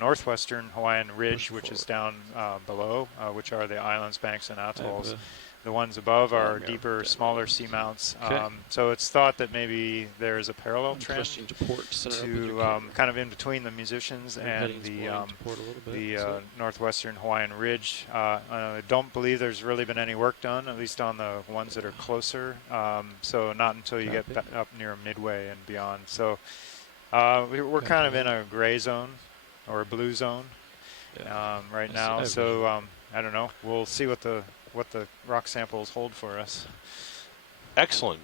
northwestern Hawaiian ridge, which is down below, which are the islands, banks, and atolls. The ones above are deeper, smaller seamounts. So it's thought that maybe there's a parallel trend to kind of in between the musicians and the northwestern Hawaiian ridge. I don't believe there's really been any work done, at least on the ones that are closer. So not until you get up near Midway and beyond. So we're kind of in a gray zone or a blue zone right now. So I don't know. We'll see what the rock samples hold for us. Excellent.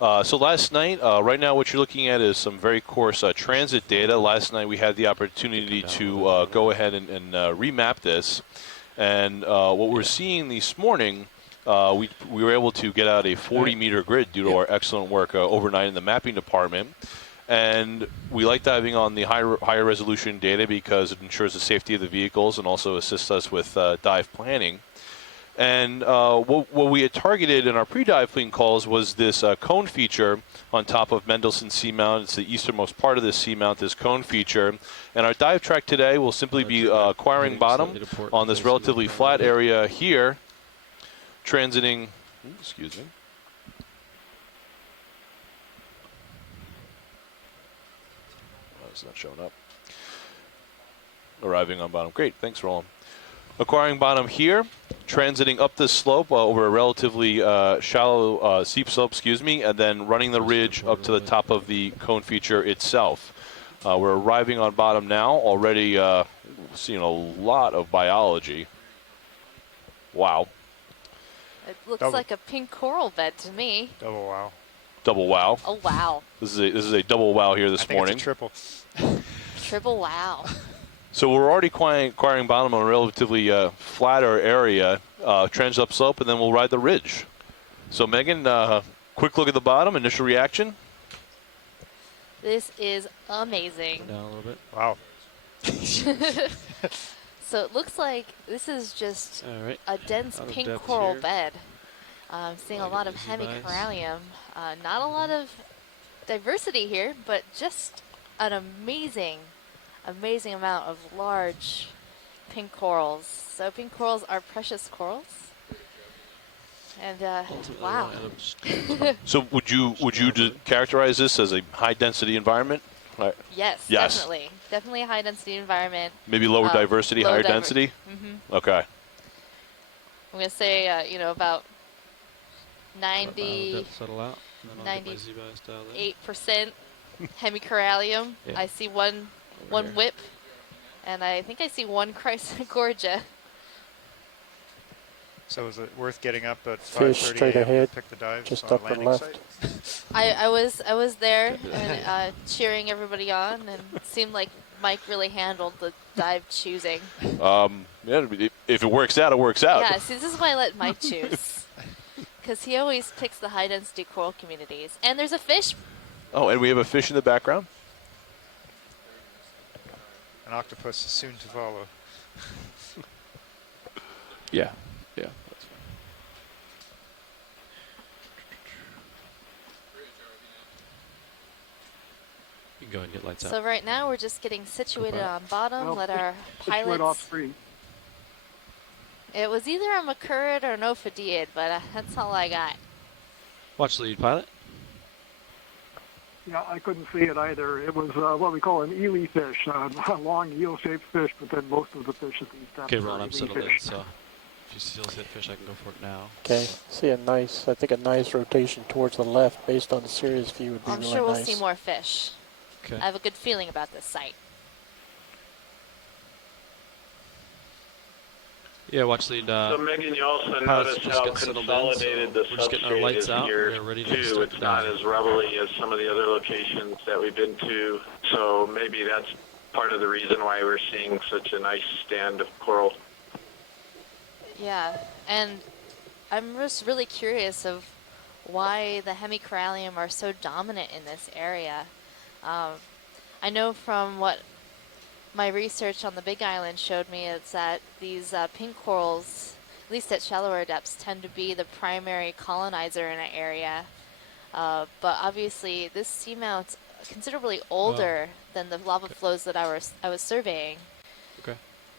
So last night, right now what you're looking at is some very coarse transit data. Last night we had the opportunity to go ahead and remap this. And what we're seeing this morning, we were able to get out a 40-meter grid due to our excellent work overnight in the mapping department. And we like diving on the higher resolution data because it ensures the safety of the vehicles and also assists us with dive planning. And what we had targeted in our pre-dive fleeing calls was this cone feature on top of Mendelssohn Seamount. It's the easternmost part of this seamount, this cone feature. And our dive track today will simply be acquiring bottom on this relatively flat area here, transiting, excuse me. Oh, it's not showing up. Arriving on bottom. Great, thanks, Roland. Acquiring bottom here, transiting up this slope over a relatively shallow, steep slope, and then running the ridge up to the top of the cone feature itself. We're arriving on bottom now, already seeing a lot of biology. Wow. It looks like a pink coral bed to me. Double wow. Double wow. Oh, wow. This is a double wow here this morning. It's a triple. Triple wow. So we're already acquiring bottom on a relatively flatter area, trends upslope, and then we'll ride the ridge. So Megan, quick look at the bottom, initial reaction. This is amazing. Down a little bit. Wow. So it looks like this is just a dense pink coral bed. I'm seeing a lot of hemicorallium. Not a lot of diversity here, but just an amazing amount of large pink corals. So pink corals are precious corals. And wow. So would you characterize this as a high density environment? Right. Yes, yes, definitely a high density environment. Maybe lower diversity, higher density. Okay. I'm gonna say about 98% hemicorallium. I see one whip, and I think I see one Chrysogorgia. So is it worth getting up at 5:30 straight ahead, to pick the dive just on up and left? I was there and cheering everybody on, and it seemed like Mike really handled the dive choosing. Yeah, if it works out, it works out. Yeah, see, this is why I let Mike choose, because he always picks the high density coral communities. And there's a fish. Oh, and we have a fish in the background. An octopus is soon to follow. Yeah, that's fine. You can go ahead and get lights out. So right now we're just getting situated on bottom. Let our pilots. Off screen. It was either a Macurrid or an Ophidiid, but that's all I got. Watch lead, pilot. Yeah, I couldn't see it either. It was what we call an eel fish, a long eel-shaped fish, but then most of the fish at these depths Okay, are Ron, I'm eel settled in, fish. so if you still see that fish, I can go for it now. Okay, see I think a nice rotation towards the left based on the Sirius view would be I'm really sure we'll nice. see more fish. Okay. I have a good feeling about this site. Yeah, watch lead. So Megan, you also pilots notice just how got settled in, consolidated so the we're just getting our substrate lights is out. here We're ready to too. start It's the not dive. as rubbly as some of the other locations that we've been to. So maybe that's part of the reason why we're seeing such a nice stand of coral. Yeah, and I'm just really curious of why the hemicorallium are so dominant in this area. I know from what my research on the Big Island showed me is that these pink corals, at least at shallower depths, tend to be the primary colonizer in an area. But obviously, this seamount's considerably older than the lava flows that I was surveying.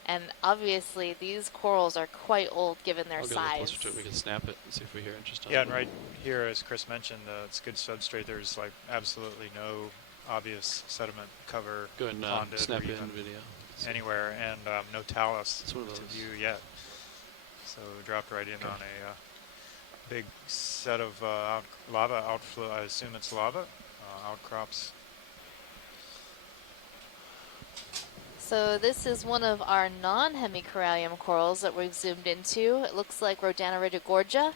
And obviously, these corals are quite old given their I'll get a little size. closer to it. We can snap it and see if we hear interest on Yeah, it. and right here, as Chris mentioned, it's good substrate. There's like absolutely no obvious sediment cover Go ahead and ponded snap or in even video. anywhere, and no talus It's one of to those. view yet. So dropped right in on a big set of lava outflow. I assume it's lava outcrops. So this is one of our non-hemicorallium corals that we've zoomed into. It looks like Rhodaniridogorgia,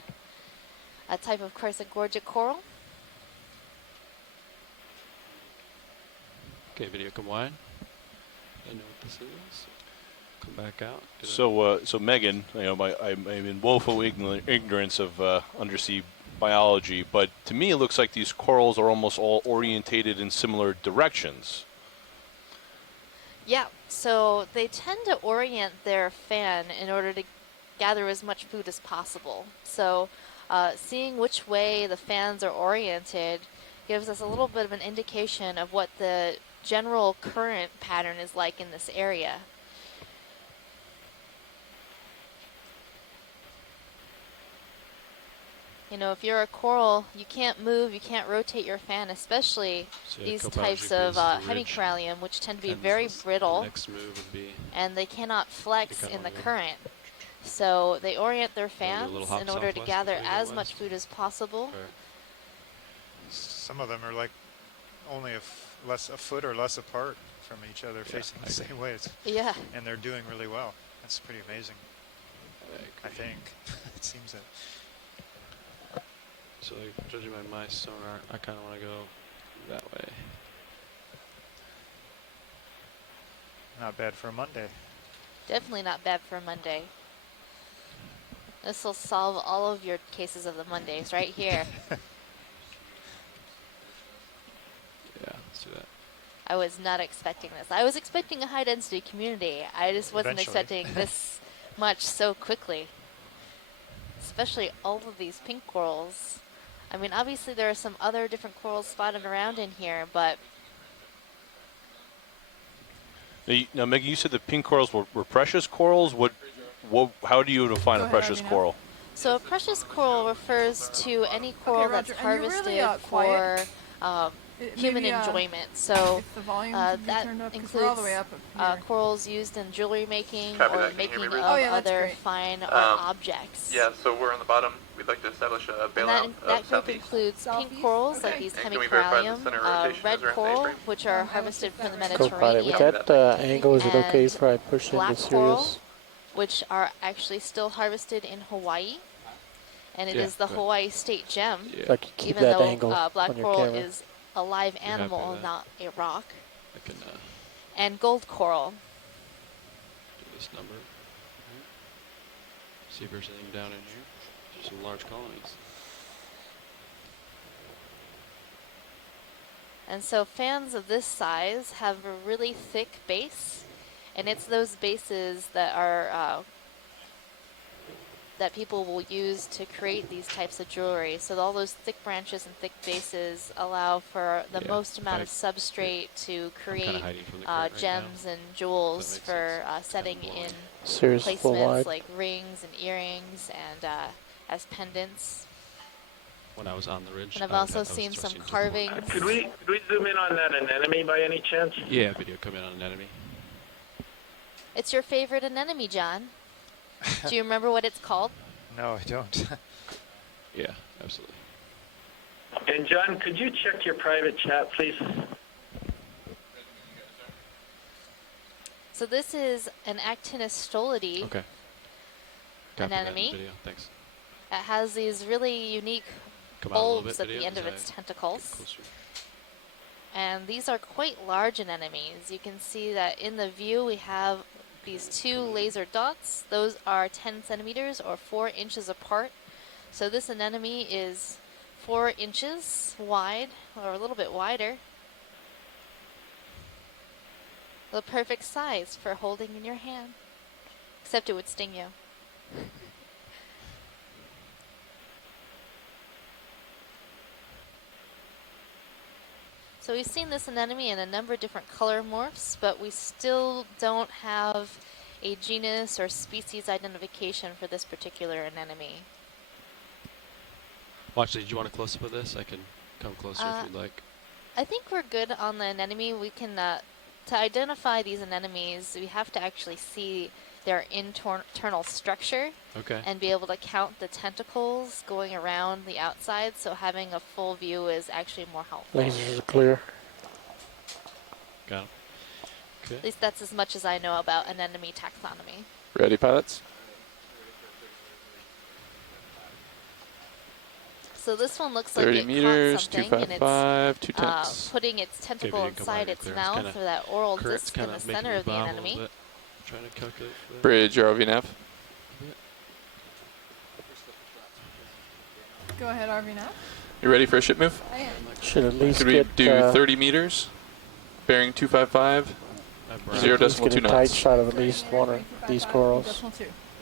a type of Chrysogorgia coral. Okay, video come wide. I know what this is. Come back out. So Megan, I'm in woeful ignorance of undersea biology, but to me it looks like these corals are almost all orientated in similar directions. Yeah, so they tend to orient their fan in order to gather as much food as possible. So seeing which way the fans are oriented gives us a little bit of an indication of what the general current pattern is like in this area. You know, if you're a coral, you can't move, you can't rotate your fan, especially these types of hemicorallium, which tend to be very brittle, next move would be and they cannot flex in the current. So they orient their fans in order to gather as much food as possible. Some of them are like only a foot or less apart from each other, facing the same way. Yeah. And they're doing really well. That's pretty amazing. I think. It seems that. So, like, judging by my sonar, I kind of want to go that way. Not bad for a Monday. Definitely not bad for a Monday. This will solve all of your cases of the Mondays right here. Yeah, let's do that. I was not expecting this. I was expecting a high-density community. I just wasn't expecting this much so quickly. Especially all of these pink corals. I mean, obviously there are some other different corals spotted around in here, but... Now, Megan, you said the pink corals were precious corals. How do you define a precious coral? So a precious coral refers to any coral that's harvested for human enjoyment. So that includes corals used in jewelry making or making of other fine art objects. Yeah, so we're on the bottom. We'd like to establish a bailout. That group includes pink corals, like these hemicorallium, red coral, which are harvested from the Mediterranean, With that angle, is it okay if I push in the Sirius? Which are actually still harvested in Hawaii. And it is the Hawaii state gem, even though black coral is a live animal, not a rock. I can, and gold coral. Do this number. See if there's anything down in here. There's some large colonies. And so fans of this size have a really thick base, and it's those bases that are that people will use to create these types of jewelry. So all those thick branches and thick bases allow for the most amount of substrate to create gems and jewels for setting in placements like rings and earrings and as pendants. When I was on the ridge. And I've also seen some carvings. Could we zoom in on that anemone by any chance? Yeah, video come in on anemone. It's your favorite anemone, John. Do you remember what it's called? No, I don't. Yeah, absolutely. And John, could you check your private chat, please? So this is an actinostolidae anemone. Video. Thanks. It has these really unique bulbs at the end of its tentacles. And these are quite large anemones. You can see that in the view we have these two laser dots. Those are 10 centimeters or 4 inches apart. So this anemone is 4 inches wide, or a little bit wider. The perfect size for holding in your hand. Except it would sting you. So we've seen this anemone in a number of different color morphs, but we still don't have a genus or species identification for this particular anemone. Well, actually, do you want a close-up of this? I can come closer if you'd like. I think we're good on the anemone. We can, to identify these anemones, we have to actually see their internal structure and be able to count the tentacles going around the outside, so having a full view is actually more helpful. Lasers are clear. Got it. Okay. At least that's as much as I know about anemone taxonomy. Ready, pilots? So this one looks like 30 it meters, caught something, and 255, 2 it's tenths. putting its tentacle inside its mouth, or that oral disc in the center of the anemone. Trying to calculate Bridge, ROV nav. Go ahead, RV now. You ready for a ship move? I am. Should at least Could we get do 30 meters? Bearing 255. 0 decimal 2 get a tight knots. shot of at least one of these corals.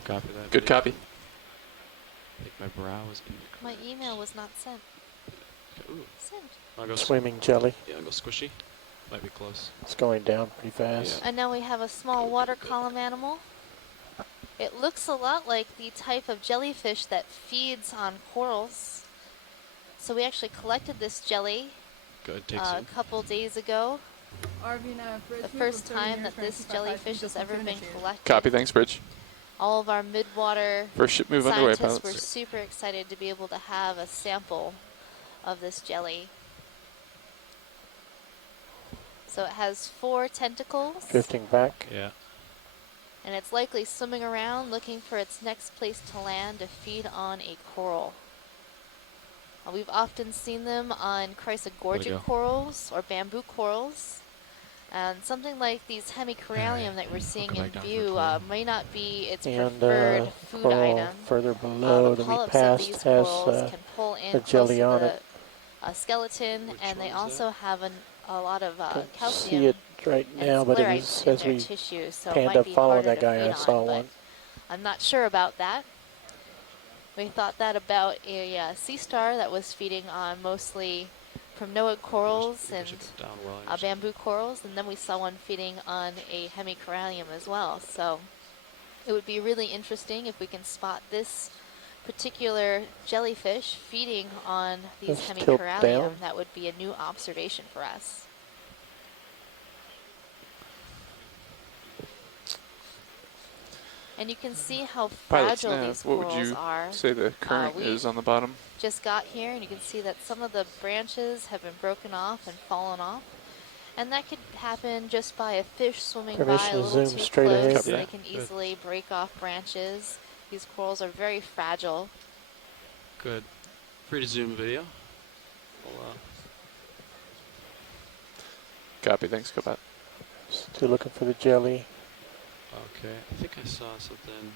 Copy that. Good copy. I think my brow is incorrect. My email was not sent. Ooh. Sent. I'll go Swimming jelly. Yeah, I'll go squishy. Might be close. It's going down pretty fast. And now we have a small water column animal. It looks a lot like the type of jellyfish that feeds on corals. So we actually collected this jelly a couple days ago. The first time that this jellyfish has ever been collected. Copy, thanks, Bridge. All of our midwater First ship move underway, scientists pilots. were super excited to be able to have a sample of this jelly. So it has 4 tentacles. Drifting back. Yeah. And it's likely swimming around looking for its next place to land to feed on a coral. We've often seen them on chrysogorgic corals or bamboo corals. And something like these hemicorallium that we're seeing in view may not be its preferred food item. Further below The that we polyps of passed these has corals can pull in the close jelly to on the it. skeleton, and they also have a lot of Can't calcium. see it right now, but it is as we tissue, so panned it up might be following harder that to guy. feed I saw on, but one. I'm not sure about that. We thought that about a sea star that was feeding on mostly primnoid corals and bamboo corals, and then we saw one feeding on a hemicorallium as well. So it would be really interesting if we can spot this particular jellyfish feeding on these Let's tilt hemicorallium. down. That would be a new observation for us. And you can see how Pilots fragile nav, these what would corals you are. say the current is on the bottom? Just got here, and you can see that some of the branches have been broken off and fallen off. And that could happen just by a fish swimming by Permission a to little zoom too straight close. ahead. So they can easily break off branches. These corals are very fragile. Good. Free to zoom video. Copy, thanks, Copat. Still looking for the jelly. Okay, I think I saw something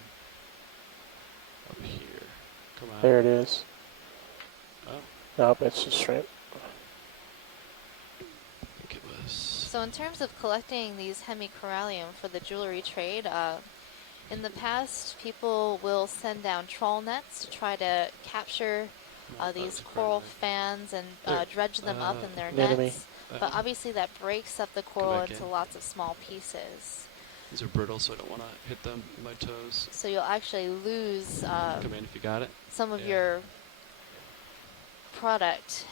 up here. Come on. There it is. Oh. Nope, it's a shrimp. I think it was. So in terms of collecting these hemicorallium for the jewelry trade, in the past, people will send down trawl nets to try to capture these coral fans and dredge them up in their nets. But obviously that breaks up the coral into lots of small pieces. These are brittle, so I don't want to hit them with my toes. So you'll actually lose Come in if you got it. some of your product,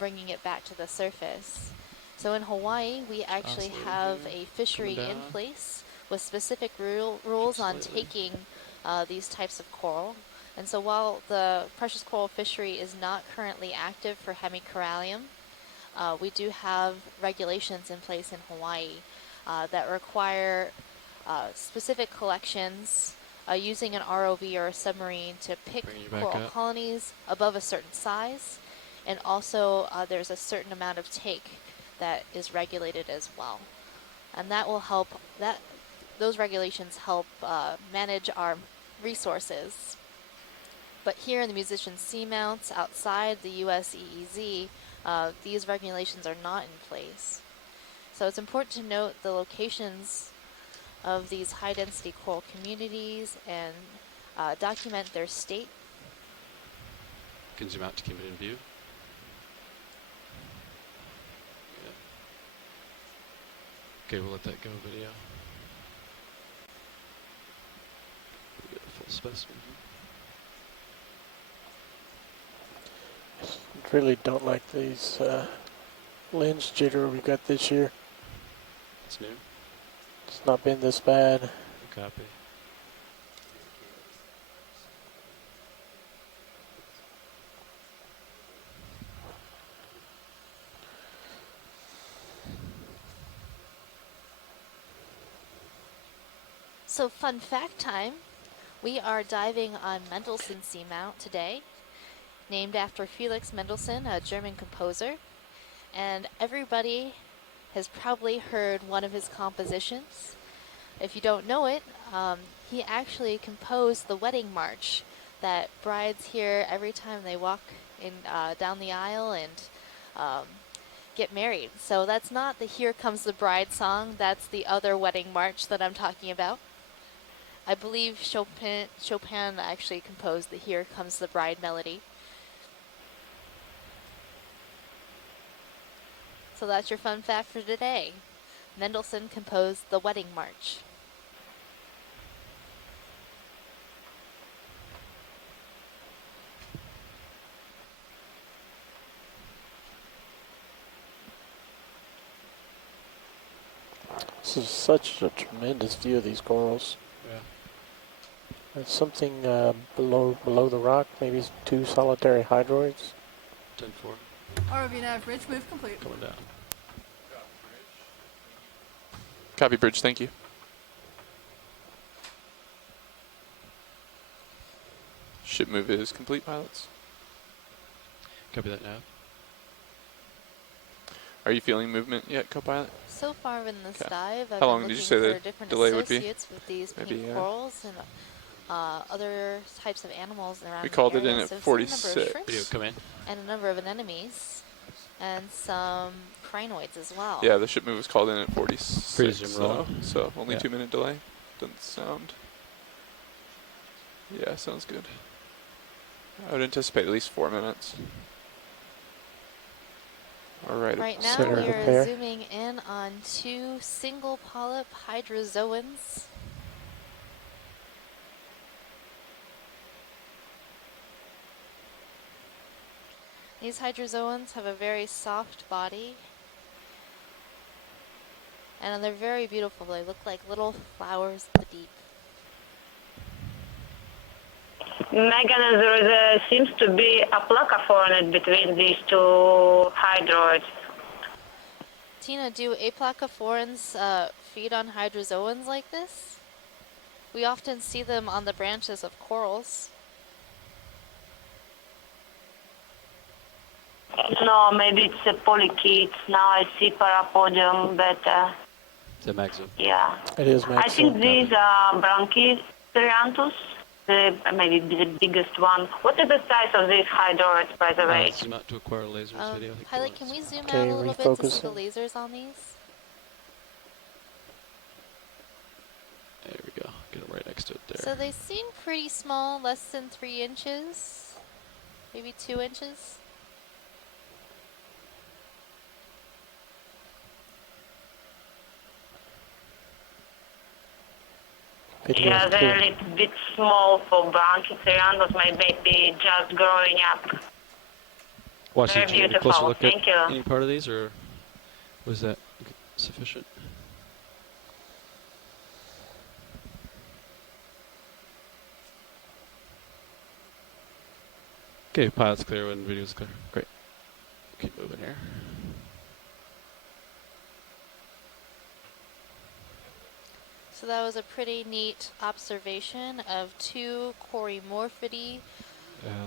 bringing it back to the surface. So in Hawaii, we actually have a fishery in place with specific rules on taking these types of coral. And so while the precious coral fishery is not currently active for hemicorallium, we do have regulations in place in Hawaii that require specific collections using an ROV or a submarine to pick coral colonies above a certain size. And also there's a certain amount of take that is regulated as well. And that will help, those regulations help manage our resources. But here in the Musician Seamounts outside the US EEZ, these regulations are not in place. So it's important to note the locations of these high-density coral communities and document their state. You can zoom out to keep it in view. Okay, we'll let that go video. specimen. Really don't like these lens jitter we got this year. It's new. It's not been this bad. Copy. So fun fact time, we are diving on Mendelssohn Seamount today, named after Felix Mendelssohn, a German composer. And everybody has probably heard one of his compositions. If you don't know it, he actually composed the wedding march that brides hear every time they walk in down the aisle and get married. So that's not the Here Comes the Bride song, that's the other wedding march that I'm talking about. I believe Chopin actually composed the Here Comes the Bride melody. So that's your fun fact for today. Mendelssohn composed the wedding march. This is such a tremendous view of these corals. Yeah. There's something below the rock, maybe 2 solitary hydroids. 10-4. ROV bridge move complete. Going down. Copy bridge, thank you. Ship move is complete, pilots. Copy that now. Are you feeling movement yet, co-pilot? So far in this Okay. dive, I've How been long did you say looking the for different delay would be? associates with these Maybe, pink corals and other types of animals around We the called it area. in at So I've seen a 46. number of shrimps Video come in. and a number of anemones and some crinoids as well. Yeah, the ship move was called in at 46. Presume roll. So only Yeah. 2-minute delay. Doesn't sound. Yeah, sounds good. I would anticipate at least 4 minutes. All right. Right now Center of we the are pair. zooming in on 2 single polyp hydrozoans. These hydrozoans have a very soft body and they're very beautiful. They look like little flowers of the deep. Megan, there seems to be a placophornet between these 2 hydroids. Tina, do aplacophorans feed on hydrozoans like this? We often see them on the branches of corals. No, maybe it's a polychaete. Now I see parapodium better. It's a maxim. Yeah. It is I think maximum. these are Brachytherianthus, maybe the biggest one. What is the size of these hydroids, by the way? Zoom out to acquire lasers video. I think Pilot, it can was. we zoom Okay, out a little bit to see the refocusing. lasers on these? There we go. Get it right next to it there. So they seem pretty small, less than 3 inches, maybe 2 inches. Yeah, they're a little bit small for Brachytherianthus, maybe just growing up. Watch Very did you get a beautiful, closer look thank at you. any part of these, or was that sufficient? Okay, pilot's clear when video's clear. Great. Keep moving here. So that was a pretty neat observation of 2 Corymorphidae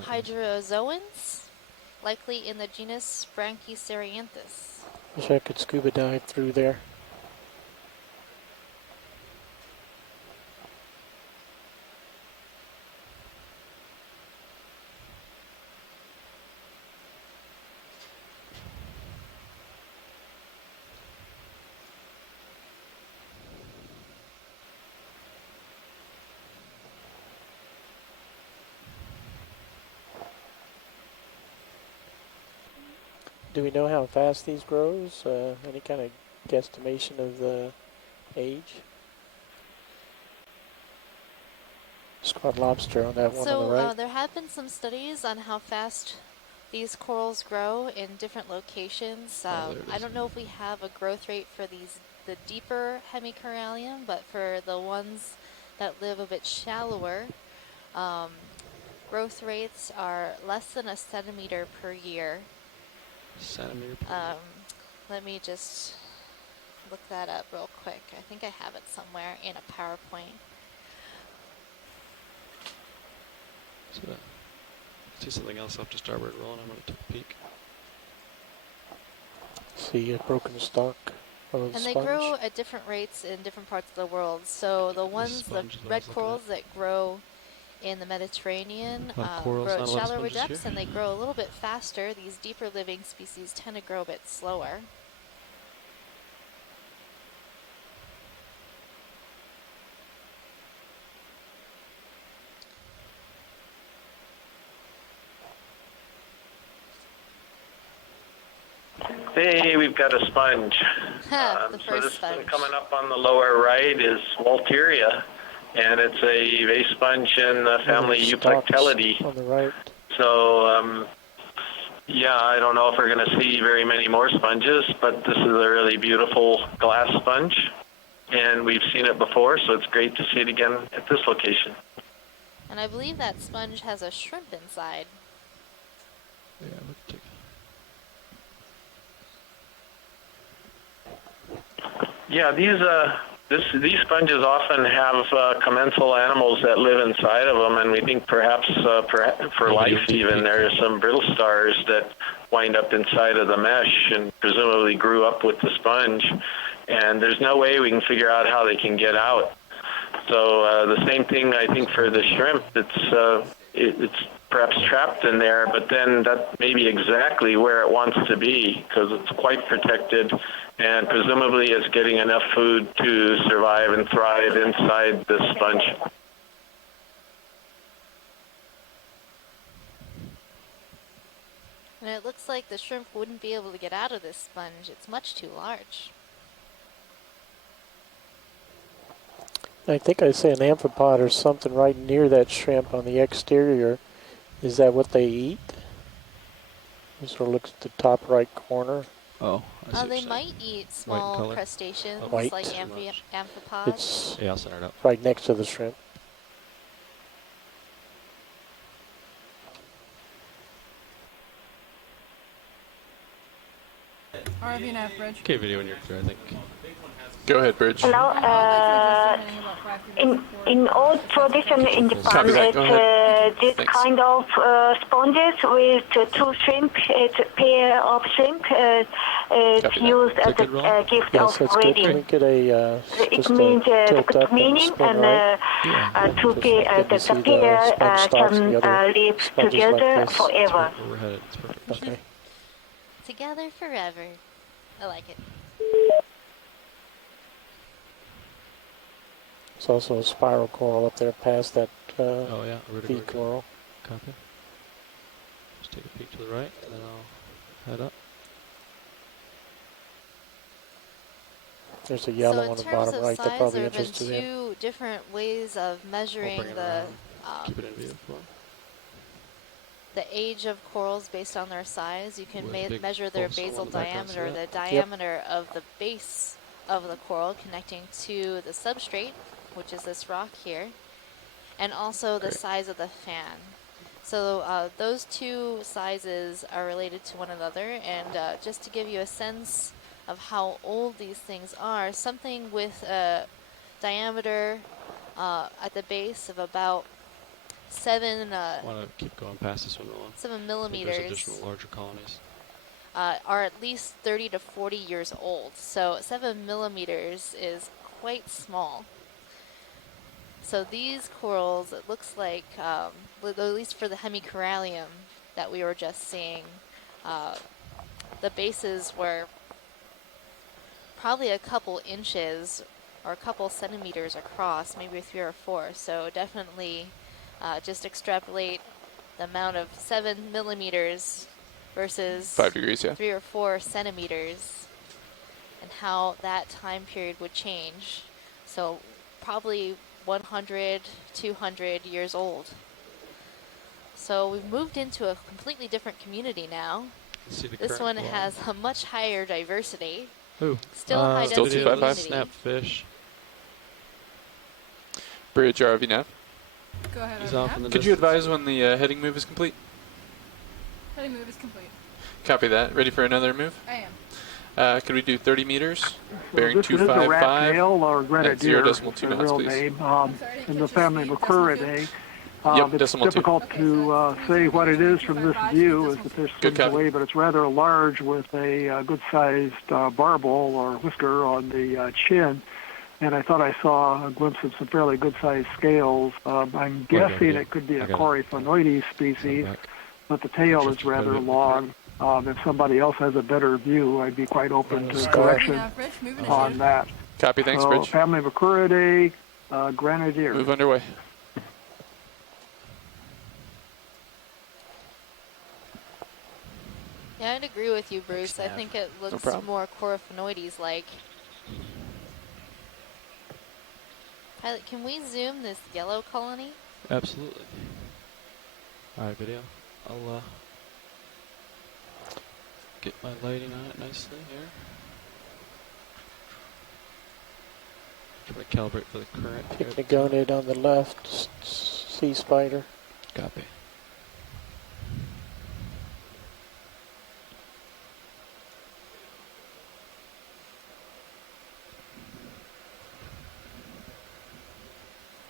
hydrozoans, likely in the genus Brachycerianthus. Wish I could scuba dive through there. Do we know how fast these grows? Any kind of guesstimation of the age? squat lobster on that one on the right. There have been some studies on how fast these corals grow in different locations. I don't know if we have a growth rate for the deeper hemicorallium, but for the ones that live a bit shallower, growth rates are less than a centimeter per year. Centimeter per year. Let me just look that up real quick. I think I have it somewhere in a PowerPoint. So, I see something else off to starboard roll, and I'm going to take a peek. See a broken stalk of a And sponge. they grow at different rates in different parts of the world. So the red corals that grow in the Mediterranean grow at shallower depths, and they grow a little bit faster. These deeper living species tend to grow a bit slower. Hey, we've got a sponge. So this one coming up on the lower right is Walteria, and it's a vase sponge in the family Euplectellidae. On the right. So, yeah, I don't know if we're going to see very many more sponges, but this is a really beautiful glass sponge, and we've seen it before, so it's great to see it again at this location. And I believe that sponge has a shrimp inside. Yeah, we'll take Yeah, these sponges often have commensal animals that live inside of them, and we think perhaps for life even there are some brittle stars that wind up inside of the mesh and presumably grew up with the sponge, and there's no way we can figure out how they can get out. So the same thing I think for the shrimp. It's perhaps trapped in there, but then that may be exactly where it wants to be because it's quite protected and presumably it's getting enough food to survive and thrive inside this sponge. And it looks like the shrimp wouldn't be able to get out of this sponge. It's much too large. I think I see an amphipod or something right near that shrimp on the exterior. Is that what they eat? It sort of looks at the top right corner. Oh, I see they might eat small crustaceans White. like amphipods. It's I'll center it up. right next to the shrimp. RV nav bridge. Okay, video when you're clear, I think. Go ahead, Bridge. Hello. In old tradition in Japan, this kind of sponges with two shrimp, it's a pair of shrimp, it's used as a gift of wedding. It means the good meaning and the pair can live together forever. Okay. Together forever. I like it. There's also a spiral coral up there past that V coral. Copy. Just take a peek to the right, and then I'll head up. There's a yellow on the bottom right that probably there have been interested in. two different ways of measuring Keep it in view. the age of corals based on their size. You can measure their basal diameter, the diameter of the base of the coral connecting to the substrate, which is this rock here, and also the size of the fan. So those two sizes are related to one another, and just to give you a sense of how old these things are, something with a diameter at the base of about 7 want to keep going past this one, 7 millimeters. There's additional larger colonies. Are at least 30 to 40 years old. So 7 millimeters is quite small. So these corals, it looks like, at least for the hemicorallium that we were just seeing, the bases were probably a couple inches or a couple centimeters across, maybe 3 or 4. So definitely just extrapolate the amount of 7 millimeters versus 5 degrees, 3 or 4 centimeters, and how that time period would change. So probably 100, 200 years old. So we've moved into a completely different community now. This one has a much higher diversity. Still high density community. Snapfish. Bridge RV nav. Go ahead. He's off in the Could you advise when the heading move is complete? Heading move is complete. Copy that. Ready for another move? I am. Could we do 30 meters? Bearing This is a 255 rat tail or at grenadier, 0.2 the knots, real please. name, Sorry, in the family Macuridae. Yep, It's decimal 2. difficult to say what it is from this view as the fish Good swims copy. away, but it's rather large with a good-sized barbel or whisker on the chin. And I thought I saw a glimpse of some fairly good-sized scales. I'm guessing it could be a Coryphonoides species, but the tail is rather long. If somebody else has a better view, I'd be quite open to correction on that. Copy, thanks, So, Bridge. family Macuridae, grenadier. Move underway. Yeah, I'd agree with you, Bruce. I think it looks more Coryphonoides-like. Pilot, can we zoom this yellow colony? Absolutely. All right, video. I'll get my lighting on it nicely here. Try to calibrate for the current. Picnogonid on the left, sea spider. Copy.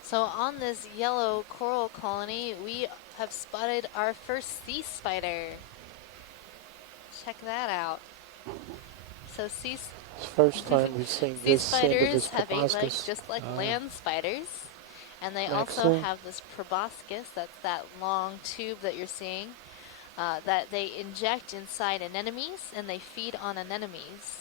So on this yellow coral colony, we have spotted our first sea spider. Check that out. So It's the first time we've seen sea this end of spiders this have 8 legs proboscis. just like land spiders. And they also Excellent. have this proboscis, that's that long tube that you're seeing, that they inject inside anemones, and they feed on anemones.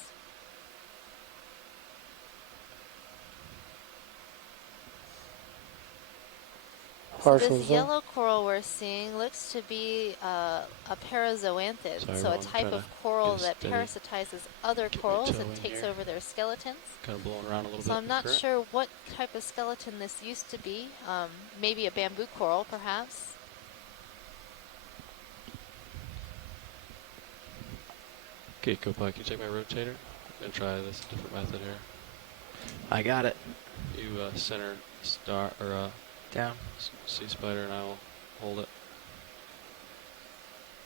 So this yellow coral we're seeing looks to be a Perizoanthid, so a type of coral that parasitizes other corals and takes over their skeletons. Kind of blowing around a little bit. So I'm not sure what type of skeleton this used to be. Maybe a bamboo coral, perhaps. Okay, Copa, can you check my rotator? I'm going to try this different method here. I got it. You center star or down sea spider, and I will hold it.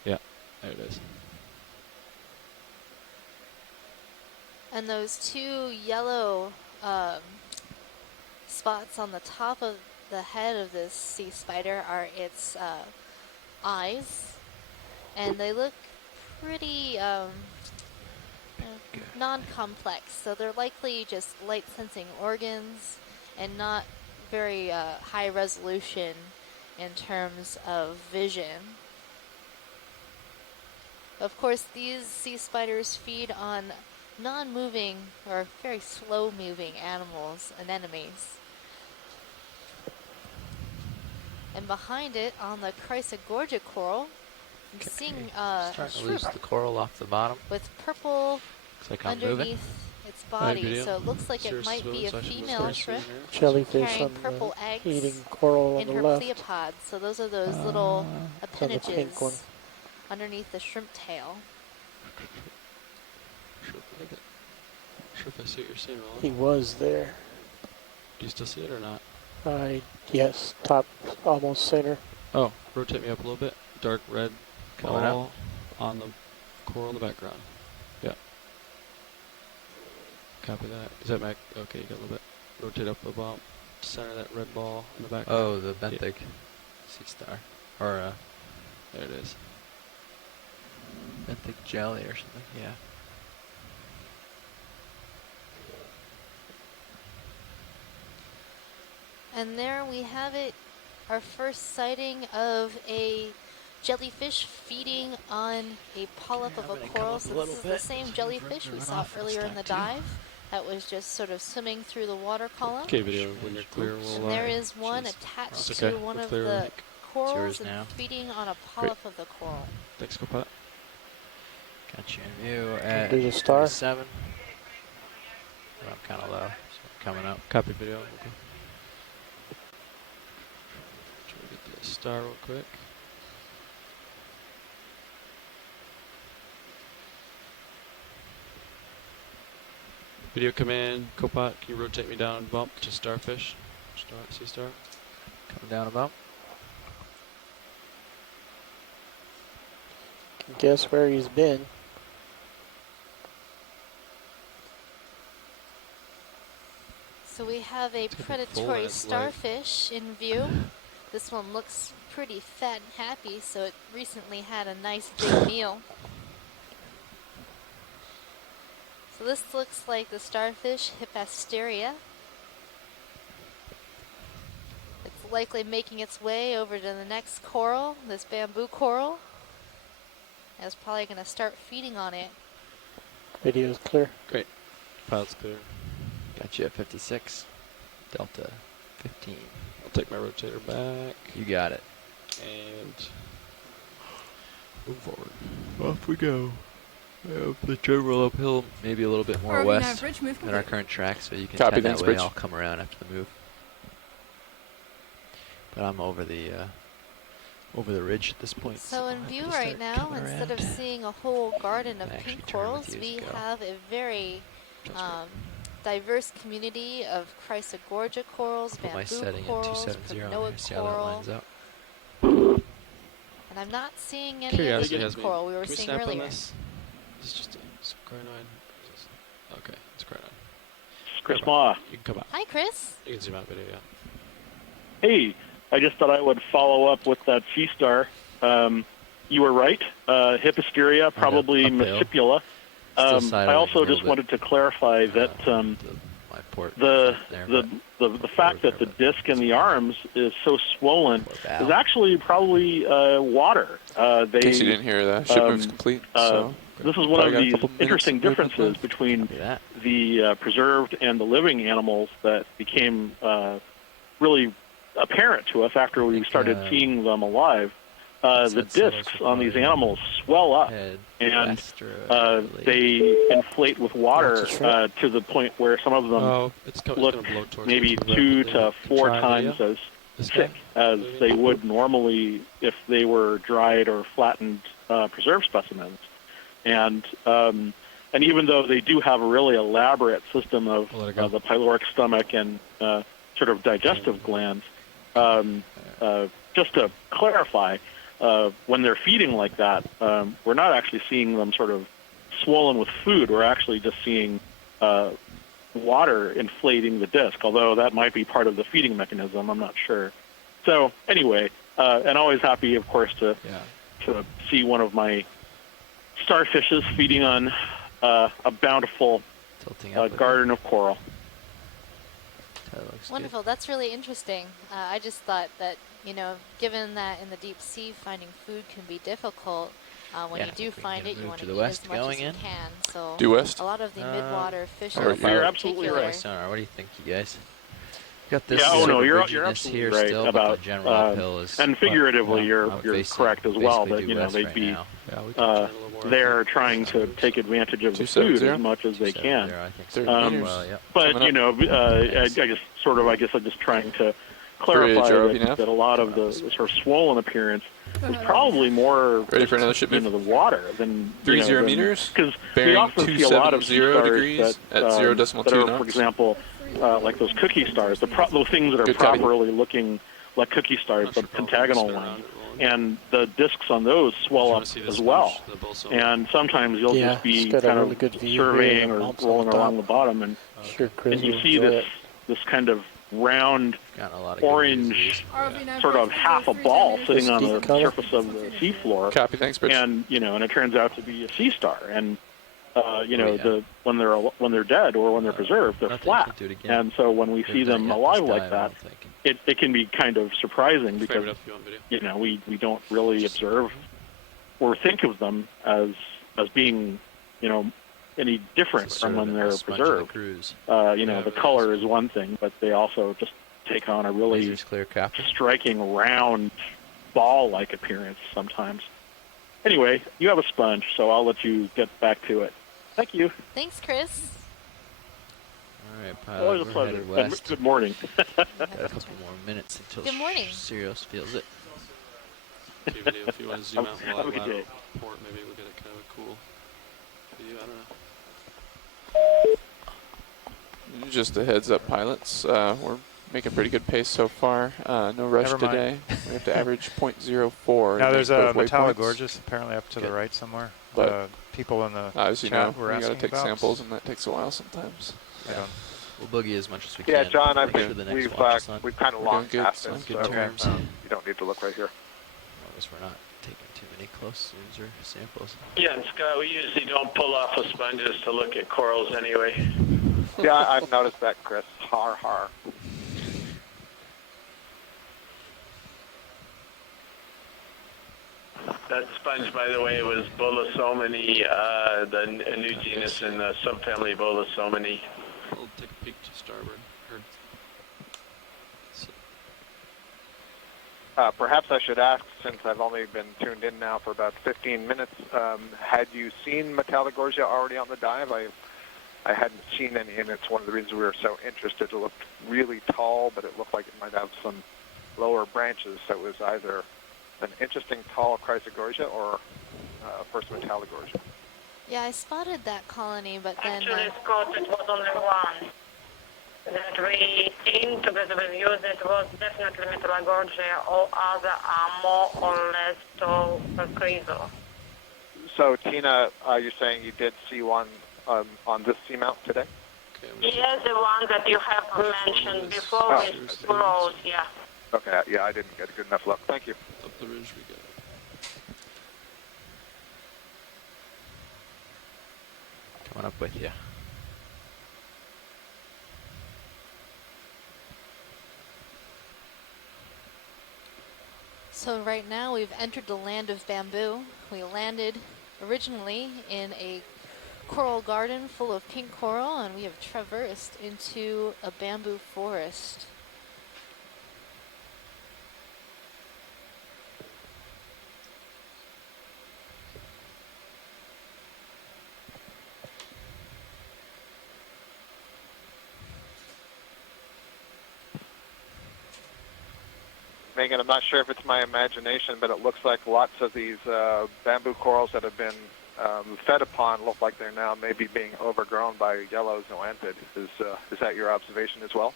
Yeah, there it is. And those 2 yellow spots on the top of the head of this sea spider are its eyes, and they look pretty non-complex. So they're likely just light-sensing organs and not very high resolution in terms of vision. Of course, these sea spiders feed on non-moving or very slow-moving animals, anemones. And behind it, on the Chrysogorgia coral, I'm seeing starting to lose the coral off the bottom. With purple underneath its body, so it looks like it might be a female shrimp Jellyfish carrying on purple the eggs eating coral on in the her left. pleopods. So those are those little the appendages pink one. underneath the shrimp tail. Sure if I see what you're seeing, Roland. He was there. Do you still see it or not? Yes, top, almost center. Oh, rotate me up a little bit. Dark red Coming ball on the coral in the background. Yeah. Copy that. Is that back? Okay, you got a little bit. Rotate up about center that red ball in the background. Oh, the benthic sea star. Or, there it is. benthic jelly or something, yeah. And there we have it, our first sighting of a jellyfish feeding on a polyp of a coral. So this is the same jellyfish we saw earlier in the dive that was just sort of swimming through the water column. Okay, video, when you're clear, we'll... And there is one attached to one of the corals and feeding on a polyp of the coral. Thanks, Copilot. Got you in view at Do the star? 7. I'm kind of low, so coming up. Copy video. Okay. star real quick. Video command, Copilot, can you rotate me down and bump to starfish? Sea star. Coming down a bump. Can guess where he's been. So we have a predatory starfish in view. This one looks pretty fat and happy, so it recently had a nice big meal. So this looks like the starfish Hippasteria. It's likely making its way over to the next coral, this bamboo coral. And it's probably going to start feeding on it. Video's clear. Great. Pilot's clear. Got you at 56. Delta 15. I'll take my rotator back. You got it. And move forward. Off we go. The general uphill, maybe a little bit more west than our current track, so you can Copy, turn that thanks, way. Bridge. I'll come around after the move. But I'm over the ridge at this point. So in view right now, instead of seeing a whole garden of pink corals, we have a very diverse community of Chrysogorgia corals, bamboo corals, Prognoid coral. And I'm not seeing any of the pink coral we were seeing earlier. It's just it's crinoid. Okay, it's crinoid. Chris Ma. You can come out. Hi, Chris. You can zoom out video, yeah. Hey, I just thought I would follow up with that sea star. You were right. Hippasteria, probably Mascipula. I also just wanted to clarify that the fact that the disc in the arms is so swollen is actually probably water. In case you didn't hear that, ship move's complete. So this is one of these interesting differences between the preserved and the living animals that became really apparent to us after we started seeing them alive. The discs on these animals swell up, and they inflate with water to the point where some of them look maybe 2 to 4 times as thick as they would normally if they were dried or flattened preserved specimens. And even though they do have a really elaborate system of the pyloric stomach and sort of digestive glands, just to clarify, when they're feeding like that, we're not actually seeing them sort of swollen with food. We're actually just seeing water inflating the disc, although that might be part of the feeding mechanism. I'm not sure. So anyway, and always happy, of course, to see one of my starfishes feeding on a bountiful garden of coral. Wonderful. That's really interesting. I just thought that, you know, given that in the deep sea finding food can be difficult, when you do find it, you want to eat as much as you can. So due west. A lot of the midwater fish You're absolutely right. Sonar, what do you think, you guys? Got this you're absolutely right still, about the general uphill is, and figuratively you're correct as well, that you know they'd be they're trying to take advantage of the food as much as they can. But you know, I guess I'm just trying to clarify that a lot of the sort of swollen appearance is probably more ready for another shipment. The water than 30 meters, because we bearing often see a lot of 270 degrees that, at 0.2 that are, knots. for example, like those cookie stars, those things that are properly looking like cookie stars, the pentagonal ones, and the discs on those swell up as well. And sometimes you'll just be kind of surveying or rolling along the bottom, and you see this kind of round orange sort of half a ball sitting on the surface of the seafloor. Copy, thanks, Bridge. And and it turns out to be a sea star. And when they're dead or when they're preserved, they're flat. And so when we see them alive like that, it can be kind of surprising because we don't really observe or think of them as being any different from when they're preserved. The color is one thing, but they also just take on a really striking round ball-like appearance sometimes. Anyway, you have a sponge, so I'll let you get back to it. Thank you. Thanks, Chris. All right, pilot. Always a pleasure. West. Good morning. Got a couple more minutes until Good morning. Sirius feels it. Okay, video, if you want to zoom out while I Have a good lateral day. port, maybe we'll get a kind of a cool video. I don't know. Just a heads up, pilots. We're making pretty good pace so far. No rush Never mind. today. We have to average 0.04. Now there's a both waypoints. Metallogorgeous apparently up to the right somewhere. But people in the as you chat know, were we asking got to take about. samples, and that takes a while sometimes. I don't. We'll boogie as much as we Yeah, can. John, I Make think sure the next we've watch is on. kind of We're long doing good, past so it, good so terms. you don't need to look right here. As long as we're not taking too many close zooms or samples. Yeah, and Scott, we usually don't pull off of sponges to look at corals anyway. Yeah, I've noticed that, Chris. Har har. That sponge, by the way, was Bolosomini, the new genus in the subfamily Bolosomini. I'll take a peek to starboard. Perhaps I should ask, since I've only been tuned in now for about 15 minutes, had you seen Metallogorgia already on the dive? I hadn't seen any, and it's one of the reasons we were so interested. It looked really tall, but it looked like it might have some lower branches, so it was either an interesting tall Chrysogorgia or first Metallogorgia. Yeah, I spotted that colony, but then... Actually, Scott, it was only one that we seen together with you. That was definitely Metallogorgia. All other are more or less tall Chryso. So, Tina, you're saying you did see one on this seamount today? Yes, the one that you have mentioned before with rows, yeah. Okay, yeah, I didn't get a good enough look. Thank you. Up the ridge we go. Coming up with you. So right now we've entered the land of bamboo. We landed originally in a coral garden full of pink coral, and we have traversed into a bamboo forest. Megan, I'm not sure if it's my imagination, but it looks like lots of these bamboo corals that have been fed upon look like they're now maybe being overgrown by yellow zoanthid. Is that your observation as well?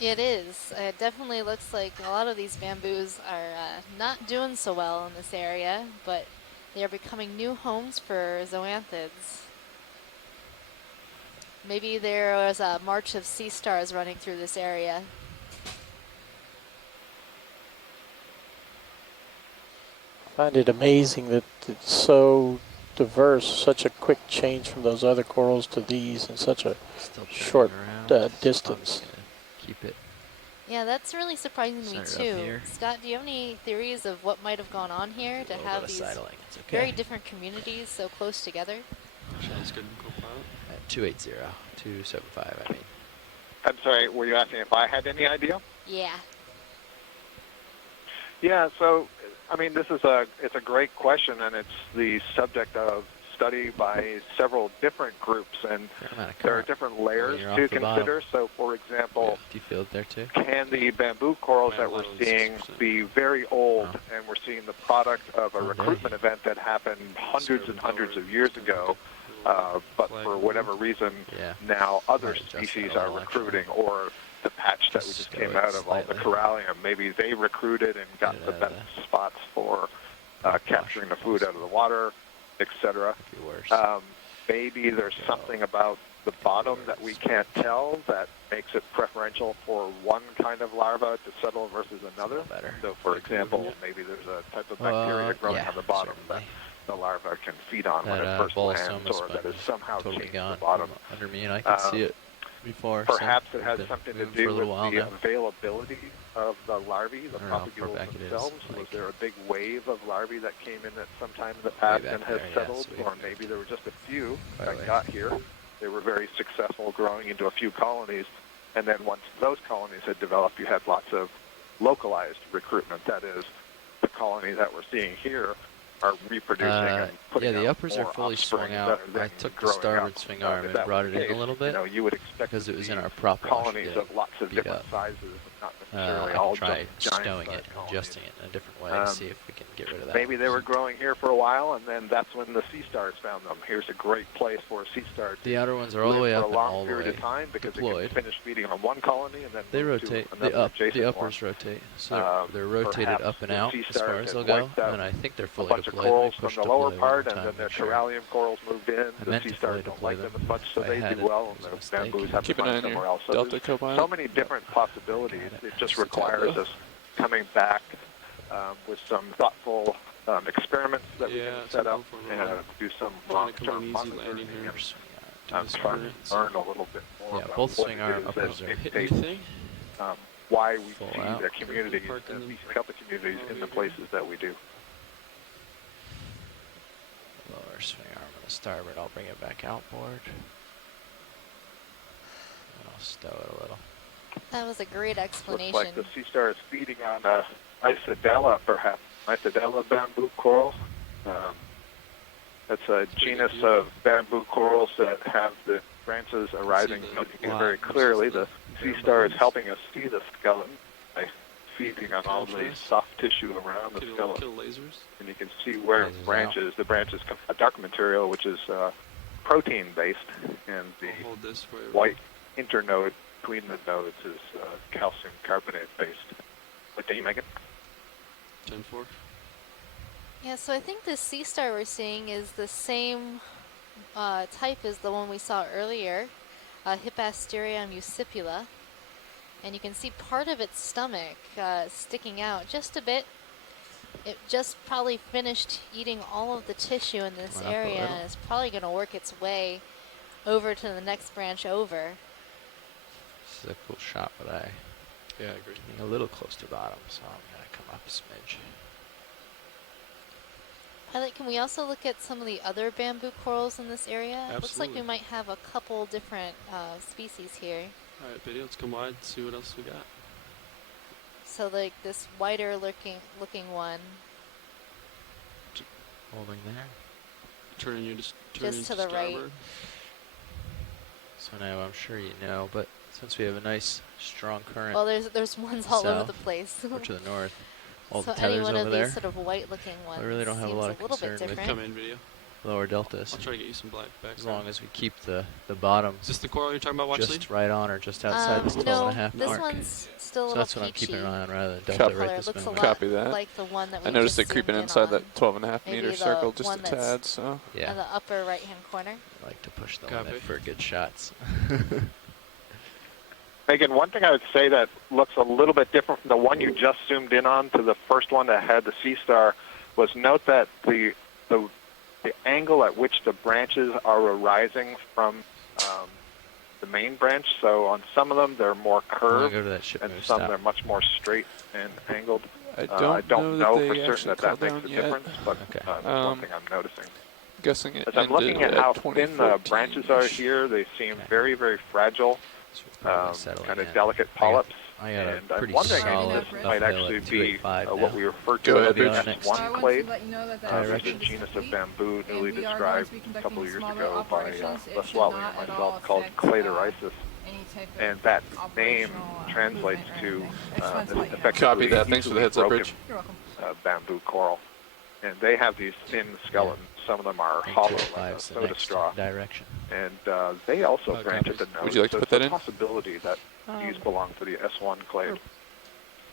It is. It definitely looks like a lot of these bamboos are not doing so well in this area, but they are becoming new homes for zoanthids. Maybe there was a march of sea stars running through this area. I find it amazing that it's so diverse, such a quick change from those other corals to these in such a short distance. Keep it. Yeah, that's really surprising to me too. Scott, do you have any theories of what might have gone on here to have these very different communities so close together? Sounds good. Co-pilot. At 280, 275, I mean. I'm sorry, were you asking if I had any idea? Yeah. Yeah, so, I mean, it's a great question, and it's the subject of study by several different groups, and there are different layers to consider. So, for example, do you feel it there too? Can the bamboo corals that we're seeing be very old, and we're seeing the product of a recruitment event that happened hundreds and hundreds of years ago, but for whatever reason, now other species are recruiting, or the patch that we just came out of, all the corallium, maybe they recruited and got the best spots for capturing the food out of the water, etc. Maybe there's something about the bottom that we can't tell that makes it preferential for one kind of larva to settle versus another. So, for example, maybe there's a type of bacteria growing on the bottom that the larva can feed on when it first lands, or that is somehow changed the bottom. Under me, and I can see it before. Perhaps it has something to do with the availability of the larvae, the propagules themselves. Was there a big wave of larvae that came in at some time in the past and has settled, or maybe there were just a few that got here? They were very successful growing into a few colonies, and then once those colonies had developed, you had lots of localized recruitment. That is, the colony that we're seeing here are reproducing and putting yeah, the out uppers more are fully offspring swung out. that are I then took the growing starboard up. swing arm If and that brought was it the in a case, little bit, you know, you would expect because to it was see in our prop wash colonies getting of lots of beat different up. sizes, not I necessarily can all try giant stowing size it and colonies. adjusting it in a different way to see if we can get rid of that. Maybe they were growing here for a while, and then that's when the sea stars found them. Here's a great place for a sea star to The outer ones are all the way live up for a and long all the period way of time because deployed. it can finish feeding on one colony and then They move rotate. to another adjacent The uppers one. rotate, so they're rotated Perhaps up and the out sea as far stars as had they'll go, wiped out and I think they're a fully bunch of deployed. corals They from pushed the deploy lower one part, more and time, then their make sure. terrarium corals moved in. I The meant sea to stars fully don't deploy like them them as much, so if I they had do it. well, It was and a the mistake. bamboos have to Keep an eye find on somewhere your else. So Delta there's Copilot. so many different possibilities. It just requires us coming back with some thoughtful experiments that we can set up and do some long-term monitoring and try to learn a little bit more about both what swing it arm is uppers that are hitting dictates anything. why we Full see out. the communities, these kelpie communities, in the places that we do. Lower swing arm on the starboard. I'll bring it back outboard. And I'll stow it a little. That was a great explanation. Looks like the sea star is feeding on Isidella, perhaps. Isidella bamboo coral. That's a genus of bamboo corals that have the branches arising very clearly. The sea star is helping us see the skeleton by feeding on all the soft tissue around the skeleton. And you can see where it branches. The branches come from a dark material, which is protein-based, and the white internode between the nodes is calcium carbonate-based. What do you make it? 10-4. Yeah, so I think this sea star we're seeing is the same type as the one we saw earlier, Hippasteria muscipula. And you can see part of its stomach sticking out just a bit. It just probably finished eating all of the tissue in this area, and it's probably going to work its way over to the next branch over. This is a cool shot, but I agree. Being a little close to bottom, so I'm going to come up a smidge. Can we also look at some of the other bamboo corals in this area? Absolutely. It looks like we might have a couple different species here. All right, video, let's come wide, see what else we got. So like this whiter looking one. Holding there. Turning you just to the right. So now I'm sure you know, but since we have a nice strong current. Well, there's ones all over the place. Or to the north. All so the tethers any one over of there. these sort of white-looking ones. I really don't have a lot of concern with come in video. Lower deltas. I'll try to get you some black back. As long as we keep the bottom. Is this the coral you're talking about, watch just lead? right on or just outside this 12.5 mark. This one's still a little that's what I'm keeping an eye on rather than delta right this minute. Copy that. Like the one that we I noticed just it creeping zoomed inside in that 12.5 Maybe meter the circle just one a tad, so. in the upper right-hand corner. I like to push the limit for good shots. Megan, one thing I would say that looks a little bit different from the one you just zoomed in on to the first one that had the sea star was note that the angle at which the branches are arising from the main branch. So on some of them they're more curved, and some they're much more straight and angled. I don't know for they certain that makes a difference, but one thing I'm noticing. Guessing it As I'm looking at how thin the branches are here, they seem very, very fragile. Kind of delicate polyps, and I'm wondering if this might actually be what we refer to as the S1 clade. There's a genus of bamboo newly described a couple of years ago by Laswelly and myself called Cladorisis. And that name translates to effectively Copy that. Thanks for the heads up, Rich. Bamboo coral. And they have these thin skeletons. Some of them are hollow, like a soda straw. Direction. And they also branch at the nose. Would you like to put that in? There's a possibility that these belong to the S1 clade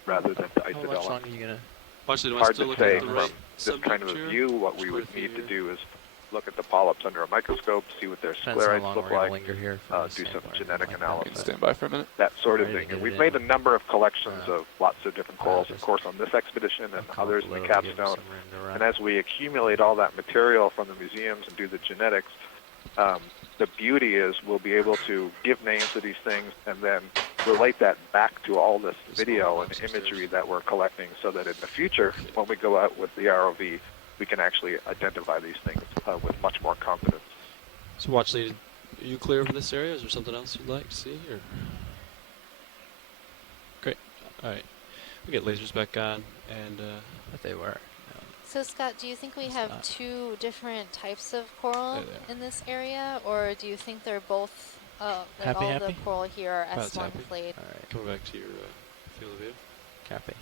rather than the How much longer are you going to? Hard to say from this kind of a view. What we would need to do is look at the polyps under a microscope, see what their sclerites look like, do some genetic analysis. Stand by for a minute. That sort of thing. And we've made a number of collections of lots of different corals, of course, on this expedition and others in the capstone. And as we accumulate all that material from the museums and do the genetics, the beauty is we'll be able to give names to these things and then relate that back to all this video and imagery that we're collecting so that in the future, when we go out with the ROV, we can actually identify these things with much more confidence. So watch lead, are you clear from this area? Is there something else you'd like to see? Or? Great. All right. We get lasers back on, and but they were. So Scott, do you think we have two different types of coral in this area, or do you think they're both, like all the coral here are S1 clade? All right, coming back to your field of view. Copy.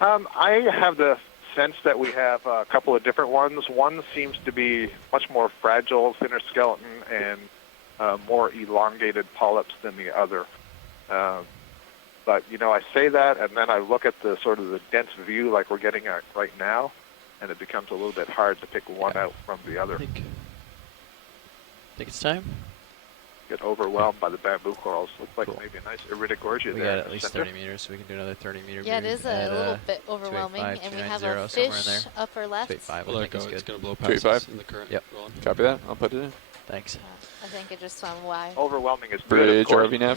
I have the sense that we have a couple of different ones. One seems to be much more fragile, thinner skeleton, and more elongated polyps than the other. But, you know, I say that, and then I look at the sort of the dense view like we're getting at right now, and it becomes a little bit hard to pick one out from the other. I think it's time. Get overwhelmed by the bamboo corals. Looks like maybe a nice Iridogorgia there. We got at least 30 meters, so we can do another 30 meter. Yeah, it is a little bit overwhelming, and we have a fish upper left. 285, I think it's going to blow past 285 in the current. Yep. Rolling. Copy that. I'll put it in. Thanks. I think it just swam wide. Overwhelming is good, Bridge, RV nav.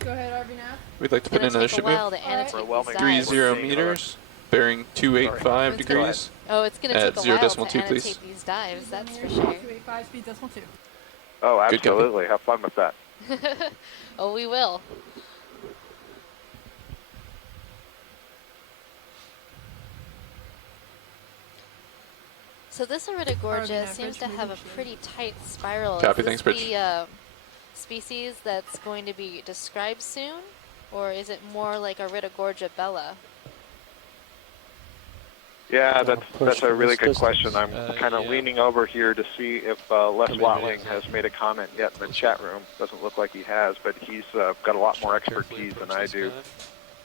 Go ahead, RV nav. We'd like to put in another ship move. 30 meters, bearing 285 degrees. Oh, it's going to take a while to annotate these dives, that's for sure. 285, speed decimal 2. Oh, absolutely. Have fun with that. Oh, we will. So this Iridogorgia seems to have a pretty tight spiral. Copy, is thanks, this Bridge. the species that's going to be described soon? Or is it more like Iridogorgia bella? Yeah, that's a really good question. I'm kind of leaning over here to see if Les Watling has made a comment yet in the chat room. Doesn't look like he has, but he's got a lot more expertise than I do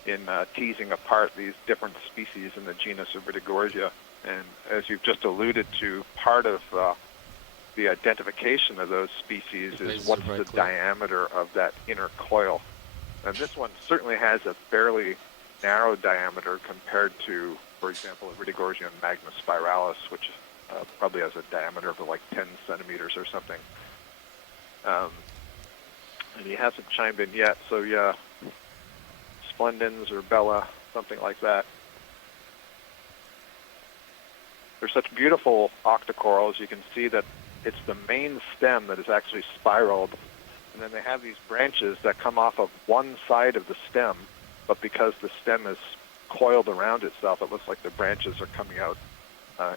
in teasing apart these different species in the genus Iridogorgia. And as you've just alluded to, part of the identification of those species is what's the diameter of that inner coil. And this one certainly has a fairly narrow diameter compared to, for example, Iridogorgia magna spiralis, which probably has a diameter of like 10 centimeters or something. And he hasn't chimed in yet, so yeah, splendens or bella, something like that. They're such beautiful octocorals. You can see that it's the main stem that is actually spiraled, and then they have these branches that come off of one side of the stem, but because the stem is coiled around itself, it looks like the branches are coming out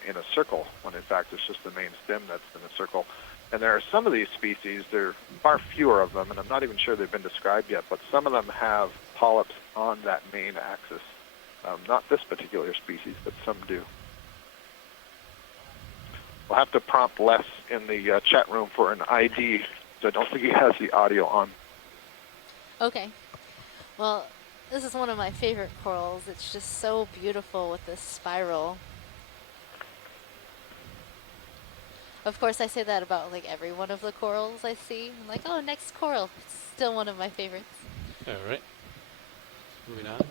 in a circle, when in fact it's just the main stem that's in a circle. And there are some of these species, there are far fewer of them, and I'm not even sure they've been described yet, but some of them have polyps on that main axis. Not this particular species, but some do. We'll have to prompt Les in the chat room for an ID, so I don't think he has the audio on. Okay. Well, this is one of my favorite corals. It's just so beautiful with this spiral. Of course, I say that about like every one of the corals I see. I'm like, oh, next coral. It's still one of my favorites. All right. Moving on.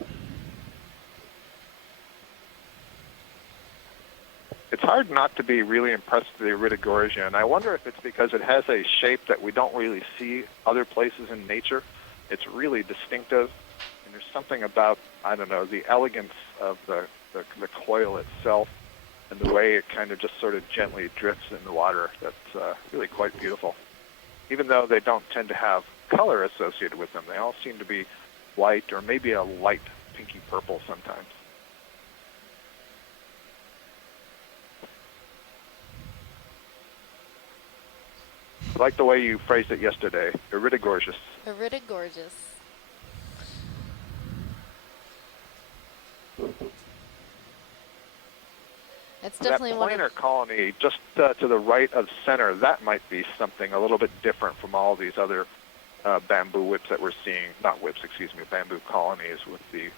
It's hard not to be really impressed with the Iridogorgia, and I wonder if it's because it has a shape that we don't really see other places in nature. It's really distinctive, and there's something about, I don't know, the elegance of the coil itself and the way it kind of just sort of gently drifts in the water that's really quite beautiful. Even though they don't tend to have color associated with them, they all seem to be white or maybe a light pinky purple sometimes. I like the way you phrased it yesterday, Iridogorgious. Iridogorgious. It's definitely that one planar colony just to the right of center, that might be something a little bit different from all these other bamboo whips that we're seeing. Not whips, excuse me, bamboo colonies with the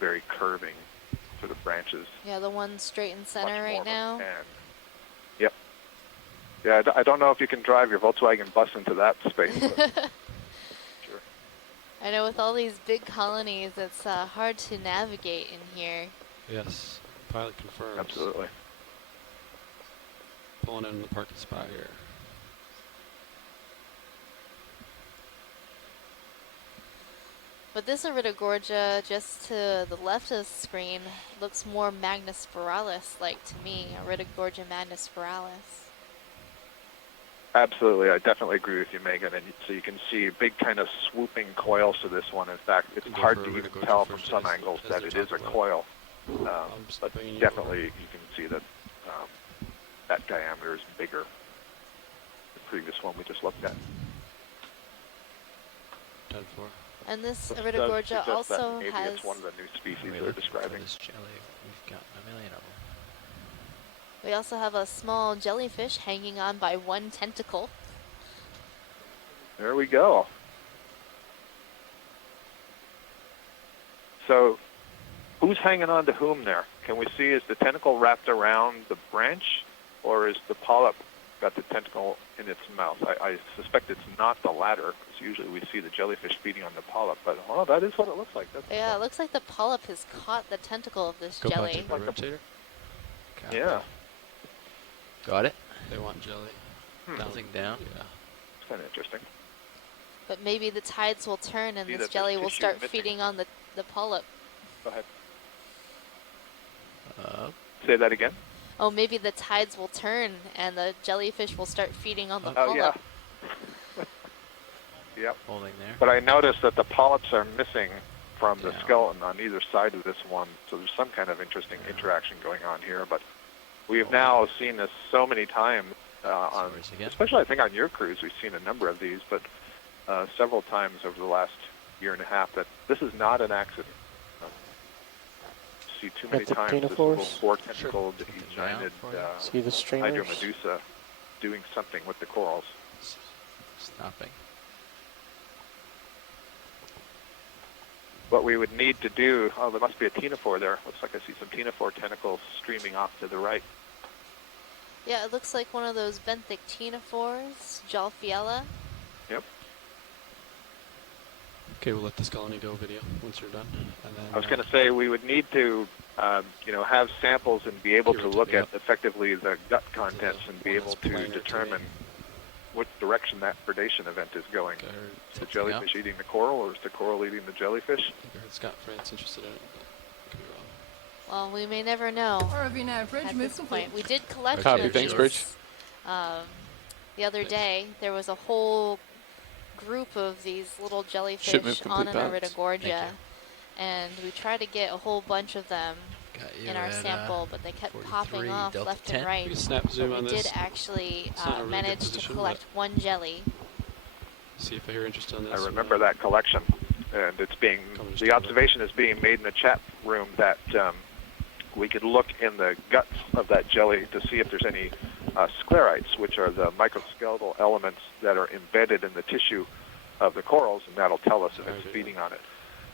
very curving sort of branches. Yeah, the one straight in center right now. Yep. Yeah, I don't know if you can drive your Volkswagen bus into that space. But sure. I know with all these big colonies, it's hard to navigate in here. Yes, pilot confirms. Absolutely. Pulling in the parking spot here. But this Iridogorgia, just to the left of the screen, looks more magna spiralis-like to me. Iridogorgia magna spiralis. Absolutely, I definitely agree with you, Megan. And so you can see big kind of swooping coils to this one. In fact, it's hard to even tell from some angles that it is a coil. But definitely you can see that that diameter is bigger than the previous one we just looked at. 10-4. And this This Iridigorgia does suggest also that maybe has... it's one of the new species We're they're looking for describing. this jelly. We've got a million of them. We also have a small jellyfish hanging on by one tentacle. There we go. So, who's hanging on to whom there? Can we see, is the tentacle wrapped around the branch, or is the polyp got the tentacle in its mouth? I suspect it's not the latter, because usually we see the jellyfish feeding on the polyp, but oh, that is what it looks like. Yeah, it looks like the polyp has caught the tentacle of this jelly. Like rotator. Yeah. Got it? They want jelly. Bouncing down? Yeah. It's kind of interesting. But maybe the tides will turn and See this that jelly there's will tissue start missing. feeding on the polyp. Go ahead. Uh, Say that again? Oh, maybe the tides will turn and the jellyfish will start feeding on the Oh, polyp. yeah. Yep. Holding there. But I noticed that the polyps are missing from the skeleton on either side of this one, so there's some kind of interesting interaction going on here. But we've now seen this so many times, especially I think on your cruise, we've seen a number of these, but several times over the last year and a half, that this is not an accident. See too many times this little four-tentacled, giant see the streamers? hydromedusa doing something with the corals. Stopping. What we would need to do, oh, there must be a ctenophore there. Looks like I see some ctenophore tentacles streaming off to the right. Yeah, it looks like one of those benthic ctenophores, Jalfiella. Yep. Okay, we'll let this colony go video once you're done. And then, I was going to say we would need to, have samples and be able to look at effectively the gut contents and be able to determine what direction that predation event is going. Is the jellyfish eating the coral, or is the coral eating the jellyfish? I heard Scott France interested in it, but I could be wrong. Well, we may never know. At this point, we did collect Copy, one of thanks, these, Bridge. the other day. There was a whole group of these little jellyfish Shipment on an complete balance. Iridigorgia, and we tried to get a whole bunch of them in our sample, but they kept popping off left and right. Snap zoom But on we this. did actually It's not a really good manage to position, collect one jelly. See if I hear interest on this. I remember that collection, and the observation is being made in the chat room that we could look in the guts of that jelly to see if there's any sclerites, which are the microskeletal elements that are embedded in the tissue of the corals, and that'll tell us if it's feeding on it.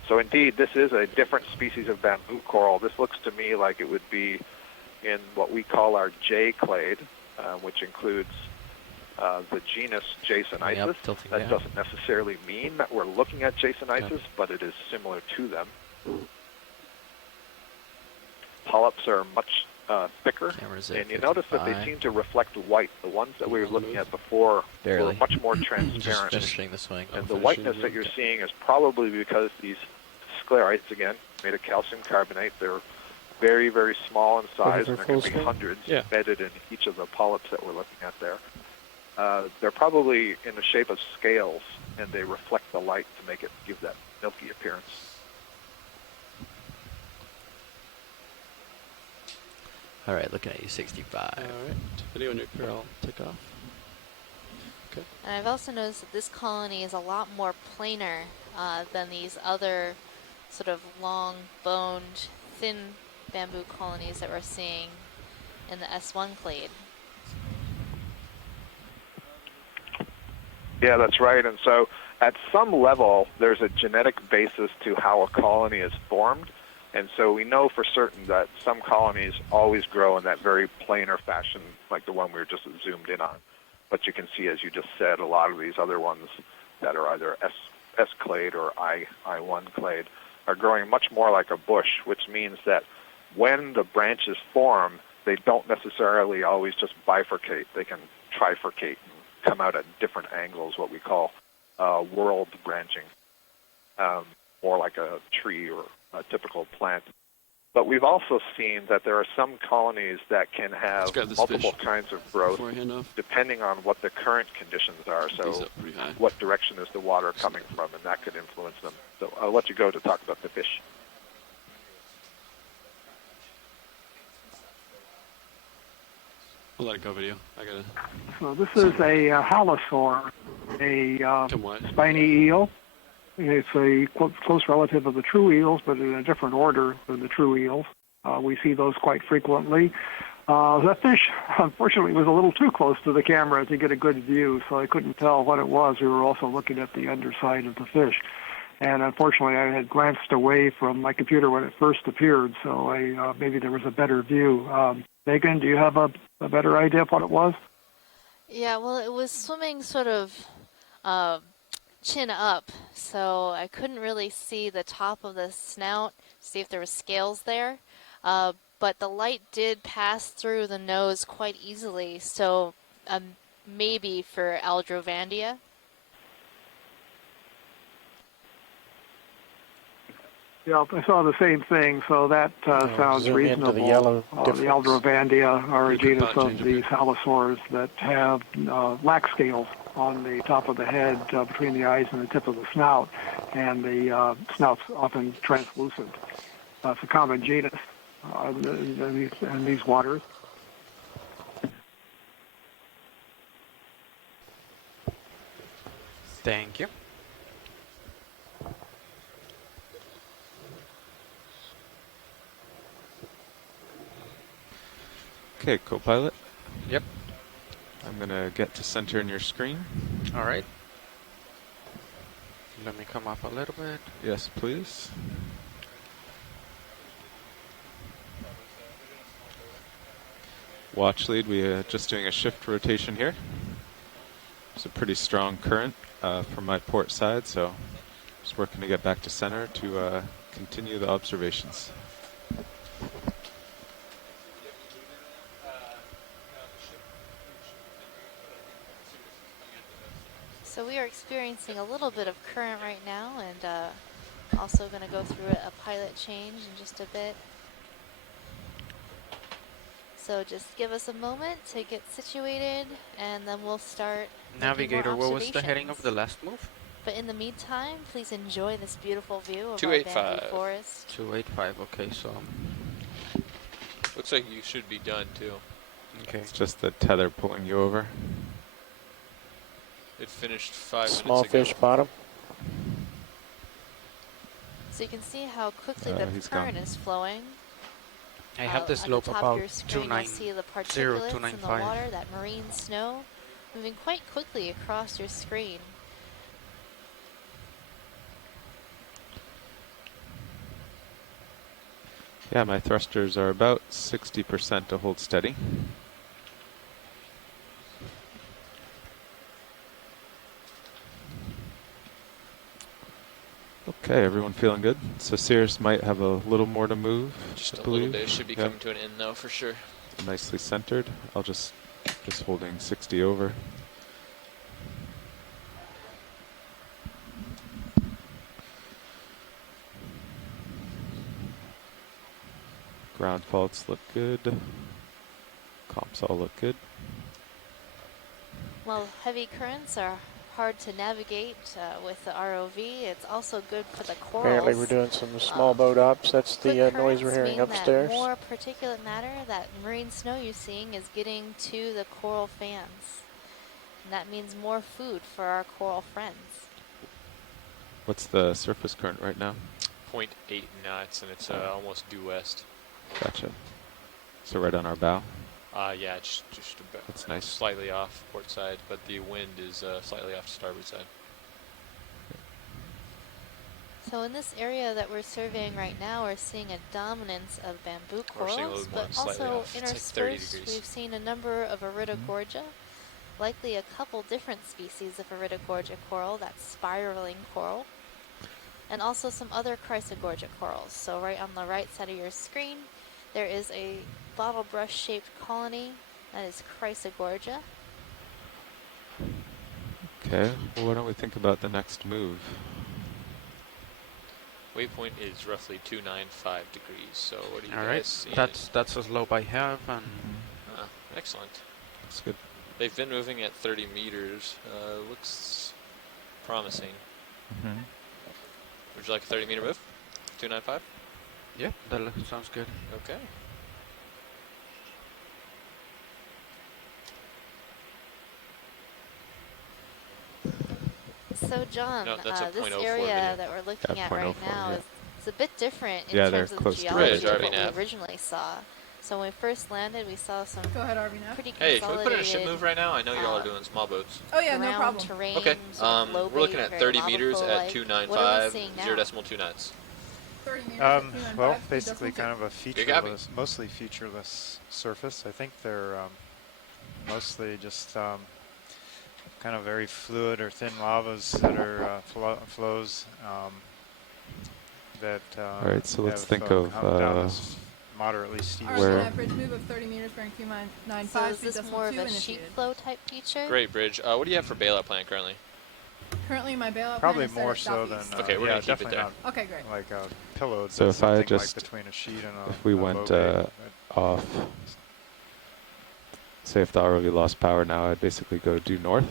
So indeed, this is a different species of bamboo coral. This looks to me like it would be in what we call our J clade, which includes the genus Jasonitis. That doesn't necessarily mean that we're looking at Jasonitis, but it is similar to them. Polyps are much thicker, and you notice that they seem to reflect white. The ones that we were looking at before were much more transparent. And the whiteness that you're seeing is probably because these sclerites, again, made of calcium carbonate, they're very, very small in size, and there can be hundreds embedded in each of the polyps that we're looking at there. They're probably in the shape of scales, and they reflect the light to make it give that milky appearance. All right, looking at you, 65. All right, video nuclear, I'll take off. Okay. And I've also noticed that this colony is a lot more planar than these other sort of long-boned, thin bamboo colonies that we're seeing in the S1 clade. Yeah, that's right. And so at some level, there's a genetic basis to how a colony is formed. And so we know for certain that some colonies always grow in that very planar fashion, like the one we were just zoomed in on. But you can see, as you just said, a lot of these other ones that are either S clade or I1 clade are growing much more like a bush, which means that when the branches form, they don't necessarily always just bifurcate. They can trifurcate and come out at different angles, what we call whorled branching, more like a tree or a typical plant. But we've also seen that there are some colonies that can have multiple kinds of growth depending on what the current conditions are. So what direction is the water coming from, and that could influence them. So I'll let you go to talk about the fish. I'll let it go video. I gotta. So this is a halosaur, a spiny eel. It's a close relative of the true eels, but in a different order than the true eels. We see those quite frequently. That fish, unfortunately, was a little too close to the camera to get a good view, so I couldn't tell what it was. We were also looking at the underside of the fish. And unfortunately, I had glanced away from my computer when it first appeared, so maybe there was a better view. Megan, do you have a better idea of what it was? Yeah, well, it was swimming sort of chin up, so I couldn't really see the top of the snout, see if there were scales there. But the light did pass through the nose quite easily, so maybe for Aldrovandia. Yeah, I saw the same thing, so that sounds reasonable. The yellow the Aldrovandia are a genus of these halosaurs that have lack scales on the top of the head, between the eyes and the tip of the snout, and the snout's often translucent. It's a common genus in these waters. Thank you. Okay, co-pilot. Yep. I'm going to get to center in your screen. All right. Let me come up a little bit. Yes, please. Watch lead, we are just doing a shift rotation here. It's a pretty strong current from my port side, so just working to get back to center to continue the observations. So we are experiencing a little bit of current right now, and also going to go through a pilot change in just a bit. So just give us a moment to get situated, and then we'll start. Navigator, what was the heading of the last move? But in the meantime, please enjoy this beautiful view of our 285. bamboo forest. 285, okay, so. Looks like you should be done too. Okay. It's just the tether pulling you over. It finished 5 minutes ago. Small fish bottom. So you can see how quickly the current is flowing. I have the slope about 290. You see the particulates in the water, that marine snow, moving quite quickly across your screen. Yeah, my thrusters are about 60% to hold steady. Okay, everyone feeling good? So Cirrus might have a little more to move. Just a little bit. Should be coming to an end now for sure. Nicely centered. I'll just holding 60 over. Ground faults look good. Comps all look good. While heavy currents are hard to navigate with the ROV, it's also good for the corals. Apparently we're doing some small boat ops. That's the noise we're hearing upstairs. That more particulate matter, that marine snow you're seeing, is getting to the coral fans. And that means more food for our coral friends. What's the surface current right now? 0.8 knots, and it's almost due west. Gotcha. So right on our bow? Yeah, just about. That's nice. Slightly off port side, but the wind is slightly off to starboard side. So in this area that we're surveying right now, we're seeing a dominance of bamboo corals, but also interspersed, we've seen a number of Iridogorgia, likely a couple different species of Iridogorgia coral, that's spiraling coral, and also some other Chrysogorgia corals. So right on the right side of your screen, there is a bottle brush shaped colony that is Chrysogorgia. Okay, well, what don't we think about the next move? Waypoint is roughly 295 degrees, so what do you All guys right, see? that's a slope I have, and excellent. That's good. They've been moving at 30 meters. Looks promising. Would you like a 30-meter move? 295? Yeah, that sounds good. Okay. So John, No, that's a this 0.04 area video. that we're looking at right 0.04, now yeah. is it's a bit different in Yeah, they're terms of the close to geology Ridge, of RV what nav. we originally saw. So when we first landed, we saw some Go ahead, RV pretty Hey, can we consolidated put in a ship move right now? I know y'all are doing small boats. Oh yeah, no ground problem. terrain. Okay, sort of low we're looking bay, at very 30 lava meters flow at like. 295, What are we seeing now? 0.2 knots. 30 meters. Well, basically kind of a featureless, mostly featureless surface. I think they're mostly just kind of very fluid or thin lavas that are flows that All right, so let's have think come of down this moderately steep where- Bridge move of 30 meters bearing Q95. So is this more of a sheet flow type feature? Great, Bridge. What do you have for bailout plan currently? Currently, my bailout probably plan is more set so at than southeast. Okay, we're yeah, gonna keep it definitely there. not Okay, great. like pillowed. So but if I something just, like between a sheet and a if we a went low bay, off, say if the ROV lost power now, I'd basically go due north,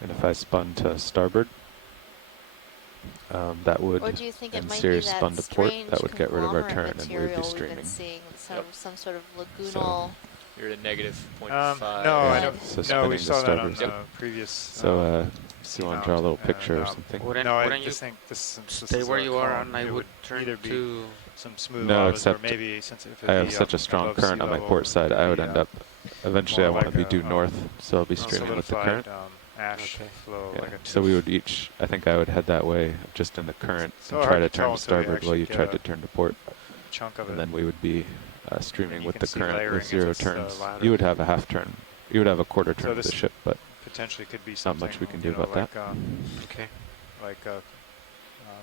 and if I spun to starboard, that would, Or do you think it and might Sirius be that spun to port, strange that would get rid of our conglomerate turn, and we would be material we've streaming. been seeing, Yep. some sort of lagoonal. You're at a negative 0.5. no, I Yeah. don't. So No, spinning we to saw that on starboard. the previous. So, so you want to draw a little picture or something? No, I wouldn't just you think this stay is where a you are, cone. and I It would turn either be to some smooth No, lavas, or except maybe since if I it'd have be such a strong above sea current on my level, port side, it I could would be, end up, eventually I more want to like be a, due north, so I'll be streaming with the current. solidified, ash flow. Yeah, Like a so we would each, I think I would head that way, just in the current, So and hard try to to tell turn to until you starboard while you actually tried get to a turn to port. chunk of And it. then we would be streaming you with can the see current layering with as 0 it's, turns. ladder. You would have a half turn, you would have a quarter So turn to this the ship, but potentially could be not something. much we can do you know, about like, that. Okay. Like a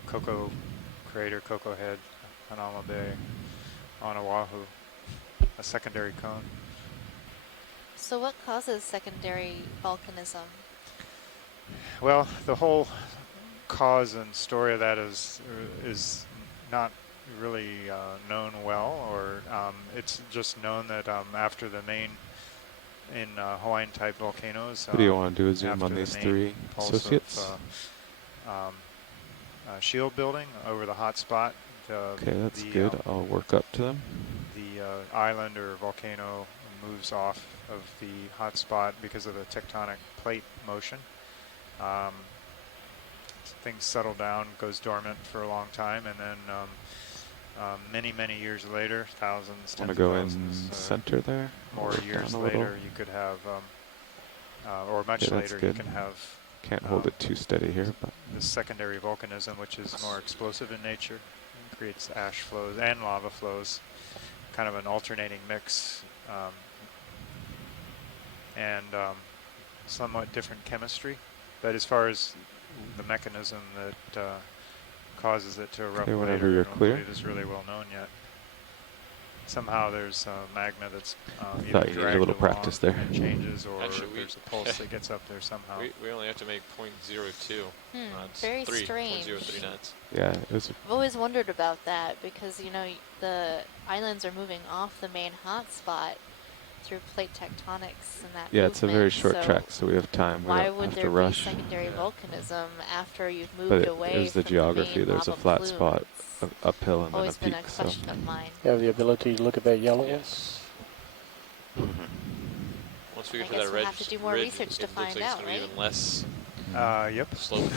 Cocoa Crater, Cocoa Head, Hanama Bay, on Oahu, a secondary cone. So what causes secondary volcanism? Well, the whole cause and story of that is not really known well, or it's just known that after the main in Hawaiian type volcanoes. What do you want to do, a zoom after on the these main three pulse associates? Of, shield building over the hot spot. Okay, that's good. I'll work up to them. The island or volcano moves off of the hot spot because of the tectonic plate motion. Things settle down, goes dormant for a long time, and then many years later, thousands, Want to tens go of in thousands, center there? more Work years down a later, little. you could have, or much Yeah, that's later, you good. can have Can't hold it too steady here, but this secondary volcanism, which is more explosive in nature, creates ash flows and lava flows, kind of an alternating mix, and somewhat different chemistry. But as far as the mechanism that causes it to erupt whenever later, you're I don't clear. believe is really well known yet. Somehow there's magma that's thought either you needed a dragged little along practice there. and changes, or Actually, there's a pulse that gets up there somehow. We only have to make 0.02 knots. Very 3, strange. 0.03 knots. yeah, it was. I've always wondered about that because, you know, the islands are moving off the main hotspot through plate tectonics and that Yeah, it's a very movement, short so track, so we have time. We why don't would have there to be rush. secondary volcanism after you've moved But away it was the from geography. the main There's a lava flat plume? spot It's uphill and then a always been peak. a So question of mine. You have the ability to look at that yellow one? Yes. Once we I get to guess that we'll ridge, have to do more ridge, research it to looks find like it's out, going to be right? even less Yep. slope.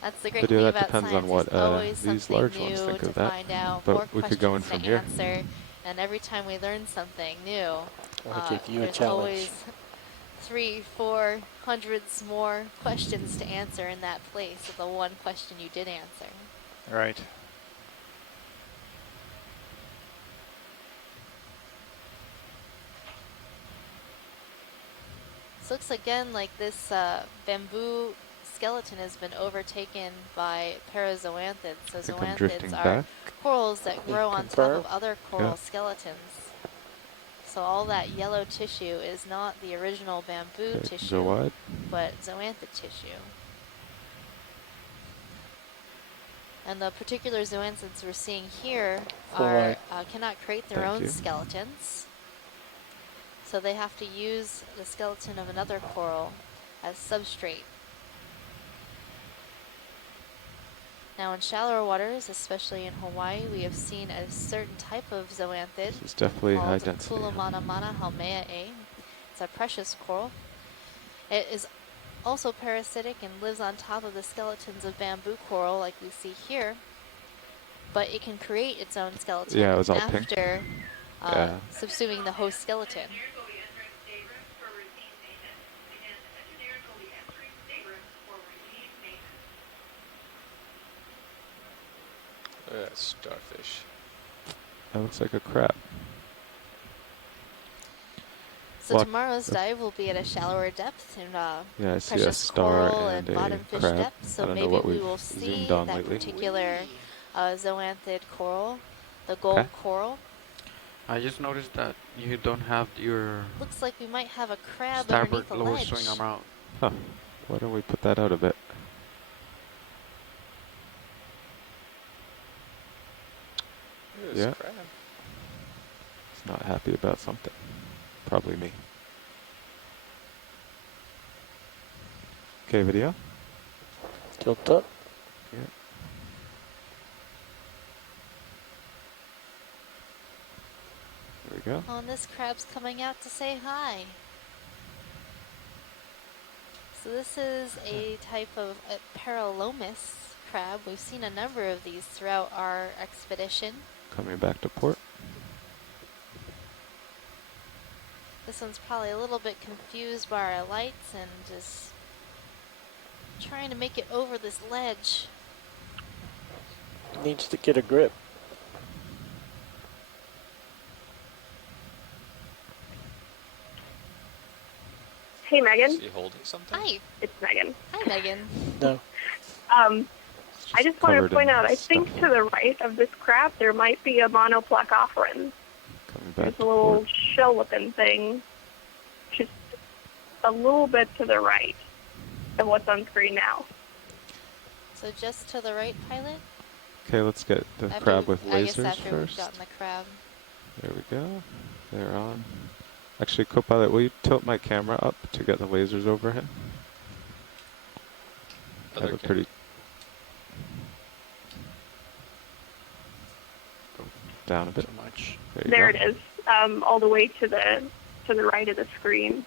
That's the great But thing yeah, that about depends science. on what There's always these something large new ones think to of that. find out, But more we could go in questions from to here. answer, and every time we learn something new, I'll give you a there's challenge. always 300-400 more questions to answer in that place of the one question you did answer. Right. This looks again like this bamboo skeleton has been overtaken by Perizoanthids. So I think I'm drifting zoanthids are back. corals that grow on top Confirm. of other coral Yeah. skeletons. So all that yellow tissue is not the original bamboo Okay, tissue, go wide. but zoanthid tissue. And the particular zoanthids we're seeing here Full are wide. cannot create their Thank own you. skeletons. So they have to use the skeleton of another coral as substrate. Now in shallower waters, especially in Hawaii, we have seen a certain type of zoanthid It's definitely high called density. Kulamana halmeae. It's a precious coral. It is also parasitic and lives on top of the skeletons of bamboo coral like we see here. But it can create its own skeleton Yeah, it was all pink. after subsuming the host skeleton. Starfish. That looks like a crab. So tomorrow's dive will be at a shallower depth in yeah, I see a precious star coral and and a bottom fish crab. depth. So I don't know maybe what we we've will see zoomed on that lately. particular zoanthid coral, the gold coral. I just noticed that you don't have your Looks like we might have a crab starboard underneath the lower ledge. swing arm out. Huh. Why don't we put that out a bit? Yeah. Crab. He's not happy about something. Probably me. Okay, video. Tilt up. Yeah. There we go. Oh, and this crab's coming out to say hi. So this is a type of Perilomus crab. We've seen a number of these throughout our expedition. Coming back to port. This one's probably a little bit confused by our lights and just trying to make it over this ledge. Needs to get a grip. Hey, Megan. Is he holding something? Hi. It's Megan. Hi, Megan. No. I just wanted to point out, I think to the right of this crab, there might be a monoplacophorans. It's a little shell-looking thing, just a little bit to the right of what's on screen now. So just to the right, pilot? Okay, let's get the crab with I guess lasers after we've first. gotten the crab. There we go. They're on. Actually, co-pilot, will you tilt my camera up to get the lasers over him? I have a pretty... Down a bit. Much. There it is, all the way to the right of the screen.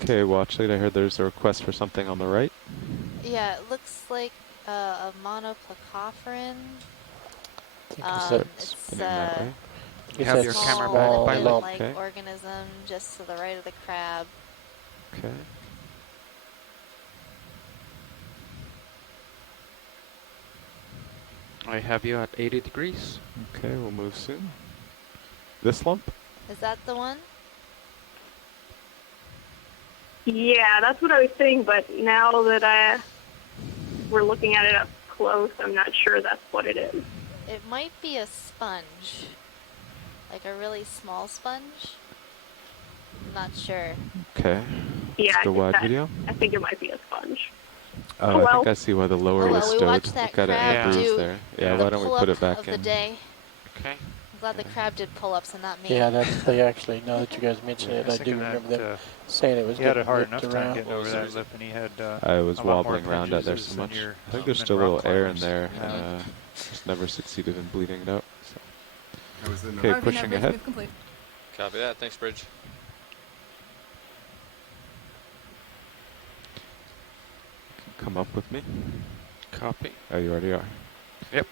Okay, watch lead. I heard there's a request for something on the right. Yeah, it looks like a monoplacophoran. It's You have your camera back, pilot. like organism just to the right of the crab. Okay. I have you at 80 degrees. Okay, we'll move soon. This lump? Is that the one? Yeah, that's what I was saying, but now that we're looking at it up close, I'm not sure that's what it is. It might be a sponge. Like a really small sponge. I'm not sure. Okay. Yeah, the wide video. I think it might be a sponge. Oh, I think I see why the lower was stowed. Look at it, bruised there. Yeah, why don't we put it back in? The day. Okay. I'm glad the crab did pull-ups and not me. Yeah, they actually, now that you guys mention it, I do remember them saying it was he had a getting hard whipped enough time around. getting over that lip, and he had I was a lot wobbling more around out there bruises so than much. your I think there's common still a little rock air in climbers. there. Yeah. Just never succeeded in bleeding it out. So. All Okay, right, pushing bridge ahead. move complete. Copy that. Thanks, Bridge. Come up with me. Copy. Oh, you already are. Yep.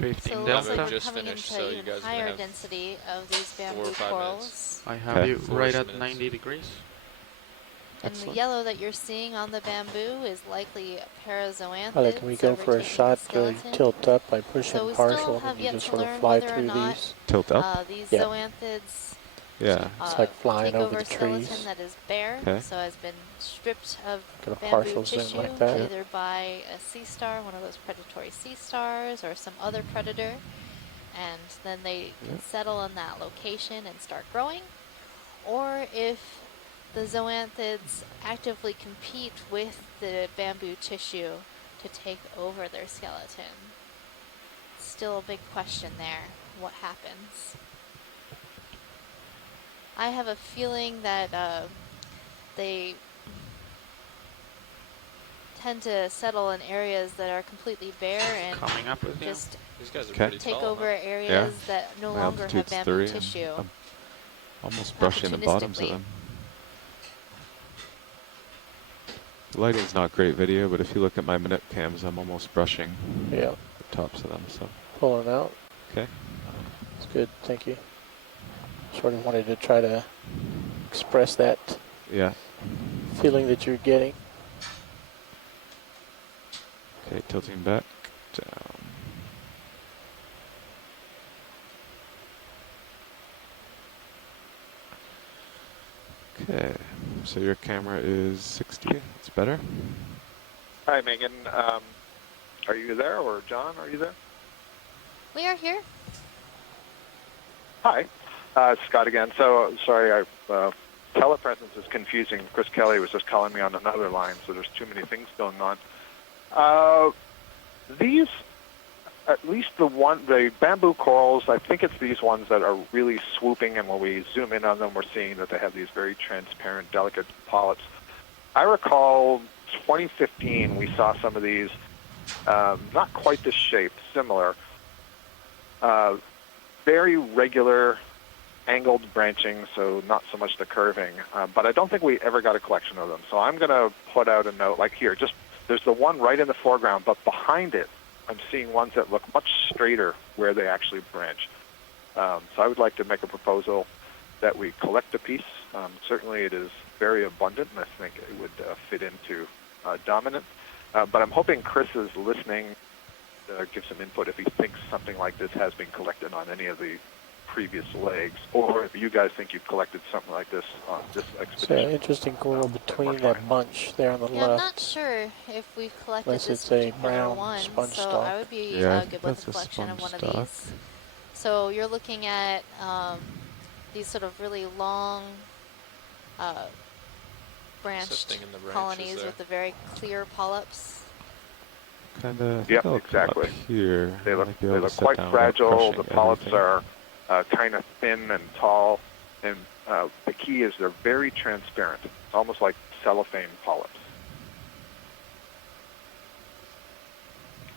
15 So it delta. looks like we're just coming finished, into so you even guys are gonna higher have density of these 4 or bamboo 5 corals. minutes. I have Okay. you 4 right at minutes. 90 degrees. And the yellow that you're seeing on the bamboo is likely Perizoanthine. Pilot, can we go for a shot to tilt up by pushing So we partial still and have you yet just to sort of learn fly whether or through not these? Tilt up? these Yeah. zoanthids Yeah. It's like flying take over the skeleton trees. that is bare, Okay. so has been stripped of Got a bamboo partial zoom tissue, like that. either by a sea star, one of those predatory sea stars, or some other predator, and then they can settle in that location and start growing. Or if the zoanthids actively compete with the bamboo tissue to take over their skeleton. Still a big question there. What happens? I have a feeling that they tend to settle in areas that are completely bare and Coming up with you. just These guys are Okay. pretty take tall, over huh? areas that no My longer have altitude's bamboo 3 and tissue. I'm almost brushing the bottoms of them. The lighting's not great video, but if you look at my minute cams, I'm almost brushing the tops of them. So pulling out. Okay. It's good, thank you. Sort of wanted to try to express that feeling that you're getting. Okay, tilting back, down. Okay, so your camera is 60. It's better. Hi, Megan. Are you there, or John? Are you there? We are here. Hi, Scott again. So sorry, telepresence is confusing. Chris Kelly was just calling me on another line, so there's too many things going on. These, at least the bamboo corals, I think it's these ones that are really swooping, and when we zoom in on them, we're seeing that they have these very transparent, delicate polyps. I recall 2015, we saw some of these, not quite this shape, similar, very regular angled branching, so not so much the curving, but I don't think we ever got a collection of them. So I'm going to put out a note, like here, just there's the one right in the foreground, but behind it, I'm seeing ones that look much straighter where they actually branch. So I would like to make a proposal that we collect a piece. Certainly it is very abundant, and I think it would fit into dominant. But I'm hoping Chris is listening to give some input if he thinks something like this has been collected on any of the previous legs, or if you guys think you've collected something like this on this expedition. It's an interesting coral between that bunch there on the left. I'm not sure if we've collected Unless this it's a particular brown one, sponge so stalk. I would be Yeah, good with that's a a collection of one sponge of stalk. these. So you're looking at these sort of really long branched Sifting in the branches colonies there. with the very clear polyps. Kind of. Yep, exactly. Here, They look might be able to sit quite down without fragile. The crushing polyps everything. are kind of thin and tall, and the key is they're very transparent. It's almost like cellophane polyps.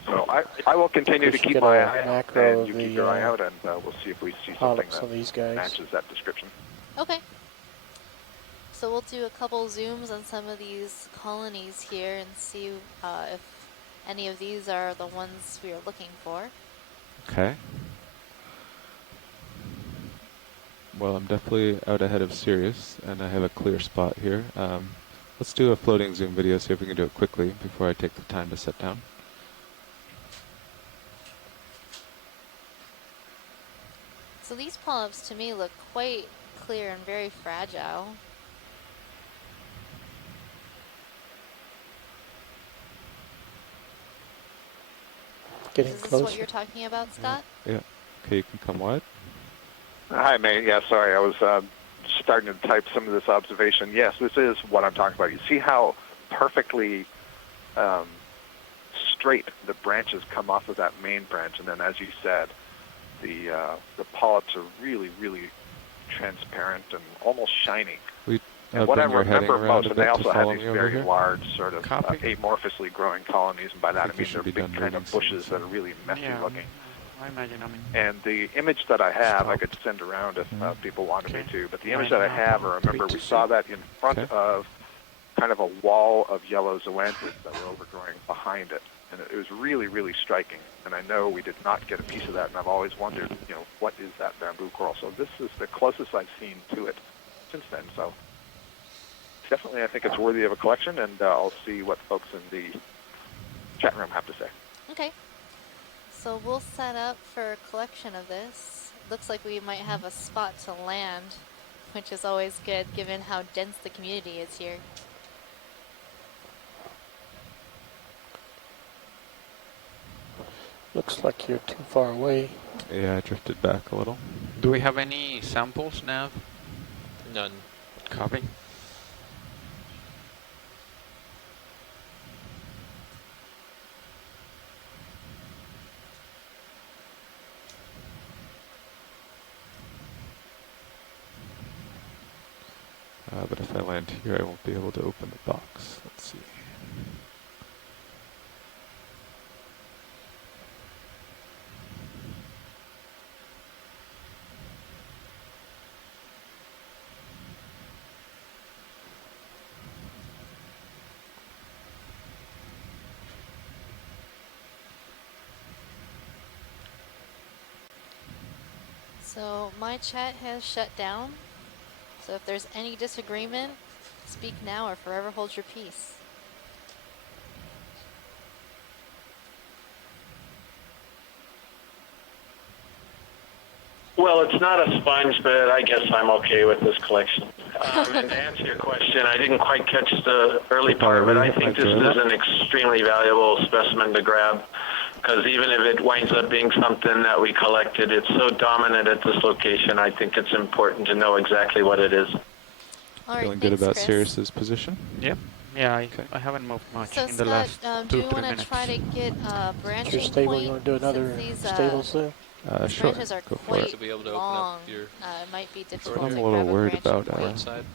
So I will continue to keep my eye out, and you keep your eye out, and we'll see if we see something polyps on these guys. matches that description. Okay. So we'll do a couple zooms on some of these colonies here and see if any of these are the ones we are looking for. Okay. Well, I'm definitely out ahead of Sirius, and I have a clear spot here. Let's do a floating zoom video, see if we can do it quickly before I take the time to sit down. So these polyps to me look quite clear and very fragile. Getting Is this closer. what you're talking about, Scott? Yeah. Okay, you can come wide. Hi, mate. Yeah, sorry, I was starting to type some of this observation. Yes, this is what I'm talking about. You see how perfectly straight the branches come off of that main branch, and then, as you said, the polyps are really, really transparent and almost shiny. And what I remember most, and they also have these very large, sort of amorphously growing colonies, and by that I mean they're big kind of bushes that are really messy looking. And the image that I have, I could send around if people wanted me to, but the image that I have, I remember we saw that in front of kind of a wall of yellow zoanthids that were overgrowing behind it. And it was really, really striking. And I know we did not get a piece of that, and I've always wondered, what is that bamboo coral? So this is the closest I've seen to it since then. So definitely I think it's worthy of a collection, and I'll see what folks in the chat room have to say. Okay. So we'll set up for a collection of this. Looks like we might have a spot to land, which is always good given how dense the community is here. Looks like you're too far away. Yeah, I drifted back a little. Do we have any samples, Nav? None. Copy. But if I land here, I won't be able to open the box. Let's see. So my chat has shut down. So if there's any disagreement, speak now or forever hold your peace. Well, it's not a sponge, but I guess I'm okay with this collection. And to answer your question, I didn't quite catch the early part, but I think this is an extremely valuable specimen to grab, because even if it winds up being something that we collected, it's so dominant at this location, I think it's important to know exactly what it is. All right, Feeling good about Chris. Sirius's position? Yep. Yeah, I haven't moved much So in the Scott, last do 2-3 you want minutes. to try to get a branching Your stable, point? you want to do another Since these, stables there? these Sure. branches are Go for quite it. To be able to long. open up your It might be That's difficult what I'm to a little grab worried a branching about. point. side.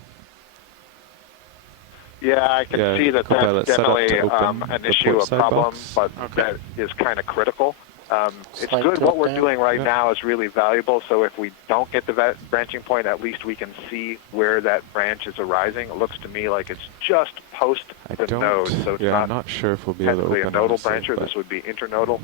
Yeah, I can see that Copilot that's set up to definitely open an the issue, port a side problem, box. but that is kind of critical. It's Slide good. tilt What we're down. doing right Yeah. now is really valuable, so if we don't get the branching point, at least we can see where that branch is arising. It looks to me like it's just post the node, so it's I'm not sure if we'll be able to technically open a nodal honestly, brancher. but This would be internodal.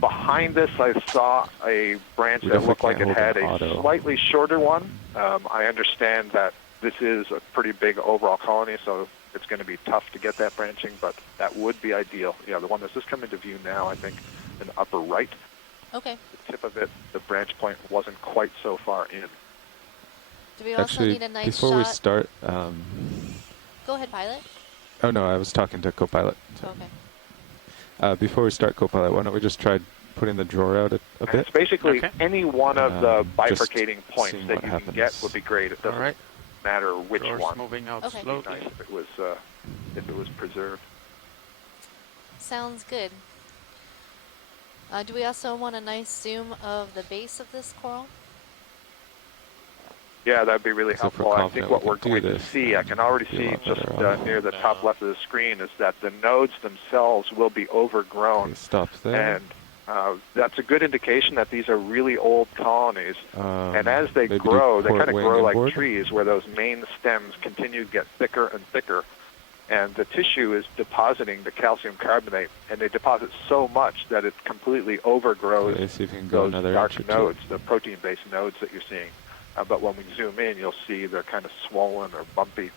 Behind this, I saw a branch we that looked definitely like it can't had hold an a auto. slightly shorter one. I understand that this is a pretty big overall colony, so it's going to be tough to get that branching, but that would be ideal. Yeah, the one that's just come into view now, I think, in the upper right. Okay. The tip of it, the branch point wasn't quite so far in. Do we also actually, need a nice before shot? we start, Go ahead, pilot. oh no, I was talking to Copilot. Okay. Before we start Copilot, why don't we just try putting the drawer out a And bit? it's basically any one of the just bifurcating points seeing that what you happens. can get would be great. It doesn't matter which Drawer's one. moving out Okay. It'd be slowly. nice if it was preserved. Sounds good. Do we also want a nice zoom of the base of this coral? Yeah, that'd be really So if we're helpful. I confident think what we we're can going do to this, see, I can already be a see lot just better off. near the top left of the screen, is that the nodes themselves will be overgrown. Okay, stop there. And that's a good indication that these are really old colonies. And as they maybe grow, do they kind of port grow wing like inboard. trees, where those main stems continue to get thicker and thicker. And the tissue is depositing the calcium carbonate, and they deposit so much that it completely overgrows Okay, see if you can go those another dark inch or two. nodes, the protein-based nodes that you're seeing. But when we zoom in, you'll see they're kind of swollen or bumpy.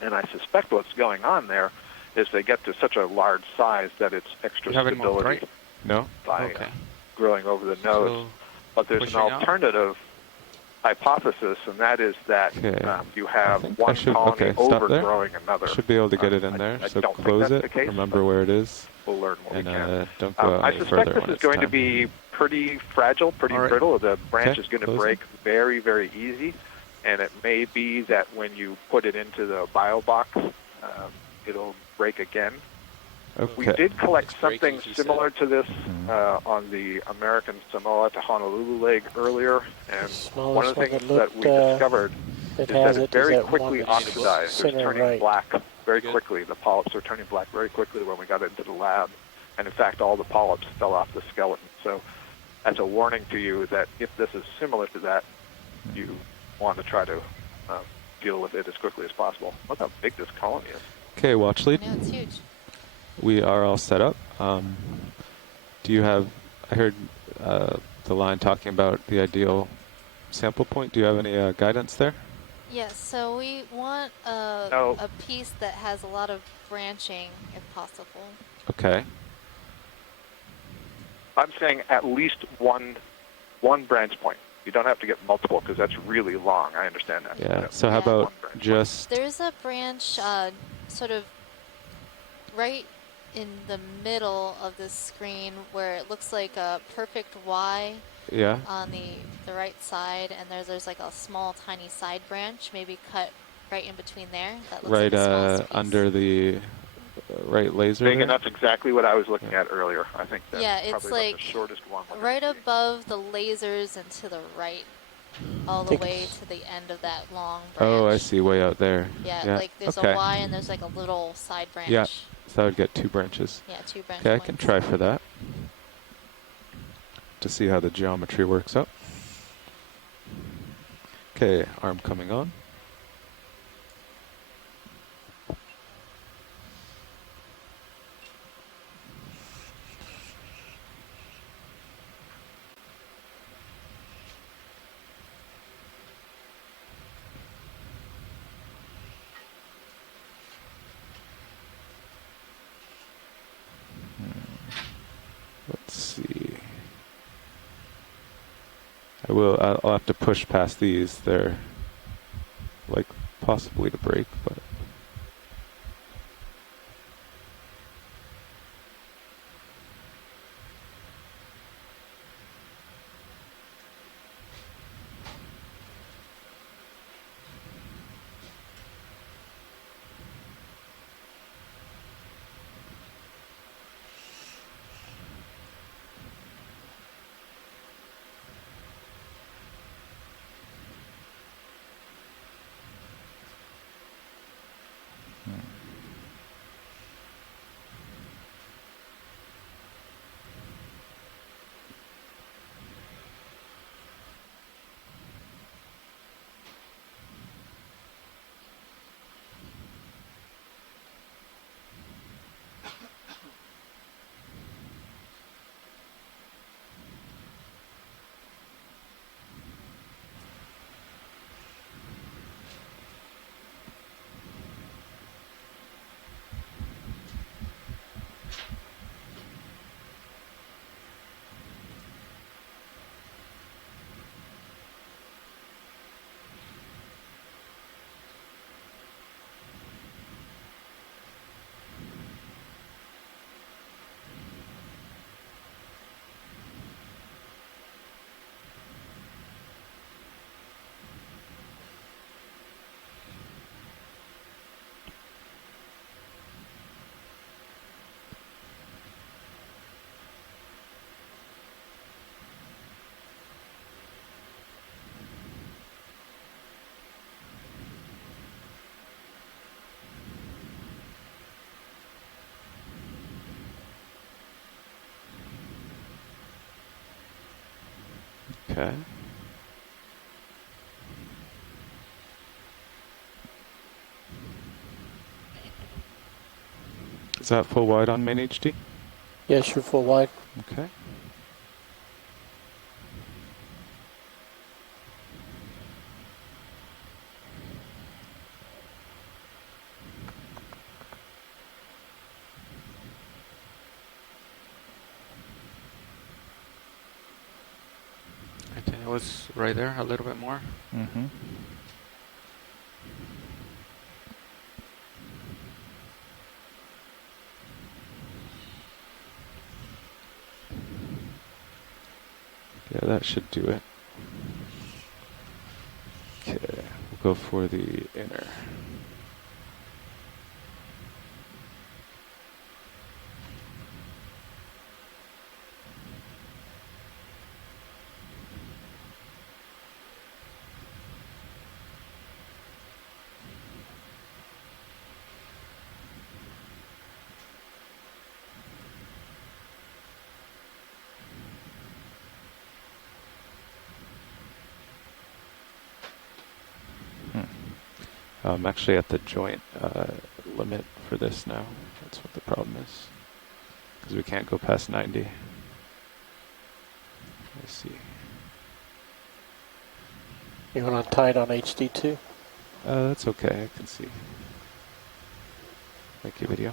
And I suspect what's going on there is they get to such a large size that it's extra You haven't moved, stability right? No? by Okay. growing over the nodes. So, But there's an pushing out? alternative hypothesis, and that is that you have I one should, colony okay, stop there. overgrowing another. Should be able to get it in there. I So don't think close that's it. the case, Remember where it is. We'll learn what and we can. don't go out I any suspect further this when is it's going to time. be pretty fragile, pretty All right. brittle. The branch Okay, is going to close break it. very, very easy, and it may be that when you put it into the bio box, it'll break again. We Okay. did collect It's breaking, something he said. similar to this on the American Samoa to Honolulu leg earlier, and one of the one things that that looked, we discovered that is has that it it very is that quickly one that's oxidized. It's center turning right. black very quickly. The polyps are turning black very quickly when we got into the lab. And in fact, all the polyps fell off the skeleton. So that's a warning to you that if this is similar to that, you want to try to deal with it as quickly as possible. Look how big this colony is. Okay, watch lead. Yeah, it's huge. We are all set up. Do you have, I heard the line talking about the ideal sample point. Do you have any guidance there? Yes, so we want a piece that has a lot of branching, if possible. Okay. I'm saying at least one branch point. You don't have to get multiple because that's really long. I understand that. Yeah. So how about just There's a branch sort of right in the middle of this screen where it looks like a perfect Y on the right side, and there's like a small tiny side branch, maybe cut right in between there. That looks right like the smallest piece. under the right laser Big there? enough, exactly what I was looking at earlier. I think that's Yeah, it's probably about like the shortest one. right above the lasers and to the right, all the way to the end of that long branch. Oh, I see, way out there. Yeah, like there's okay. a Y and there's like a little side branch. Yeah, so I would get 2 branches. Yeah, 2 branch Okay, I points. can try for that to see how the geometry works out. Okay, arm coming on. I will. I'll have to push past these. They're like possibly to break, but. Okay. Is that full wide on main HD? Yes, you're full wide. Okay. It was right there, a little bit more. Mm-hmm. Yeah, that should do it. Okay, we'll go for the inner. I'm actually at the joint limit for this now. That's what the problem is. Because we can't go past 90. Let's see. You want to tie it on HD too? That's okay, I can see. Thank you, video.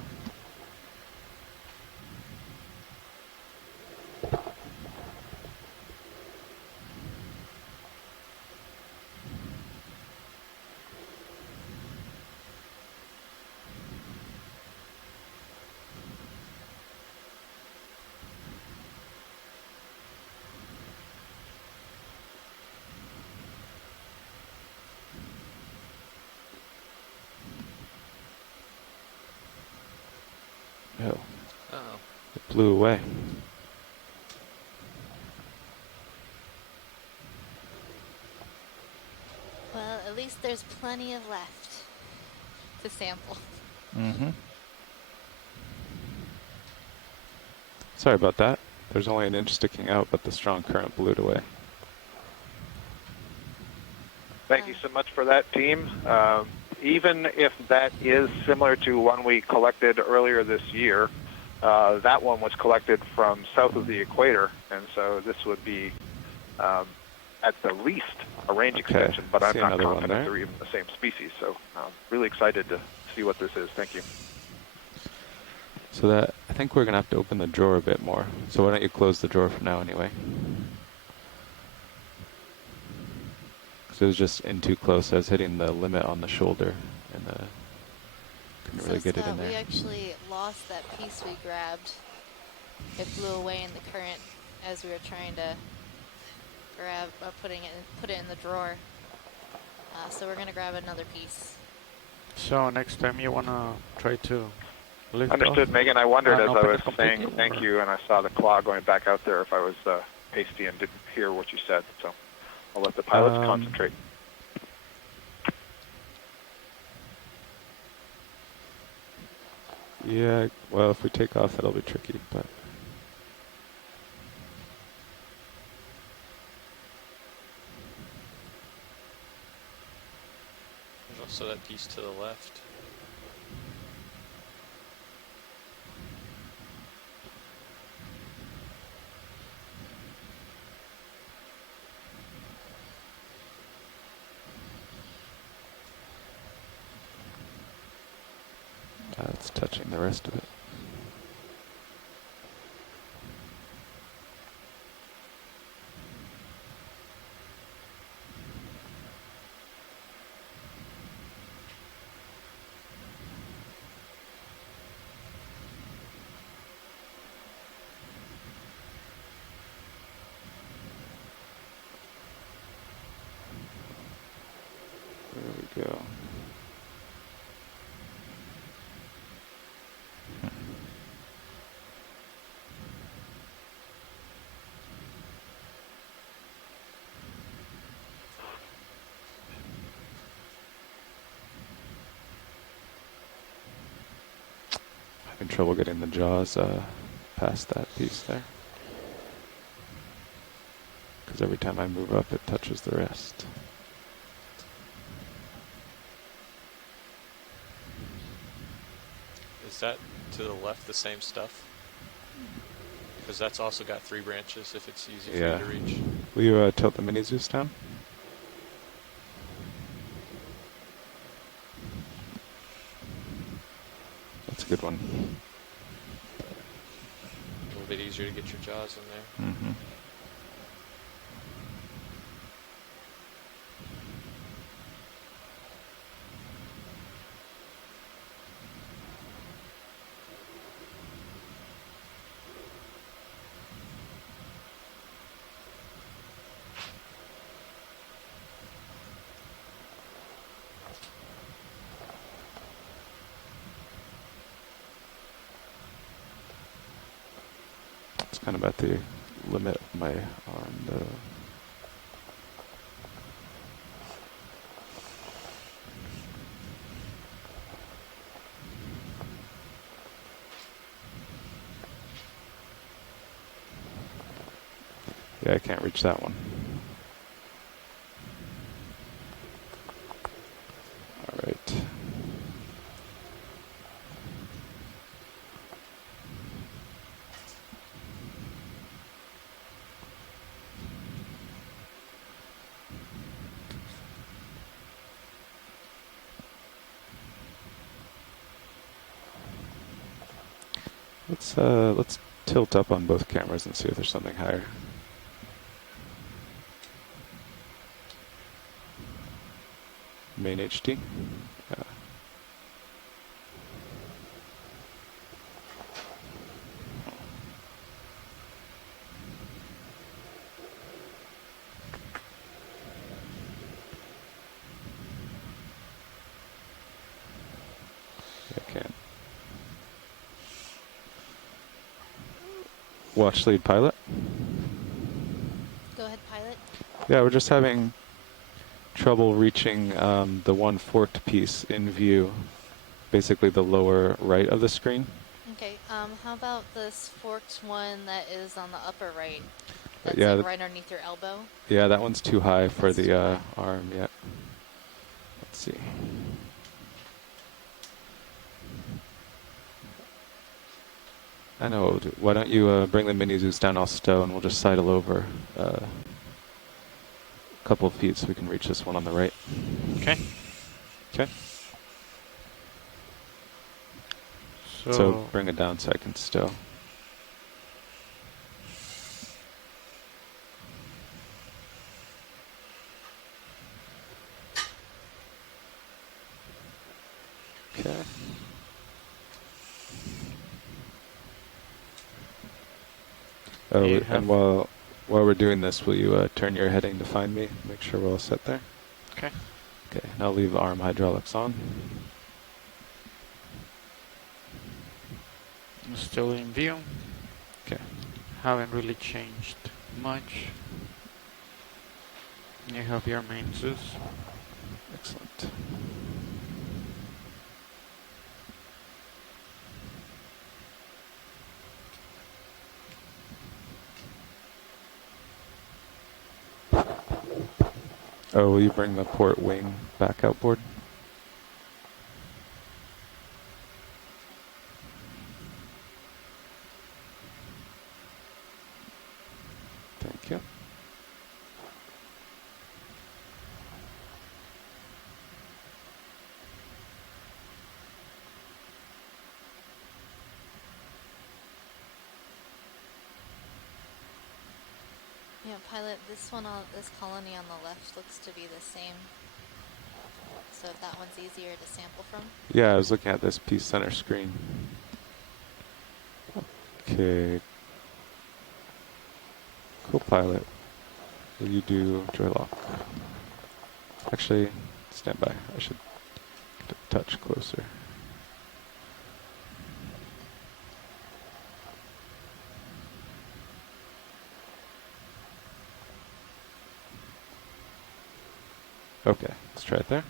Oh. Uh-oh. It blew away. Well, at least there's plenty of left to sample. Mm-hmm. Sorry about that. There's only an inch sticking out, but the strong current blew it away. Thank you so much for that, team. Even if that is similar to one we collected earlier this year, that one was collected from south of the equator, and so this would be at the least a range extension, but I'm not confident they're even the same species. So I'm really excited to see what this is. Thank you. So that, I think we're going to have to open the drawer a bit more. So why don't you close the drawer for now anyway. 'Cause it was just in too close. I was hitting the limit on the shoulder, and couldn't really get it in there. We actually lost that piece we grabbed. It flew away in the current as we were trying to grab, put it in the drawer. So we're gonna grab another piece. So next time you wanna try to lift Understood, off Megan. I wondered as and I open was it completely, saying thank you and I saw the claw going back out there if I was hasty and didn't hear what you said. So I'll let the pilots concentrate. Yeah, well, if we take off, that'll be tricky, but... There's also that piece to the left. It's touching the rest of it. There we go. Having trouble getting the jaws past that piece there. Because every time I move up, it touches the rest. Is that to the left the same stuff? Because that's also got 3 branches if it's easy for you to reach. Will you tilt the mini Zeus down? That's a good one. A little bit easier to get your jaws in there. Mm-hmm. It's kind of at the limit of my arm, though. Yeah, I can't reach that one. All right. Let's tilt up on both cameras and see if there's something higher. Main HD. I can't. Watch lead pilot. Go ahead, pilot. Yeah, we're just having trouble reaching the one forked piece in view, basically the lower right of the screen. Okay, how about this forked one that is on the upper right? That's Yeah, like right underneath your elbow? Yeah, that one's too high for the arm yet. Let's see. I know what we'll do. Why don't you bring the mini Zeus down, I'll stow, and we'll just sidle over a couple of feet so we can reach this one on the right. Okay. Okay. So bring it down so I can stow. Okay. Oh, and while we're doing this, will you turn your heading to find me? Make sure we're all set there. Okay. Okay, and I'll leave arm hydraulics on. Still in view. Okay. Haven't really changed much. You have your main Zeus. Excellent. Oh, will you bring the port wing back outboard? Thank you. Yeah, pilot, this colony on the left looks to be the same. So if that one's easier to sample from. Yeah, I was looking at this piece center screen. Okay. Co-pilot, will you do joy lock? Actually, stand by. I should get a touch closer. Okay, let's try it there.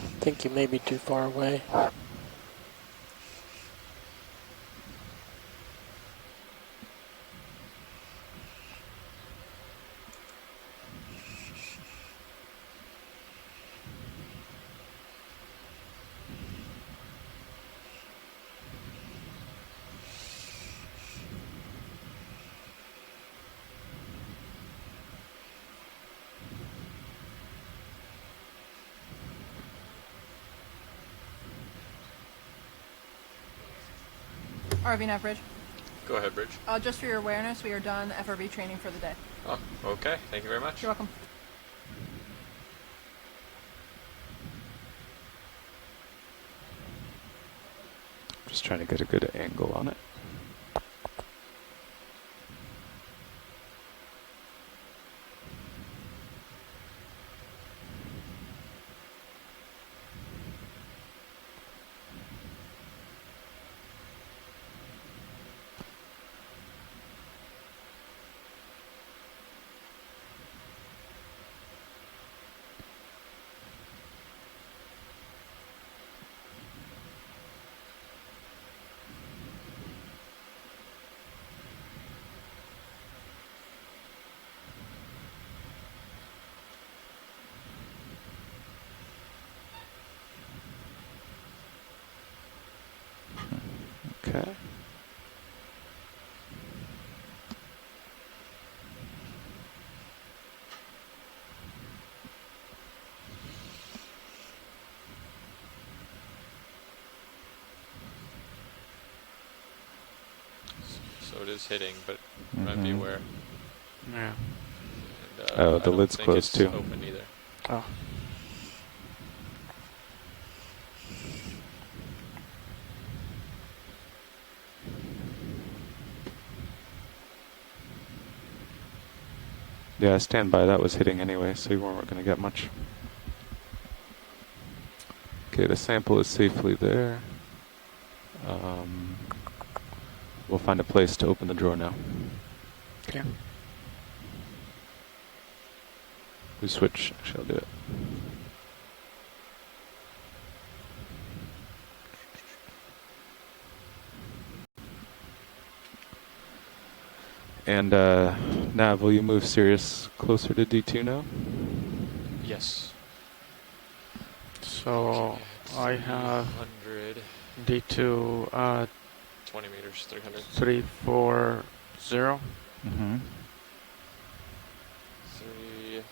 I think you may be too far away. RV Bridge. Go ahead, Bridge. Just for your awareness, we are done FRV training for the day. Oh, okay. Thank you very much. You're welcome. Just trying to get a good angle on it. Okay. So it is hitting, but you might be aware. Yeah. And, oh, the lid's closed too. Open either. Oh. Yeah, stand by. That was hitting anyway, so you weren't going to get much. Okay, the sample is safely there. We'll find a place to open the drawer now. Okay. We switch. Actually, I'll do it. And Nav, will you move Sirius closer to D2 now? Yes. So I have 100. D2 20 meters, 300. 340. Mm-hmm. 3.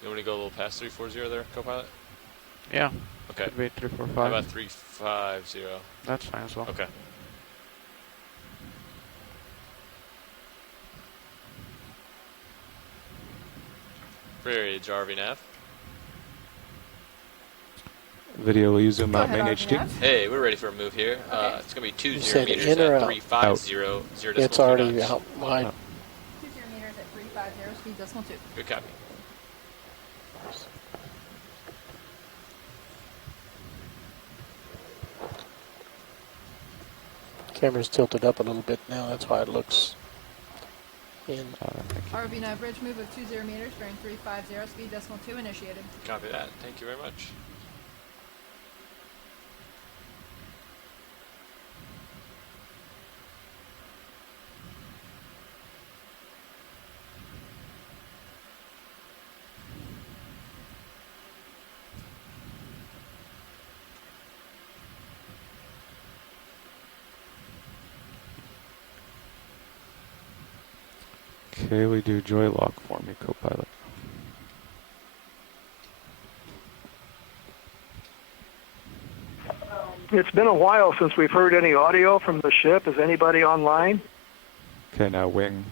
You want me to go a little past 340 there, Copilot? Yeah. Okay. Could be 345. How about 350? That's fine as well. Okay. Bridge, RV nav. Video, will you zoom out main HD? Hey, we're ready for a move here. It's going to be 20 said meters in or at out? 350, 0 It's already out wide. 20 meters at 350, speed decimal 2. Good copy. Camera's tilted up a little bit now. That's why it looks in. RV nav bridge move of 20 meters, bearing 350, speed decimal 2 initiated. Copy that. Thank you very much. Okay, we do joy lock for me, Copilot. It's been a while since we've heard any audio from the ship. Is anybody online? Okay, now wing,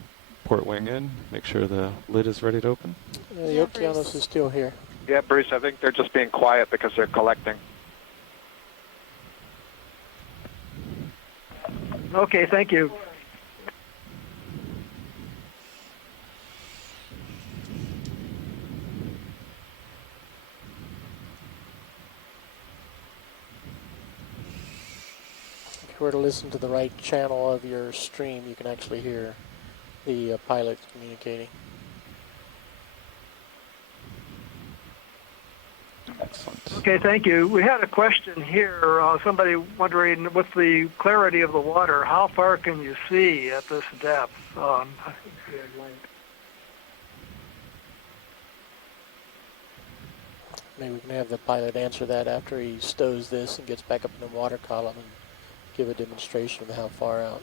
port wing in. Make sure the lid is ready to open. The Okeanos is still here. Yeah, Bruce, I think they're just being quiet because they're collecting. Okay, thank you. If you were to listen to the right channel of your stream, you can actually hear the pilot communicating. Excellent. Okay, thank you. We had a question here. Somebody wondering, what's the clarity of the water? How far can you see at this depth? Maybe we can have the pilot answer that after he stows this and gets back up in the water column and give a demonstration of how far out.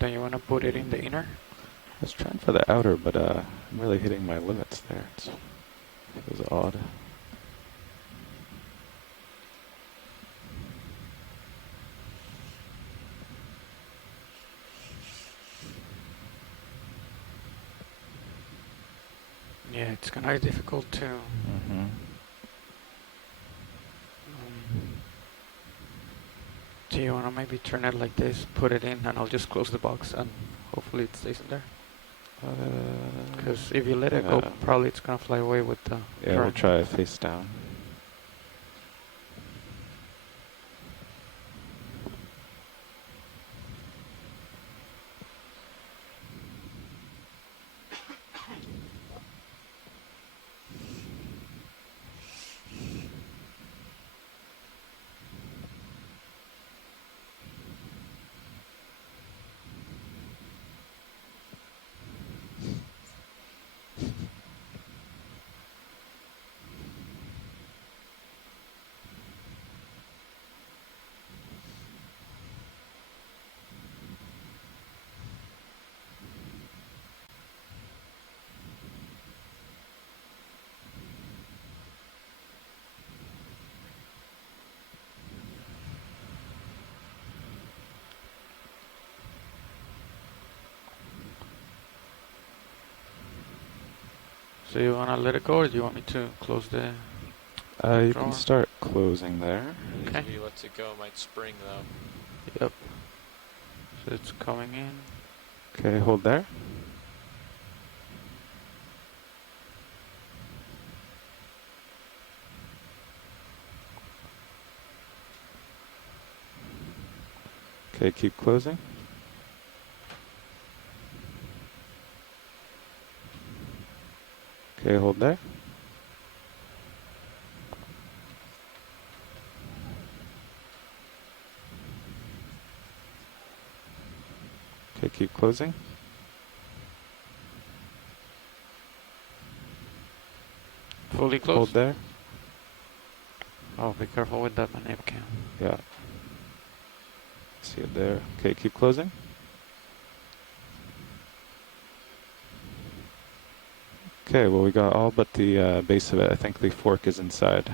Then you want to put it in the inner? I was trying for the outer, but I'm really hitting my limits there. It feels odd. Yeah, it's kind of difficult to. Do you want to maybe turn it like this, put it in, and I'll just close the box, and hopefully it stays in there? Because if you let it go, probably it's going to fly away with the Yeah, we'll try face down. So you want to let it go, or do you want me to close the You drawer? can start closing there. Okay. If he lets it go, it might spring though. Yep. So it's coming in. Okay, hold there. Okay, keep closing. Okay, hold there. Okay, keep closing. Fully closed. Hold there. Oh, be careful with that manip cam. Yeah. See it there. Okay, keep closing. Okay, well we got all but the base of it. I think the fork is inside.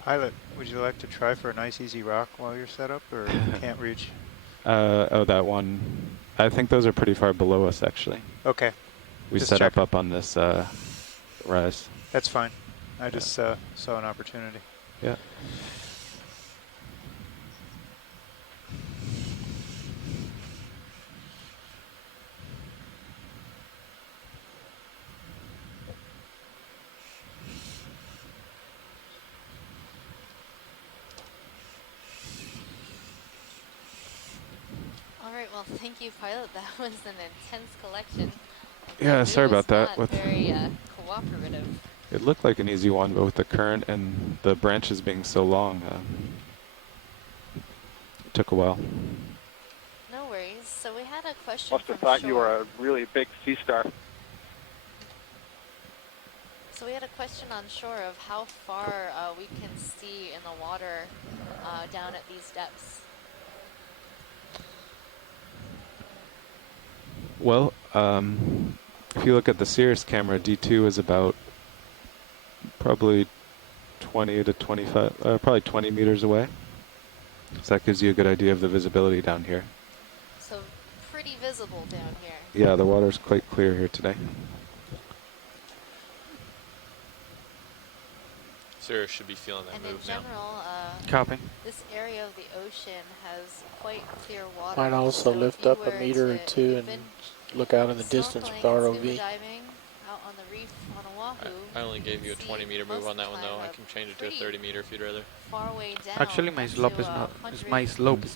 Pilot, would you like to try for a nice easy rock while you're set up, or can't reach? Oh, that one. I think those are pretty far below us, actually. Okay. We Just set check. up on this rise. That's fine. I just saw an opportunity. Yeah. All right, well, thank you, Pilot. That was an intense collection. Yeah, sorry about that. Not very cooperative. It looked like an easy one, but with the current and the branches being so long, it took a while. No worries. So we had a question Must from have thought shore. you were a really big sea star. So we had a question on shore of how far we can see in the water down at these depths. Well, if you look at the Cirrus camera, D2 is about probably 20 to 25, probably 20 meters away. So that gives you a good idea of the visibility down here. So pretty visible down here. Yeah, the water's quite clear here today. Sarah should be feeling that and move in general, Copy. This area of the ocean has quite clear water. Might also so lift up a meter or two and look out in the distance with ROV. Diving out on the reef on Oahu. I only gave you a 20-meter move on that one, though. I can change it to a 30-meter if you'd rather. Far way down. Actually, my slope is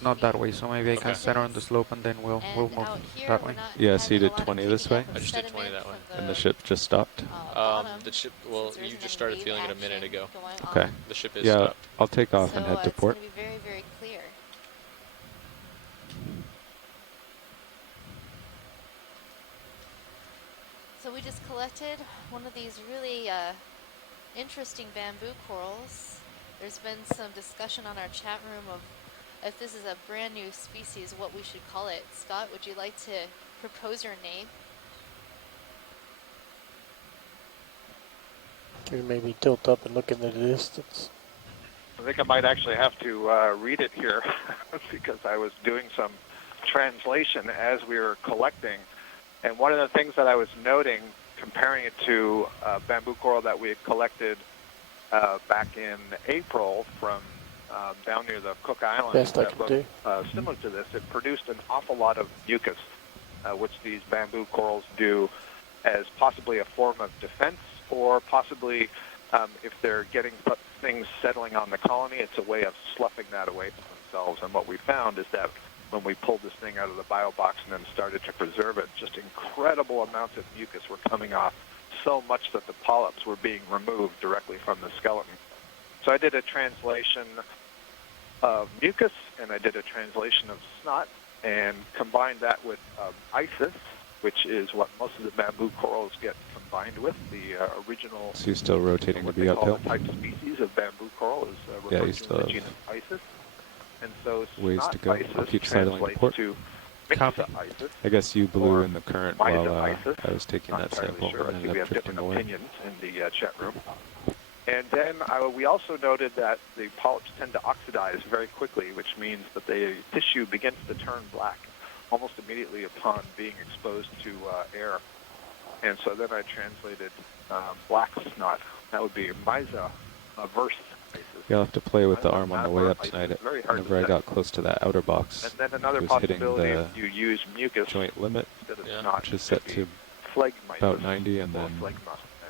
not that way, so maybe I can center on the slope and then we'll move that way. Yeah, so you did 20 this way? I just did 20 that way. And the ship just stopped? The ship, well, you just started feeling it a minute ago. Okay. The ship is yeah, stopped. I'll take off and head to port. It's going to be very, very clear. So we just collected one of these really interesting bamboo corals. There's been some discussion on our chat room of if this is a brand new species, what we should call it. Scott, would you like to propose your name? Can you maybe tilt up and look in the distance? I think I might actually have to read it here because I was doing some translation as we were collecting. And one of the things that I was noting, comparing it to bamboo coral that we had collected back in April from down near the Cook Islands, that looked similar to this, it produced an awful lot of mucus, which these bamboo corals do as possibly a form of defense, or possibly if they're getting things settling on the colony, it's a way of sloughing that away from themselves. And what we found is that when we pulled this thing out of the bio box and then started to preserve it, just incredible amounts of mucus were coming off, so much that the polyps were being removed directly from the skeleton. So I did a translation of mucus, and I did a translation of snot, and combined that with isis, which is what most of the bamboo corals get combined with, the original... So you're still rotating to be uphill? What they call the type species of bamboo coral is referred to in the genus isis. And so ways to go. I'll keep sidling to port. I guess you blew in the current while I was taking that sample and ended up drifting away. Opinions in the chat room. And then we also noted that the polyps tend to oxidize very quickly, which means that the tissue begins to turn black almost immediately upon being exposed to air. And so then I translated black snot. That would be Myza verse You'll have to play with the arm on the way up tonight. Whenever I got close to that outer box, And then another it was hitting possibility the if you use mucus joint limit, snot, which is set to phlegmites about 90, and then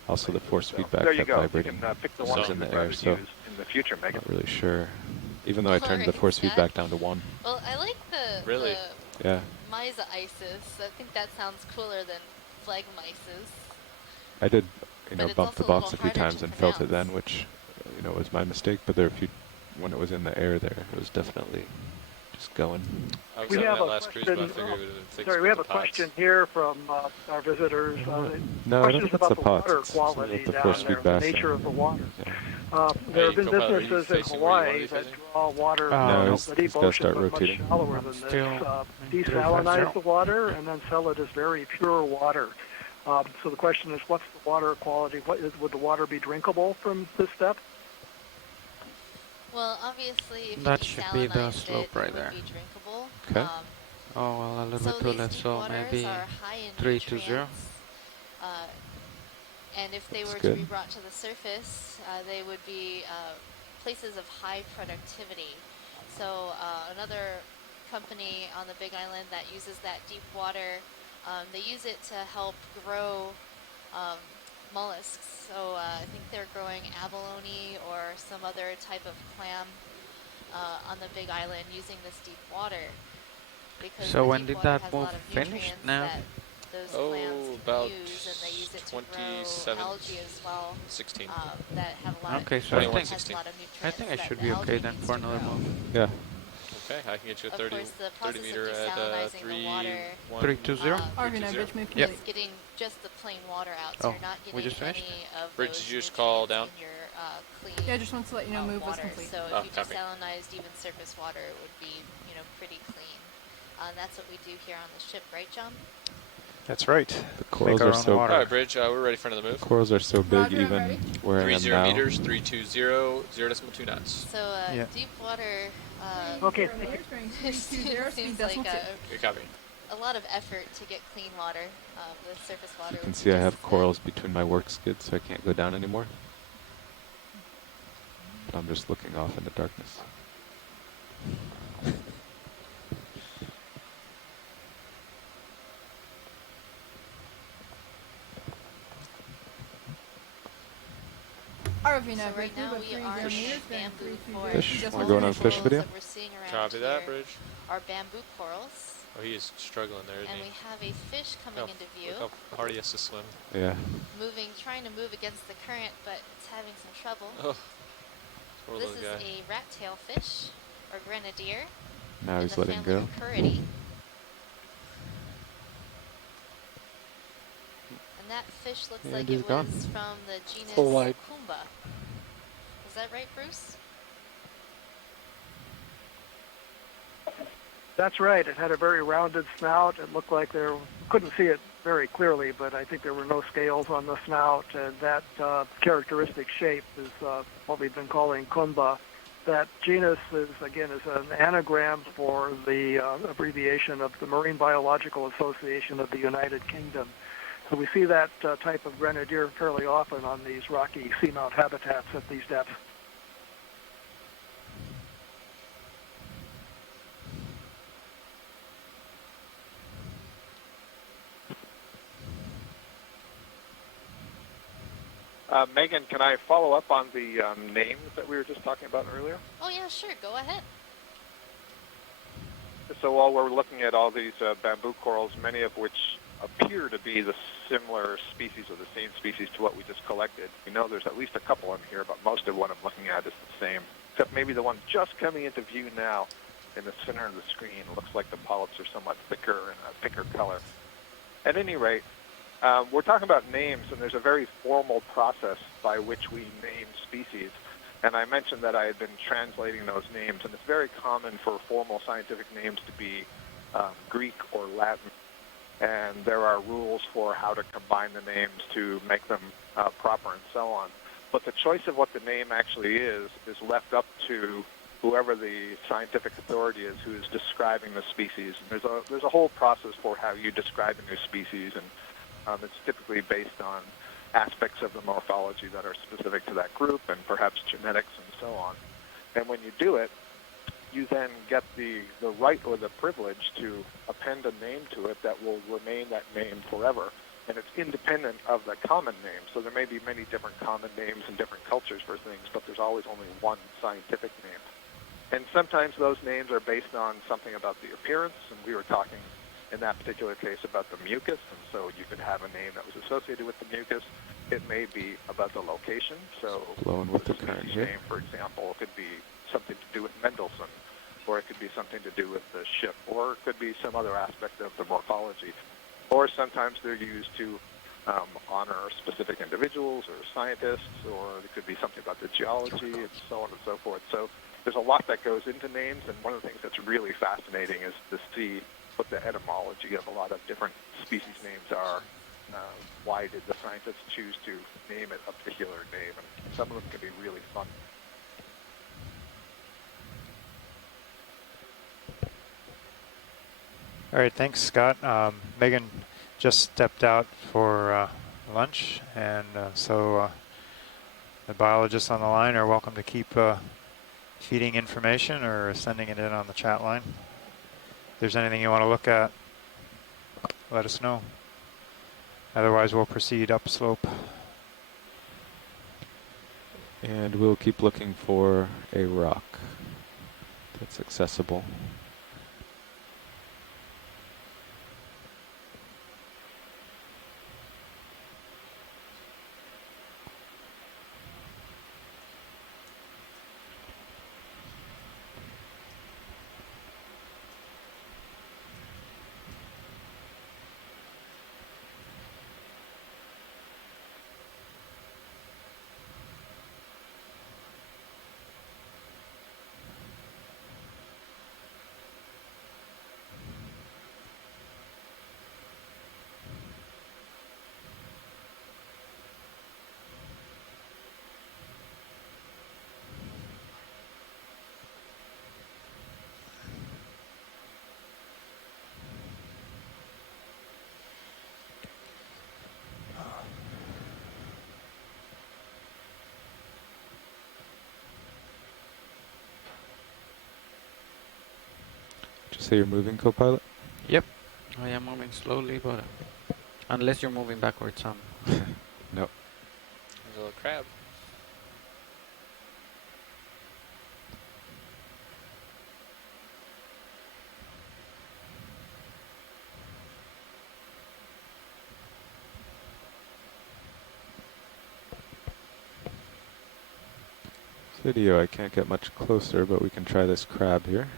also the force feedback there you kept go. vibrating You can pick the when I ones was in you'd the air, rather so use in the future, Megan. not really sure. Even though I turned the force feedback down to 1. Well, I like the Yeah. Myza-isis. I think that sounds cooler than phlegmices. I did, But it's bump the also a box a little few harder times to and felt it then, which, was my mistake. But there were a few, when it was in the air there, it was definitely just going. I was We on have that a last cruise, question. but I figured it would fix Sorry, we have a the pots. question here from our visitors. No, I don't questions think it's about the the pots. water It's quality the down force there, the feedback. nature of the water. There Hey, have been Copilot, are you businesses in facing where you wanna Hawaii be that facing? draw water No, from he's the deep gotta ocean, start but much rotating. shallower than this. Desalinize the water and then sell it as very pure water. So the question is, what's the water quality? Would the water be drinkable from this step? Well, obviously, if That you should be the desalinized slope it, right it would there. be drinkable. Okay. Oh, well, a little So bit too these less, deep so waters maybe are high in 3 to 0. nutrients. And if they That's were good. to be brought to the surface, they would be places of high productivity. So another company on the Big Island that uses that deep water, they use it to help grow mollusks. So I think they're growing abalone or some other type of clam on the Big Island using this deep water. Because So the when deep did water that has a move lot of finish nutrients now? that those plants about can use, and they use it to grow 27, algae as well. 16. That have a lot Okay, of so I nutrients, think, has a lot of nutrients I think I that should the be algae okay then needs for to another grow. move. Yeah. Okay, I can get you a Of 30, course, the 30 process meter of at desalinizing 3, the water, 1, 3 to 0. Arvin, I 3-2-0. bridge move Yep. complete. is getting just the plain water out, so Oh, you're not we getting just finished? any of Bridge, those did you just call nutrients down? in your clean Yeah, just wants to let you know move was water. complete. So Oh, if you copy. desalinized even surface water, it would be, pretty clean. And that's what we do here on the ship, right, John? That's right. The corals our are own so water. All right, Bridge, we're ready for another move. The corals are so big, Roger, I'm even ready. wearing 30 them now. meters, 320, 0.2 knots. So Yeah. deep water Okay. 0 meters bearing 320, speed seems decimal like 2. Good copy. a lot of effort to get clean water. The surface water. You can would see I just have as good. corals between my work skids, so I can't go down anymore. But I'm just looking off in the darkness. Arvin, So I right bridge now move we 30 are in meters bearing bamboo 320, forest. Fish. speed Wanna decimal go on 2. a fish video? That we're seeing around Copy here that, Bridge. are bamboo corals, Oh, he is struggling there, isn't and he? we have a fish coming Look into view, how hard he has to swim. Yeah. trying to move against the current, but it's having some trouble. Oh, poor This little is guy. a rat-tail fish, or grenadier, Now in he's the letting family go. of Curidae. And that fish looks And like he's it gone. was from the genus Full wide. Kumba. Is that right, Bruce? That's right. It had a very rounded snout. It looked like couldn't see it very clearly, but I think there were no scales on the snout, and that characteristic shape is what we've been calling kumba. That genus is an anagram for the abbreviation of the Marine Biological Association of the United Kingdom. So we see that type of grenadier fairly often on these rocky seamount habitats at these depths. Megan, can I follow up on the names that we were just talking about earlier? Oh yeah, sure. Go ahead. So while we're looking at all these bamboo corals, many of which appear to be the similar species or the same species to what we just collected, we know there's at least a couple in here, but most of what I'm looking at is the same, except maybe the one just coming into view now in the center of the screen. Looks like the polyps are somewhat thicker and a thicker color. At any rate, we're talking about names, and there's a very formal process by which we name species. And I mentioned that I had been translating those names, and it's very common for formal scientific names to be Greek or Latin. And there are rules for how to combine the names to make them proper and so on. But the choice of what the name actually is left up to whoever the scientific authority is who is describing the species. And there's a whole process for how you describe a new species, and it's typically based on aspects of the morphology that are specific to that group and perhaps genetics and so on. And when you do it, you then get the right or the privilege to append a name to it that will remain that name forever. And it's independent of the common name. So there may be many different common names in different cultures for things, but there's always only one scientific name. And sometimes those names are based on something about the appearance, and we were talking in that particular case about the mucus, and so you could have a name that was associated with the mucus. It may be about the location, so blowing with the species current here. name, for example, could be something to do with Mendelssohn, or it could be something to do with the ship, or it could be some other aspect of the morphology. Or sometimes they're used to honor specific individuals or scientists, or it could be something about the geology, and so on and so forth. So there's a lot that goes into names, and one of the things that's really fascinating is to see what the etymology of a lot of different species names are. Why did the scientists choose to name it a particular name? And some of them can be really fun. All right, thanks, Scott. Megan just stepped out for lunch, and so the biologists on the line are welcome to keep feeding information or sending it in on the chat line. If there's anything you want to look at, let us know. Otherwise, we'll proceed upslope. And we'll keep looking for a rock that's accessible. Did you say you're moving, Copilot? Yep, I am moving slowly, but unless you're moving backwards, No. There's a little crab. Video, I can't get much closer, but we can try this crab here.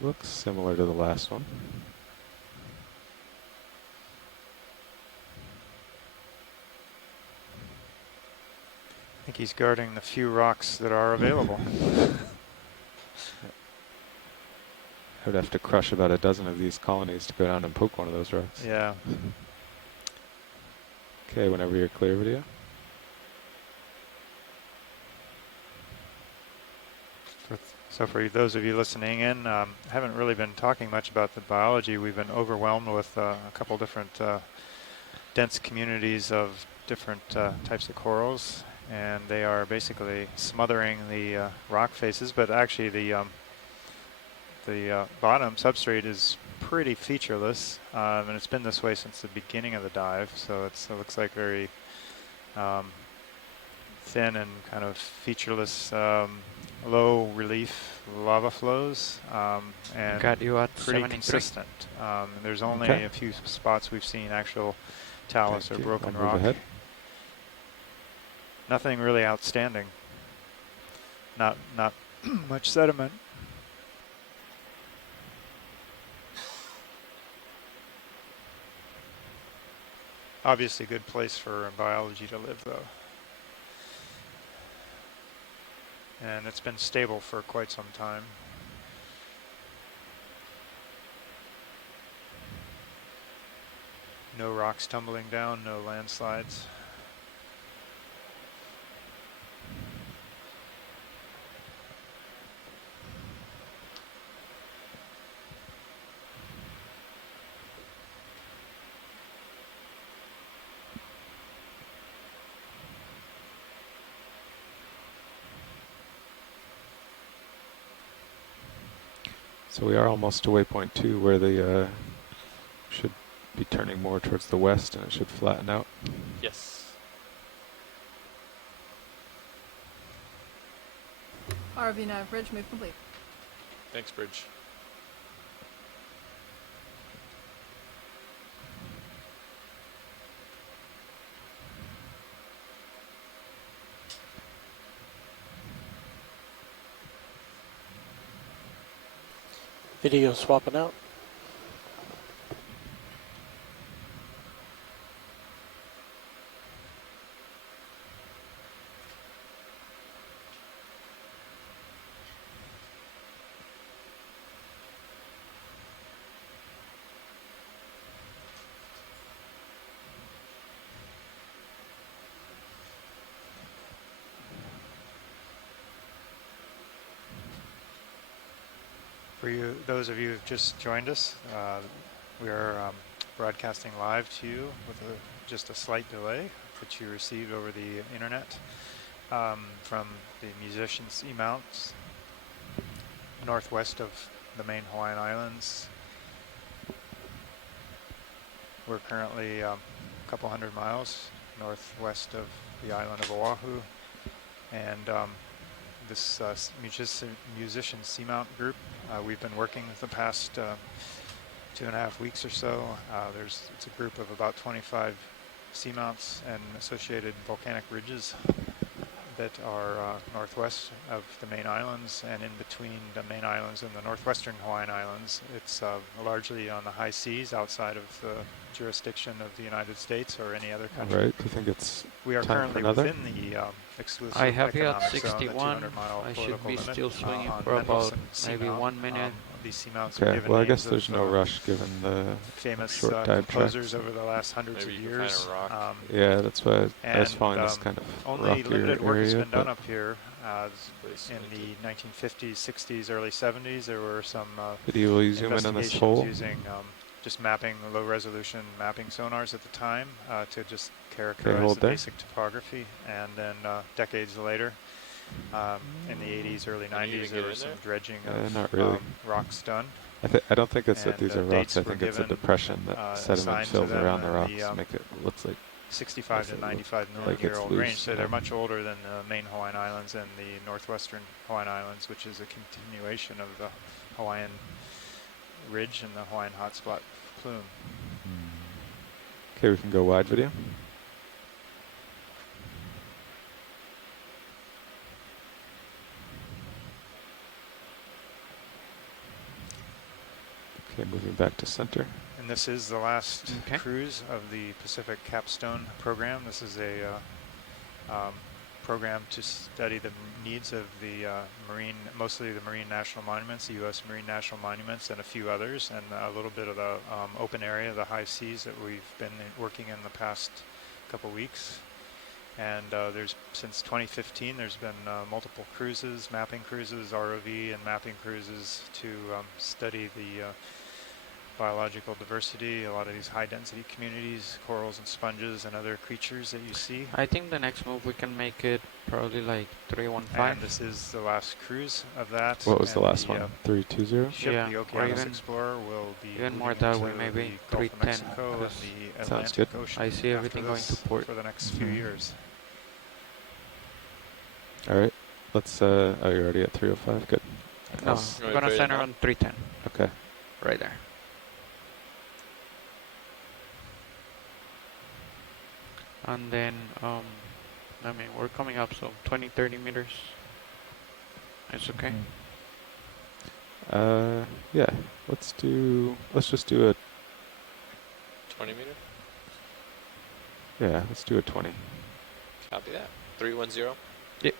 Looks similar to the last one. I think he's guarding the few rocks that are available. I would have to crush about a dozen of these colonies to go down and poke one of those rocks. Yeah. Okay, whenever you're clear, video. So for those of you listening in, haven't really been talking much about the biology. We've been overwhelmed with a couple different dense communities of different types of corals, and they are basically smothering the rock faces, but actually the bottom substrate is pretty featureless, and it's been this way since the beginning of the dive, so it looks like very thin and kind of featureless, low relief lava flows, and got you at pretty 73. consistent. There's only a few spots we've seen actual talus or broken rock. Nothing really outstanding. Not much sediment. Obviously, good place for biology to live, though. And it's been stable for quite some time. No rocks tumbling down, no landslides. So we are almost to waypoint 2, where the should be turning more towards the west, and it should flatten out. Yes. RV nav bridge move complete. Thanks, Bridge. Video swapping out. For you, those of you who've just joined us, we are broadcasting live to you with just a slight delay that you received over the internet from the musician Seamount, northwest of the main Hawaiian Islands. We're currently a couple hundred miles northwest of the island of Oahu, and this musician Seamount group, we've been working the past 2.5 weeks or so. It's a group of about 25 seamounts and associated volcanic ridges that are northwest of the main islands and in between the main islands and the northwestern Hawaiian Islands. It's largely on the high seas outside of the jurisdiction of the United States or any other country. Right. Do you think it's We are time currently for another? within the exclusive I have you at economic zone, the 61. 200-mile I should political be limit, still swinging on for about Mendelssohn maybe Seamount. 1 minute. These seamounts are Okay. given Well, I names guess there's of, no rush given the famous short dive composers tracks. over the last hundreds Maybe of you can years. find a rock. Yeah, that's why I was And, following this kind of only rockier limited work has area, been done but up here. In the 1950s, 60s, early 70s, there were some video, will you zoom in on this investigations hole? using just mapping, low-resolution mapping sonars at the time to just characterize hold the there. basic topography. And then decades later, in the 80s, early Can you 90s, even there get was in some there? dredging Not of really. rocks done. I don't think it's that And, these are dates rocks. I were think it's a given, depression that sediment assigned to fills them around the in rocks the, to make it looks like 65 to it 95 like million year it's old loose, range, so you they're know. much older than the main Hawaiian Islands and the northwestern Hawaiian Islands, which is a continuation of the Hawaiian Ridge and the Hawaiian hotspot plume. Okay, we can go wide video. Okay, moving back to center. And this is the last cruise of the Pacific Capstone program. This is a program to study the needs of the mostly the marine national monuments, the U.S. marine national monuments, and a few others, and a little bit of the open area, the high seas that we've been working in the past couple weeks. And since 2015, there's been multiple cruises, mapping cruises, ROV, and mapping cruises to study the biological diversity, a lot of these high-density communities, corals and sponges and other creatures that you see. I think the next move we can make it probably like 315. And this is the last cruise of that. What was the and last one? 320? Ship, Yeah, the or Okeanos even- Explorer, will be even more moving that into way, maybe the Gulf of 310, Mexico and because the Sounds Atlantic good. Ocean. I see after everything going this to port. for the next few years. All right, let's. Are you already at 305? Good. No, Let's- I'm gonna center on 310. Okay. Right there. And then, I mean, we're coming up, so 20, 30 meters. It's okay. Yeah. Let's just do a. 20 meter? Yeah, let's do a 20. Copy that. 310? Yep.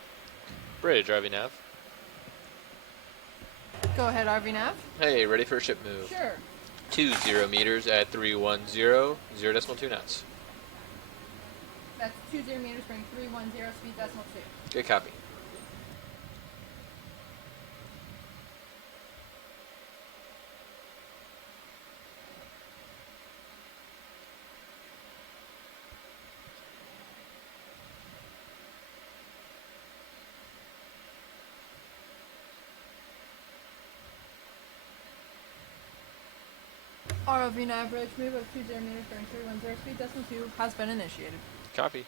Bridge, RV nav. Go ahead, RV nav. Hey, ready for a ship move. Sure. 20 meters at 310, 0.2 knots. That's 20 meters, bring 310, speed decimal 2. Good copy. ROV nav bridge move of 20 meters bearing 310 speed decimal 2 has been initiated. Copy.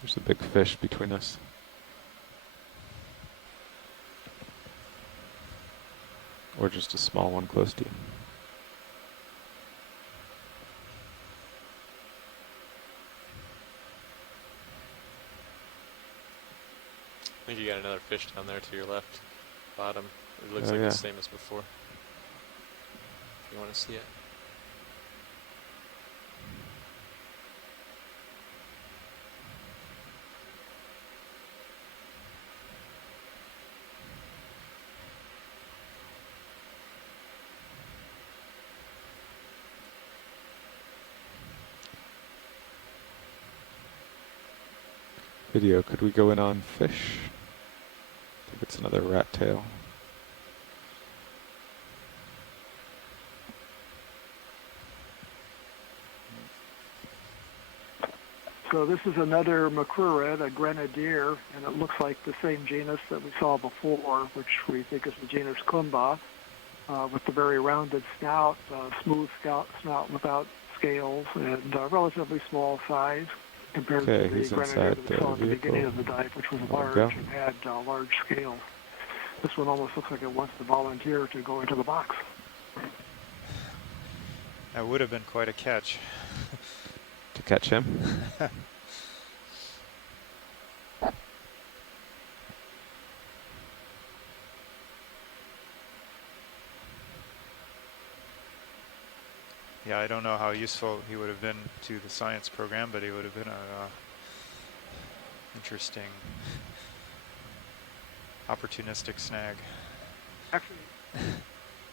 There's a big fish between us. Or just a small one close to you. I think you got another fish down there to your left, bottom. It looks Oh, like yeah. the same as before. If you want to see it. Video, could we go in on fish? I think it's another rat tail. So this is another macrurid, a grenadier, and it looks like the same genus that we saw before, which we think is the genus Kumba, with the very rounded snout, smooth snout without scales, and relatively small size compared to the grenadier that we saw at the beginning of the dive, which was large and had large scales. This one almost looks like it wants to volunteer to go into the box. That would have been quite a catch. To catch him? Yeah, I don't know how useful he would have been to the science program, but he would have been a interesting, opportunistic snag.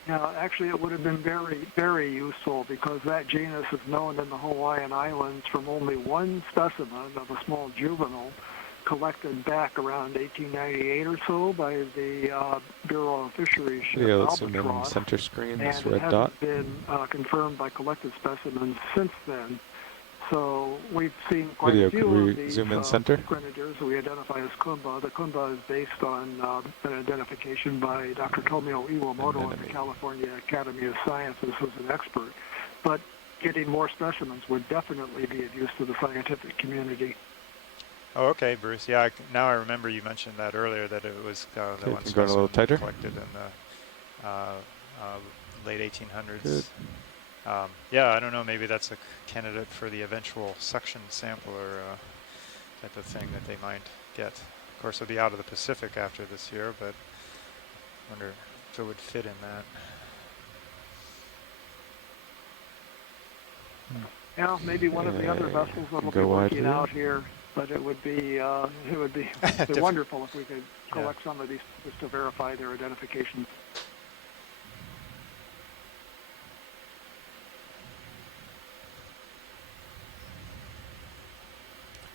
Actually, it would have been very, very useful because that genus is known in the Hawaiian Islands from only one specimen of a small juvenile collected back around 1898 or so by the Bureau of Fisheries ship Let's zoom in Albatross. center screen, this And it red dot. hasn't been confirmed by collected specimens since then. So we've seen quite Video, a few could we of these zoom in center? grenadiers that we identify as Kumba. The Kumba is based on an identification by Dr. Tomio Iwamoto of the California Academy of Sciences, who's an expert. But getting more specimens would definitely be of use to the scientific community. Oh, okay, Bruce. Yeah, now I remember you mentioned that earlier, that it was the one can go a little tighter. collected in the late 1800s. Good. Yeah, I don't know, maybe that's a candidate for the eventual suction sampler type of thing that they might get. Of course, it'll be out of the Pacific after this year, but I wonder if it would fit in that. Yeah, maybe one of the other vessels that will be working out here, but it would be wonderful if we could collect some of these just to verify their identification.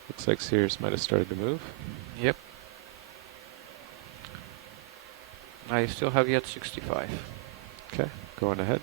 Looks like Sears might have started to move. Yep. I still have yet 65. Okay, going ahead.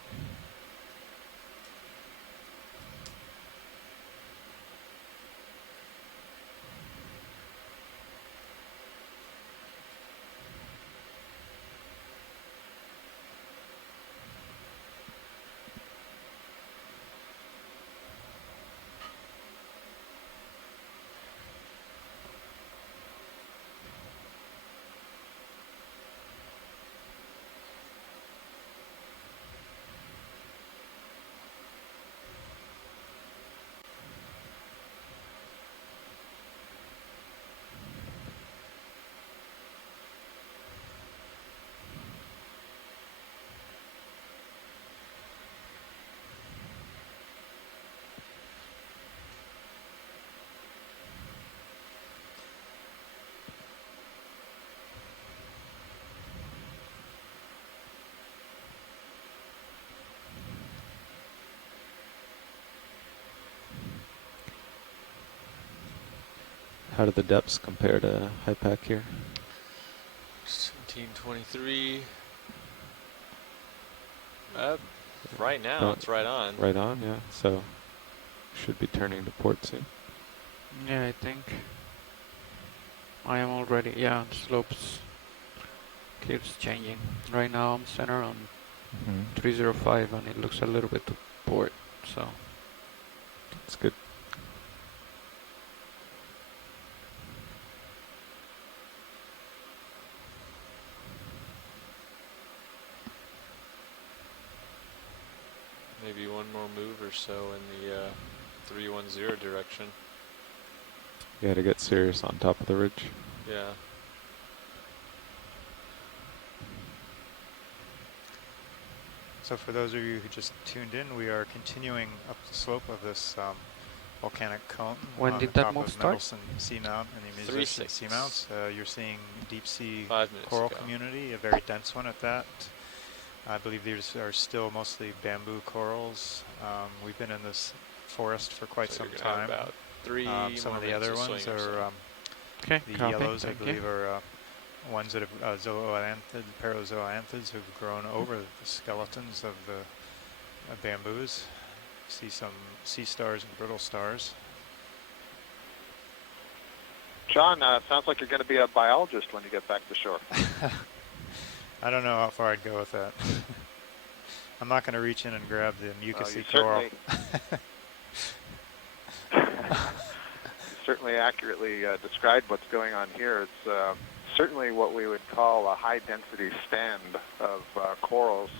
How do the depths compare to high pack here? 1723. Right now, it's right on. Right on, yeah. So should be turning to port soon. Yeah, I think I am already. Yeah, the slopes keeps changing. Right now I'm center on 305, and it looks a little bit to port. So that's good. Maybe one more move or so in the 310 direction. Yeah, to get serious on top of the ridge. Yeah. So for those of you who just tuned in, we are continuing up the slope of this volcanic cone. When did that move start? Mendelssohn Seamount and the musician Seamounts. You're seeing deep sea coral community, a very dense one at that. I believe these are still mostly bamboo corals. We've been in this forest for quite some time. About 3 some more of the other minutes ones swing or are okay, the yellows, I believe, are ones that have Perizoanthids who've grown over the skeletons of the bamboos. See some sea stars and brittle stars. John, sounds like you're going to be a biologist when you get back to shore. I don't know how far I'd go with that. I'm not going to reach in and grab the mucousy coral. Certainly accurately described what's going on here. It's certainly what we would call a high-density stand of corals.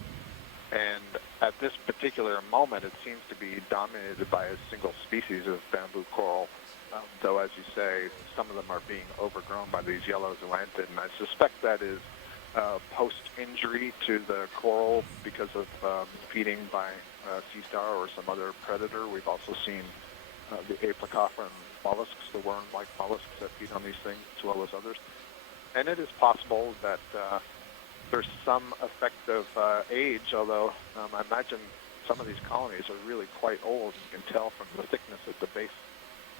And at this particular moment, it seems to be dominated by a single species of bamboo coral. Though, as you say, some of them are being overgrown by these yellow zoanthid. And I suspect that is post-injury to the coral because of feeding by sea star or some other predator. We've also seen the aplycophoran mollusks, the worm-like mollusks that feed on these things, as well as others. And it is possible that there's some effect of age, although I imagine some of these colonies are really quite old. You can tell from the thickness at the base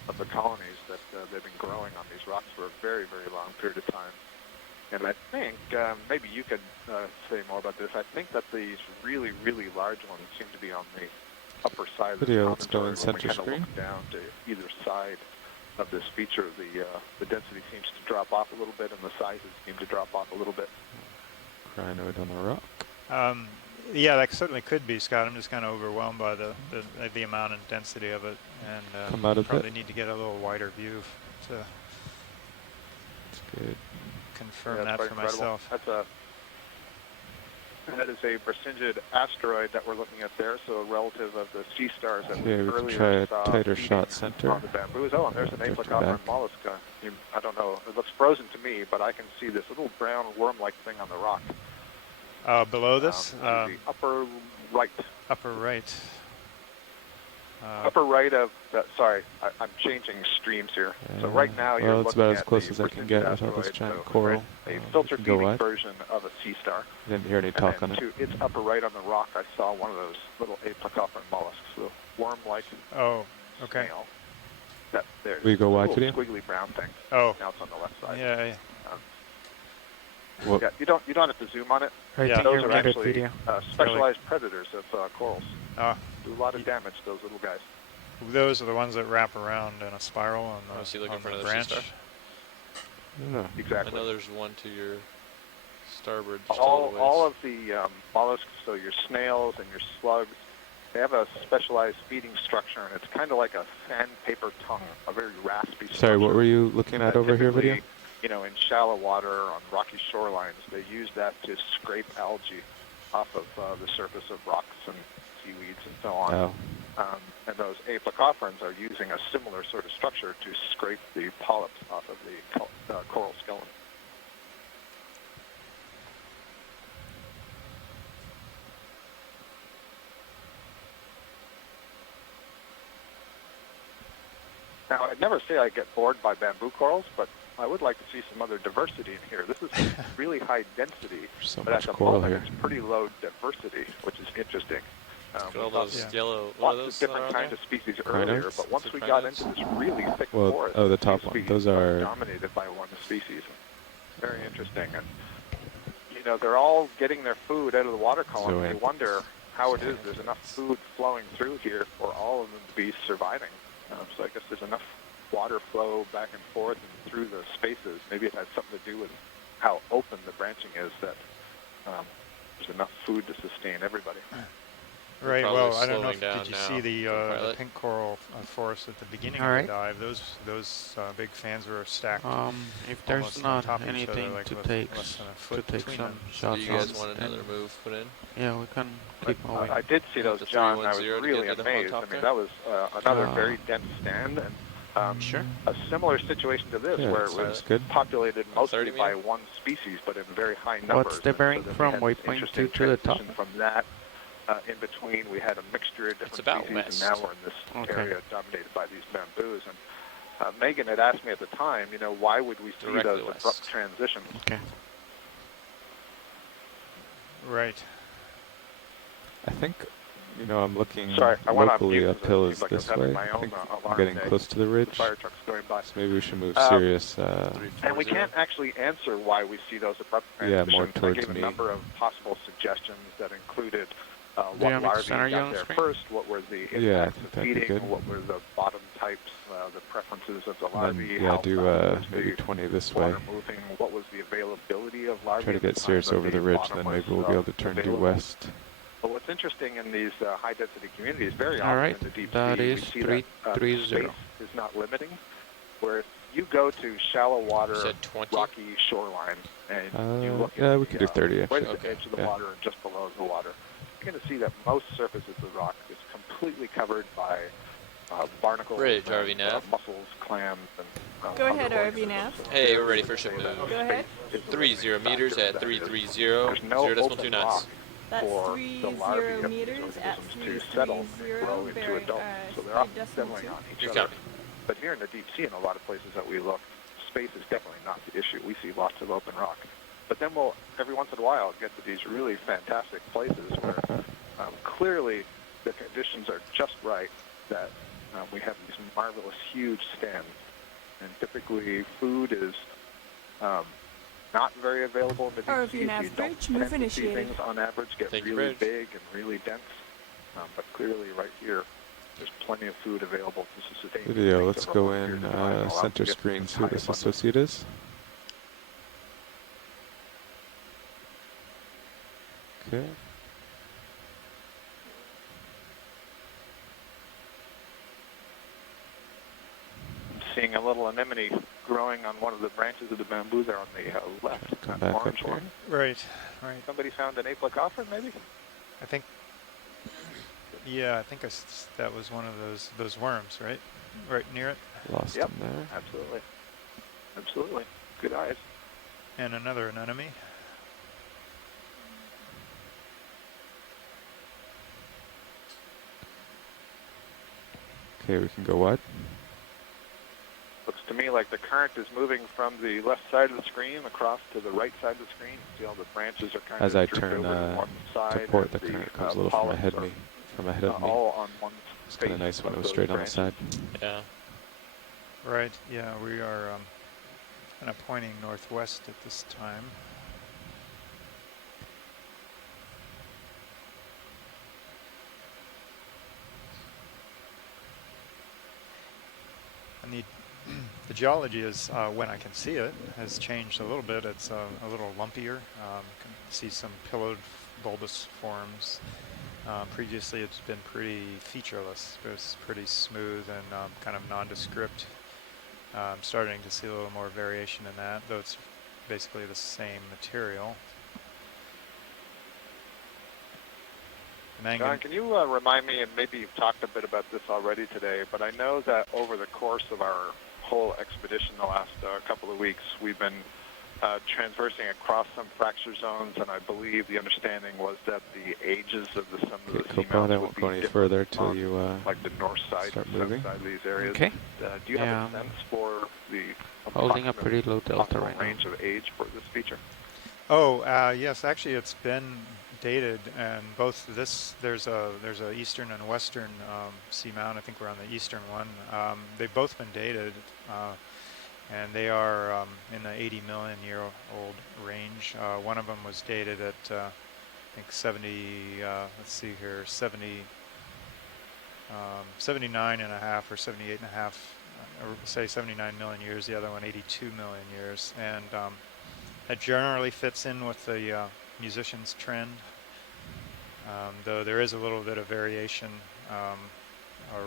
of the colonies that they've been growing on these rocks for a very, very long period of time. And I think, maybe you could say more about this, I think that these really, really large ones seem to be on the upper side of the promontory when we kind of look down to either side of this feature. The density seems to drop off a little bit, and the sizes seem to drop off a little bit. Crinoid on the rock. Yeah, that certainly could be, Scott. I'm just kind of overwhelmed by the amount and density of it, and probably need to get a little wider view to good. Confirm that for myself. That is a Brisingid asteroid that we're looking at there, so a relative of the sea stars that we earlier try a saw tighter shot center on the bamboos. Oh, and there's an aplycophoran mollusk. I don't know. It looks frozen to me, but I can see this little brown worm-like thing on the rock. Below this? The upper right. Upper right. Upper right of, sorry, I'm changing streams here. So right now you're looking it's about at as close as I can get without this giant coral. A filter-feeding version of a sea star. I didn't hear any talk on it. To its upper right on the rock, I saw one of those little aplycophoran mollusks, the worm-like snail. That there's Will you go wide, little squiggly brown thing. Oh. Now it's on the left side. Yeah. Yeah, you don't have to zoom on it. Yeah, those are actually specialized predators of corals. Do a lot of damage, those little guys. Those are the ones that wrap around in a spiral on the, is he looking for the another branch. sea star? Yeah. Exactly. I know there's one to your starboard. All of the mollusks, so your snails and your slugs, they have a specialized feeding structure, and it's kind of like a sandpaper tongue, a very raspy structure. Sorry, what were you looking at over here, video? In shallow water on rocky shorelines, they use that to scrape algae off of the surface of rocks and seaweeds and so on. And those aplycophorans are using a similar sort of structure to scrape the polyps off of the coral skeleton. Now, I'd never say I get bored by bamboo corals, but I would like to see some other diversity in here. This is really high density, but at the moment it's pretty low diversity, which is interesting. All those yellow, lots of different kinds of species earlier, but once we got into this really thick forest, the top one. Those are dominated by one species. Very interesting, and they're all getting their food out of the water column. You wonder how it is there's enough food flowing through here for all of them to be surviving. So I guess there's enough water flow back and forth and through the spaces. Maybe it has something to do with how open the branching is that there's enough food to sustain everybody. Right, well, I don't know if did you see the pink coral forest at the beginning of the dive? Those big fans were stacked. If there's not anything like to take some shots on. Do you guys want another move put in? Yeah, we can keep moving. I did see those, John. I was really amazed. I mean, that was another very dense stand, and a similar situation to this, where it was populated mostly by one species, but in very high numbers. What's the bearing from waypoint 2 to the top? From that, in between, we had a mixture of different species, and now we're in this area dominated by these bamboos. And Megan had asked me at the time, why would we see those abrupt transitions? Okay. Right. I think, I'm looking locally uphill is this way. I think I'm getting close to the ridge. Fire trucks going by. So maybe we should move serious. And we can't actually answer why we see those abrupt transitions. More towards I gave a number of possible suggestions that included what larvae got there first, what were the impacts of feeding, what were the bottom types, the preferences of the larvae, maybe 20 this way. Moving, what was the availability of larvae. Try to get serious over the ridge, then maybe we'll be able to turn due west. But what's interesting in these high-density communities, very often in the deep sea, we see that space is not limiting. Where if you go to shallow water, rocky shoreline, and you look at we could do 30 right at the edge of the water and just below the water, you're going to see that most surfaces of rock is completely covered by barnacles, mussels, clams, and go ahead, RV Nav. Hey, we're ready for ship move. Go ahead. 30 meters at 330, 0.2 knots. That's 30 meters at 330, into adults. So they're often settling on each other. But here in the deep sea, in a lot of places that we look, space is definitely not the issue. We see lots of open rock. But then we'll, every once in a while, get to these really fantastic places where clearly the conditions are just right that we have these marvelous, huge stands. And typically food is not very available in the deep sea. You don't tend to see things on average get really big and really dense. But clearly right here, there's plenty of food available to sustain. Video, let's go in center screen, see what this associate is. Okay. I'm seeing a little anemone growing on one of the branches of the bamboo there on the left. Come back up here. Right. Somebody found an aplecopher, maybe? I think. Yeah, I think that was one of those worms, right? Right near it. Lost him there. Absolutely. Absolutely. Good eyes. And another anemone. Okay, we can go wide. Looks to me like the current is moving from the left side of the screen across to the right side of the screen. See all the branches are kind As of I turn to port, the current comes a little from ahead of me. All on one it's kind of nice when it was straight on the side. Yeah. Right. Yeah, we are kind of pointing northwest at this time. And the geology is, when I can see it, has changed a little bit. It's a little lumpier. You can see some pillowed bulbous forms. Previously, it's been pretty featureless. It was pretty smooth and kind of nondescript. I'm starting to see a little more variation in that, though it's basically the same material. John, can you remind me, and maybe you've talked a bit about this already today, but I know that over the course of our whole expedition the last couple of weeks, we've been transversing across some fracture zones, and I believe the understanding was that the ages of some of the seamounts would be any further till you like the north side and south side of these areas. Okay. Do you have a sense for the holding a pretty low delta right range of age for this feature? Oh, yes, actually it's been dated, and both there's a eastern and western seamount. I think we're on the eastern one. They've both been dated, and they are in the 80 million year old range. One of them was dated at think 70, let's see here, 79 and a half or 78 and a half, or say 79 million years, the other one 82 million years. And that generally fits in with the musician's trend, though there is a little bit of variation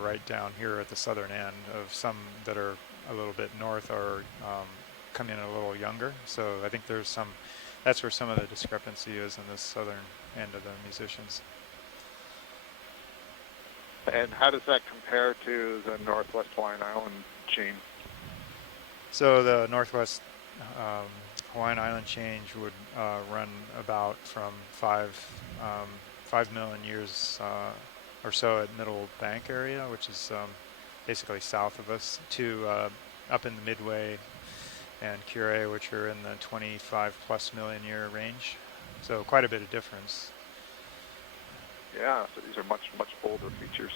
right down here at the southern end of some that are a little bit north or come in a little younger. So I think there's some, that's where some of the discrepancy is in the southern end of the musicians. And how does that compare to the Northwest Hawaiian Island chain? So the Northwest Hawaiian Island chain would run about from 5 million years or so at Middle Bank area, which is basically south of us, to up in the Midway and Curie, which are in the 25 plus million year range. So quite a bit of difference. Yeah, so these are much older features.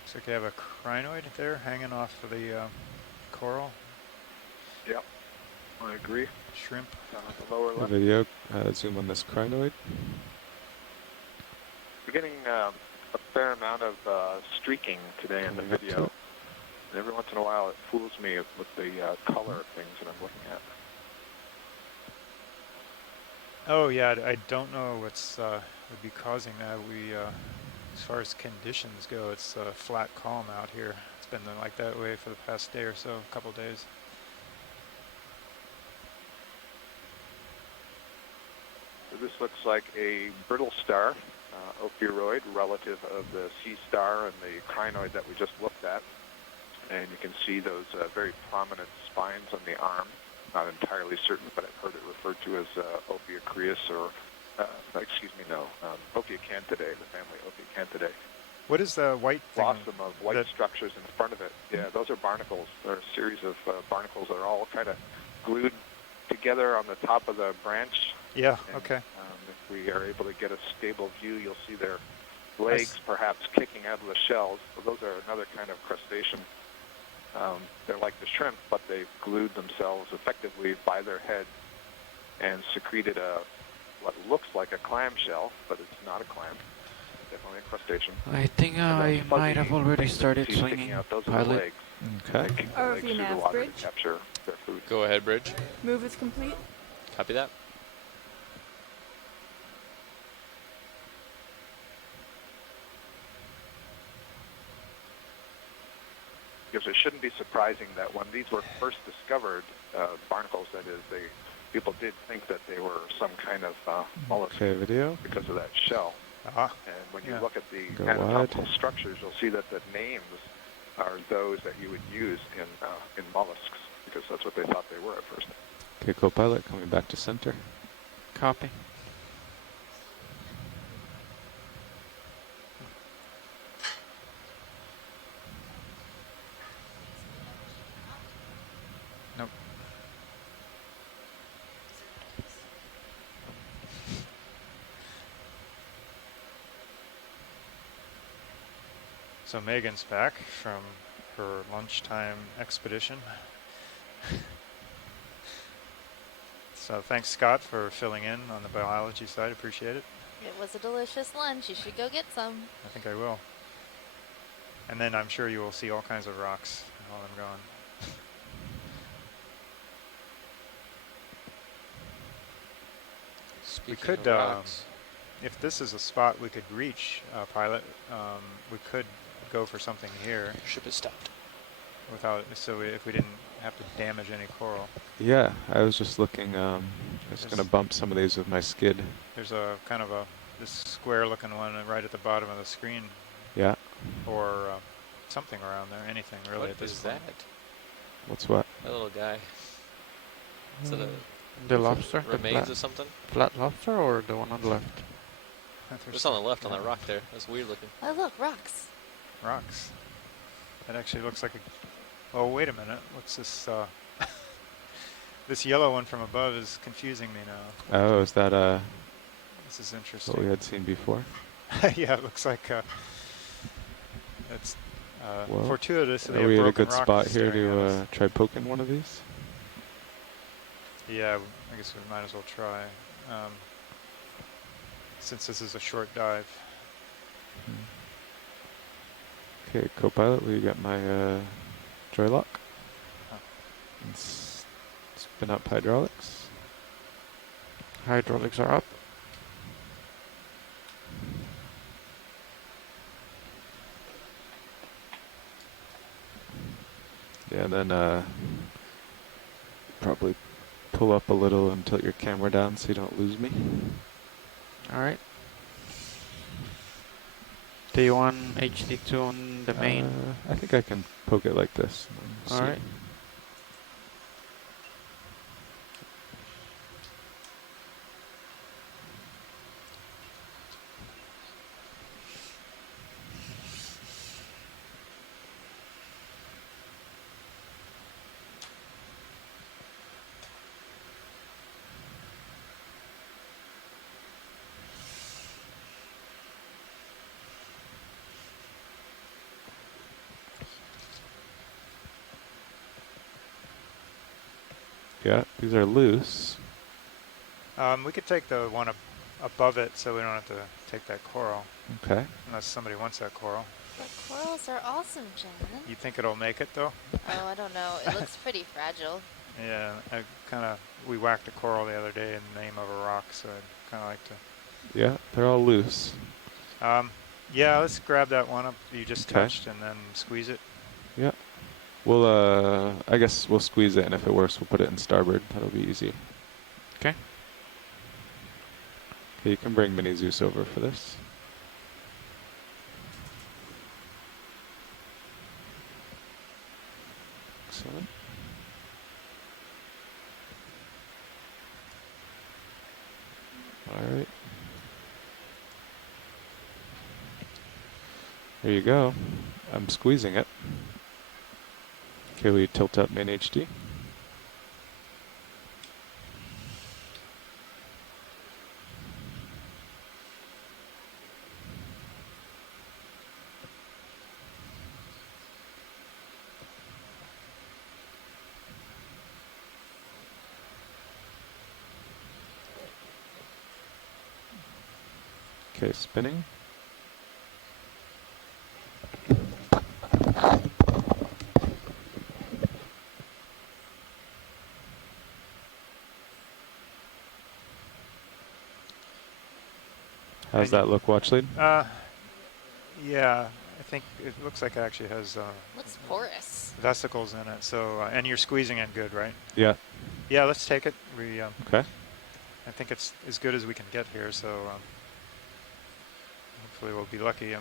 Looks like you have a crinoid there hanging off of the coral. Yep, I agree. Shrimp. Down at the lower left. Video, zoom on this crinoid. We're getting a fair amount of streaking today in the video. And every once in a while it fools me with the color of things that I'm looking at. Oh yeah, I don't know what's would be causing that. We, as far as conditions go, it's flat calm out here. It's been like that way for the past day or so, a couple days. So this looks like a brittle star, ophiuroid, relative of the sea star and the crinoid that we just looked at. And you can see those very prominent spines on the arm. Not entirely certain, but I've heard it referred to as Ophiuchreus or, Okeacanthidae, the family Okeacanthidae. What is the white thing? Blossom of white structures in front of it. Yeah, those are barnacles. They're a series of barnacles that are all kind of glued together on the top of the branch. Yeah, and, okay. If we are able to get a stable view, you'll see their legs perhaps kicking out of the shells. So those are another kind of crustacean. They're like the shrimp, but they've glued themselves effectively by their head and secreted what looks like a clamshell, but it's not a clam. Definitely a crustacean. I think I might have already started swinging pilot. Okay. RV bridge. Capture their food. Go ahead, bridge. Move is complete. Copy that. Because it shouldn't be surprising that when these were first discovered, barnacles, that is, people did think that they were some kind of mollusk video because of that shell. Uh-huh. And when you look at the anatomical structures, you'll see that the names are those that you would use in mollusks, because that's what they thought they were at first. Okay, co-pilot coming back to center. Copy. Nope. So Megan's back from her lunchtime expedition. So thanks, Scott, for filling in on the biology side. Appreciate it. It was a delicious lunch. You should go get some. I think I will. And then I'm sure you will see all kinds of rocks while I'm gone. We could, if this is a spot we could reach, pilot, we could go for something here. Ship is stopped. Without, if we didn't have to damage any coral. Yeah, I was just looking. I was going to bump some of these with my skid. There's a kind of this square-looking one right at the bottom of the screen. Yeah. Or something around there. Anything really. What at this is point. that? What's what? That little guy. Is it the lobster? Remains of something? Flat lobster or the one on the left? It's on the left on that rock there. That's weird looking. Oh, look, rocks. Rocks. That actually looks like a... Oh, wait a minute. What's this? This yellow one from above is confusing me now. Oh, is that This is interesting. what we had seen before? Yeah, it looks like it's Well, fortuitous. are we at a good spot here to try poking one of these? Yeah, I guess we might as well try. Since this is a short dive. Okay, co-pilot, will you get my joy lock? And spin up hydraulics. Hydraulics are up. Yeah, then probably pull up a little and tilt your camera down so you don't lose me. Alright. Do you want HD2 on the main? I think I can poke it like this. Alright. Yeah, these are loose. We could take the one above it so we don't have to take that coral. Okay. Unless somebody wants that coral. The corals are awesome, Jen. You think it'll make it though? Oh, I don't know. It looks pretty fragile. Yeah, we whacked a coral the other day in the name of a rock, so I'd kind of like to. Yeah, they're all loose. Yeah, let's grab that one up you just touched and then squeeze it. Yeah. We'll, I guess we'll squeeze it, and if it works, we'll put it in starboard. That'll be easy. Okay. Okay, you can bring Mini Zeus over for this. Excellent. All right. There you go. I'm squeezing it. Okay, we tilt up main HD. Okay, spinning. How's that look, watch lead? Yeah, I think it looks like it actually has Looks porous. vesicles in it. So, and you're squeezing it good, right? Yeah. Yeah, let's take it. Okay. I think it's as good as we can get here. So, hopefully we'll be lucky.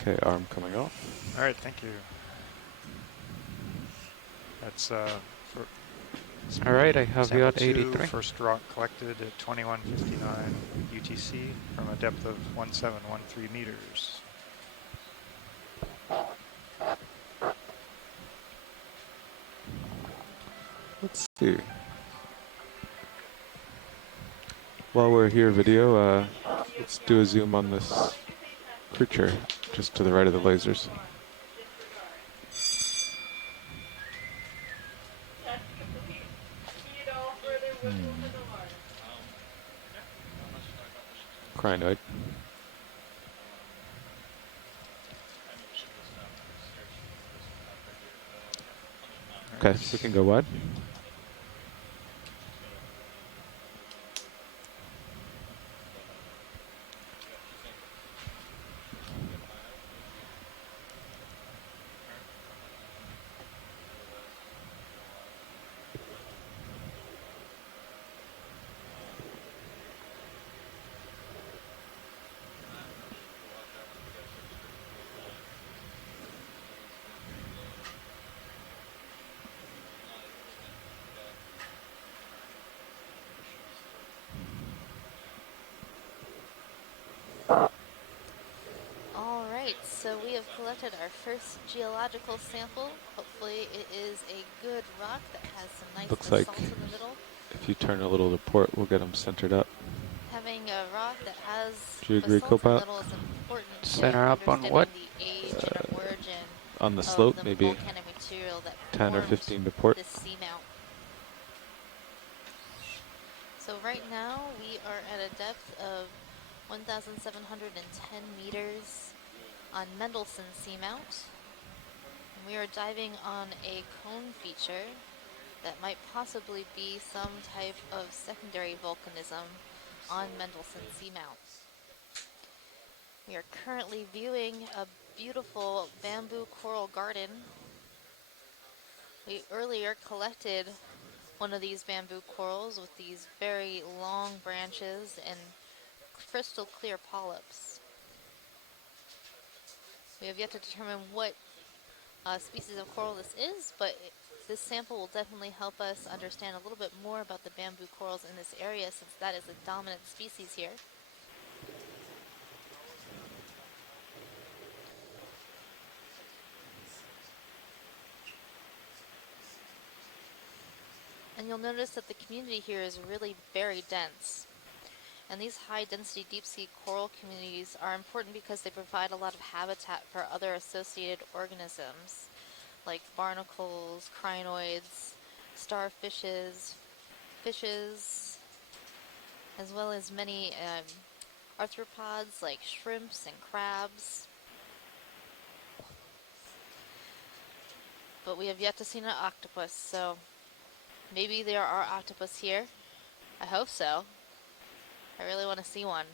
Okay, arm coming off. All right, thank you. That's for. All right, I have you at 83. First rock collected at 2159 UTC from a depth of 1713 meters. Let's see. While we're here, video, let's do a zoom on this creature just to the right of the lasers. Crinoid. Okay, so we can go wide. So we have collected our first geological sample. Hopefully it is a good rock that has some nice Looks basalt like in the middle. if you turn a little to port, we'll get them centered up. Having a rock that has Do you agree, basalt in the Copilot? middle is important Center in up on what? understanding the age and origin On the of slope, the maybe volcanic material that 10 or formed 15 to port. this seamount. So right now we are at a depth of 1,710 meters on Mendelssohn Seamount. And we are diving on a cone feature that might possibly be some type of secondary volcanism on Mendelssohn Seamount. We are currently viewing a beautiful bamboo coral garden. We earlier collected one of these bamboo corals with these very long branches and crystal clear polyps. We have yet to determine what species of coral this is, but this sample will definitely help us understand a little bit more about the bamboo corals in this area, since that is the dominant species here. And you'll notice that the community here is really very dense. And these high-density deep-sea coral communities are important because they provide a lot of habitat for other associated organisms, like barnacles, crinoids, starfishes, fishes, as well as many arthropods like shrimps and crabs. But we have yet to see an octopus, so maybe there are octopus here. I hope so. I really want to see one.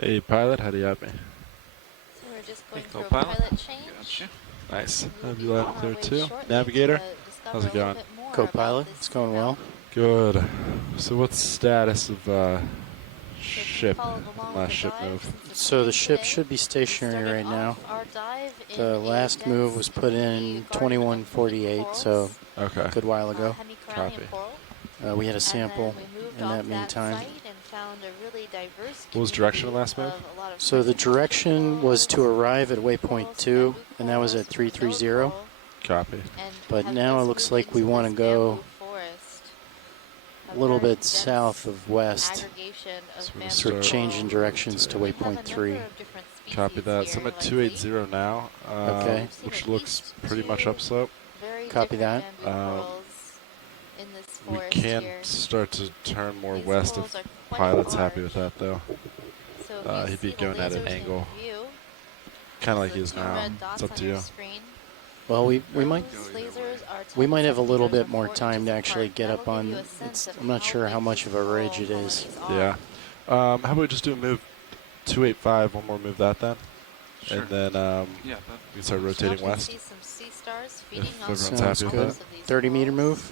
Hey, pilot, how do you have me? So we're just going through a pilot change. Gotcha. Nice. We'll Have be you loud on and our clear way too? shortly Navigator, to discover how's it a little going? bit more Co-pilot, about it's this going well. Good. So what's the status of ship, followed along last with the ship dive move? since So the ship should be stationary right now. our dive in The a last move was put in 2148, so Okay. a good while ago. Copy. We had a sample in that meantime. and found a really diverse What was direction of last move? So the direction was to arrive at waypoint 2, and that was at 330. Copy. But now it looks like we want to go a little bit south of west. So we're changing directions to waypoint 3. Copy that. So I'm at 280 now, Okay. which looks pretty much upslope. Copy that. We can start to turn more west if pilot's happy with that, though. He'd be going at an angle, kind of like he is now. It's up to you. Well, we might have a little bit more time to actually get up on. I'm not sure how much of a ridge it is. Yeah. How about we just do a move 285? One more move that then, Sure. and then we can start rotating west. If everyone's happy with that. 30-meter move.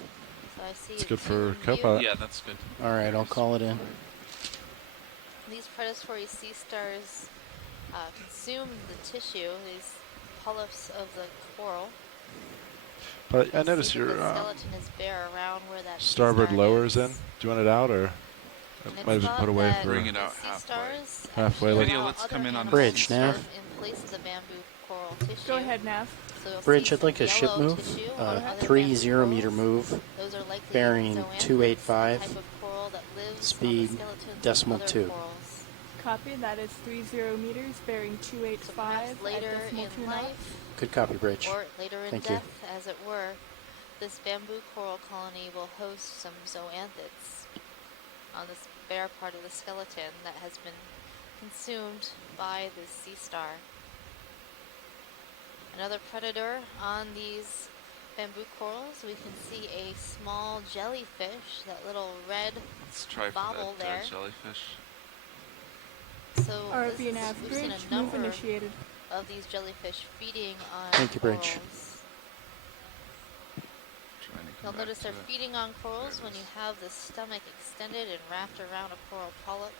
It's good for co-pilot. Yeah, that's good. All right, I'll call it in. These predatory sea stars consume the tissue, these polyps of the coral. But I noticed your skeleton is bare around where that starboard lower is in. Do you want it out, or it might have been put away for bring it out halfway? Like Lydia, let's come in on Bridge, Nav. In place of the bamboo coral tissue. Go ahead, Nav. Bridge, I'd like a ship move. 30-meter move. Bearing 285. Speed decimal 2. Copy. That is 30 meters, bearing 285 later at decimal in 2 knots. life, Good copy, Bridge. or later in Thank death, as it were, this bamboo coral colony will host some zoanthids on this bare part of the skeleton that has been consumed by the sea star. Another predator on these bamboo corals, we can see a small jellyfish, that little red bobble there. Jellyfish. So RV nav we've seen bridge, a move number initiated. of these jellyfish feeding on Thank you, Bridge. corals. You'll notice they're feeding on corals when you have the stomach extended and wrapped around a coral polyp.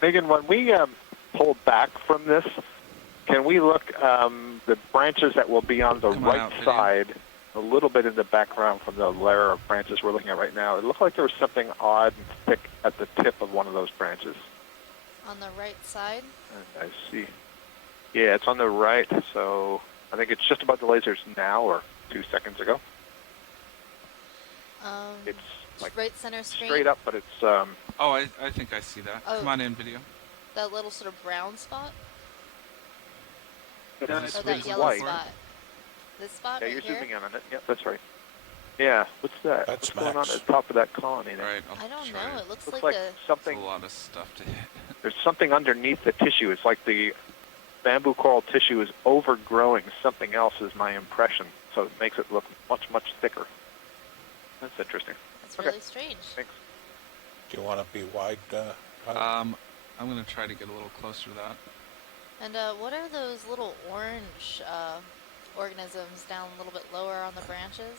Megan, when we pull back from this, can we look the branches that will be on the right side, a little bit in the background from the layer of branches we're looking at right now? It looked like there was something odd and thick at the tip of one of those branches. On the right side? I see. Yeah, it's on the right, so I think it's just above the lasers now, or 2 seconds ago. It's like right center screen. Straight up, but it's... Oh, I think I see that. Oh. Come on in, video. That little sort of brown spot? Or that yellow spot? This spot yeah, right you're here? zooming in on it. Yep, that's right. Yeah, what's that? That's what's going on at the top of that colony there? Right, I don't know. It looks Looks like something... a lot of stuff to hit. There's something underneath the tissue. It's like the bamboo coral tissue is overgrowing something else, is my impression. So it makes it look much, much thicker. That's interesting. That's really strange. Thanks. Do you want to be wide? I'm going to try to get a little closer to that. And what are those little orange organisms down a little bit lower on the branches?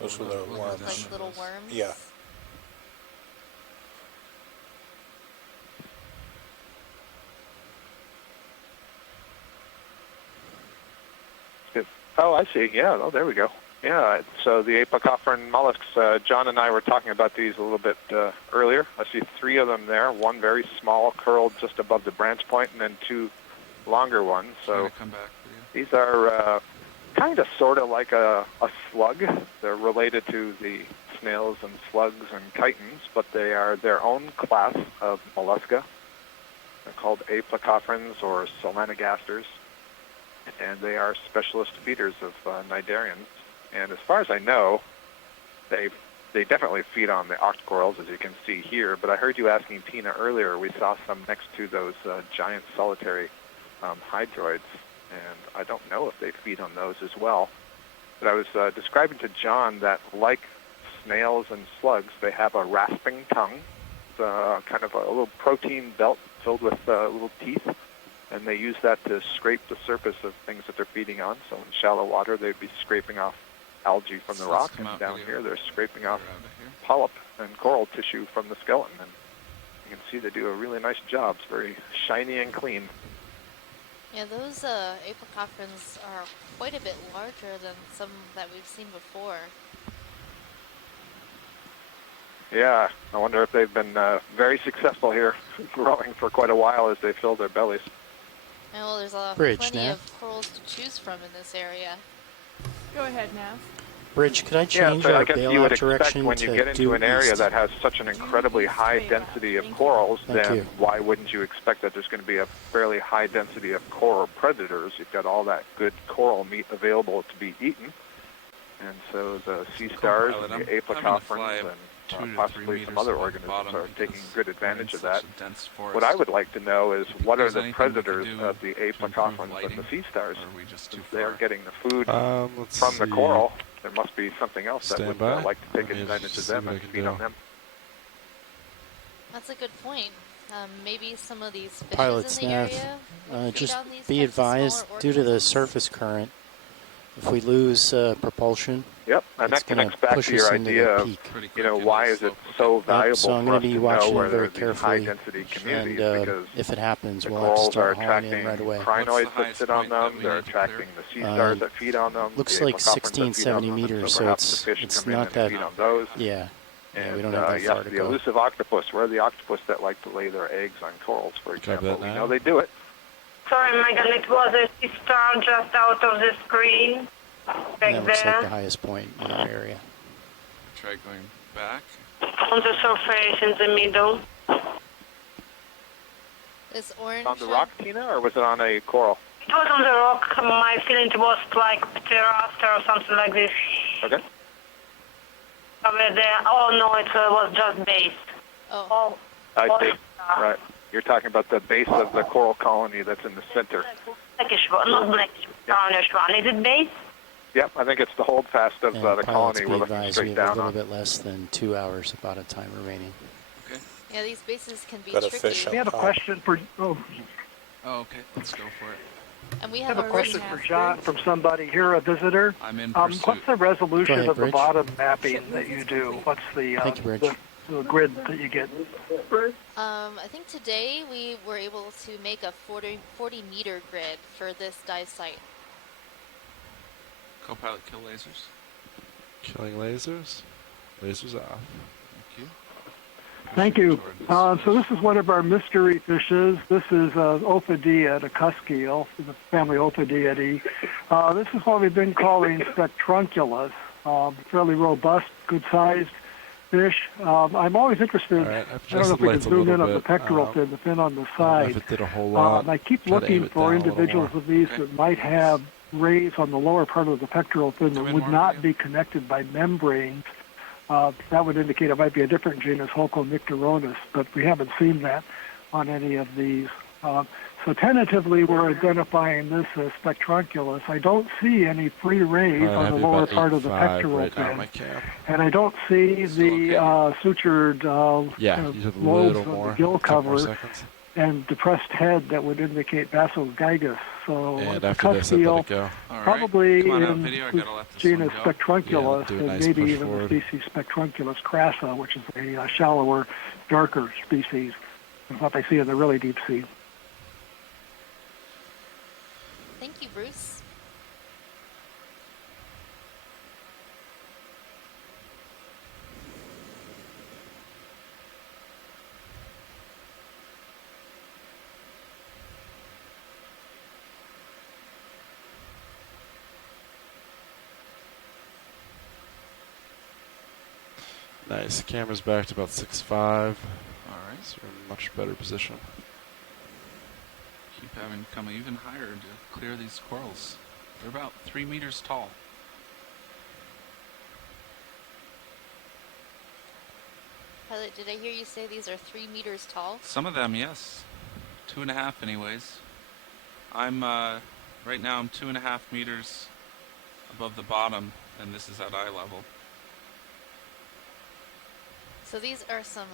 Those are the worms. Like little worms? Yeah. Good. Oh, I see. Yeah, oh, there we go. Yeah, so the apocopheran mollusks, John and I were talking about these a little bit earlier. I see 3 of them there, one very small, curled just above the branch point, and then 2 longer ones. So come back these are kind of sort of like a slug. They're related to the snails and slugs and chitons, but they are their own class of mollusca. They're called apocopherans or solenogasters, and they are specialist feeders of cnidarians. And as far as I know, they definitely feed on the octocorals, as you can see here. But I heard you asking Tina earlier. We saw some next to those giant solitary hydroids, and I don't know if they feed on those as well. But I was describing to John that, like snails and slugs, they have a rasping tongue, kind of a little protein belt filled with little teeth. And they use that to scrape the surface of things that they're feeding on. So in shallow water, they'd be scraping off algae from the rock, and down here they're scraping off polyp and coral tissue from the skeleton. And you can see they do a really nice job. It's very shiny and clean. Yeah, those apocopherans are quite a bit larger than some that we've seen before. Yeah, I wonder if they've been very successful here, growing for quite a while as they fill their bellies. And well, there's plenty of corals to choose from in this area. Go ahead, Nav. Bridge, could I Yeah, change so I our guess you bailout would expect direction when you to get into due an area east? that has such an incredibly high density of corals, Thank then you. why wouldn't you expect that there's going to be a fairly high density of coral predators? You've got all that good coral meat available to be eaten. And so the sea stars and the apocopherans and possibly some other organisms are taking good advantage of that. What I would like to know is what are the predators of the apocopherans and the sea stars? Since they're getting the food from the coral, there must be something else that would like to take advantage of them and feed on them. That's a good point. Maybe some of these fishes Pilots, in the Nav, area would feed just on these be types of advised, smaller due to the organisms. surface current, if we lose propulsion, Yep, and it's that gonna connects back push to your us into idea the of, peak. you know, why is it so valuable so I'm for going us to be to watching know it whether very these carefully, high-density communities, and because if it happens, the we'll have to corals are start hauling in attracting right away. crinoids that sit on them, they're attracting the sea stars that feed on them, Looks the like apocopherans 16, that feed on 70 them, and meters, so so perhaps the fish it's come in not and that, feed on those. yeah, And we don't have that yes, far to the go. elusive octopus, where are the octopus that like to lay their eggs on corals, for example? that We now? know they do it. Sorry, Megan, it was a sea star just out of the screen back That looks like the there. highest point in our area. Try going back. on the surface in the middle. This orange. On the rock, Tina, or was it on a coral? It was on the rock. My feeling it was like terraster or something like this. Okay. Over there. Oh no, it was just base. Oh. I see. Right. You're talking about the base of the coral colony that's in the center. Blackish one, not blackish, brownish one. Is it base? Yep, I think it's the hold fast of the pilots colony be we're looking advised, straight we have down a little on. bit less than 2 hours about a time remaining. Yeah, these bases can be Got a tricky. fish We have a question for. Oh, okay. Let's go for it. And we I have, have a question for John from somebody here, a visitor. I'm in pursuit. What's the resolution ahead, of the Bridge. bottom mapping that you do? What's the, Thank you, Bridge. the grid that you get? I think today we were able to make a 40 meter grid for this dive site. Co-pilot kill lasers. Killing lasers. Lasers off. Thank you. So this is one of our mystery fishes. This is Ophidia, the cusk eel, the family Ophidiidae. This is what we've been calling Spectrunculus, fairly robust, good-sized fish. I'm always interested. Right, I don't know if we can zoom in on the pectoral fin, the fin on the side. If it did a whole lot. I keep Try to aim looking it for down a little individuals more. of these that might have rays on the lower part of the pectoral fin that would not be connected by membranes. That would indicate it might be a different genus, Holconicteronus, but we haven't seen that on any of these. So tentatively, we're identifying this as Spectrunculus. I don't see any free rays on the lower part of the pectoral fin. And I don't see the sutured lobes of the gill cover and depressed head that would indicate Basal Diameter. So And the after this, cusk I let eel, it go. probably Come on out, in video. I this gotta let this genus one go. Spectrunculus, do a and nice maybe push even forward. the species Spectrunculus crassa, which is a shallower, darker species than what they see in the really deep sea. Thank you, Bruce. Nice. The camera's back to about 6.5. All right. So we're in a much better position. Keep having to come even higher to clear these corals. They're about 3 meters tall. Pilot, did I hear you say these are 3 meters tall? Some of them, yes. 2.5 anyways. I'm, right now I'm 2.5 meters above the bottom, and this is at eye level. So these are some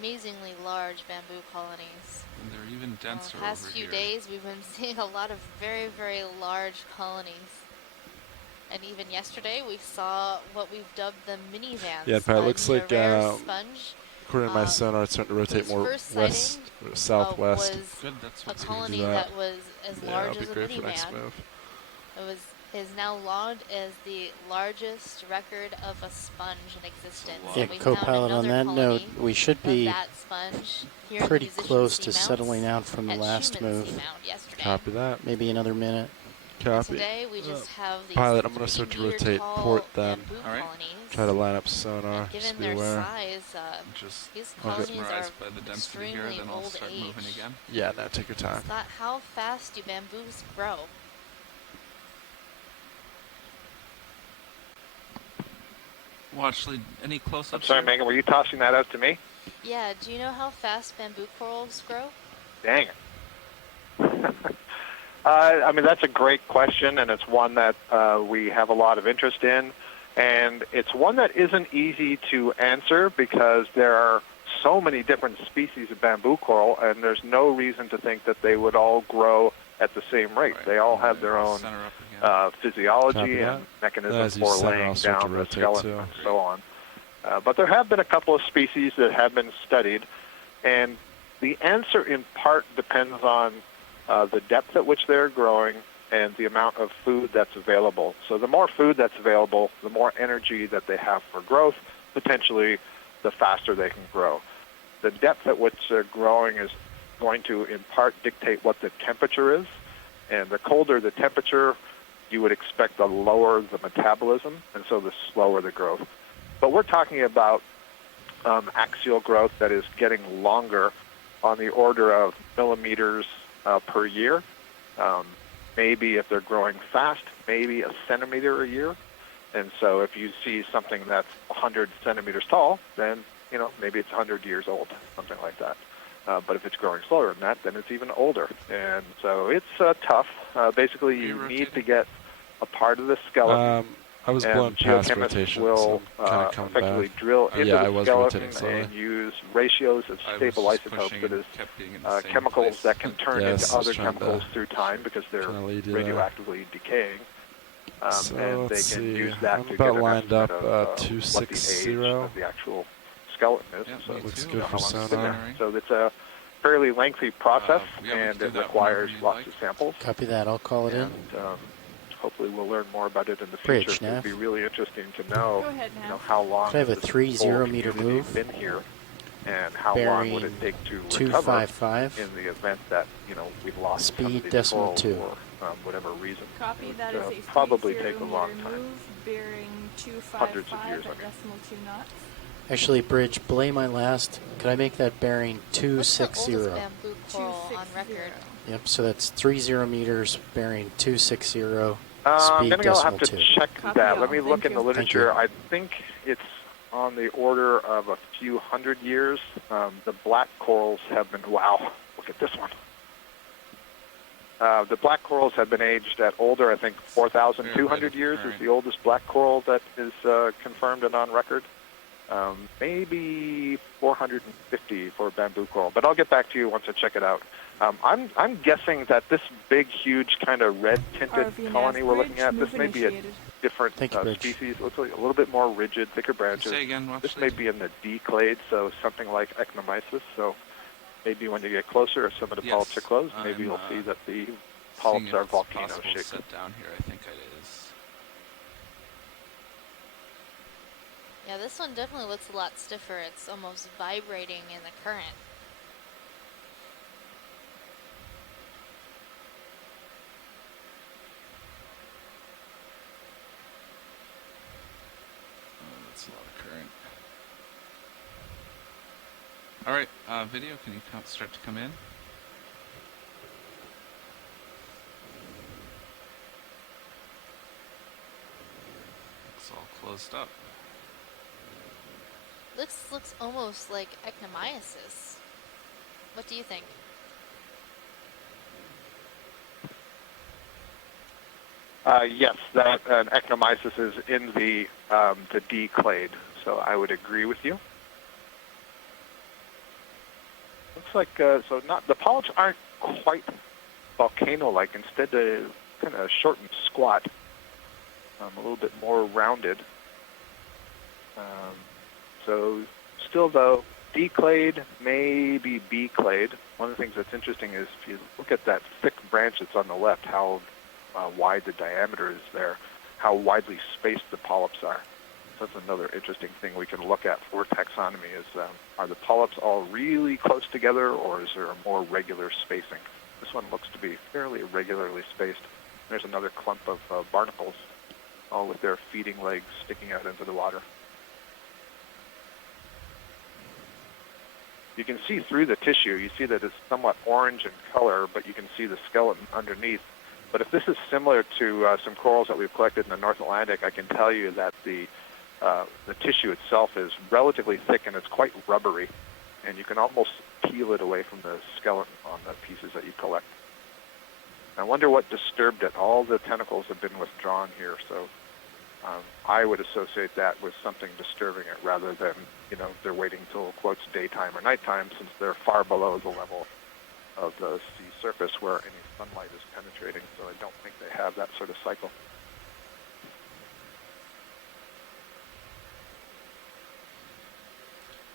amazingly large bamboo colonies. And they're even denser The past over few here. days we've been seeing a lot of very, very large colonies. And even yesterday we saw what we've dubbed the minivans. Yeah, it looks like sponge. according to my sonar, it's starting to rotate more west, or southwest. Was Good, that's a what colony that was as large as a minivan. It is now logged as the largest record of a sponge in existence. Yeah, And we co-pilot, found on that note, colony we should be that sponge here in the pretty Musician close to Seamounts settling out from the at last Schumann move. Seamount yesterday. Copy that. Maybe another minute. Copy. Today we just have these Pilot, I'm going to start to 3 meter rotate tall port then. bamboo colonies. Try to line up sonar. And given Just be their aware. size, Just these I'll get colonies are mesmerized by the density here, extremely then I'll old start age. moving again. Yeah, now take your time. Thought, how fast do bamboos grow? Well, actually, any close-ups? I'm sorry, Megan, were you tossing that out to me? Yeah, do you know how fast bamboo corals grow? Dang it. I mean, that's a great question, and it's one that we have a lot of interest in. And it's one that isn't easy to answer because there are so many different species of bamboo coral, and there's no reason to think that they would all grow at the same rate. Right. They all have their own physiology and mechanism As you for center, I'll laying start to down the rotate skeleton too. and so on. But there have been a couple of species that have been studied, and the answer in part depends on the depth at which they're growing and the amount of food that's available. So the more food that's available, the more energy that they have for growth, potentially the faster they can grow. The depth at which they're growing is going to in part dictate what the temperature is, and the colder the temperature, you would expect the lower the metabolism, and so the slower the growth. But we're talking about axial growth that is getting longer on the order of millimeters per year. Maybe if they're growing fast, maybe a centimeter a year. And so if you see something that's 100 centimeters tall, then, maybe it's 100 years old, something like that. But if it's growing slower than that, then it's even older. And so it's tough. Basically, you need to get a part of the skeleton. I was blown past rotation, will so kind of effectively drill into I the was skeleton rotating and use ratios of stable isotopes, that is, chemicals that can turn into other chemicals through time because they're radioactively decaying. And they can use that to get an estimate of what the age of the actual skeleton is. So looks good for how long it's been sonar. there. So it's a fairly lengthy process, and it requires lots of samples. Copy that. I'll call it in. Hopefully we'll learn more about it in the Bridge, future. Nav. It'd be really interesting to know, how long Could I have a has this 30 whole meter community move? been here, and how long would it take to recover 255. in the event that we've lost some of Speed these decimal corals 2. for whatever reason. Copy. It That would, is a probably 30 take a long meter time. move, bearing Hundreds of 255 years, at decimal 2 knots. Actually, Bridge, belay my last. Could I make that bearing 260? What's the oldest bamboo coral on record? Yep, so that's 30 meters, bearing 260. I'm Speed going to have to decimal 2. check that. Let me look in the Thank literature. you. I think it's on the order of a few hundred years. The black corals have been, wow, look at this one. The black corals have been aged at older, I think 4,200 years is the oldest black coral that is confirmed and on record. Maybe 450 for a bamboo coral, but I'll get back to you once I check it out. I'm guessing that this big, huge kind of red tinted colony we're looking at, this may be a different species. It looks like a little bit more rigid, thicker branches. Say again, this may be in the D clade, so something like Ecnomysis. So maybe when you get closer, if some of the polyps are closed, maybe you'll see that the polyps are volcano shaped. Set down here, I think it is. Yeah, this one definitely looks a lot stiffer. It's almost vibrating in the current. Oh, that's a lot of current. All right, video, can you start to come in? It's all closed up. Looks almost like Ecnomysis. What do you think? Yes, that Ecnomysis is in the D clade, so I would agree with you. Looks like so not the polyps aren't quite volcano-like. Instead, they're kind of short and squat, a little bit more rounded. So still though, D clade, maybe B clade. One of the things that's interesting is if you look at that thick branch that's on the left, how wide the diameter is there, how widely spaced the polyps are. So that's another interesting thing we can look at for taxonomy is are the polyps all really close together, or is there a more regular spacing? This one looks to be fairly irregularly spaced. There's another clump of barnacles, all with their feeding legs sticking out into the water. You can see through the tissue. You see that it's somewhat orange in color, but you can see the skeleton underneath. But if this is similar to some corals that we've collected in the North Atlantic, I can tell you that the tissue itself is relatively thick and it's quite rubbery, and you can almost peel it away from the skeleton on the pieces that you collect. I wonder what disturbed it. All the tentacles have been withdrawn here, so I would associate that with something disturbing it rather than, they're waiting till, quotes, daytime or nighttime, since they're far below the level of the sea surface where any sunlight is penetrating, so I don't think they have that sort of cycle.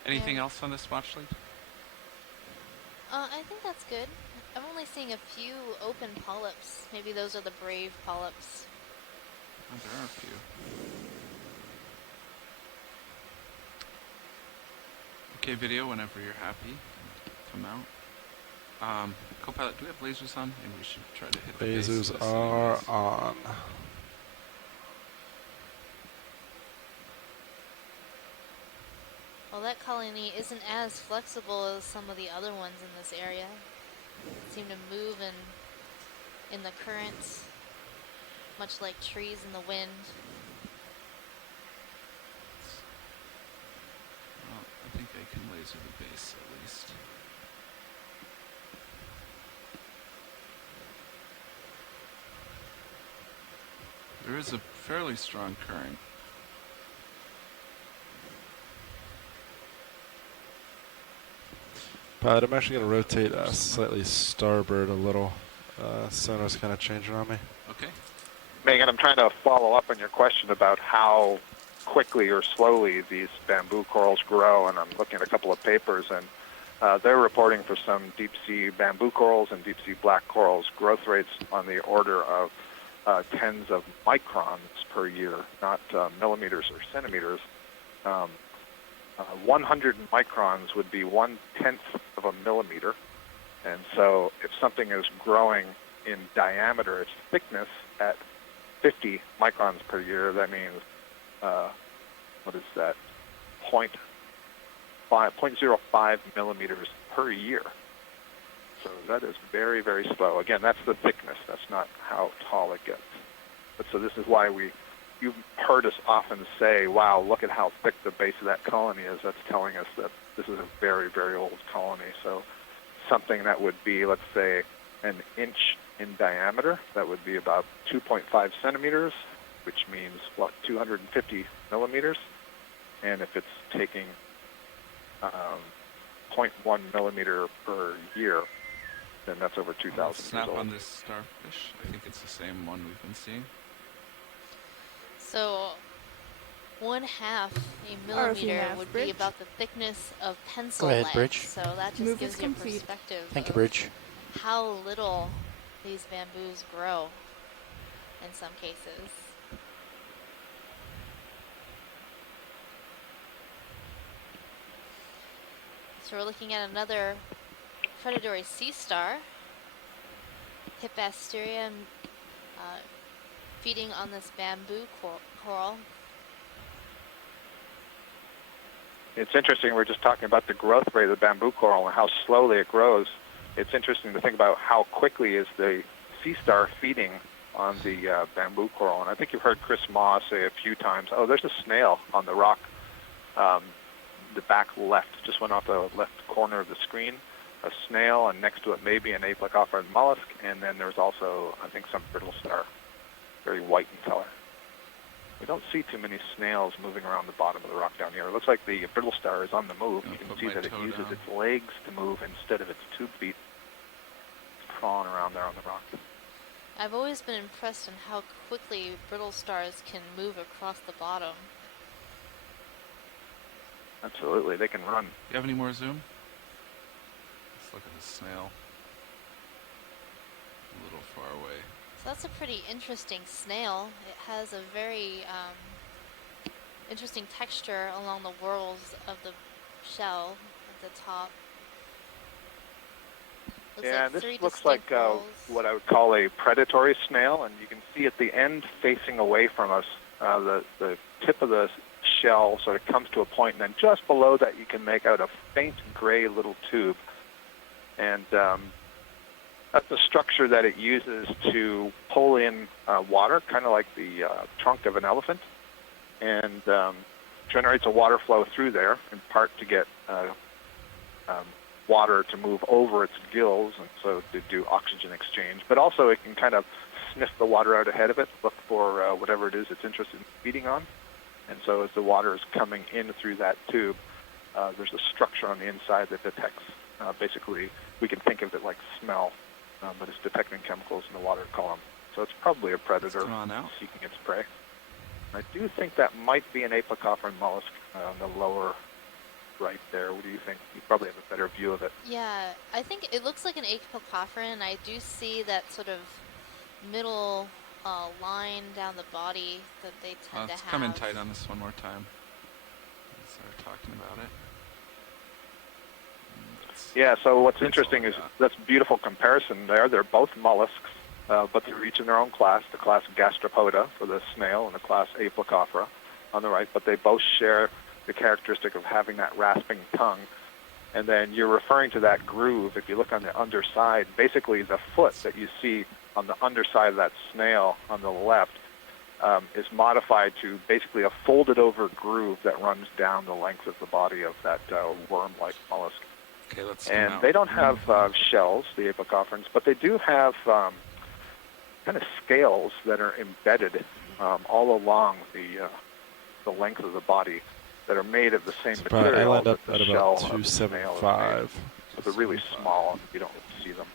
Anything else on this watch lead? I think that's good. I'm only seeing a few open polyps. Maybe those are the brave polyps. Oh, there are a few. Okay, video, whenever you're happy, come out. Copilot, do we have lasers on? Maybe we should try to hit the Lasers base are on. Well, that colony isn't as flexible as some of the other ones in this area. They seem to move in the currents, much like trees in the wind. Well, I think I can laser the base at least. There is a fairly strong current. But I'm actually going to rotate slightly starboard a little. Sonar's kind of changing on me. Okay. Megan, I'm trying to follow up on your question about how quickly or slowly these bamboo corals grow, and I'm looking at a couple of papers, and they're reporting for some deep-sea bamboo corals and deep-sea black corals growth rates on the order of tens of microns per year, not millimeters or centimeters. 100 microns would be 1/10 of a millimeter, and so if something is growing in diameter, its thickness at 50 microns per year, that means, what is that, 0.05 millimeters per year. So that is very, very slow. Again, that's the thickness. That's not how tall it gets. But so this is why you've heard us often say, wow, look at how thick the base of that colony is. That's telling us that this is a very, very old colony. So something that would be, let's say, an inch in diameter, that would be about 2.5 centimeters, which means, 250 millimeters. And if it's taking 0.1 millimeter per year, then that's over 2,000 years Snap old. on this starfish. I think it's the same one we've been seeing. So 1/2 a millimeter would be about the thickness of pencil Go ahead, lead. Bridge. So that just gives you a perspective Thank you, of Bridge. how little these bamboos grow in some cases. So we're looking at another predatory sea star, Hippasteria, feeding on this bamboo coral. It's interesting, we're just talking about the growth rate of the bamboo coral and how slowly it grows. It's interesting to think about how quickly is the sea star feeding on the bamboo coral. And I think you've heard Chris Maw say a few times, oh, there's a snail on the rock, the back left, just went off the left corner of the screen, a snail, and next to it maybe an aplacophorine mollusk, and then there's also, I think, some brittle star, very white in color. We don't see too many snails moving around the bottom of the rock down here. It looks like the brittle star is on the move. You can see that it uses its legs to move instead of its tube feet, crawling around there on the rock. I've always been impressed in how quickly brittle stars can move across the bottom. Absolutely, they can run. Do you have any more zoom? Let's look at the snail. A little far away. So that's a pretty interesting snail. It has a very interesting texture along the whorls of the shell at the top. Yeah, this looks like what I would call a predatory snail, and you can see at the end facing away from us, the tip of the shell sort of comes to a point, and then just below that you can make out a faint gray little tube. And that's the structure that it uses to pull in water, kind of like the trunk of an elephant, and generates a water flow through there, in part to get water to move over its gills, and so to do oxygen exchange. But also it can kind of sniff the water out ahead of it, look for whatever it is it's interested in feeding on. And so as the water is coming in through that tube, there's a structure on the inside that detects, basically, we can think of it like smell, but it's detecting chemicals in the water column. So it's probably a predator seeking its prey. I do think that might be an aplacophorine mollusk on the lower right there. What do you think? You probably have a better view of it. Yeah, I think it looks like an aplacophorine, and I do see that sort of middle line down the body that they tend to have. Let's come in tight on this one more time. Let's start talking about it. Yeah, so what's interesting is that's a beautiful comparison there. They're both mollusks, but they're each in their own class, the class Gastropoda for the snail and the class Aplacophora on the right, but they both share the characteristic of having that rasping tongue. And then you're referring to that groove. If you look on the underside, basically the foot that you see on the underside of that snail on the left is modified to basically a folded over groove that runs down the length of the body of that worm-like mollusk. Okay, let's and they don't have shells, the apocophorans, but they do have kind of scales that are embedded all along the length of the body that are made of the same material. I land up that at the about shell of the snail is made. 275. So they're really small. You don't see them.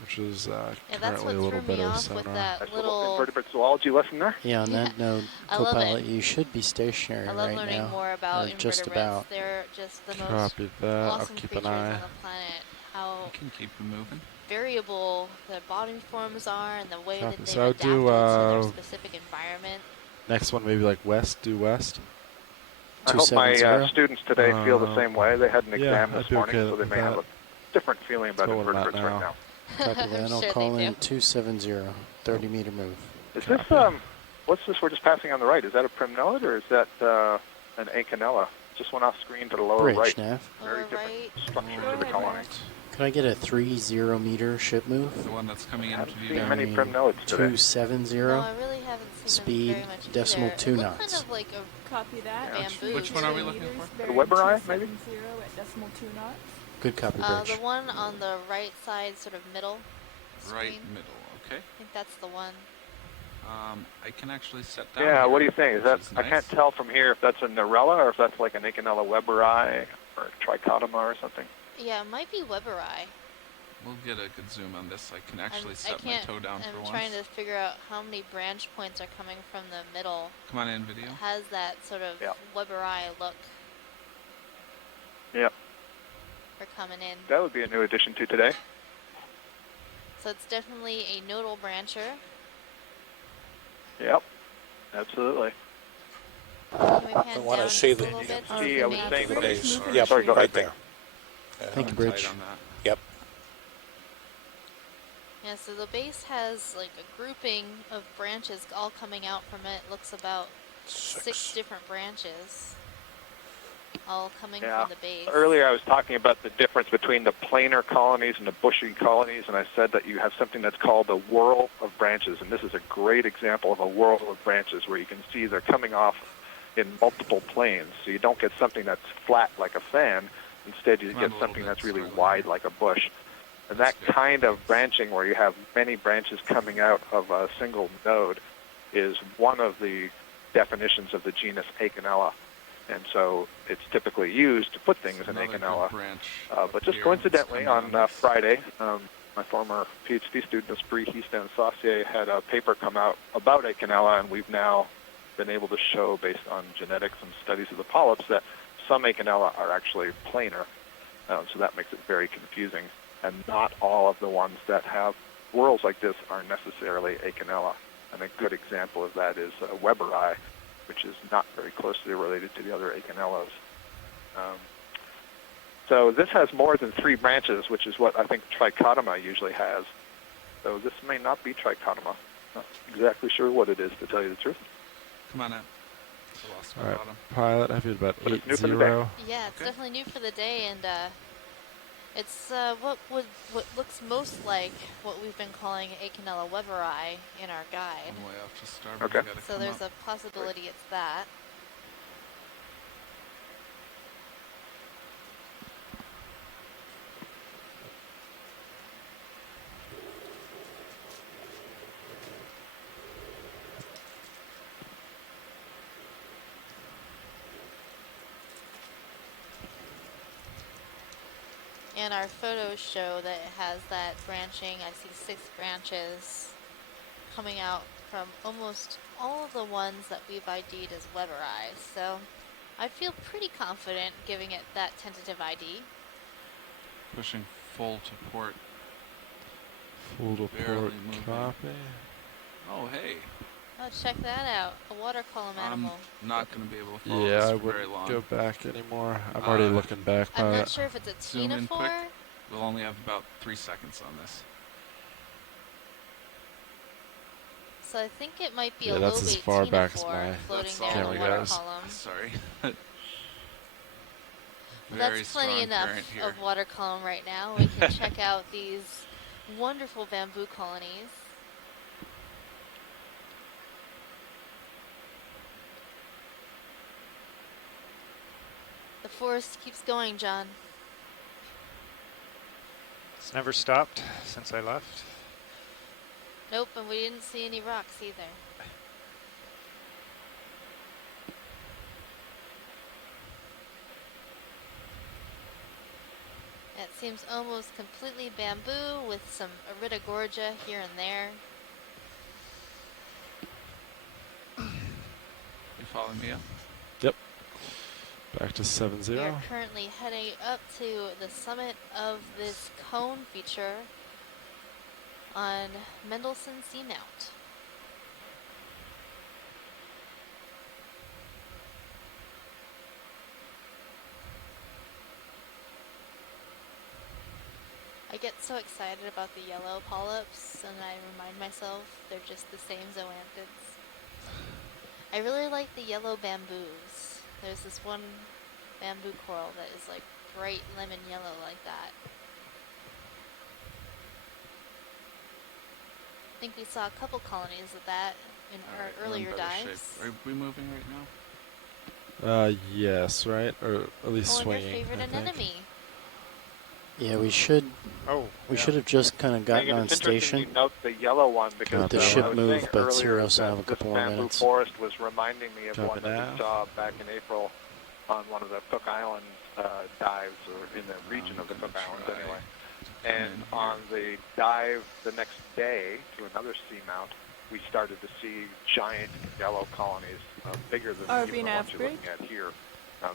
Which is Yeah, that's currently what a little threw bit me of off with sonar. that little. Invertebrate zoology lesson there. Yeah, on that note, I love Copilot, it. you should be stationary I love right learning now. more about or just invertebrates. about. They're just the most Copy that. I'll awesome keep creatures an on eye. the planet. How You can keep them moving. variable the body forms are and the way Copy. that So they've I'll adapted do, to their specific environment. Next one, maybe like west, due west. I hope my students today feel the same way. They had an exam yeah, this I'd be morning, okay so they with may have that. a different feeling about That's what I'm at invertebrates right now. Copy that. I'll sure call they in do. 270, 30-meter move. Is this, what's this we're just passing on the right? Is that a primnode or is that an Acanella? Just went off screen to the lower Bridge, right. Nav. Very different structure to the colony. Could I get a 30-meter ship move? The one that's coming into view. Seen many primnodes today. 270. No, I really haven't seen Speed, them very much decimal either. 2 It looked knots. kind of like a Copy that. bamboo. Which one are we looking for? The Webberi, maybe? At decimal 2 knots. Good copy, the Bridge. one on the right side, sort of middle screen. Right middle, okay. I think that's the one. I can actually set down. Yeah, here, what do you think? Is that which I nice. can't tell from here if that's a Narella or if that's like an Acanella Webberi or a Trichotoma or something. Yeah, it might be Webberi. We'll get a good zoom on this. I can actually set my toe down for once. I'm trying to figure out how many branch points are coming from the middle. Come on in, video. It has that sort of Webberi look. Yep. For coming in. That would be a new addition to today. So it's definitely a nodal brancher. Yep. Absolutely. Can we pan I want down to see just a the little bit? See, I was saying the days. Yeah, sorry, go right ahead. there. Thank you, Bridge. On that. Yep. Yeah, so the base has like a grouping of branches all coming out from it. Looks about six different branches all coming from the base. Earlier I was talking about the difference between the planar colonies and the bushy colonies, and I said that you have something that's called the whorl of branches, and this is a great example of a whorl of branches where you can see they're coming off in multiple planes, so you don't get something that's flat like a fan. Instead, you get something that's really wide like a bush. And that kind of branching where you have many branches coming out of a single node is one of the definitions of the genus Acanella. And so it's typically used to put things in Acanella. But just coincidentally, on Friday, my former PhD student, Esprit Histin Saucier, had a paper come out about Acanella, and we've now been able to show, based on genetics and studies of the polyps, that some Acanella are actually planar. So that makes it very confusing. And not all of the ones that have whorls like this are necessarily Acanella. And a good example of that is Webberi, which is not very closely related to the other Acanellas. So this has more than 3 branches, which is what I think Trichotoma usually has. So this may not be Trichotoma. Not exactly sure what it is, to tell you the truth. Come on out. I lost my All right, bottom. pilot, I feel about But it's 8-0. new for the day. Yeah, it's definitely new for the day, and it's what looks most like what we've been calling Acanella webberi in our guide. One way off to starboard. Okay. You gotta So come there's up. a possibility it's that. And our photos show that it has that branching. I see 6 branches coming out from almost all of the ones that we've ID'd as webberi. So I feel pretty confident giving it that tentative ID. Pushing full to port. Full to Barely port, moving. copy. Oh, hey. Oh, check that out. A water column animal. I'm not going to be able to follow Yeah, this I for wouldn't very long. go back anymore. I'm already looking back, I'm pilot. not sure if it's a Zoom in quick. ctenophore. We'll only have about 3 seconds on this. So I think it might be a that's as far back as my floating there in the water column. Sorry. That's plenty enough of water column right now. We can check out these wonderful bamboo colonies. The forest keeps going, John. It's never stopped since I left. Nope, and we didn't see any rocks either. It seems almost completely bamboo with some Iridogorgia here and there. You following me up? Yep. Back to 7-0. We are currently heading up to the summit of this cone feature on Mendelssohn Seamount. I get so excited about the yellow polyps, and I remind myself they're just the same zoanthids. I really like the yellow bamboos. There's this one bamboo coral that is like bright lemon yellow like that. I think we saw a couple colonies of that in our earlier dives. Are we moving right now? Yes, right? Or at least and your swinging. favorite anemone. Yeah, we should. We should have just kind of gotten on station. You note the yellow one because the ship moved, but Cyros will have a couple more bamboo minutes. forest was reminding me of one that now. we saw back in April on one of the Cook Islands dives, or in the region of the Cook Islands anyway. And on the dive the next day to another seamount, we started to see giant yellow colonies, bigger than even the ones you're looking at here.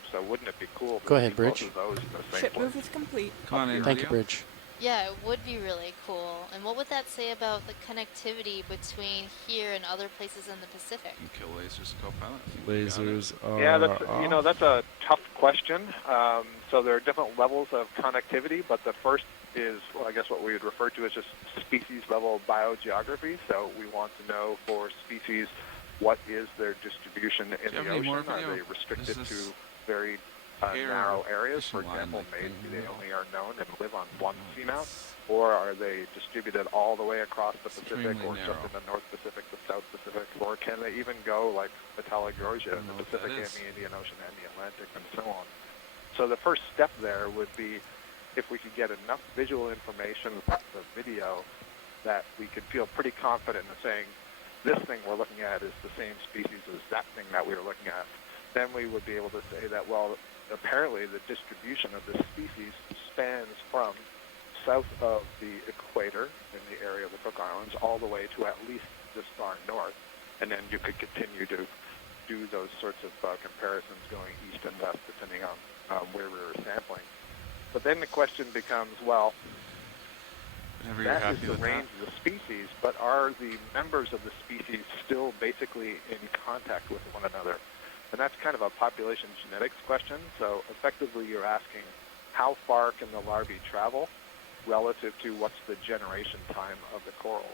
So wouldn't it be cool to Go ahead, see Bridge. both of those in the same Ship place? move is complete. Come on in, Thank you, Bridge. Yeah, it would be really cool. And what would that say about the connectivity between here and other places in the Pacific? You kill lasers, co-pilot. Lasers are Yeah, that's off. that's a tough question. So there are different levels of connectivity, but the first is, well, I guess what we would refer to as just species level biogeography. So we want to know for species what is their distribution in the ocean. Are they restricted to very narrow areas? For example, maybe they only are known and live on one seamount, or are they distributed all the way across the Pacific, or just in the North Pacific, the South Pacific, or can they even go like Metallogorgia in the Pacific and the Indian Ocean and the Atlantic and so on? So the first step there would be if we could get enough visual information from the video that we could feel pretty confident in saying this thing we're looking at is the same species as that thing that we were looking at. Then we would be able to say that, well, apparently the distribution of this species spans from south of the equator in the area of the Cook Islands all the way to at least this far north. And then you could continue to do those sorts of comparisons going east and west depending on where we were sampling. But then the question becomes, well, that is the range of the species, but are the members of the species still basically in contact with one another? And that's kind of a population genetics question. So effectively you're asking how far can the larvae travel relative to what's the generation time of the corals.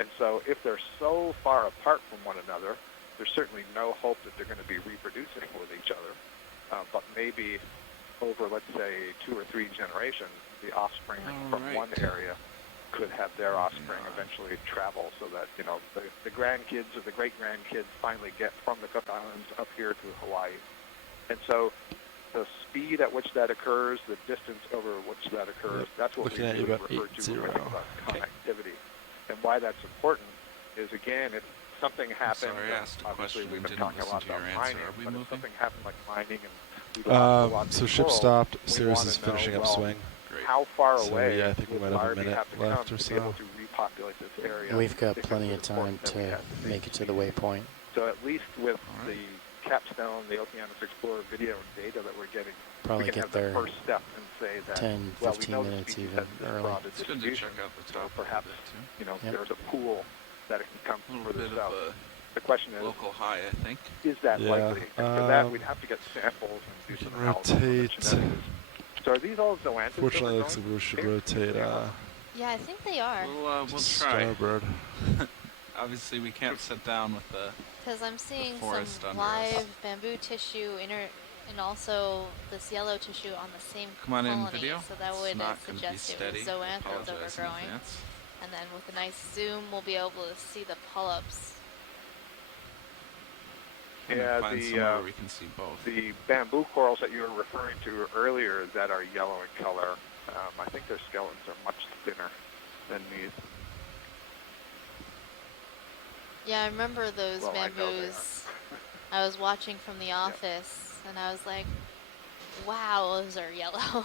And so if they're so far apart from one another, there's certainly no hope that they're going to be reproducing with each other. But maybe over, let's say, 2 or 3 generations, the offspring from one area could have their offspring eventually travel so that, the grandkids or the great-grandkids finally get from the Cook Islands up here to Hawaii. And so the speed at which that occurs, the distance over which that occurs, that's what we really refer to when we think about connectivity. And why that's important is, again, if something happened, obviously we've been talking a lot about mining, but if something happened like mining and we lost a lot so of ship coral, stopped. we Cirrus wanna is finishing know, up swing. How far So, away yeah, I think we would might have a larvae minute have to left come or to be able so. to repopulate this area? We've got because plenty of of the time force that we to have to make it to the waypoint. So at least with the capstone, the Okeanos Explorer video and data that we're getting, Probably we can get have the there first step and say that 10, well, 15 we know the minutes species even has this early. broad It's good to distribution, check out the so top perhaps too. there's a pool that it can come A little further bit south. of The question is, local high, I think. is that Yeah, likely? And for that, we'd have to get samples and do some analysis on the rotate. genetics. So are these all zoanthids? Fortunately, it looks like we should rotate Yeah, I think they are. We'll try. starboard. obviously we can't sit down with the Because I'm seeing forest some under live us. bamboo tissue and also this yellow tissue on the same Come on in, colony, video. so that It's would not gonna be suggest it was steady. zoanthids Apologize in overgrowing. advance. And then with a nice zoom, we'll be able to see the polyps. Yeah, Find somewhere where we can see both. the bamboo corals that you were referring to earlier that are yellow in color, I think their skeletons are much thinner than these. Yeah, I remember those Well, I know they bamboos. I was watching from the office, and I was like, wow, those are yellow.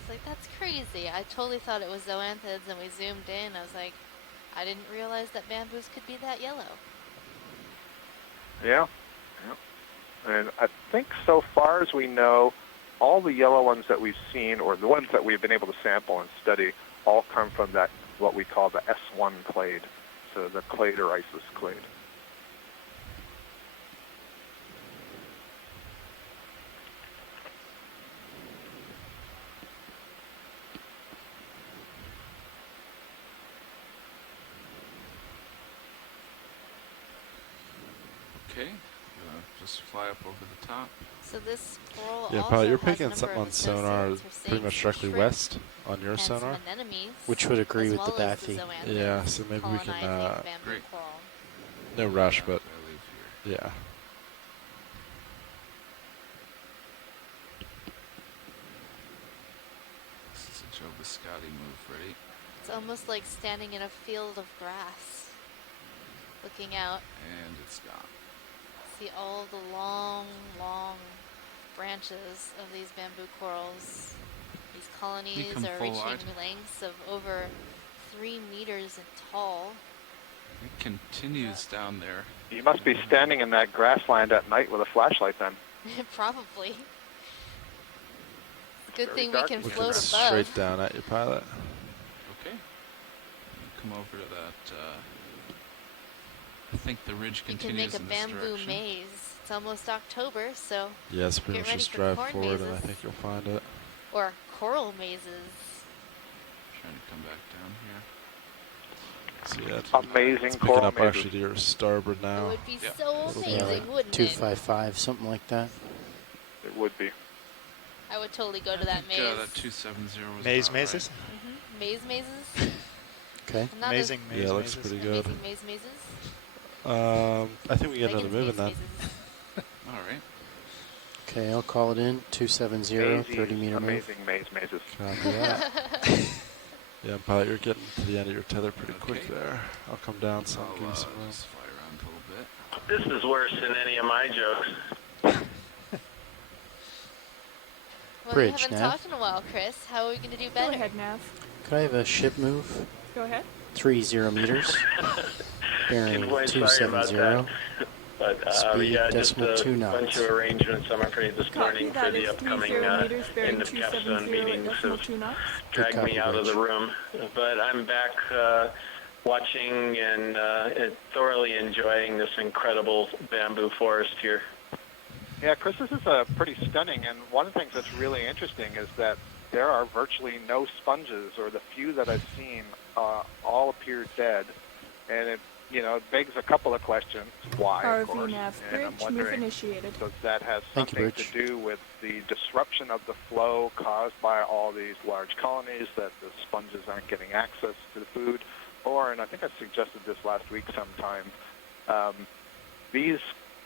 It's like, that's crazy. I totally thought it was zoanthids, and we zoomed in. I was like, I didn't realize that bamboos could be that yellow. Yeah. And I think so far as we know, all the yellow ones that we've seen, or the ones that we've been able to sample and study, all come from that, what we call the S1 clade, so the clade or isis clade. Okay, just fly up over the top. So this coral Yeah, also probably you're has a picking number something of on sonar associates. We're pretty seeing much some directly shrimp west on your and sonar. some anemones, Which would agree as with the well as bathy. zoanthids Yeah, so maybe we can, colonizing bamboo coral. no rush, but yeah. This is a Joe Biscotti move, ready? It's almost like standing in a field of grass, looking out. And it's gone. See all the long, long branches of these bamboo corals. These colonies come are full reaching wide. lengths of over 3 meters in tall. It continues down there. You must be standing in that grassland at night with a flashlight then. Probably. Good Very thing we dark. can Looking float straight above. down at your pilot. Okay. Come over to that. I think the ridge You can continues make a in this bamboo direction. maze. It's almost October, so Yes, pretty get much ready just for drive corn forward and I mazes. think you'll find it. Or coral mazes. Trying to come back down here. See that? Amazing It's picking coral up mazes. actually to your starboard now. It would be Yep. so Yeah, amazing, like wouldn't it? 255, something like that. It would be. I would totally go to that maze. that 270 was Maze about mazes? Maze mazes? Okay. Not Amazing as maze Yeah, it looks mazes. pretty good. amazing maze mazes? I think we get another Megan's move in maze that. mazes. All right. Okay, I'll call it in. 270, Mazy, 30 meter move. amazing maze mazes. Copy that. Yeah, pilot, you're getting to the end of your tether pretty quick there. I'll come down some, give you some room. Just fly around a little bit. This is worse than any of my jokes. Well, Bridge, we haven't Nav. talked in a while, Chris. How are we going to do Go better? ahead, Nav. Could I have a ship move? Go ahead. 30 meters. Bearing Boy, sorry about 270. that. But Speed yeah, just decimal a 2 bunch knots. of arrangements, I'm afraid, this Copy, morning for that the is upcoming 30 meters bearing end of capstone 270 meetings decimal have 2 knots. Good dragged copy, me out of the Rich. room. But I'm back watching and thoroughly enjoying this incredible bamboo forest here. Yeah, Chris, this is pretty stunning, and one of the things that's really interesting is that there are virtually no sponges, or the few that I've seen all appear dead, and it begs a couple of questions. Why, of RV course, nav and I'm bridge, move wondering, initiated. does that have Thank you, something Rich. to do with the disruption of the flow caused by all these large colonies, that the sponges aren't getting access to the food? Or, and I think I suggested this last week sometime, these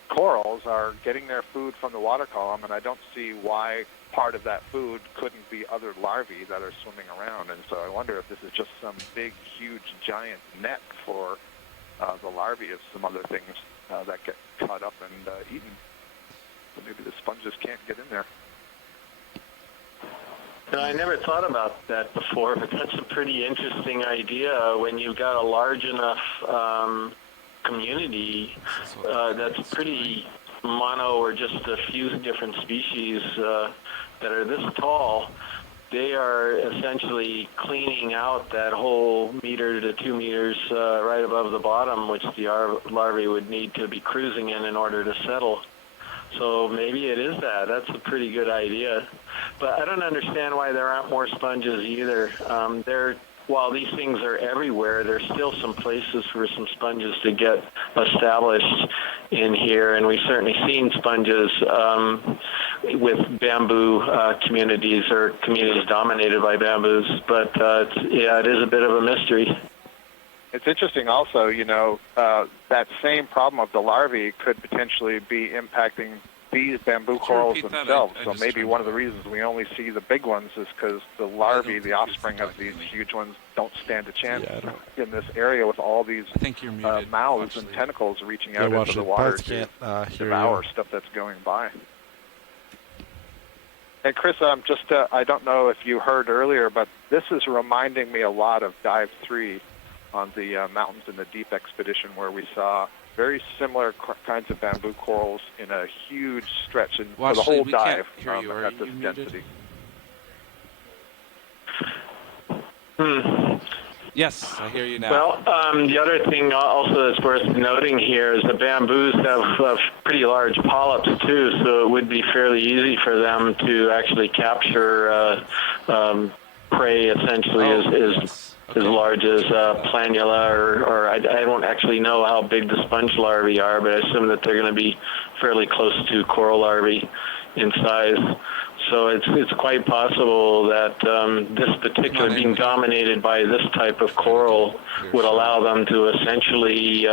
corals are getting their food from the water column, and I don't see why part of that food couldn't be other larvae that are swimming around. And so I wonder if this is just some big, huge, giant net for the larvae of some other things that get caught up and eaten. So maybe the sponges can't get in there. No, I never thought about that before, but that's a pretty interesting idea when you've got a large enough community that's pretty mono, or just a few different species that are this tall. They are essentially cleaning out that whole meter to 2 meters right above the bottom, which the larvae would need to be cruising in order to settle. So maybe it is that. That's a pretty good idea. But I don't understand why there aren't more sponges either. They're while these things are everywhere, there's still some places for some sponges to get established in here, and we've certainly seen sponges with bamboo communities or communities dominated by bamboos, but it is a bit of a mystery. It's interesting also, that same problem of the larvae could potentially be impacting these bamboo corals themselves. So maybe one of the reasons we only see the big ones is because the larvae, the offspring of these huge ones, don't stand a chance in this area with all these mouths and tentacles reaching out into the water to devour stuff that's going by. And Chris, I don't know if you heard earlier, but this is reminding me a lot of Dive 3 on the Mountains in the Deep expedition, where we saw very similar kinds of bamboo corals in a huge stretch and for the whole dive at this density. Yes, I hear you now. Well, the other thing also that's worth noting here is the bamboos have pretty large polyps too, so it would be fairly easy for them to actually capture prey essentially as large as planula, or I don't actually know how big the sponge larvae are, but I assume that they're going to be fairly close to coral larvae in size. So it's quite possible that this particular, being dominated by this type of coral, would allow them to essentially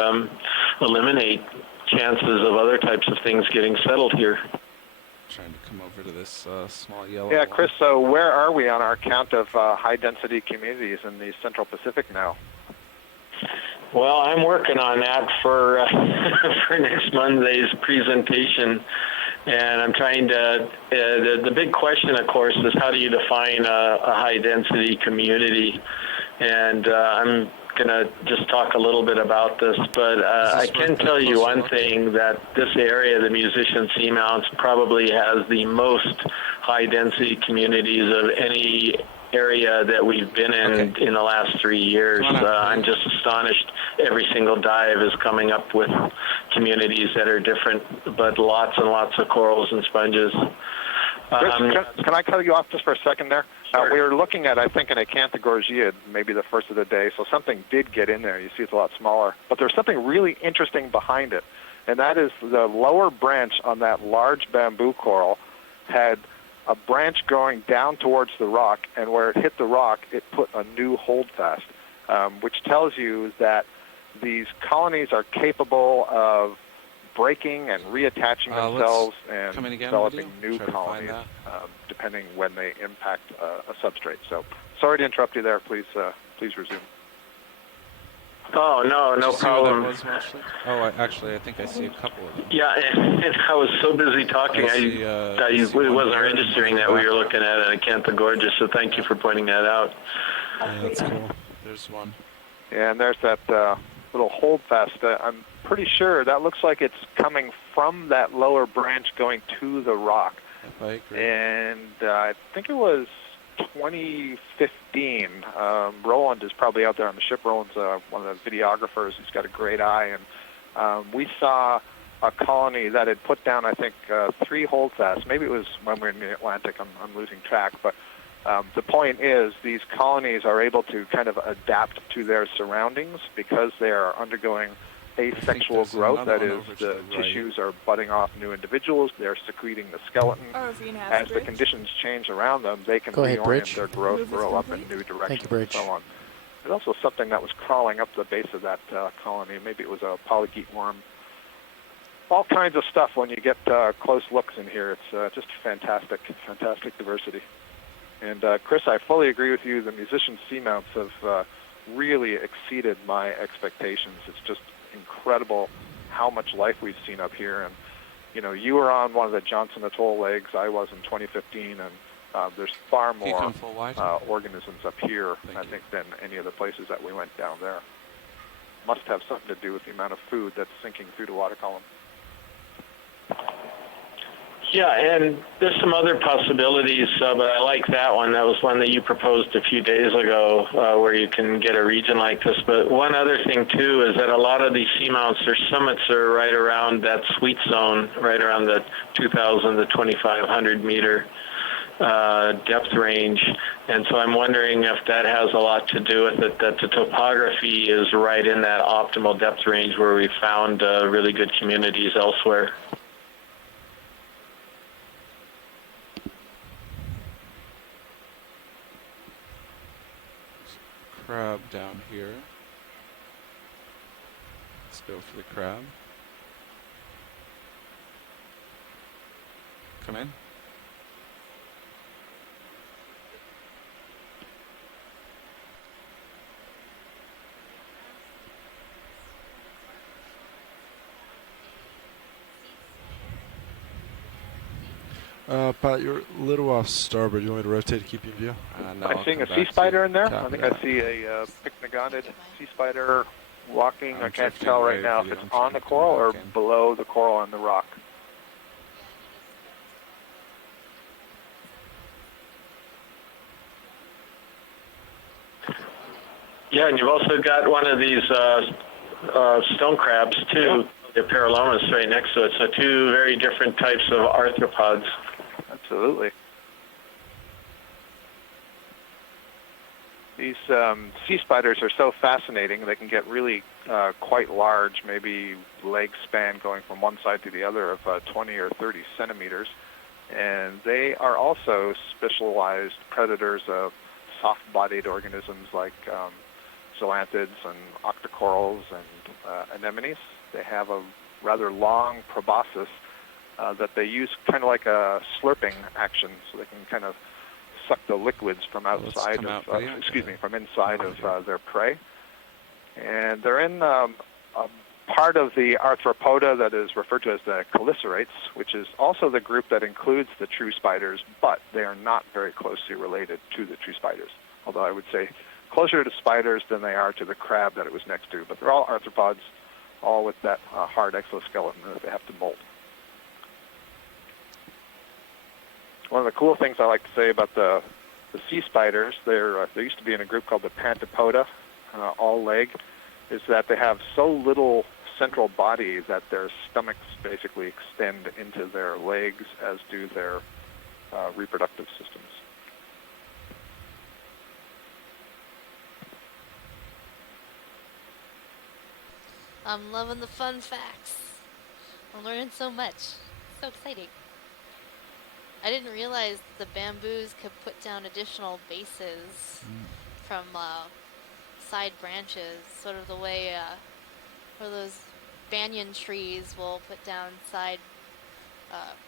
eliminate chances of other types of things getting settled here. Trying to come over to this small yellow. Yeah, Chris, so where are we on our count of high-density communities in the Central Pacific now? Well, I'm working on that for for next Monday's presentation, and I'm trying to. The big question, of course, is how do you define a high-density community? And I'm going to just talk a little bit about this, but I can tell you one thing, that this area, the Musician Seamounts, probably has the most high-density communities of any area that we've been in the last 3 years. I'm just astonished. Every single dive is coming up with communities that are different, but lots and lots of corals and sponges. Chris, can I cut you off just for a second there? Sure. We were looking at, I think, an Acanthogorgia, maybe the first of the day, so something did get in there. You see it's a lot smaller. But there's something really interesting behind it, and that is the lower branch on that large bamboo coral had a branch going down towards the rock, and where it hit the rock, it put a new holdfast, which tells you that these colonies are capable of breaking and reattaching themselves and developing new colonies, depending when they impact a substrate. So, sorry to interrupt you there. Please resume. Oh, no problem. Actually, I think I see a couple of them. Yeah, and I was so busy talking, I wasn't registering that we were looking at an Acanthogorgia, so thank you for pointing that out. Yeah, that's cool. There's one. Yeah, and there's that little holdfast. I'm pretty sure that looks like it's coming from that lower branch going to the rock. I agree. And I think it was 2015. Roland is probably out there on the ship. Roland's one of the videographers. He's got a great eye. And we saw a colony that had put down, I think, 3 holdfasts. Maybe it was when we were in the Atlantic. I'm losing track. But the point is, these colonies are able to kind of adapt to their surroundings because they are undergoing asexual growth. That is, the tissues are budding off new individuals. They're secreting the skeleton. As the conditions change around them, they can reorient their growth, grow up in new directions, and so on. There's also something that was crawling up the base of that colony. Maybe it was a polychaete worm. All kinds of stuff when you get close looks in here. It's just fantastic diversity. And Chris, I fully agree with you. The Musician Seamounts have really exceeded my expectations. It's just incredible how much life we've seen up here. And you were on one of the Johnson Atoll legs. I was in 2015, and there's far more organisms up here, I think, than any of the places that we went down there. Must have something to do with the amount of food that's sinking through the water column. Yeah, and there's some other possibilities, but I like that one. That was one that you proposed a few days ago, where you can get a region like this. But one other thing, too, is that a lot of these seamounts, their summits are right around that sweet zone, right around the 2,000 to 2,500 meter. depth range, and so I'm wondering if that has a lot to do with it, that the topography is right in that optimal depth range where we found really good communities elsewhere. Crab down here. Let's go for the crab. Come in. Pat, you're a little off starboard. You want me to rotate to keep you in view? No, I'm seeing a sea spider in there. I think I see a pycnogonid sea spider walking. I can't tell right now if it's on the coral or below the coral on the rock. Yeah, and you've also got one of these stone crabs too, the Perizoanthine right next to it. So two very different types of arthropods. Absolutely. These sea spiders are so fascinating. They can get really quite large, maybe leg span going from one side to the other of 20 or 30 centimeters. And they are also specialized predators of soft-bodied organisms like zoanthids and octocorals and anemones. They have a rather long proboscis that they use kind of like a slurping action, so they can kind of suck the liquids from outside from inside of their prey. And they're in a part of the arthropoda that is referred to as the chelicerates, which is also the group that includes the true spiders, but they are not very closely related to the true spiders, although I would say closer to spiders than they are to the crab that it was next to. But they're all arthropods, all with that hard exoskeleton that they have to molt. One of the cool things I like to say about the sea spiders, they used to be in a group called the Pantopoda, all leg, is that they have so little central body that their stomachs basically extend into their legs, as do their reproductive systems. I'm loving the fun facts. I'm learning so much. So exciting. I didn't realize the bamboos could put down additional bases from side branches, sort of the way where those banyan trees will put down side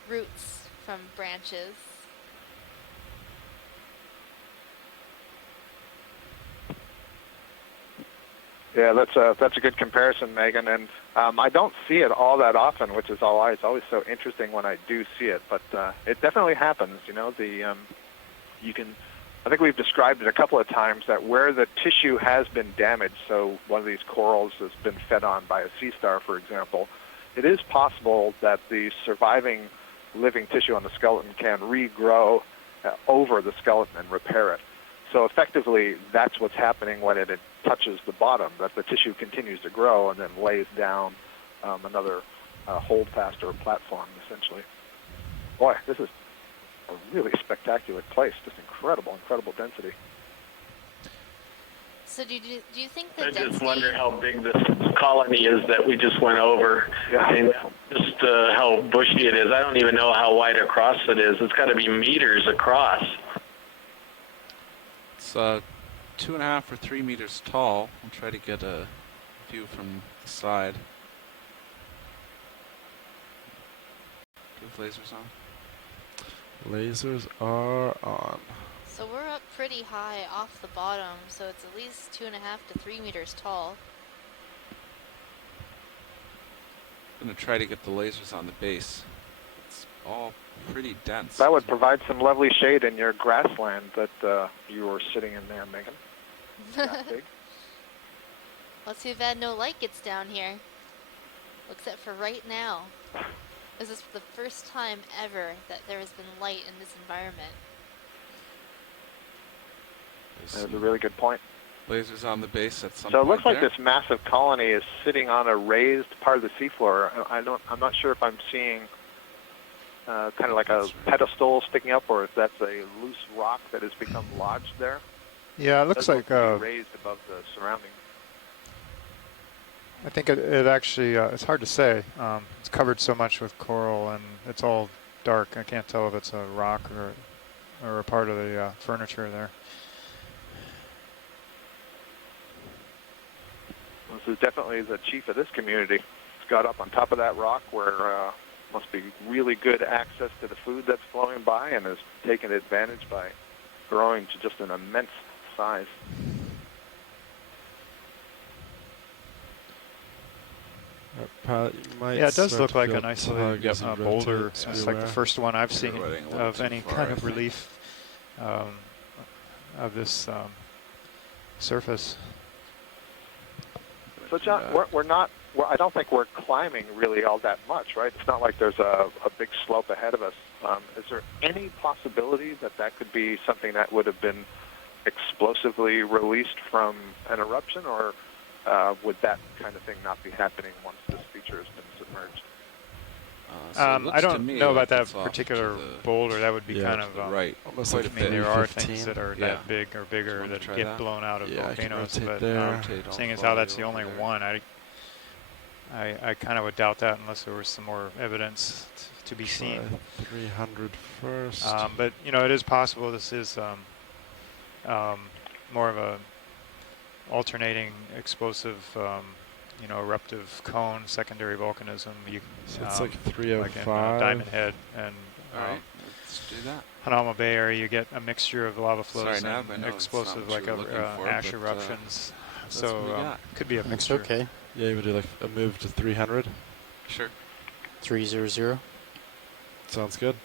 roots from branches. Yeah, that's a good comparison, Megan, and I don't see it all that often, which is always so interesting when I do see it. But it definitely happens. You know, you can. I think we've described it a couple of times that where the tissue has been damaged, so one of these corals has been fed on by a sea star, for example, it is possible that the surviving living tissue on the skeleton can regrow over the skeleton and repair it. So effectively, that's what's happening when it touches the bottom, that the tissue continues to grow and then lays down another holdfast or platform, essentially. Boy, this is a really spectacular place, just incredible density. So do you think the I density... just wonder how big this colony is that we just went over, and just how bushy it is. I don't even know how wide across it is. It's got to be meters across. It's 2.5 or 3 meters tall. I'll try to get a view from the side. Do the lasers on? Lasers are on. So we're up pretty high off the bottom, so it's at least 2.5 to 3 meters tall. I'm going to try to get the lasers on the base. It's all pretty dense. That would provide some lovely shade in your grassland that you were sitting in there, Megan. Not big. Let's see if bad no light gets down here. Except for right now. This is the first time ever that there has been light in this environment. That's a really good point. Lasers on the base at some So it point looks like there. this massive colony is sitting on a raised part of the seafloor. I'm not sure if I'm seeing kind of like a pedestal sticking up, or if that's a loose rock that has become lodged there. Yeah, it looks like raised above the surrounding. I think it actually, it's hard to say. It's covered so much with coral, and it's all dark. I can't tell if it's a rock or a part of the furniture there. This is definitely the chief of this community. He's got up on top of that rock where must be really good access to the food that's flowing by, and has taken advantage by growing to just an immense size. Yeah, it does look like an isolated boulder. It's like the first one I've seen of any kind of relief of this surface. So, John, we're not. I don't think we're climbing really all that much, right? It's not like there's a big slope ahead of us. Is there any possibility that that could be something that would have been explosively released from an eruption, or would that kind of thing not be happening once this feature has been submerged? I don't know about that particular boulder. That would be kind of right. Almost like there are things that are that big or bigger that get blown out of volcanoes, but seeing as how that's the only one, I kind of would doubt that unless there was some more evidence to be seen. 300 first. But you know, it is possible this is more of a alternating explosive, you know, eruptive cone, secondary volcanism. So it's like 305. Like in Diamond Head and let's do that. Hanama Bay area, you get a mixture of lava flows and explosive like ash eruptions. So could be a mixture. Okay. Yeah, you would do like a move to 300. Sure. 300. Sounds good.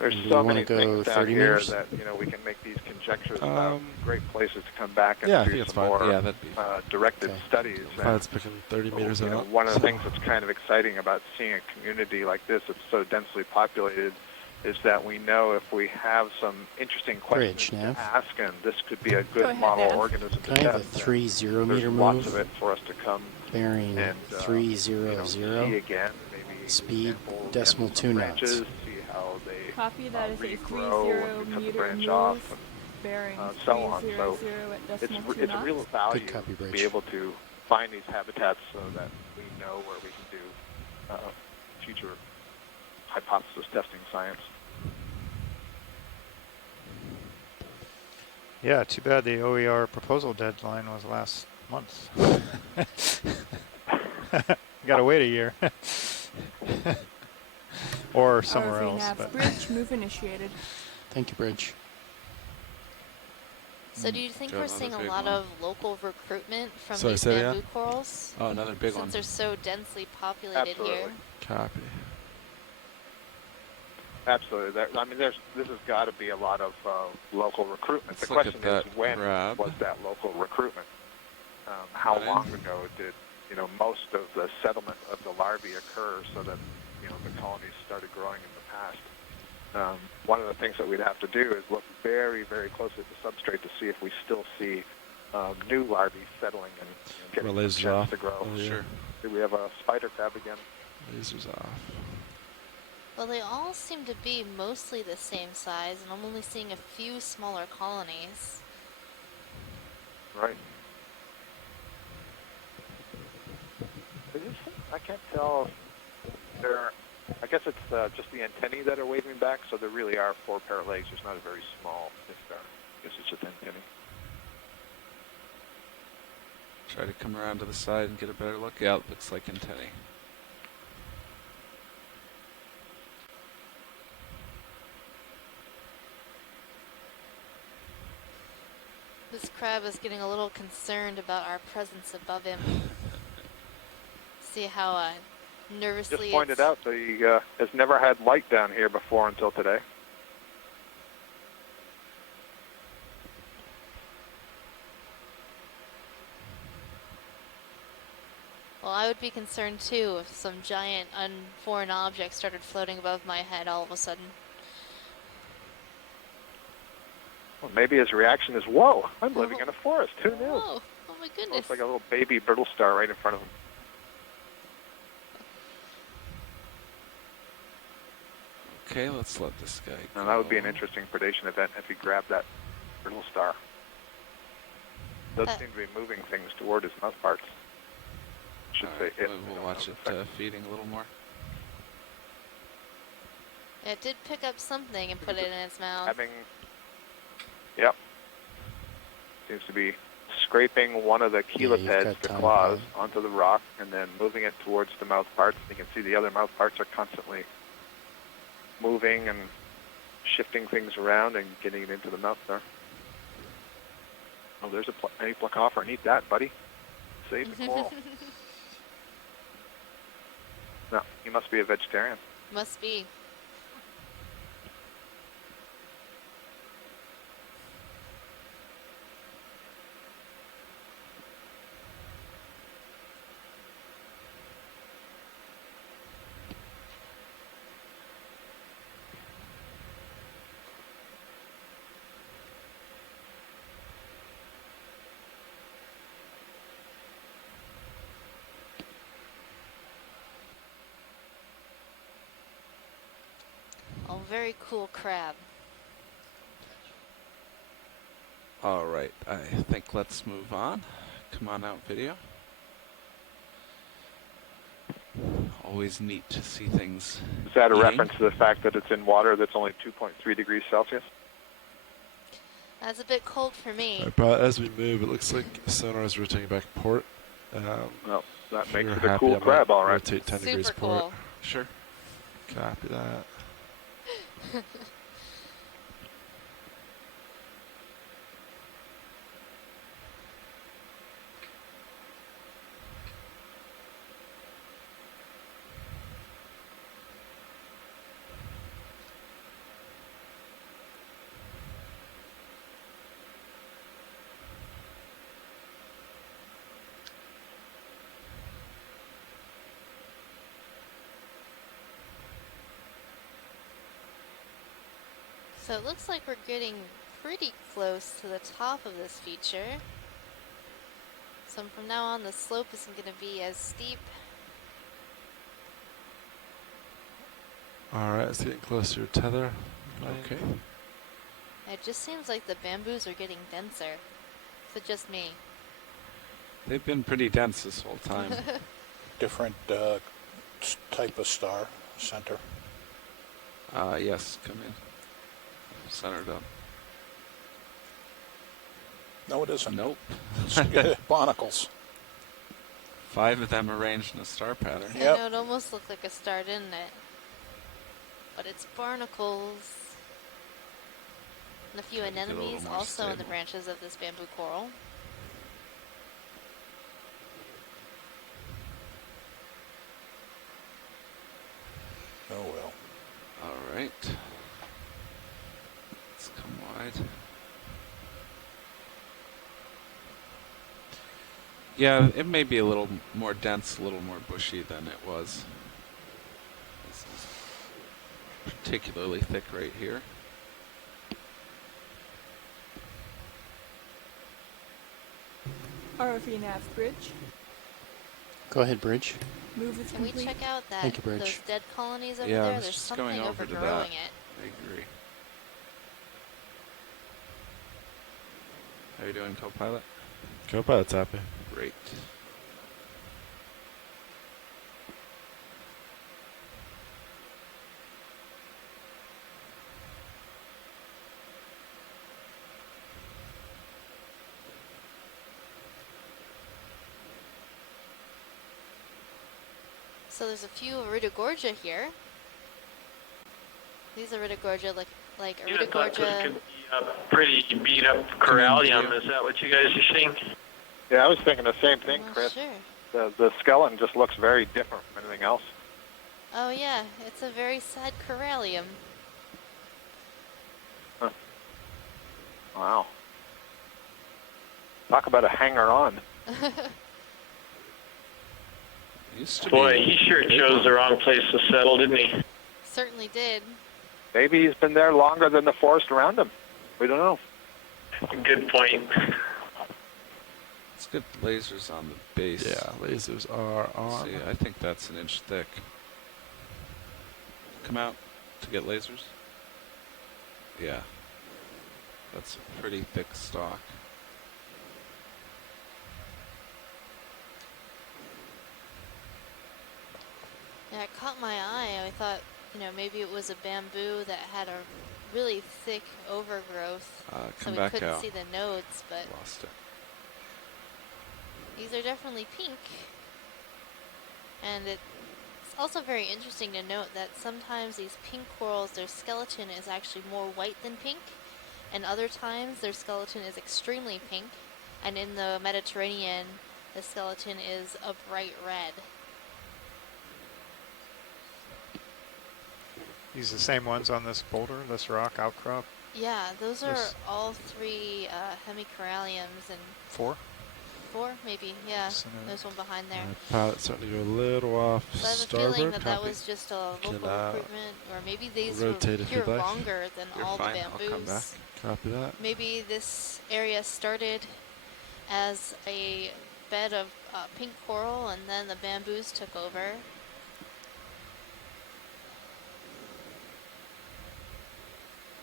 There's so many things down here that we can make these conjectures about. Great places to come back and do some more directed studies. It's picking 30 meters out. One of the things that's kind of exciting about seeing a community like this that's so densely populated is that we know if we have some interesting questions to ask, and this could be a good model organism to test. I have a 30 meter There's move. lots of it for us to come bearing and 300. see again. Maybe speed decimal 2 knots. See how they Copy that is a 30 meter branch move, off, bearing so on. So at decimal 2 it's a real knots. value to be able to find these habitats so that we know where we can do future hypothesis testing science. Yeah, too bad the OER proposal deadline was last month. Got to wait a year. Or somewhere else. But Bridge move initiated. Thank you, Bridge. So do you think we're seeing a lot of local recruitment from these say bamboo corals? Oh, another big one. Since they're so densely populated here. Copy. Absolutely. This has got to be a lot of local recruitment. The question is, when was that local recruitment? How long ago did most of the settlement of the larvae occur so that the colonies started growing in the past? One of the things that we'd have to do is look very, very closely at the substrate to see if we still see new larvae settling and getting a chance to grow. Oh, yeah. Sure. Here we have a spider crab again. Lasers off. Well, they all seem to be mostly the same size, and I'm only seeing a few smaller colonies. Right. I can't tell if I guess it's just the antennae that are waving back, so there really are 4 pair of legs. There's not a very small star. I guess it's just antennae. Try to come around to the side and get a better look. Yeah, it looks like antennae. This crab is getting a little concerned about our presence above him. See how nervously Just pointed out that he has never had light down here before until today. Well, I would be concerned too if some giant foreign object started floating above my head all of a sudden. Well, maybe his reaction is, "Whoa, I'm living in a forest. Who knew?" Oh my goodness. Looks like a little baby brittle star right in front of him. Okay, let's let this guy go. Now that would be an interesting predation event if he grabbed that brittle star. Does seem to be moving things toward his mouth parts. Should say it. We'll watch it feeding a little more. It did pick up something and put it in its mouth. Yep. Seems to be scraping one of the cheliceds, the claws, onto the rock, and then moving it towards the mouth parts. You can see the other mouth parts are constantly moving and shifting things around and getting it into the mouth there. Oh, there's a placophorus. Eat that, buddy. Save the coral. No, you must be a vegetarian. Must be. Oh, very cool crab. All right, I think let's move on. Come on out, video. Always neat to see things. Is that a reference to the fact that it's in water that's only 2.3 degrees Celsius? That's a bit cold for me. Right, but as we move, it looks like sonar is rotating back port. Well, that makes it a cool crab, all right. Rotate 10 degrees cool. port. Sure. Copy that. So it looks like we're getting pretty close to the top of this feature. So from now on, the slope isn't going to be as steep. Alright, it's getting close to your tether. Okay. It just seems like the bamboos are getting denser. Is it just me? They've been pretty dense this whole time. Different type of star, center. Yes, come in. Centered up. No, it isn't. Nope. Barnacles. 5 of them arranged in a star pattern. I know, it almost looked like a star, didn't it? But it's barnacles. And a few anemones also in the branches of this bamboo coral. Oh well. All right. Let's come wide. Yeah, it may be a little more dense, a little more bushy than it was. This is particularly thick right here. ROV nav bridge. Go ahead, Bridge. Move is Can we complete. check out that Thank you, Bridge. those dead colonies over Yeah, there? I was There's just something going over to overgrowing that. it. I agree. How are you doing, co-pilot? Co-pilot's happy. Great. So there's a few Iridogorgia here. These Iridogorgia look like You thought this Iridogorgia. could be a pretty beat up corallium. Is that what you guys are seeing? Yeah, I was thinking the same thing, Chris. Sure. The skeleton just looks very different from anything else. Oh yeah, it's a very sad corallium. Huh. Wow. Talk about a hanger-on. Boy, he sure chose the wrong place to settle, didn't he? Certainly did. Maybe he's been there longer than the forest around him. We don't know. Good point. Let's get lasers on the base. Yeah, lasers are on. See, I think that's an inch thick. Come out. to get lasers? Yeah. That's a pretty thick stalk. Yeah, it caught my eye. I thought, maybe it was a bamboo that had a really thick overgrowth, so we couldn't see the nodes, but lost it. These are definitely pink. And it's also very interesting to note that sometimes these pink corals, their skeleton is actually more white than pink, and other times their skeleton is extremely pink, and in the Mediterranean, the skeleton is a bright red. These are the same ones on this boulder, this rock outcrop? Yeah, those are all three hemicoralliums and... Four, maybe, yeah. There's one behind there. Pilot's starting to go a little off So I have a starboard. feeling that was just a local recruitment, or maybe these were here longer than all the bamboos. I'll come back. Copy that. Maybe this area started as a bed of pink coral, and then the bamboos took over.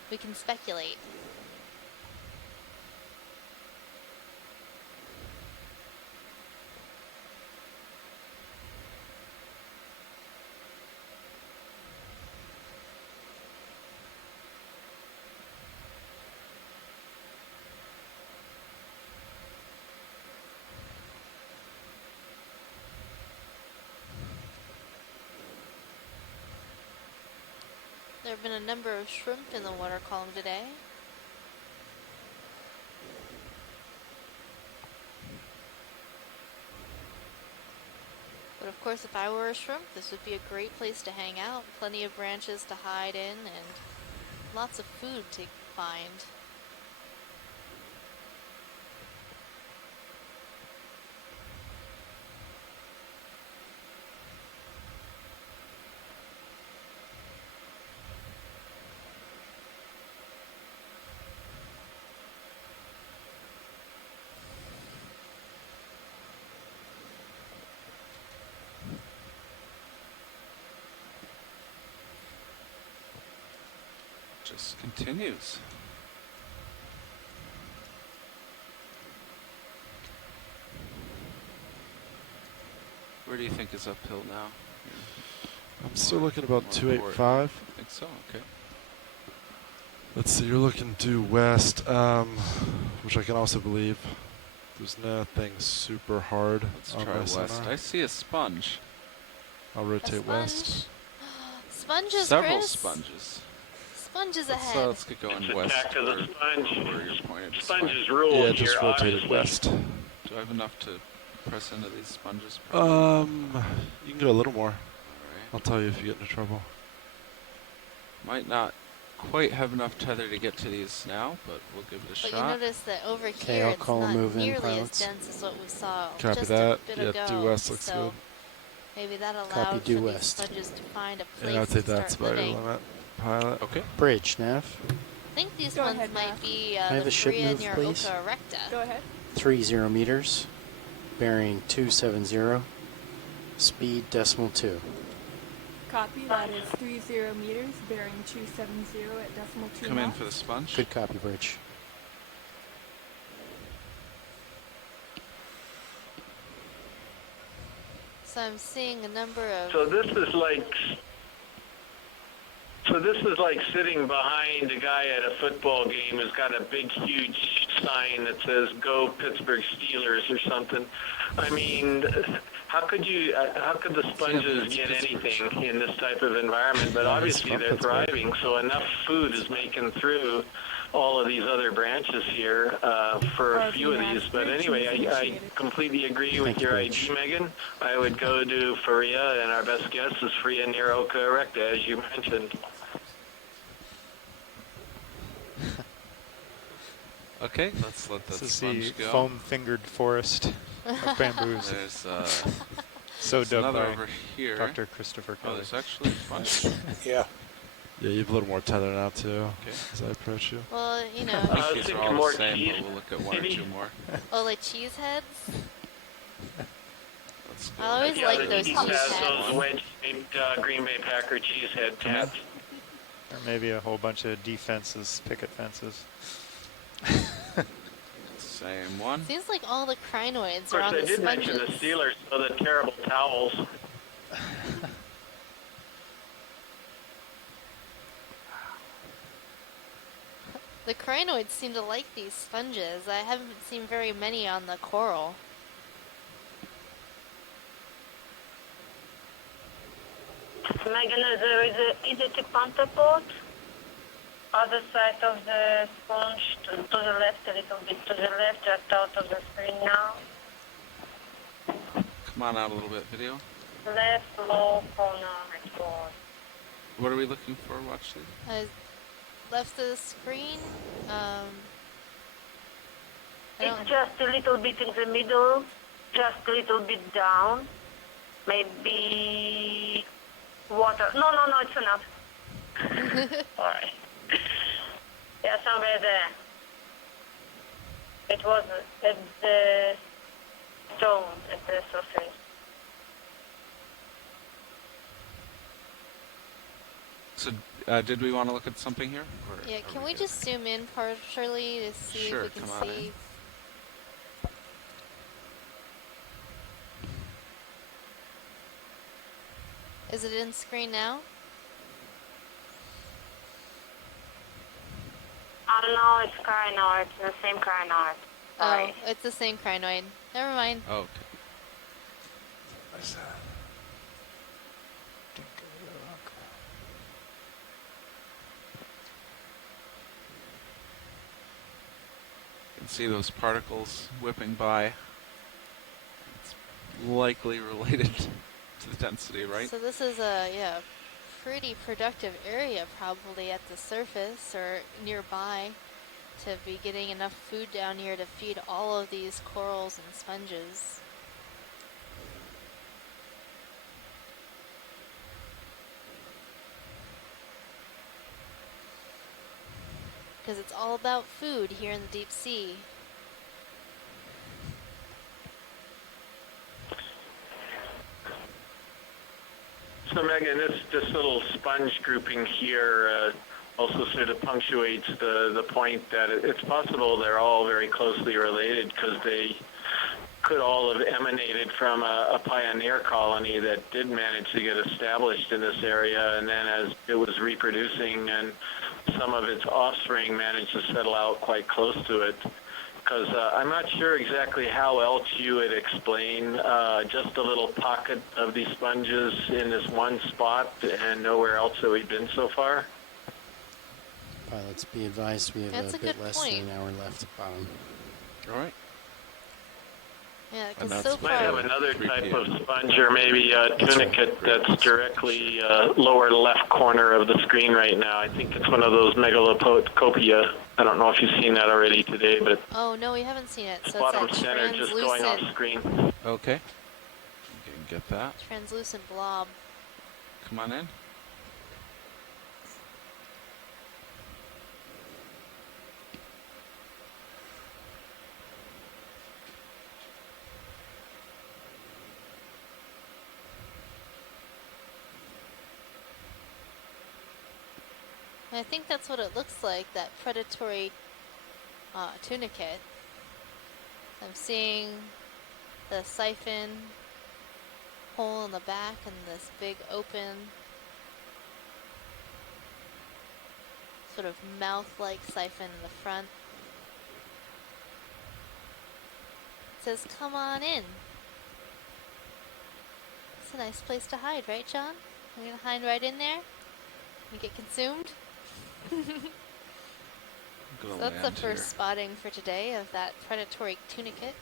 We can speculate. There have been a number of shrimp in the water column today. But of course, if I were a shrimp, this would be a great place to hang out. Plenty of branches to hide in and lots of food to find. Just continues. Where do you think is uphill now? I'm still looking about 285. I think so, okay. Let's see, you're looking due west, which I can also believe. There's nothing super hard. Let's try west. I see a sponge. I'll rotate west. Sponges, Several Chris. Sponges. Sponges ahead. Let's get going west. Back to the sponge. Sponges rule. Yeah, just rotated west. Do I have enough to press into these sponges? You can go a little more. I'll tell you if you get into trouble. Might not quite have enough tether to get to these now, but we'll give it a shot. But you notice that over here it's not nearly as dense as what we saw just a bit ago. Due west looks good. Maybe that allowed for these sponges to find a place I'd say to that's start about your living. limit. Pilot. Okay. Bridge, Nav. I think these ones might be I have the a ship Korea move, near please? Oka Erecta. Go ahead. 30 meters, bearing 270, speed decimal 2. Copy, that is 30 meters, bearing 270 at decimal 2 Come in knots. for the sponge. Good copy, Bridge. So I'm seeing a number of... So this is like sitting behind a guy at a football game who's got a big, huge sign that says "Go Pittsburgh Steelers" or something. I mean, how could the sponges get anything in this type of environment? But obviously they're thriving, so enough food is making through all of these other branches here for a few of these. But anyway, I completely agree with your ID, Megan. I would go to Faria, and our best guess is Faria near Oka Erecta, as you mentioned. Okay, let's let that sponge go. Foam-fingered forest of bamboos. There's so dubbed another by over here. Dr. Christopher Kelly. Oh, there's actually a sponge. Yeah. Yeah, you have a little more tether now too. Okay. As I approach you. Well, you know... I think these are all the same, but we'll look at one or two more. Oh, like cheese heads? Let's go. I always like those cheese heads. Those wedge-shaped Green Bay Packer cheese head cats. Or maybe a whole bunch of defenses, picket fences. Same one. Seems like all the crinoids Of are course, on I the did mention the sponges. sealers, so the terrible towels. The crinoids seem to like these sponges. I haven't seen very many on the coral. Megan, there is a easy counterpart. Other side of the sponge to the left, a little bit to the left, just out of the screen now. Come on out a little bit, video. Left low corner, next forward. What are we looking for, Watchley? Left of the screen. It's just a little bit in the middle, just a little bit down. Maybe water. No, it's enough. All right. Yeah, somewhere there. It was at the stone at the surface. So, did we want to look at something here? Yeah, can we just zoom in partially to see Sure, if we can come on see? in. Is it in screen now? No, it's crinoid. It's the same crinoid. Sorry. Oh, it's the same crinoid. Never mind. Oh, okay. You can see those particles whipping by. It's likely related to the density, right? So this is a pretty productive area probably at the surface or nearby to be getting enough food down here to feed all of these corals and sponges. Because it's all about food here in the deep sea. So Megan, this little sponge grouping here also sort of punctuates the point that it's possible they're all very closely related because they could all have emanated from a pioneer colony that did manage to get established in this area, and then as it was reproducing and some of its offspring managed to settle out quite close to it. Because I'm not sure exactly how else you would explain just a little pocket of these sponges in this one spot and nowhere else that we've been so far. Pilots, be advised we have That's a a bit good less point. than an hour left at bottom. All right. Yeah, And because that's so Might have far, another 3 type p.m. of sponge or maybe a tunicate that's directly lower left corner of the screen right now. I think it's one of those megalopodcopia. I don't know if you've seen that already today, but oh no, we haven't seen it. So bottom it's that center just going off translucent, screen. Okay. You can get that. translucent blob. Come on in. And I think that's what it looks like, that predatory tunicate. I'm seeing the siphon hole in the back and this big open sort of mouth-like siphon in the front. It says, "Come on in." It's a nice place to hide, right, John? I'm gonna hide right in there and get consumed. So that's the first spotting for today of that predatory tunicate.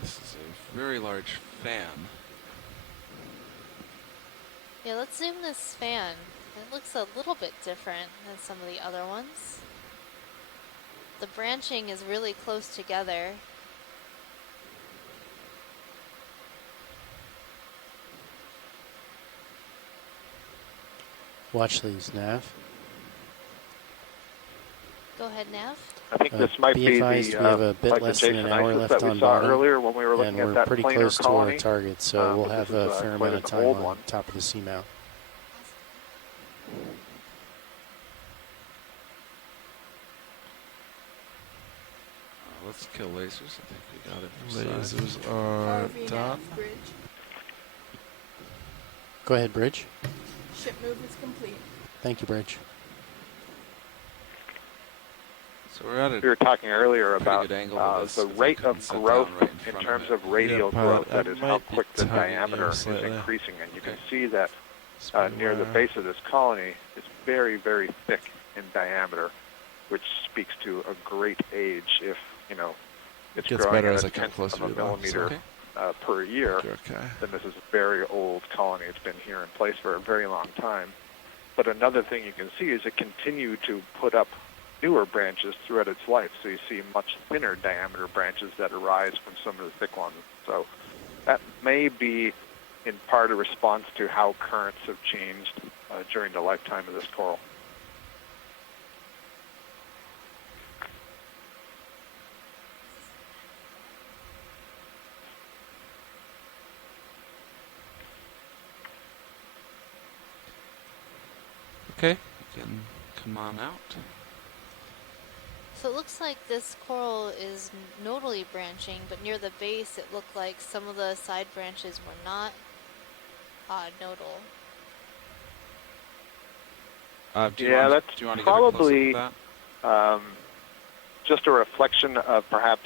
This is a very large fan. Yeah, let's zoom this fan. It looks a little bit different than some of the other ones. The branching is really close together. Watch these, Nav. Go ahead, Nav. I think this might be advised, the, we have a bit like less the than an hour Jason left that we on saw bottom, earlier when we were looking and at we're that pretty planar close to colony. our target, so we'll but have this is, a fair quite amount of an time old on one. top of the seamount. Let's kill lasers. I think we got it. Lasers are done. Bridge. Go ahead, Bridge. Ship move is complete. Thank you, Bridge. So we're at We were talking earlier about good angle with this, the 'cause I rate couldn't of sit growth down right in in front terms of of it. radial Yeah, growth. but That is I how might be quick the tightening diameter you is slightly. increasing. And you can see that near the base of this colony is very, very thick in diameter, which speaks to a great age if, you know, it's Gets growing better at as a I come tenth closer of a to you, though, millimeter so- per year. Okay. Then this is a very old colony. It's been here in place for a very long time. But another thing you can see is it continued to put up newer branches throughout its life. So you see much thinner diameter branches that arise from some of the thick ones. So that may be in part a response to how currents have changed during the lifetime of this coral. Okay, you can come on out. So it looks like this coral is nodally branching, but near the base it looked like some of the side branches were not nodal. Yeah, that's do you want to get a probably close-up of just a reflection of perhaps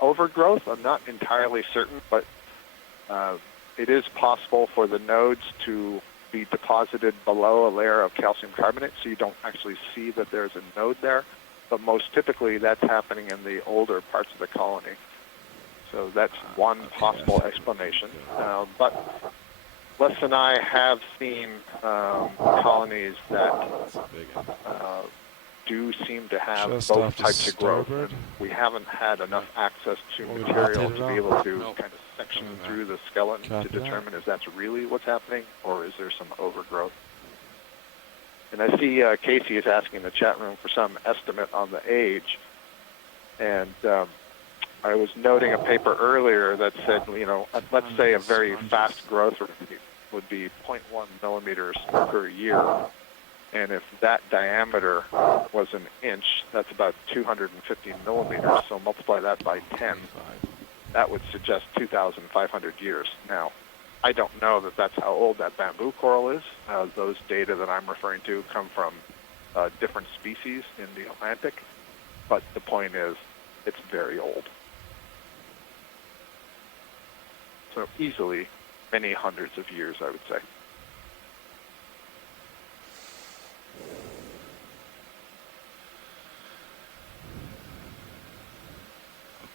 overgrowth. I'm not entirely certain, but it is possible for the nodes to be deposited below a layer of calcium carbonate, so you don't actually see that there's a node there. But most typically, that's happening in the older parts of the colony. So that's one possible explanation. But Les and I have seen colonies that do seem to have Just both off the types of growth. starboard. And we haven't had enough access to Well, we material rotate to it be off. able to kind of section Coming back. through the skeleton Copy to that. determine if that's really what's happening or is there some overgrowth. And I see Casey is asking in the chat room for some estimate on the age. And I was noting a paper earlier that said, you know, let's say a very fast growth rate would be 0.1 millimeters per year. And if that diameter was an inch, that's about 250 millimeters. So multiply that by 10. That would suggest 2,500 years. Now, I don't know that that's how old that bamboo coral is. Those data that I'm referring to come from different species in the Atlantic. But the point is, it's very old. So easily many hundreds of years, I would say.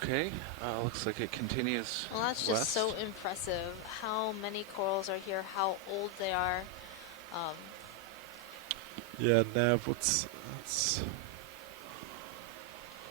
Okay, looks like it continues Well, that's west. just so impressive. How many corals are here, how old they are. Yeah, Nav, what's that's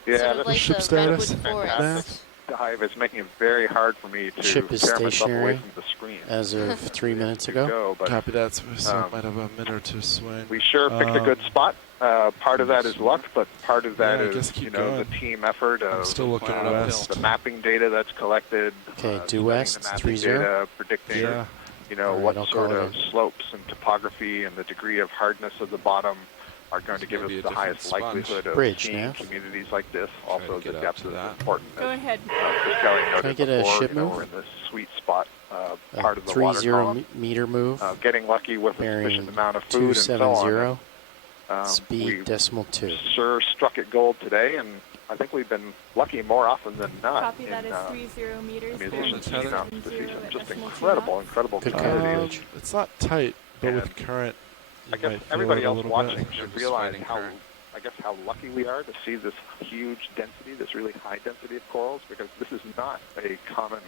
Yeah, Sort of that's like ship the status? redwood forest. Nav? Dive is making it very hard for me to Ship is tear myself away stationary from the screen. as of 3 minutes ago. But, Copy that, so it might have a minute or two swing. we sure picked a good spot. Part of that is luck, but part of that Yeah, I guess is, keep you know, going. the team effort I'm of still looking at west. the mapping data that's collected. Okay, due studying west, the mapping 30. data, predicting, Yeah. you know, All right, what I'll sort call it of in. slopes and topography and the degree of hardness of the bottom are going to give us maybe a the different highest sponge. likelihood of Bridge, seeing Nav. communities like this. Try Also, to get the up depth to is that. important. Go ahead. As Kelly noted Can I get a before, ship you know, move? we're in this sweet spot A part of the water 30 column. meter move, Getting lucky with a bearing sufficient amount of food and so on. 270, we speed decimal 2. sure struck it gold today, and I think we've been lucky more often than not. Copy that in, is 30 meters. I mean, bearing there's Seamount to see 270 some at just decimal 2 incredible, knots. incredible Good communities. coverage. It's not tight, but And with current, you I guess might feel everybody it a else little watching bit. should Just realize fighting how, current. I guess, how lucky we are to see this huge density, this really high density of corals, because this is not a common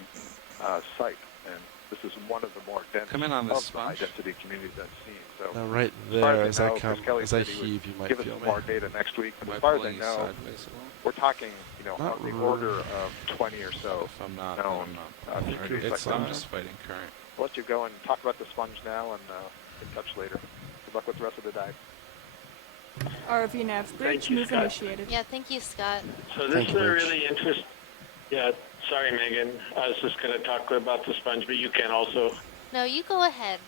site, and this is one of the more dense Come in on this of the high sponge. density communities I've seen. So Now right as far there, as as I I know, 'cause come, Kelly as I said he would heave, you might give us feel some me. more data next week. But Am I as far as I pulling you know, sideways a little? we're talking, you know, Not on the order of 20 or so If I'm not, then known I'm not. communities It's, like I'm that. just fighting current. I'll let you go and talk about the sponge now, and get in touch later. Good luck with the rest of the dive. RV nav bridge, move Scott. initiated. Yeah, thank you, Scott. So this is a really interesting. Yeah, sorry, Megan. I was just going to talk about the sponge, but you can also. No, you go ahead.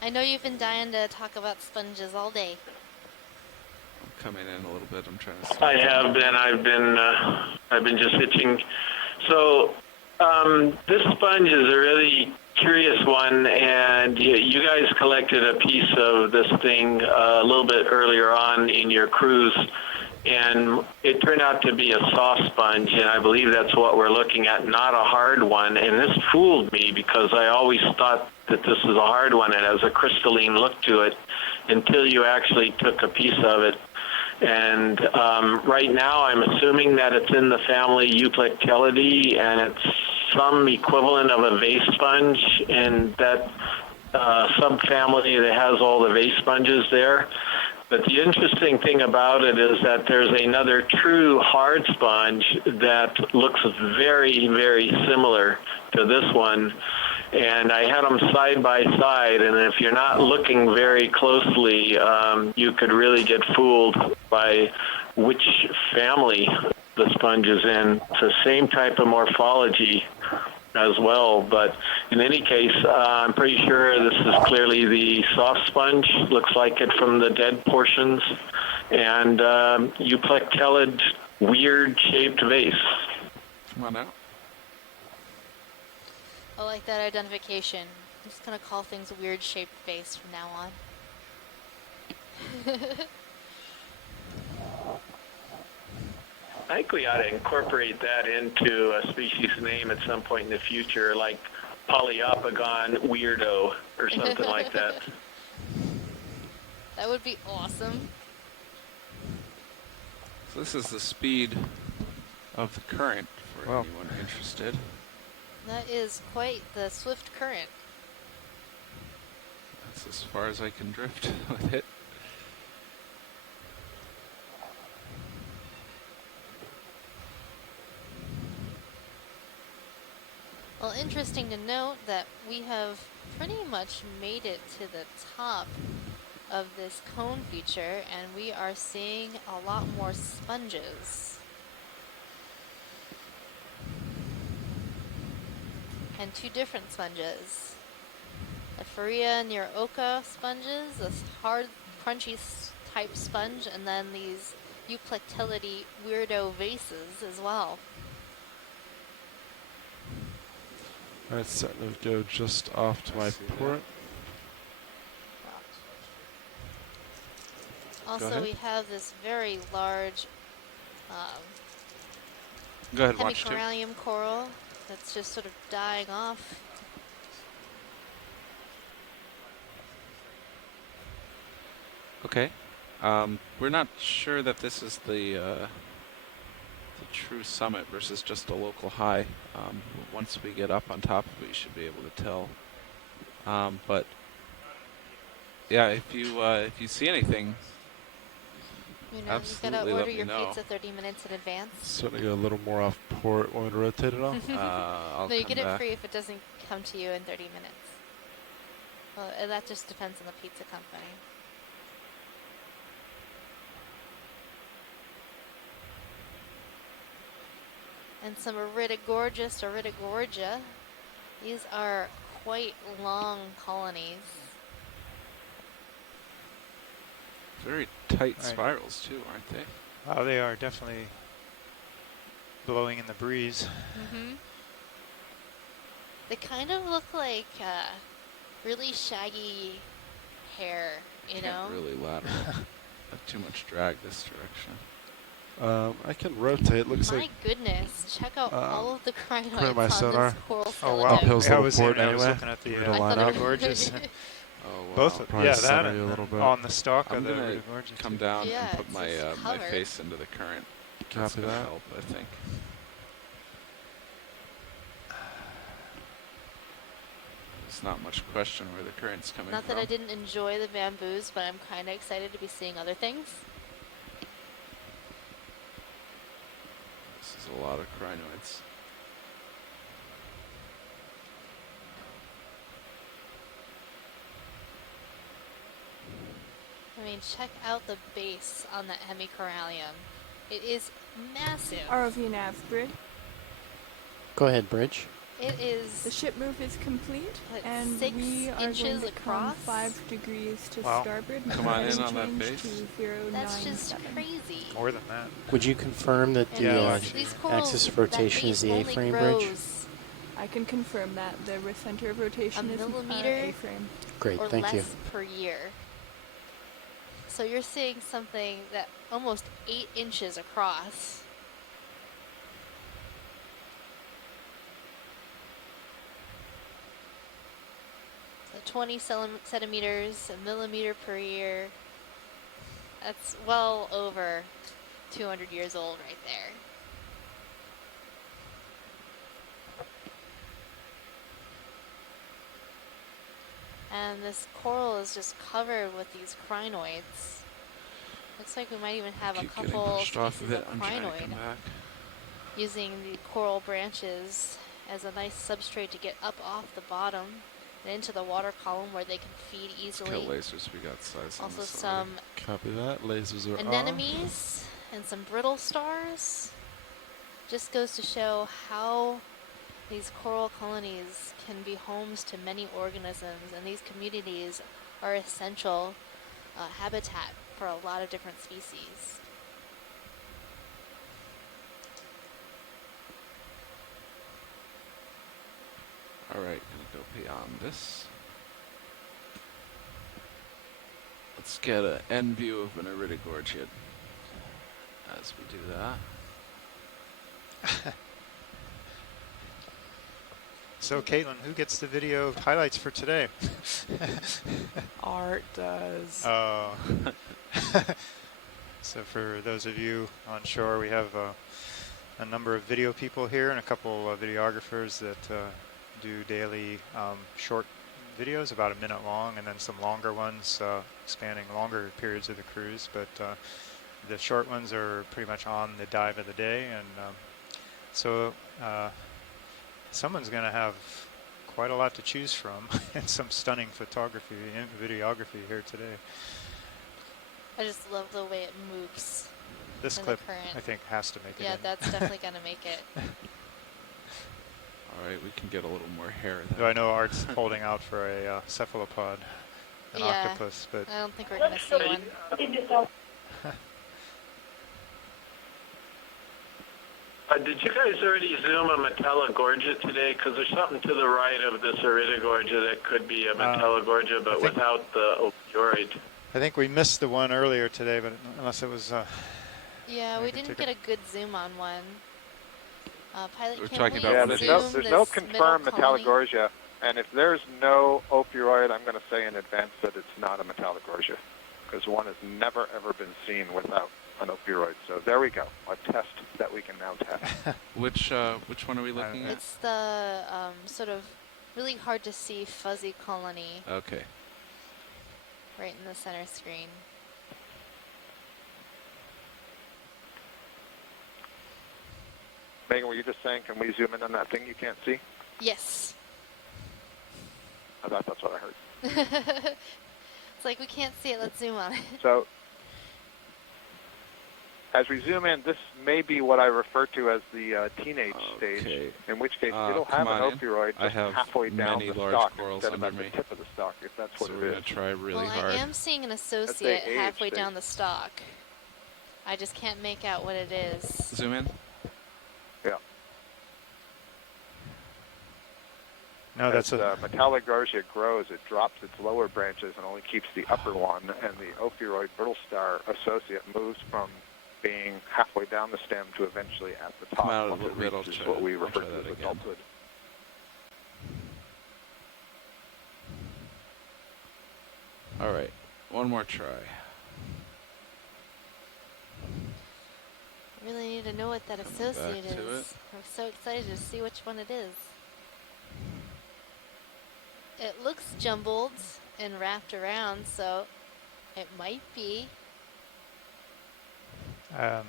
I know you've been dying to talk about sponges all day. I'm coming in a little bit. I'm trying to. I have been. I've been just itching. So this sponge is a really curious one, and you guys collected a piece of this thing a little bit earlier on in your cruise, and it turned out to be a soft sponge, and I believe that's what we're looking at, not a hard one. And this fooled me because I always thought that this was a hard one. It has a crystalline look to it until you actually took a piece of it. And right now I'm assuming that it's in the family Euplectellidae, and it's some equivalent of a vase sponge, and that subfamily that has all the vase sponges there. But the interesting thing about it is that there's another true hard sponge that looks very, very similar to this one. And I had them side by side, and if you're not looking very closely, you could really get fooled by which family the sponge is in. It's the same type of morphology as well, but in any case, I'm pretty sure this is clearly the soft sponge. Looks like it from the dead portions, and euplectellid, weird-shaped vase. Come on out. I like that identification. I'm just gonna call things weird-shaped vase from now on. I think we ought to incorporate that into a species name at some point in the future, like Polyopogon weirdo or something like that. That would be awesome. So this is the speed of the current for anyone interested. That is quite the swift current. That's as far as I can drift with it. Well, interesting to note that we have pretty much made it to the top of this cone feature, and we are seeing a lot more sponges. And two different sponges. The Faria near Oka sponges, this hard, crunchy type sponge, and then these Euplectellidae weirdo vases as well. Alright, starting to go just off to my port. Also, we have this very large Go ahead, watch too. hemicorallium coral that's just sort of dying off. Okay. We're not sure that this is the true summit versus just a local high. Once we get up on top of it, we should be able to tell. But yeah, if you see anything, you know, absolutely you gotta order let your me know. pizza 30 minutes in advance. Starting to go a little more off port. Want me to rotate it off? I'll no, you come get it back. free if it doesn't come to you in 30 minutes. Well, that just depends on the pizza company. And some Iridogorgia. These are quite long colonies. Very tight spirals too, aren't they? Oh, they are definitely blowing in the breeze. Mm-hmm. They kind of look like really shaggy hair, you know? Can't really lateral. Have too much drag this direction. I can rotate. Looks My like goodness, check out all of the crinoids put in my on sonar. this coral Oh skeleton. wow! Uphill's I little was port I was anyway. looking at the Iridogorgias. Oh wow! Both, Probably yeah, center that you a and little bit. on the stalk I'm of the gonna Iridogorgia come too. down Yeah, and put it's my just my covered. face into the current. That's Copy gonna that. help, I think. There's not much question where the current's coming Not from. that I didn't enjoy the bamboos, but I'm kind of excited to be seeing other things. This is a lot of crinoids. I mean, check out the base on that hemicorallium. It is massive. ROV nav, Bridge. Go ahead, Bridge. It is. The ship move is complete, Like and 6 we are inches going to across. come 5 degrees to Wow. starboard. Come on in on that change base. to 097. That's just crazy. More than that. Would you confirm that And the these corals, axis of rotation that is the base only A-frame grows bridge? I can confirm that the center of rotation is millimeter A-frame. Great, or thank less you. per year. So you're seeing something that almost 8 inches across. So 20 centimeters, a millimeter per year. That's well over 200 years old right there. And this coral is just covered with these crinoids. Looks like we might even have a couple species of crinoid using the coral branches as a nice substrate to get up off the bottom and into the water column where they can feed easily. Kill lasers, we got size on Also this some Copy that. Lasers are anemones and some brittle stars. Just goes to show how these coral colonies can be homes to many organisms, and these communities are essential habitat for a lot of different species. Alright, gonna go beyond this. Let's get an end view of an iridogorgid as we do that. So, Caitlin, who gets the video highlights for today? Art does. Oh. So for those of you on shore, we have a number of video people here and a couple of videographers that do daily short videos, about a minute long, and then some longer ones spanning longer periods of the cruise. But the short ones are pretty much on the dive of the day, and so someone's going to have quite a lot to choose from and some stunning photography and videography here today. I just love the way it moves. This clip, I think, has to make it in. Yeah, that's definitely going to make it. Alright, we can get a little more hair. Though I know Art's holding out for a cephalopod, an octopus, but I don't think we're going to see one. Did you guys already zoom a Metallogorgia today? Because there's something to the right of this Iridogorgia that could be a Metallogorgia, but without the opioid. I think we missed the one earlier today, but unless it was... yeah, we didn't get a good zoom on one. Pilot, we're can yeah, there's no confirmed Metallogorgia, and if there's no opioid, I'm going to say in advance that it's not a Metallogorgia, because one has never ever been seen without an opioid. So there we go, a test that we can now test. Which one are we looking at? It's the sort of really hard to see fuzzy colony. Okay. Right in the center screen. Megan, were you just saying, can we zoom in on that thing you can't see? Yes. I thought that's what I heard. It's like we can't see it, let's zoom on it. So, as we zoom in, this may be what I refer to as the teenage stage, in which case it'll have an opioid just halfway down the stalk instead of at the tip of the stalk, if that's what it is. We're going to try really hard. I am seeing an associate halfway down the stalk. I just can't make out what it is. Zoom in. Yeah. No, that's as Metallogorgia grows, it drops its lower branches and only keeps the upper one, and the ophiuroid brittle star associate moves from being halfway down the stem to eventually at the top once it reaches what we refer to as adulthood. All right, one more try. I really need to know what that associate is. I'm so excited to see which one it is. It looks jumbled and wrapped around, so it might be. I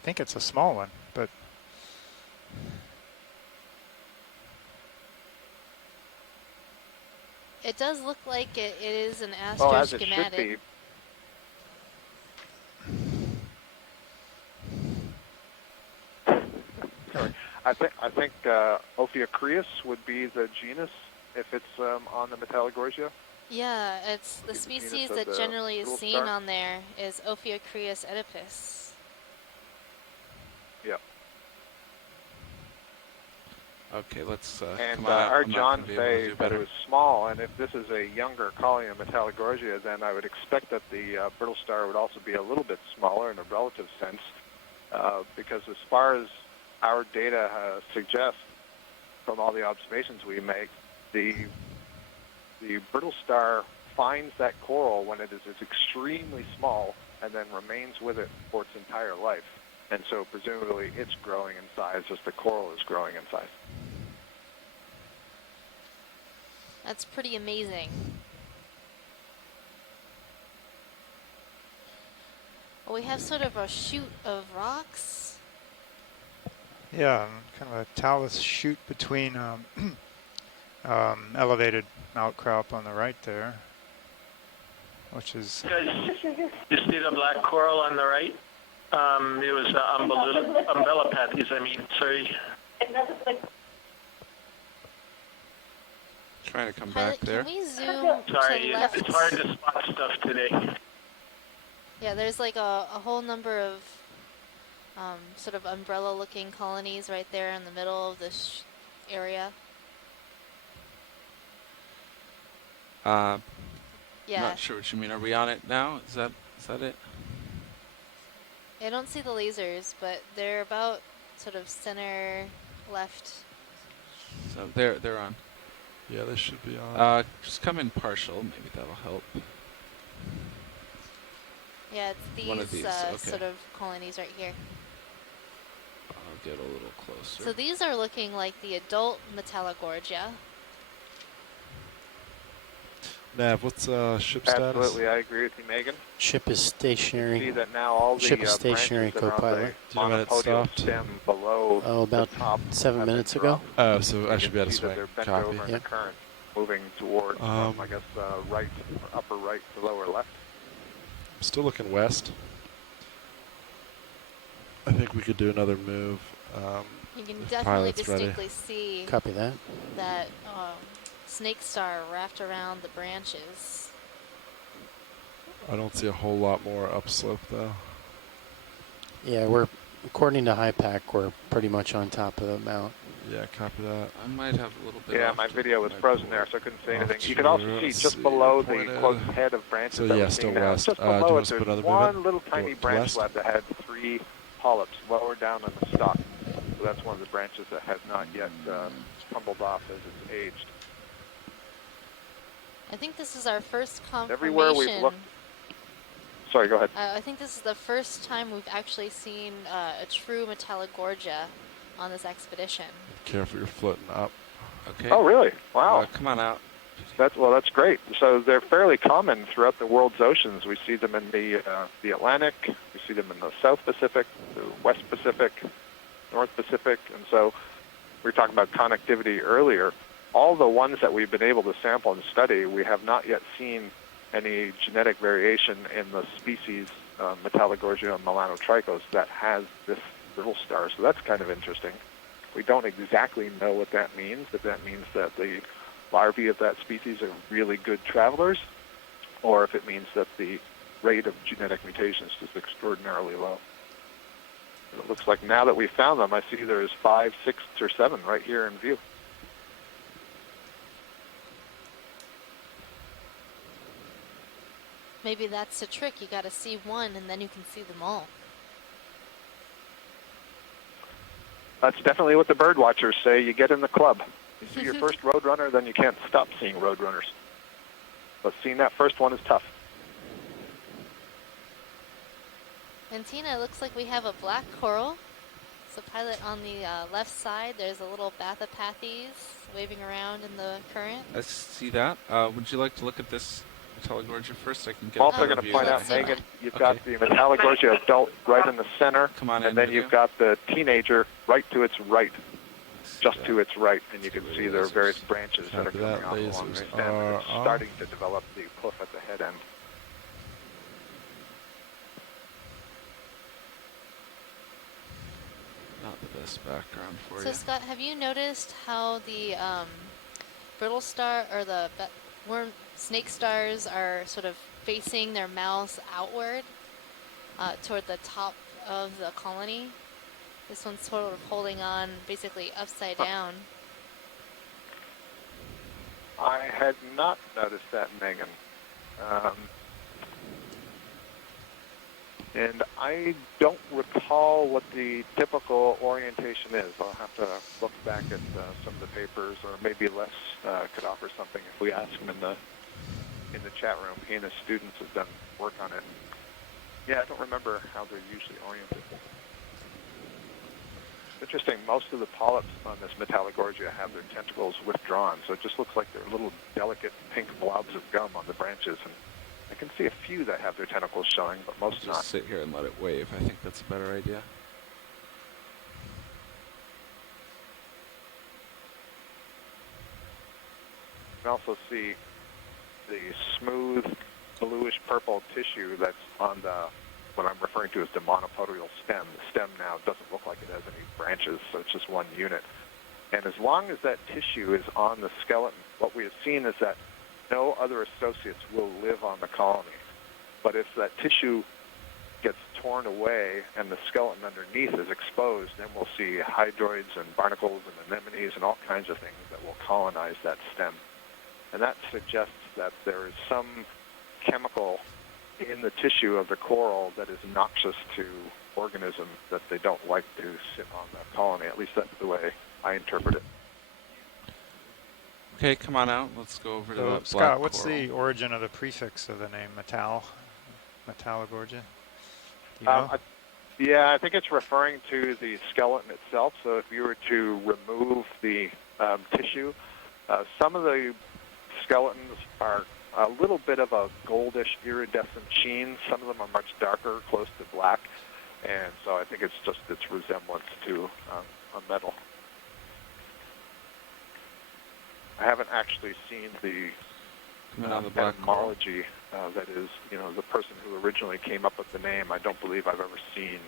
think it's a small one, but it does look like it is an Well, as it should astroschematic. be. I think Okeanos would be the genus if it's on the Metallogorgia. Yeah, it's the species that generally is seen on there is Okeanos oedipus. Yeah. Okay, let's and come on out. our I'm John not gonna be able say to do that better. it was small, and if this is a younger colony of Metallogorgia, then I would expect that the brittle star would also be a little bit smaller in a relative sense, because as far as our data suggests, from all the observations we make, the brittle star finds that coral when it is extremely small and then remains with it for its entire life. And so presumably it's growing in size as the coral is growing in size. That's pretty amazing. Well, we have sort of a chute of rocks. Yeah, kind of a talus chute between elevated outcrop on the right there, which is... You see the black coral on the right? It was umbellapathes, sorry. Trying to come Pilot, back there. can we zoom Sorry, to left? it's hard to spot stuff today. Yeah, there's like a whole number of sort of umbrella-looking colonies right there in the middle of this area. Yeah. Not sure what you mean. Are we on it now? Is that it? I don't see the lasers, but they're about sort of center left. So they're on. Yeah, they should be on. Just come in partial. Maybe that'll help. Yeah, it's these, One of these, okay. sort of colonies right here. I'll get a little closer. So these are looking like the adult Metallogorgia. Nav, what's ship status? Absolutely, I agree with you, Megan. Ship is stationary. You see that now all the Ship is stationary, branches that are on co-pilot. the monopodial stem below about the top 7 minutes ago. Oh, so I should be able to see that swing. they're bent Copy. over in the current, moving towards, I guess, right, or upper right to lower left. I'm still looking west. I think we could do another move. You can if definitely pilot's ready. distinctly see Copy that. that snake star wrapped around the branches. I don't see a whole lot more upslope though. Yeah, we're, according to HiPAC, we're pretty much on top of the mount. Yeah, copy that. I might have a little bit. Yeah, my video was frozen there, so I couldn't say anything. You can also see just below the close head of branches So that yeah, we're still seeing now. west. Just Do you below want it, to put there's another move in? one little tiny Go branch west? left that had 3 polyps lower down on the stalk. So that's one of the branches that has not yet crumbled off as it's aged. I think this is our first confirmation. Everywhere we've looked. Sorry, go ahead. I think this is the first time we've actually seen a true Metallogorgia on this expedition. Careful, you're floating up. Okay. Oh, really? Wow. Come on out. That's great. So they're fairly common throughout the world's oceans. We see them in the Atlantic. We see them in the South Pacific, the West Pacific, North Pacific, and so we were talking about connectivity earlier. All the ones that we've been able to sample and study, we have not yet seen any genetic variation in the species Metallogorgia melanotrichos that has this brittle star. So that's kind of interesting. We don't exactly know what that means, if that means that the larvae of that species are really good travelers, or if it means that the rate of genetic mutations is extraordinarily low. It looks like now that we've found them, I see there's 5, 6, or 7 right here in view. Maybe that's the trick. You got to see one, and then you can see them all. That's definitely what the bird watchers say. You get in the club. You see your first roadrunner, then you can't stop seeing roadrunners. But seeing that first one is tough. And Tina, it looks like we have a black coral. So pilot, on the left side, there's a little Bathopathes waving around in the current. I see that. Would you like to look at this Metallogorgia first? I can get. I'm also going to point out, Megan, you've got the Metallogorgia adult right in the center, and then you've got the teenager right to its right, just to its right, and you can see there are various branches that are coming off along the stem, and it's starting to develop the cliff at the head end. Not the this background for So you. Scott, have you noticed how the brittle star or the worm snake stars are sort of facing their mouths outward toward the top of the colony? This one's sort of holding on basically upside down. I had not noticed that, Megan. And I don't recall what the typical orientation is. I'll have to look back at some of the papers, or maybe Les could offer something if we ask him in the chat room. He and his students have done work on it. Yeah, I don't remember how they're usually oriented. Interesting, most of the polyps on this Metallogorgia have their tentacles withdrawn, so it just looks like they're little delicate pink blobs of gum on the branches. And I can see a few that have their tentacles showing, but most not. Just sit here and let it wave. I think that's a better idea. You can also see the smooth bluish purple tissue that's on what I'm referring to as the monopodial stem. The stem now doesn't look like it has any branches, so it's just one unit. And as long as that tissue is on the skeleton, what we have seen is that no other associates will live on the colony. But if that tissue gets torn away and the skeleton underneath is exposed, then we'll see hydroids and barnacles and anemones and all kinds of things that will colonize that stem. And that suggests that there is some chemical in the tissue of the coral that is noxious to organisms that they don't like to sit on the colony. At least that's the way I interpret it. Okay, come on out. Let's go over to that black Scott, what's coral. the origin of the prefix of the name Metallogorgia? Do you know? Yeah, I think it's referring to the skeleton itself. So if you were to remove the tissue, some of the skeletons are a little bit of a goldish iridescent sheen. Some of them are much darker, close to black. And so I think it's just its resemblance to a metal. I haven't actually seen the etymology that is, the person who originally came up with the name. I don't believe I've ever seen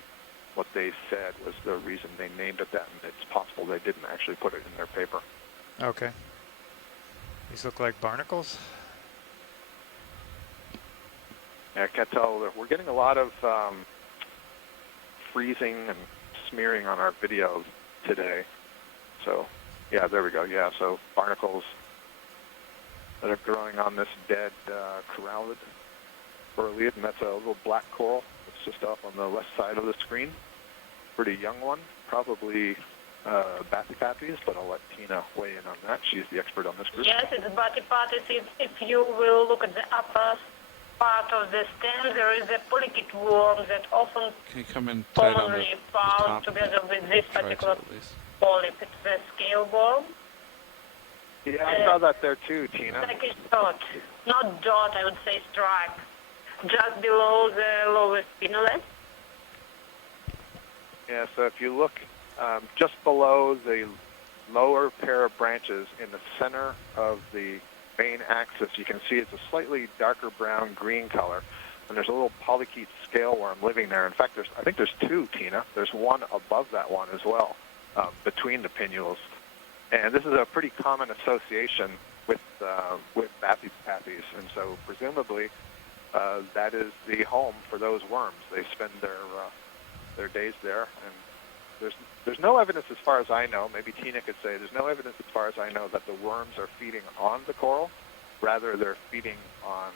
what they said was the reason they named it that, and it's possible they didn't actually put it in their paper. Okay. These look like barnacles? Yeah, I can't tell. We're getting a lot of freezing and smearing on our video today. So, yeah, there we go. Yeah, so barnacles that are growing on this dead corallid burleid, and that's a little black coral. It's just up on the left side of the screen. Pretty young one, probably Bathypathes, but I'll let Tina weigh in on that. She's the expert on this group. Yes, it's Bathypathes. If you will look at the upper part of the stem, there is a polyp worm that often Can you come in tight on commonly the found top? together with this Try particular to at least. polyp. It's the scale worm. Yeah, I saw that there too, Tina. Like a dot. Not dot, I would say stripe. Just below the lower spinnerets. Yeah, so if you look just below the lower pair of branches in the center of the main axis, you can see it's a slightly darker brown green color, and there's a little polychaete scale worm living there. In fact, I think there's two, Tina. There's one above that one as well, between the pinnules. And this is a pretty common association with Bathypathes, and so presumably that is the home for those worms. They spend their days there, and there's no evidence as far as I know, maybe Tina could say, there's no evidence as far as I know that the worms are feeding on the coral. Rather, they're feeding on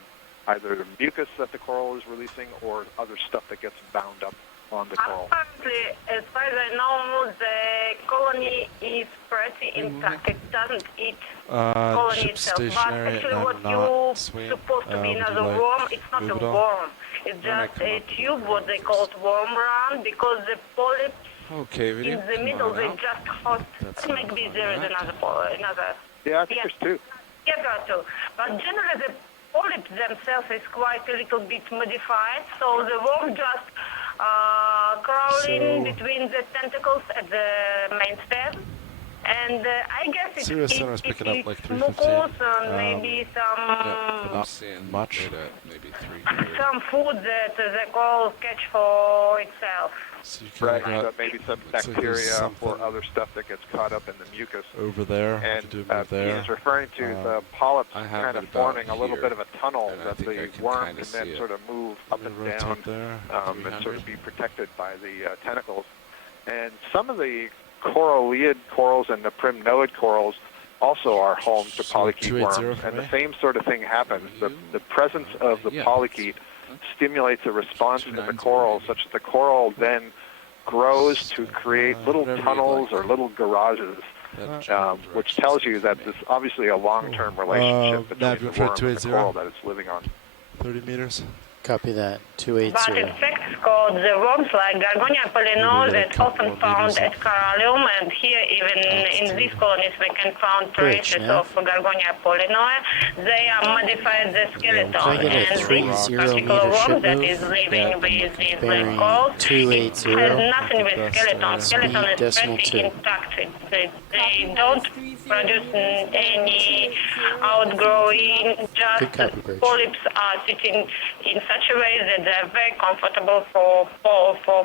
either the mucus that the coral is releasing or other stuff that gets bound up on the coral. Apparently, as far as I know, the colony is pretty intact. It doesn't eat colony ship itself. But stationary actually, and what not you're swing. supposed to be Would another you like worm, it's not move a it on? worm. It's just a tube, what they call worm run, because the polyps Okay, video. in the come middle, on they out. just host. Maybe there is another. Yeah, I think there's two. Yeah, there are two. But generally, the polyps themselves is quite a little bit modified, so the worm just crawl in between the tentacles at the main stem. And I guess it's Sirius Center is picking up like 315. mucus and maybe Yeah, some not seeing much. Maybe 300. some food that the coral catch for itself. So you fresh, kind of maybe some looks like bacteria there's something or other stuff that gets caught up in the mucus. over there. And We could do a move there. Ian is referring to the polyps I have kind it of forming about a little here, bit of a tunnel and I that think I the can worm kinda can then see sort of move up and rotate down there. and sort of be protected by the tentacles. And some of the coralliid corals and the primnoid corals also are home to So polychaete 280 worms, for and me? the same sort of thing happens. The presence of the polychaete stimulates a response in the coral, such that the coral then grows to create little tunnels or little garages, which tells you that there's obviously a long-term relationship between the worm and the coral that it's living on. 30 meters. Copy that. But 280. insects called the worms like Gargonia polynodes that often found at Corallium, and here even in these colonies we can find traces of Gargonia polynoe. They are modified the skeleton, and this particular worm that is living with these black corals has nothing with skeleton. Skeleton is pretty intact. They don't produce any outgrowing, just the polyps are sitting in such a way that they're very comfortable for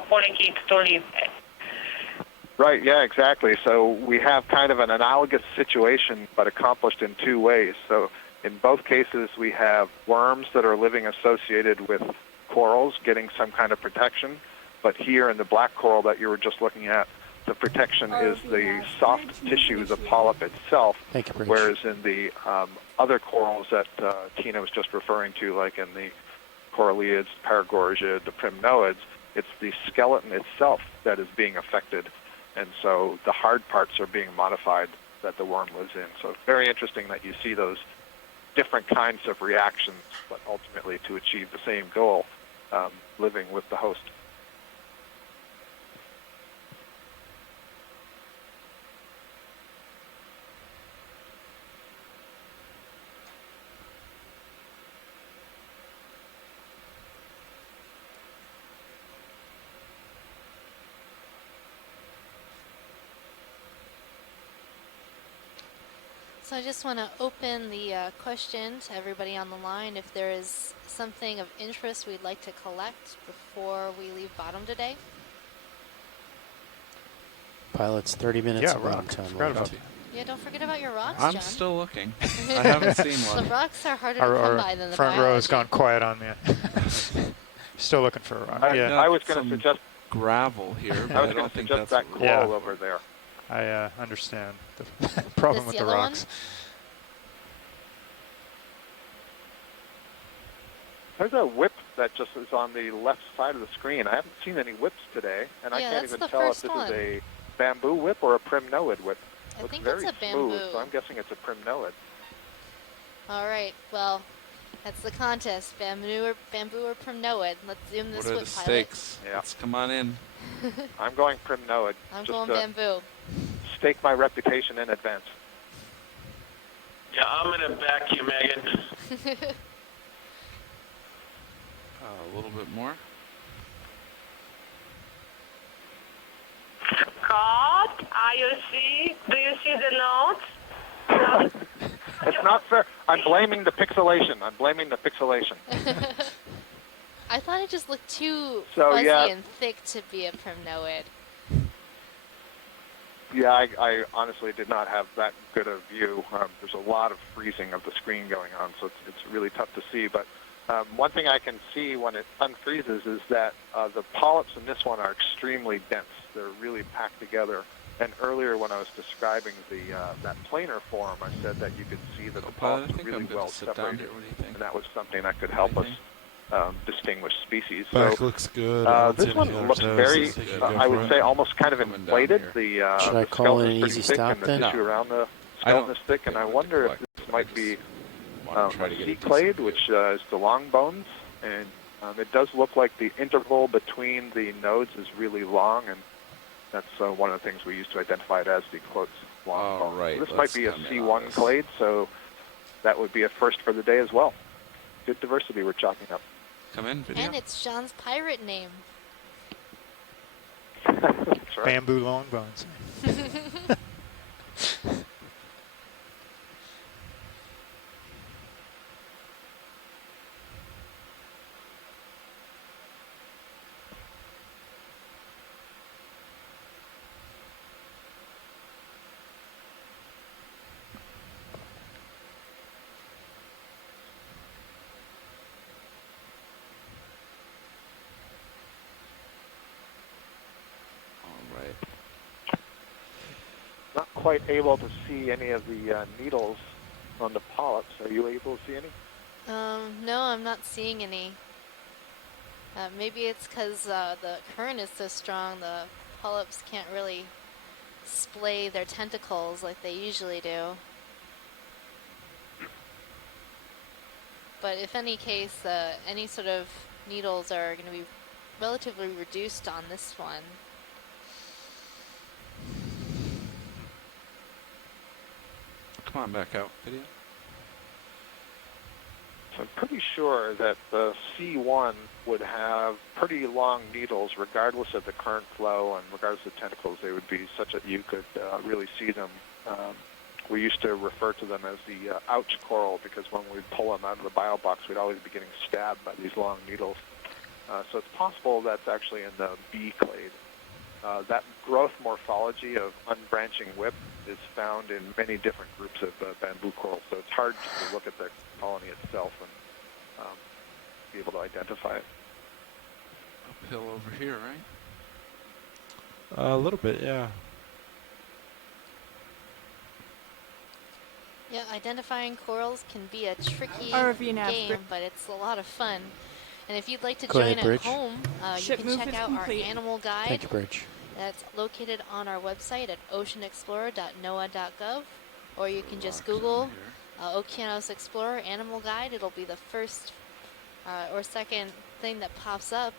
polychaetes to live at. Right, yeah, exactly. So we have kind of an analogous situation, but accomplished in two ways. So in both cases, we have worms that are living associated with corals getting some kind of protection, but here in the black coral that you were just looking at, the protection is the soft tissue, the polyp itself, whereas in the other corals that Tina was just referring to, like in the coralliids, paragorgia, the primnoids, it's the skeleton itself that is being affected, and so the hard parts are being modified that the worm lives in. So it's very interesting that you see those different kinds of reactions, but ultimately to achieve the same goal, living with the host. So I just want to open the question to everybody on the line. If there is something of interest we'd like to collect before we leave bottom today. Pilot's 30 minutes of time left. Yeah, don't forget about your rocks, I'm John. still looking. I haven't seen one. The rocks are harder to come by than the front biology. row has gone quiet on me. Still looking for a rock. I was going to suggest gravel here, but I don't think that's that coral over there. I understand the problem with the rocks. There's a whip that just is on the left side of the screen. I haven't seen any whips today, and I can't even tell if this is a bamboo whip or a primnoid whip. It looks very smooth, so I'm guessing it's a primnoid. All right, well, that's the contest. Bamboo or primnoid. Let's zoom this whip, pilot. What are the stakes? Yeah. Let's come on in. I'm going primnoid. I'm going bamboo. Stake my reputation in advance. Yeah, I'm going to back you, Megan. A little bit more. Scott, do you see the notes? It's not fair. I'm blaming the pixelation. I thought it just looked too So, fuzzy yeah. and thick to be a primnoid. Yeah, I honestly did not have that good a view. There's a lot of freezing of the screen going on, so it's really tough to see. But one thing I can see when it unfreezes is that the polyps in this one are extremely dense. They're really packed together. And earlier when I was describing that planar form, I said that you could see that the polyps are really well separated. And that was something that could help us distinguish species. Back so looks good. this one looks very, I would say, almost kind of inflated. The Should I call it an easy stop then? The tissue around the skeleton is thick, and I wonder if this might be sea clade, which is the long bones. And it does look like the interval between the nodes is really long, and that's one of the things we use to identify it as the quotes long bone. Right. So this might be a C1 clade, so that would be a first for the day as well. Good diversity we're chalking up. Come in, video. And it's John's pirate name. That's right. Bamboo long bones. quite able to see any of the needles on the polyps. Are you able to see any? No, I'm not seeing any. Maybe it's because the current is so strong, the polyps can't really splay their tentacles like they usually do. But if any case, any sort of needles are going to be relatively reduced on this one. Come on back out, video. So I'm pretty sure that the C1 would have pretty long needles regardless of the current flow and regardless of tentacles. They would be such that you could really see them. We used to refer to them as the ouch coral because when we'd pull them out of the bio box, we'd always be getting stabbed by these long needles. So it's possible that's actually in the B clade. That growth morphology of unbranching whip is found in many different groups of bamboo corals, so it's hard to look at the colony itself and be able to identify it. Uphill over here, right? A little bit, yeah. Yeah, identifying corals can be a tricky RV game, but it's a lot of fun. And if you'd like to Go join ahead, at home, you can check out complete. our animal guide. Thank you, Bridge. That's located on our website at oceanexplorer.noaa.gov, or you can just Google Okeanos Explorer Animal Guide. It'll be the first or second thing that pops up,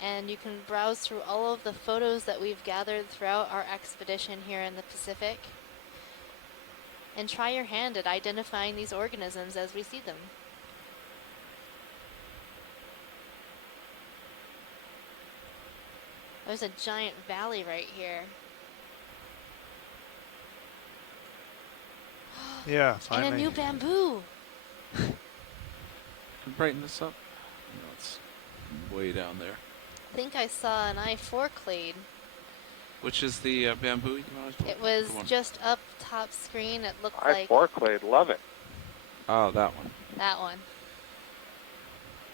and you can browse through all of the photos that we've gathered throughout our expedition here in the Pacific, and try your hand at identifying these organisms as we see them. There's a giant valley right here. Yeah, finally. And a new bamboo. Brighten this up. No, it's way down there. I think I saw an I-4 clade. Which is the bamboo you want to It was just up top screen. It looked like I-4 clade, love it. Oh, that one. that one.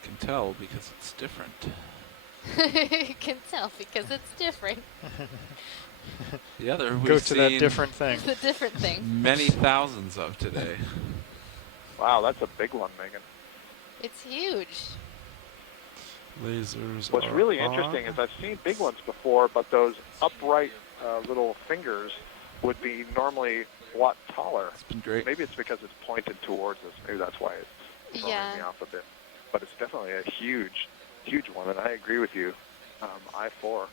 Can tell because it's different. You can tell because it's different. The other we've Go to seen that different thing. The different thing. Many thousands of today. Wow, that's a big one, Megan. It's huge. Lasers. What's really interesting is I've seen big ones before, but those upright little fingers would be normally a lot taller. It's been great. Maybe it's because it's pointed towards us. Maybe that's why it's throwing me off a bit. But it's definitely a huge, huge one, and I agree with you. I-4.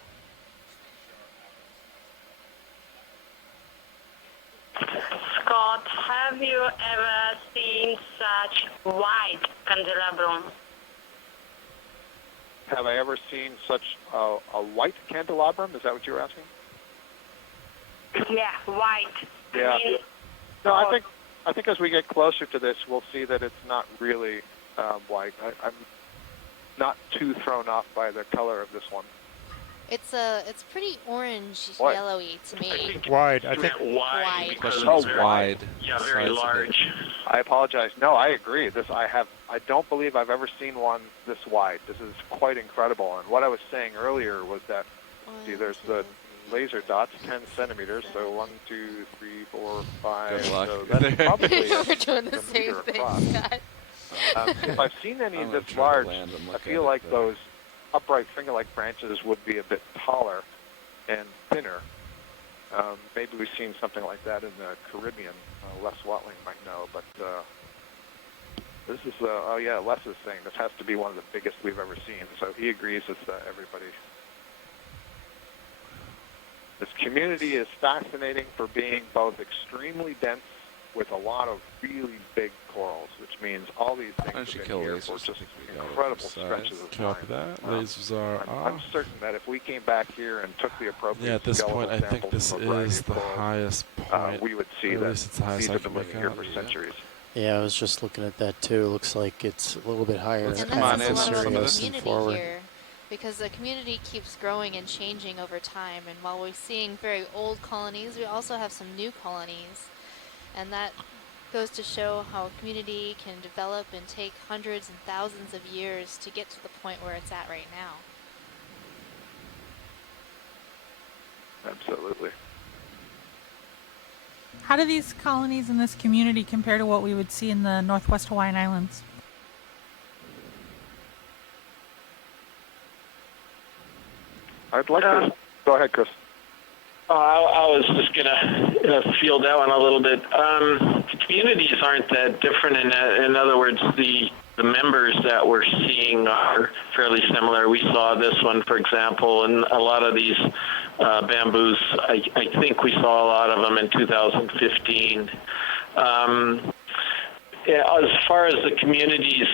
Scott, have you ever seen such wide candelabrum? Have I ever seen such a white candelabrum? Is that what you were asking? Yeah, white. Yeah. No, I think as we get closer to this, we'll see that it's not really white. I'm not too thrown off by the color of this one. It's pretty orange, What? yellowy to me. Wide, I think. Wide. Question Oh, is wide. Yeah, very large. I apologize. No, I agree. I don't believe I've ever seen one this wide. This is quite incredible. And what I was saying earlier was that, see, there's the laser dots, 10 centimeters. So 1, 2, 3, 4, 5. Good luck. So that's probably We're doing the same meter thing, across. Scott. If I've seen any I'm this gonna try to large, land and I look feel at like it, those upright finger-like branches would be a bit taller and thinner. Maybe we've seen something like that in the Caribbean. Les Watling might know, but this is, oh yeah, Les is saying this has to be one of the biggest we've ever seen, so he agrees with everybody. This community is fascinating for being both extremely dense with a lot of really big corals, which means all these things have been here for just incredible stretches of time. Copy that. Lasers are I'm certain that if we came back here and took the appropriate Yeah, at this point, I think samples this from a variety is of the corals, highest point. we would see At that least it's the highest these I have can been make living here out. for centuries. Yeah, I was just looking at that too. It looks like it's a little bit higher And in that's also a lot of the Sirius and community forward. here, because the community keeps growing and changing over time. And while we're seeing very old colonies, we also have some new colonies, and that goes to show how a community can develop and take hundreds and thousands of years to get to the point where it's at right now. Absolutely. How do these colonies in this community compare to what we would see in the Northwest Hawaiian Islands? I'd like to... Go ahead, Chris. I was just going to field that one a little bit. The communities aren't that different. In other words, the members that we're seeing are fairly similar. We saw this one, for example, and a lot of these bamboos, I think we saw a lot of them in 2015. As far as the communities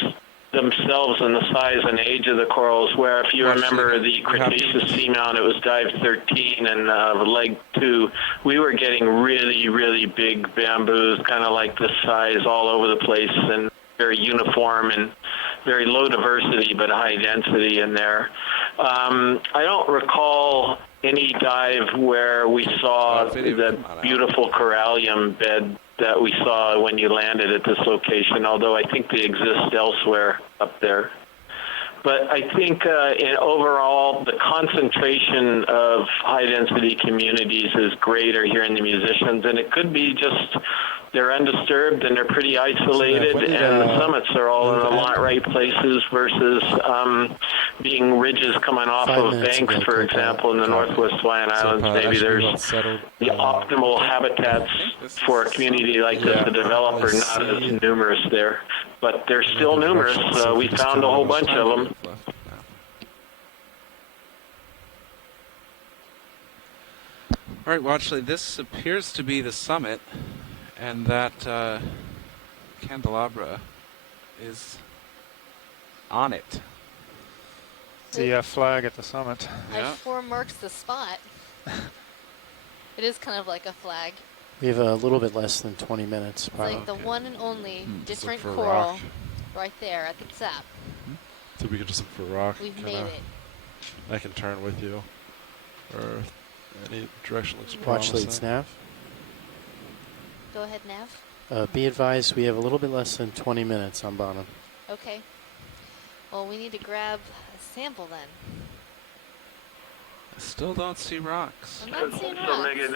themselves and the size and age of the corals, where if you remember the Cretaceous Seamount, it was dive 13 and leg 2. We were getting really, really big bamboos, kind of like this size all over the place and very uniform and very low diversity but high density in there. I don't recall any dive where we saw that beautiful corallium bed that we saw when you landed at this location, although I think they exist elsewhere up there. But I think overall, the concentration of high-density communities is greater here in the Musicians, and it could be just they're undisturbed and they're pretty isolated, and the summits are all in the right places versus being ridges coming off of banks, for example, in the Northwest Hawaiian Islands. Maybe there's the optimal habitats for a community like this to develop are not as numerous there. But they're still numerous. We found a whole bunch of them. All right, well, actually, this appears to be the summit, and that candelabra is on it. The flag at the summit. I4 marks the spot. It is kind of like a flag. We have a little bit less than 20 minutes. It's like the one and only different coral right there at the top. So we can just look for a rock. We've made it. I can turn with you. Or any direction looks promising. Watch leads, Nav. Go ahead, Nav. Be advised, we have a little bit less than 20 minutes on bottom. Okay. Well, we need to grab a sample then. I still don't see rocks. I'm not seeing rocks. So, Megan,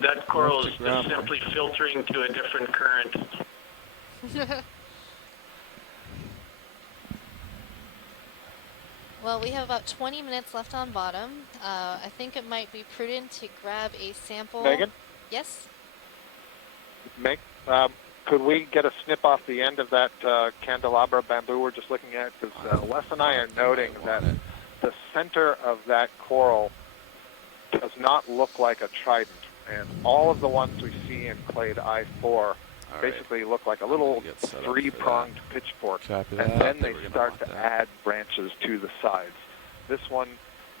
that coral is just simply filtering to a different current. Well, we have about 20 minutes left on bottom. I think it might be prudent to grab a sample. Megan? Yes? Meg, could we get a snip off the end of that candelabra bamboo we're just looking at? Because Wes and I are noting that the center of that coral does not look like a trident. And all of the ones we see in clade I4 basically look like a little three-pronged pitchfork. And then they start to add branches to the sides. This one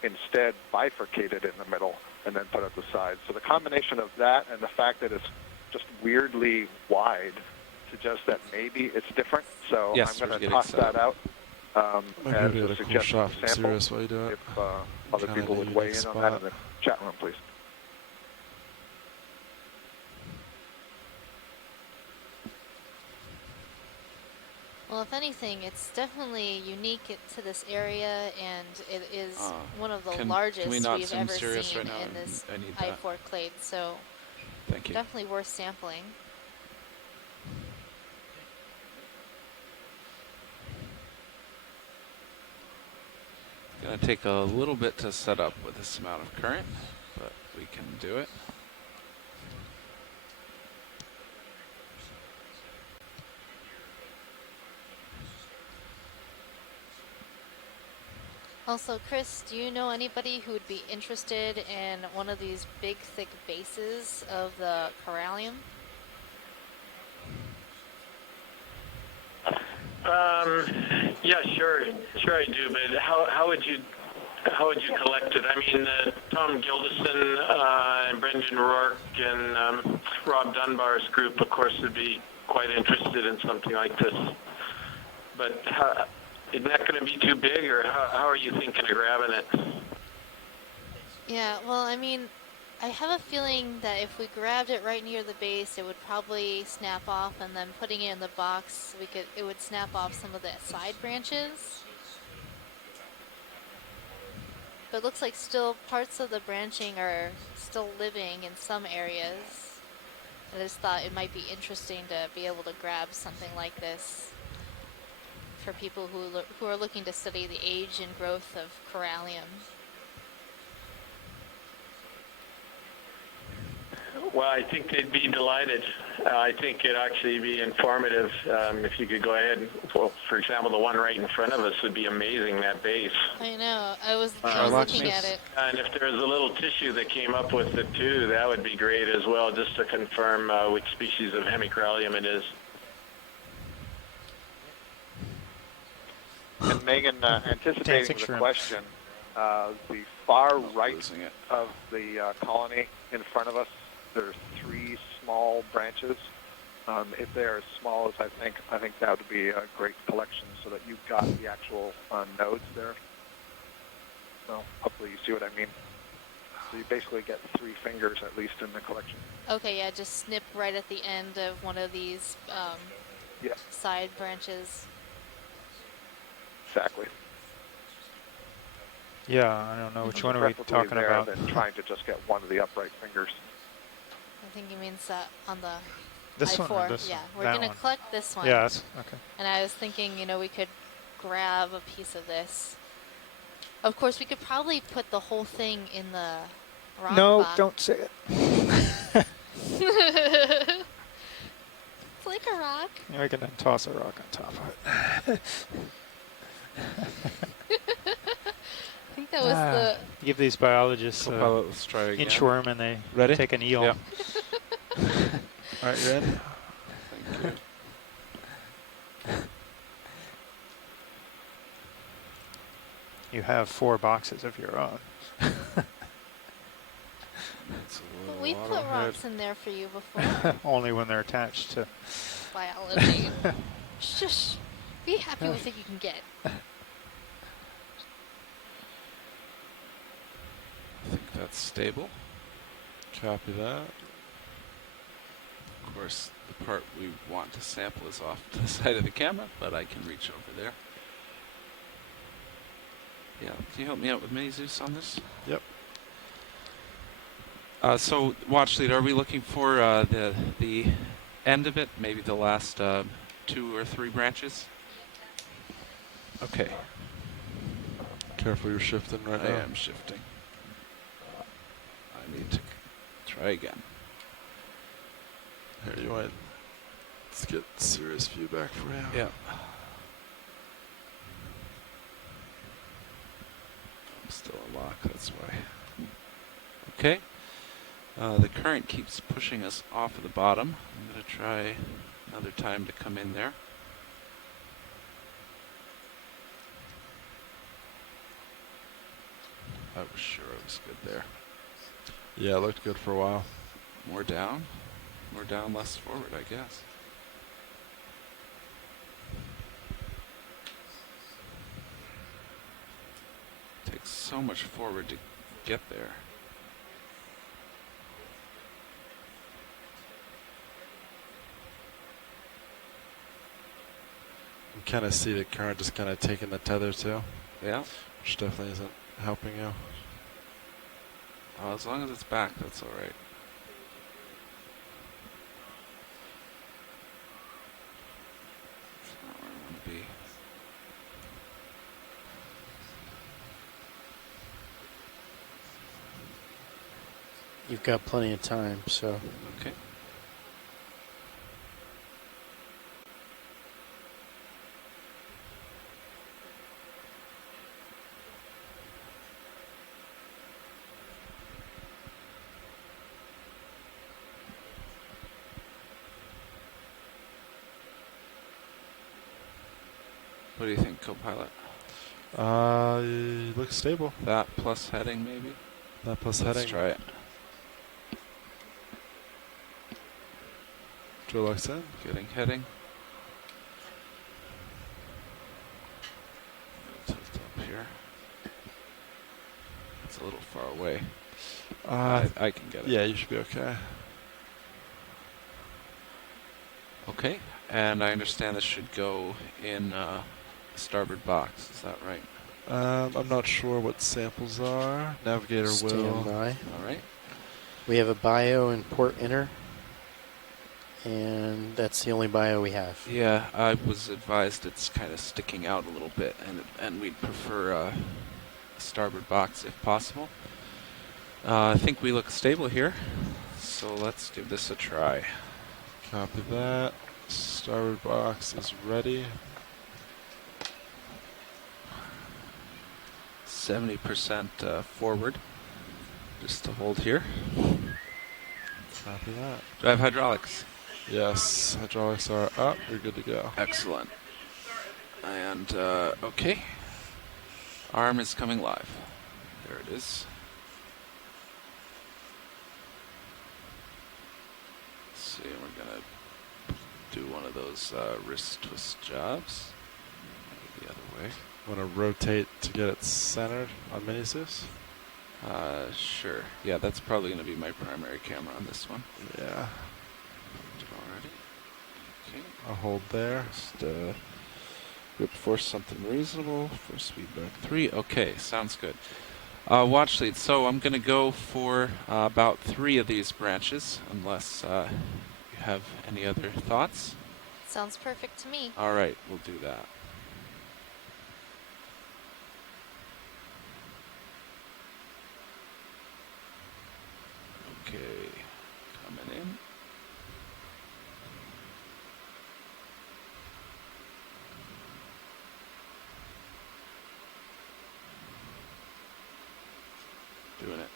instead bifurcated in the middle and then put at the sides. So the combination of that and the fact that it's just weirdly wide suggests that maybe it's different. So I'm going to toss that out as a suggestion sample. If other people would weigh in on that in the chat room, please. Well, if anything, it's definitely unique to this area, and it is one of the largest we've ever seen in this I4 clade. So thank you. Definitely worth sampling. It's going to take a little bit to set up with this amount of current, but we can do it. Also, Chris, do you know anybody who would be interested in one of these big, thick bases of the corallium? Yeah, sure I do. But how would you collect it? I mean, Tom Gildeson and Brendan Rourke and Rob Dunbar's group, of course, would be quite interested in something like this. But isn't that going to be too big, or how are you thinking of grabbing it? Yeah, well, I mean, I have a feeling that if we grabbed it right near the base, it would probably snap off, and then putting it in the box, it would snap off some of the side branches. But it looks like still parts of the branching are still living in some areas. I just thought it might be interesting to be able to grab something like this for people who are looking to study the age and growth of corallium. Well, I think they'd be delighted. I think it'd actually be informative if you could go ahead and, well, for example, the one right in front of us would be amazing, that base. I know. I was looking at it. And if there was a little tissue that came up with it too, that would be great as well, just to confirm which species of hemicorallium it is. And Megan, anticipating the question, the far right of the colony in front of us, there's 3 small branches. If they're as small as I think that would be a great collection, so that you've got the actual nodes there. Well, hopefully you see what I mean. So you basically get 3 fingers at least in the collection. Okay, yeah, just snip right at the end of one of these side branches. Exactly. Yeah, I don't know which one are we talking about. Than trying to just get one of the upright fingers. I think he means on the this I4. one. This yeah, one, we're going to collect this one. Yeah, that's okay. And I was thinking, you know, we could grab a piece of this. Of course, we could probably put the whole thing in the rock box. Don't say it. It's like a rock. Yeah, we can then toss a rock on top of it. I think that was the... Give these biologists let's try again. inchworm and they take an eel. Yep. All right, you ready? Thank you. You have 4 boxes of your own. We put rocks in there for you before. Only when they're attached to biology. Shush. Be happy with what you can get. I think that's stable. Copy that. Of course, the part we want to sample is off to the side of the camera, but I can reach over there. Yeah, can you help me out with Mini Zeus on this? Yep. So, watch lead, are we looking for the end of it? Maybe the last 2 or 3 branches? Okay. Careful, you're shifting right now. I am shifting. I need to try again. Here, you want? Let's get serious view back for you. Yeah. I'm still a lock, that's why. Okay. The current keeps pushing us off of the bottom. I'm going to try another time to come in there. I was sure I was good there. Yeah, it looked good for a while. More down, less forward, I guess. Takes so much forward to get there. You kind of see the current just kind of taking the tether too. Yeah. Which definitely isn't helping you. Oh, as long as it's back, that's all right. That's not where I want to be. You've got plenty of time, so. Okay. What do you think, co-pilot? It looks stable. That plus heading, maybe? That plus Let's heading. try it. Drill locks in. Getting heading. Tilt up here. It's a little far away. I can get it. Yeah, you should be okay. Okay, and I understand this should go in the starboard box. Is that right? I'm not sure what samples are. Navigator will. Stand by. All right. We have a bio and port inner. and that's the only bio we have. Yeah, I was advised it's kind of sticking out a little bit, and we'd prefer a starboard box if possible. I think we look stable here, so let's give this a try. Copy that. Starboard box is ready. 70% forward, just to hold here. Copy that. Do I have hydraulics? Yes, hydraulics are up. You're good to go. Excellent. And, okay. Arm is coming live. There it is. Let's see, we're going to do one of those wrist twist jobs. Maybe the other way. Want to rotate to get it centered on Mini Zeus? Sure. Yeah, that's probably going to be my primary camera on this one. Yeah. Already. Okay. I'll hold there. Just grip force something reasonable. Force feedback 3. Okay, sounds good. Watch lead. So I'm going to go for about 3 of these branches, unless you have any other thoughts. Sounds perfect to me. All right, we'll do that. Okay, coming in. Doing it.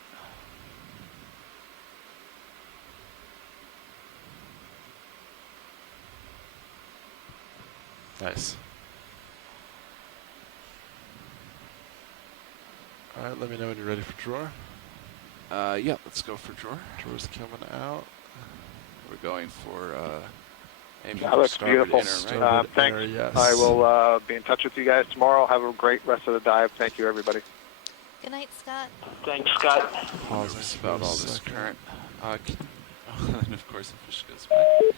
Nice. All right, let me know when you're ready for drawer. Yeah, let's go for drawer. Drawer's coming out. We're going for aiming That for looks starboard beautiful. inner, right? Thanks. Inner, yes. I will be in touch with you guys tomorrow. Have a great rest of the dive. Thank you, everybody. Good night, Scott. Thanks, Scott. Nervous about all this current. And of course the fish goes by.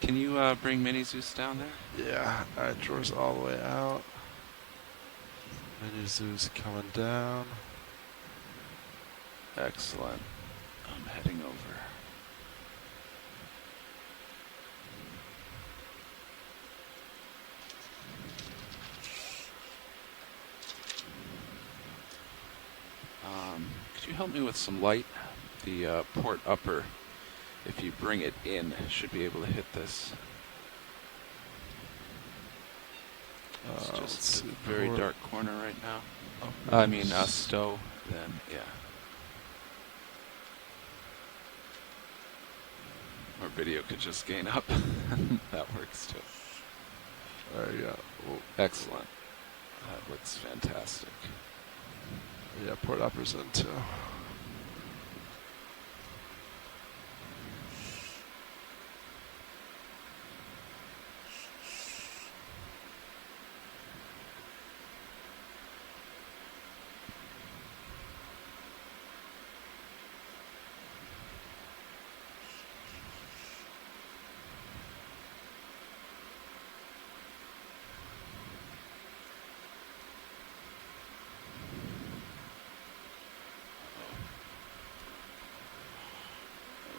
Can you bring Mini Zeus down there? Yeah. All right, drawer's all the way out. Mini Zeus coming down. Excellent. I'm heading over. Could you help me with some light? The port upper, if you bring it in, should be able to hit this. It's just a very dark corner right now. Oh, I mean, stow, then, yeah. Or video could just gain up. That works too. There you go. Oh, excellent. That looks fantastic. Yeah, port upper's in too.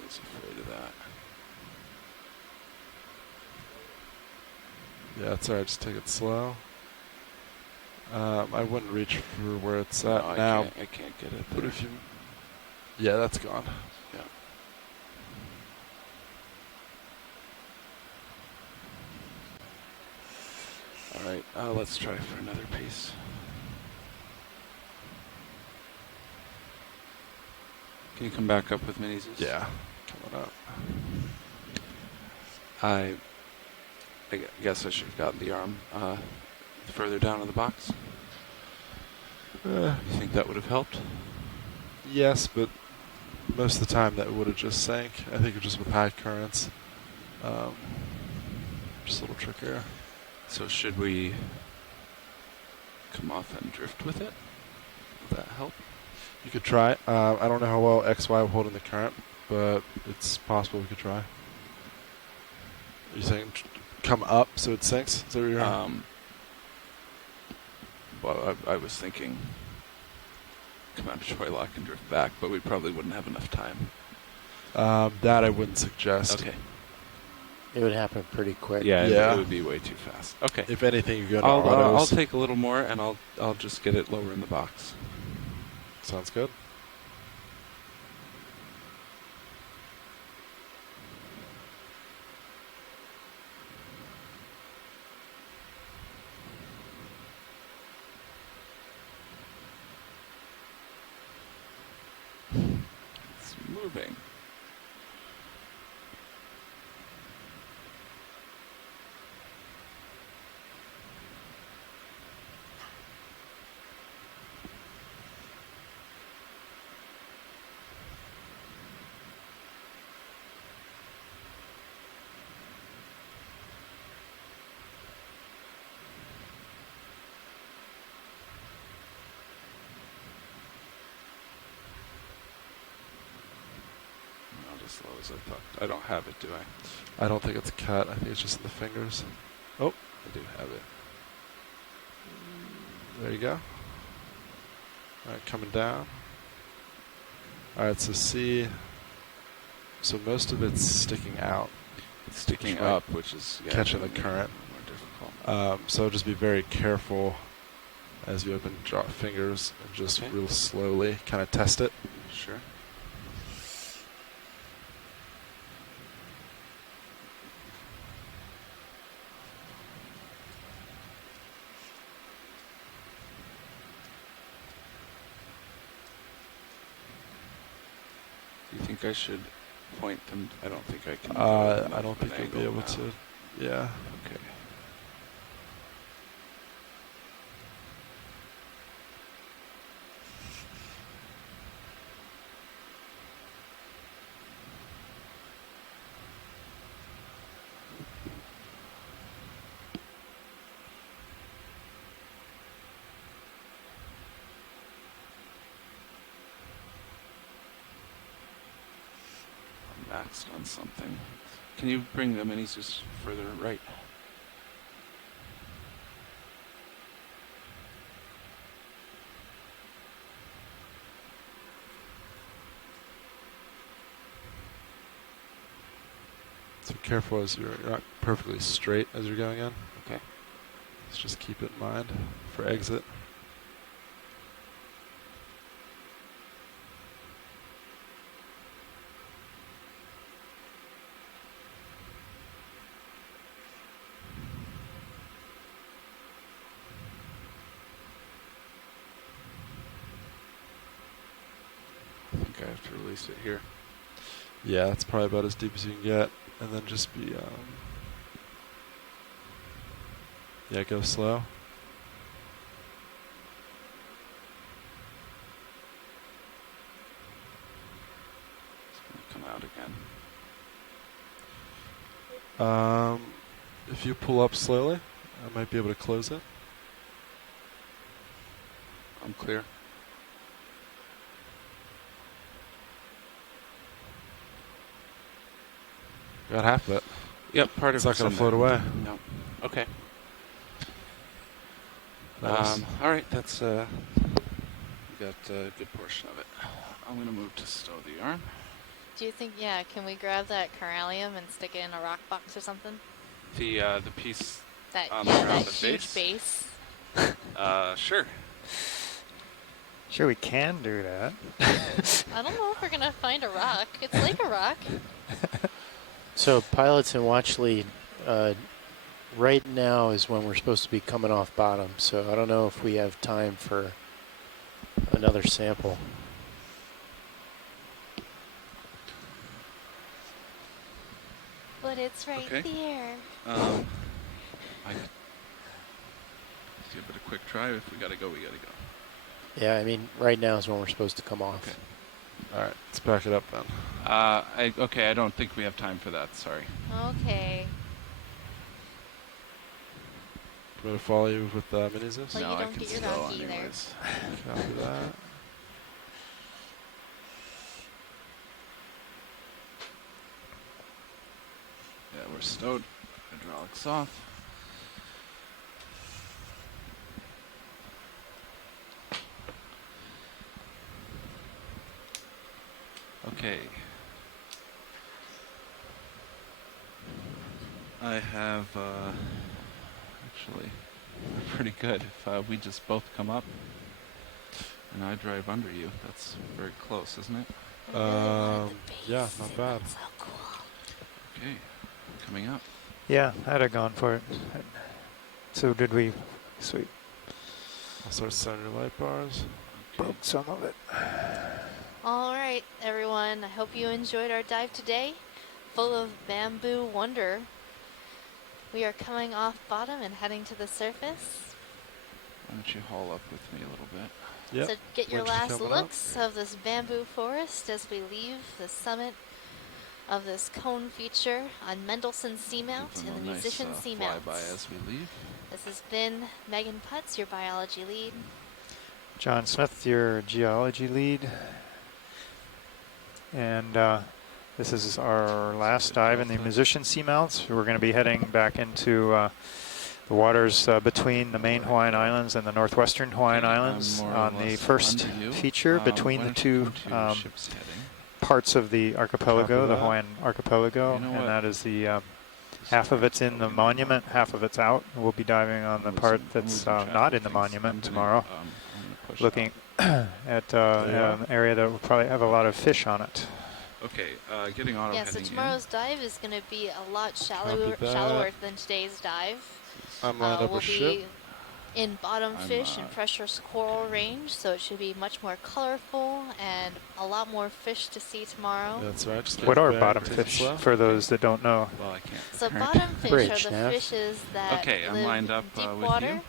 Afraid of that. Yeah, it's alright, just take it slow. I wouldn't reach for where it's at now. I can't get it there. But if you... Yeah, that's gone. Yeah. Alright, let's try for another piece. Can you come back up with Mini Zeus? Yeah, coming up. I guess I should have gotten the arm further down in the box. You think that would have helped? Yes, but most of the time that would have just sank. I think just with high currents. Just a little trickier. So should we come off and drift with it? Will that help? You could try. I don't know how well XY will hold in the current, but it's possible we could try. Are you saying come up so it sinks? Is that what you're well, I was thinking come out to Troylock and drift back, but we probably wouldn't have enough time. That I wouldn't suggest. Okay. It would happen pretty quick. Yeah, Yeah. It would be way too fast. Okay. If anything, you go to I'll autos. take a little more, and I'll just get it lower in the box. Sounds good. It's moving. Not as slow as I thought. I don't have it, do I? I don't think it's cut. I think it's just in the fingers. Oh, I do have it. there you go. All right, coming down. All right, so see. So most of it's sticking out. It's sticking which up, which is catching the current. More difficult. So just be very careful as you open drop fingers and just real slowly kind of test it. Sure. Do you think I should point them? I don't think I can. I don't think you'll be able to. Yeah. Okay. Maxed on something. Can you bring the minis just further right? So careful as you're not perfectly straight as you're going in. Okay. Let's just keep it in mind for exit. I think I have to release it here. Yeah, that's probably about as deep as you can get. And then just be, yeah, go slow. It's going to come out again. If you pull up slowly, I might be able to close it. I'm clear. Got half of it. Yep, part it's of not it's going in to float there. away. No. Okay. Nice. All right, that's we got a good portion of it. I'm going to move to stow the arm. Do you think, yeah, can we grab that corallium and stick it in a rock box or something? The piece That, on yeah, around that the huge base? base. Sure. Sure, we can do that. I don't know if we're going to find a rock. It's like a rock. So pilots in watch lead, right now is when we're supposed to be coming off bottom. So I don't know if we have time for another sample. But it's right Okay. there. I give it a quick try. If we got to go, we got to go. Yeah, I mean, right now is when we're supposed to come off. Okay. All right, let's back it up then. Okay, I don't think we have time for that. Sorry. Okay. I'm going to follow you with minis. Well, No, you I don't can get your stow rock either. anyways. Copy that. Yeah, we're stowed. Hydraulics off. Okay. I have, actually, pretty good. If we just both come up and I drive under you, that's very close, isn't it? Yeah, not bad. Okay, coming up. Yeah, I'd have gone for it. So did we? Sweet. I'll start setting your light bars. Broke some of it. All right, everyone. I hope you enjoyed our dive today, full of bamboo wonder. We are coming off bottom and heading to the surface. Why don't you haul up with me a little bit? Yep. So get your last looks of this bamboo forest as we leave the summit of this cone feature on Mendelssohn Seamount in the Musician Seamount. Flyby as we leave. This has been Megan Putz, your biology lead. John Smith, your geology lead. And this is our last dive in the Musician Seamounts. We're going to be heading back into the waters between the main Hawaiian Islands and the northwestern Hawaiian Islands on the first feature between the two parts of the archipelago, the Hawaiian archipelago, and that is the half of it's in the monument, half of it's out. We'll be diving on the part that's not in the monument tomorrow, looking at an area that will probably have a lot of fish on it. Okay, getting auto Yeah, so tomorrow's dive is going to be a lot shallower than today's dive. I'm lined up we'll with be ship. in bottom fish and precious coral range, so it should be much more colorful and a lot more fish to see tomorrow. That's right. What are bottom fish, for those that don't know? Well, I can't. So bottom fish are the fishes that I'm live lined up in deep with water. you.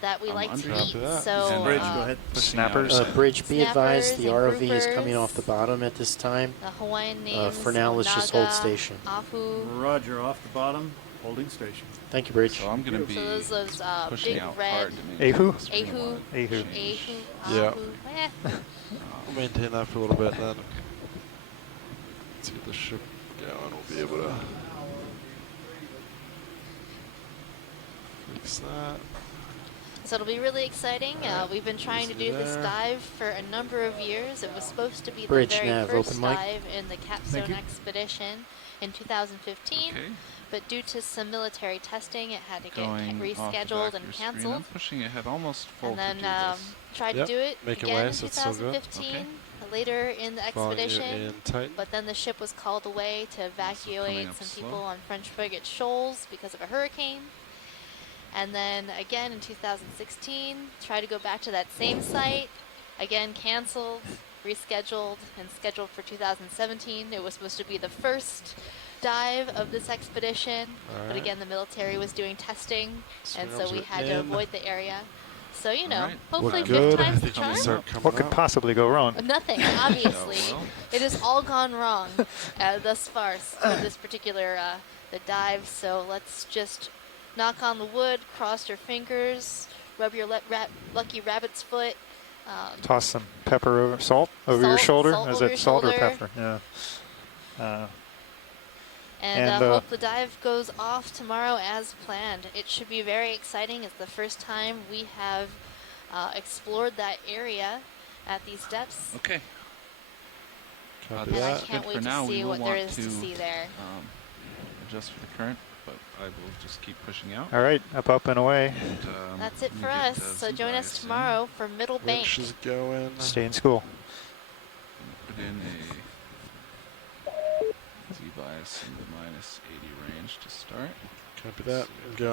That we like to eat. that. So, Bridge, go ahead. Snappers. Bridge, be advised, the snappers ROV and is coming groupers. off the bottom at this time. The Hawaiian names. For now, let's just hold Naga, station. Ahu. Roger, off the bottom, holding station. Thank you, Bridge. So I'm going to be So those pushing big out red. hard to make Ahu? Ahu. Ahu. Yeah. Ahu. Eh. I'll maintain that for a little bit, and then let's get the ship going. We'll be able to fix that. So it'll be really exciting. We've been trying to do this there. dive for a number of years. It was supposed to be Bridge the very nav, first open mic. dive in the Capstone expedition in 2015. Okay. But due to some military testing, it had to get Going rescheduled off the and back of your screen. canceled. I'm pushing ahead almost full And then to do this. tried to Yep, do it making again way, in so it's still good. 2015, later in the Following you expedition. in tight. But then the ship was called away to evacuate up some slow. people on French frigate Shoals because of a hurricane. And then again in 2016, tried to go back to that same site. Again, canceled, rescheduled, and scheduled for 2017. It was supposed to be the first dive of this expedition. But Alright. again, the military was doing testing, and so Signals we are had to in. avoid the area. So, you know, Alright. hopefully Look fifth good. time's the They can charm. start coming What could up. possibly go wrong? Nothing, obviously. well. It has all gone wrong thus far for this particular the dive. So let's just knock on the wood, cross your fingers, rub your lucky rabbit's foot. Toss some pepper over, salt over your shoulder. Salt Is over it your salt or shoulder. pepper? Yeah. And hope the dive goes off tomorrow as planned. It should be very exciting. It's the first time we have explored that area at these depths. Okay. Copy And I that. can't Good wait for to now. see We will what there want is to see there. Adjust for the current, but I will just keep pushing out. All right, up and away. And, That's it you for get, us. So join Z-bias us in. tomorrow for Middle Bank. Winch is going. Stay in school. Put in a Z-bias in the -80 range to start. Copy that. I'm going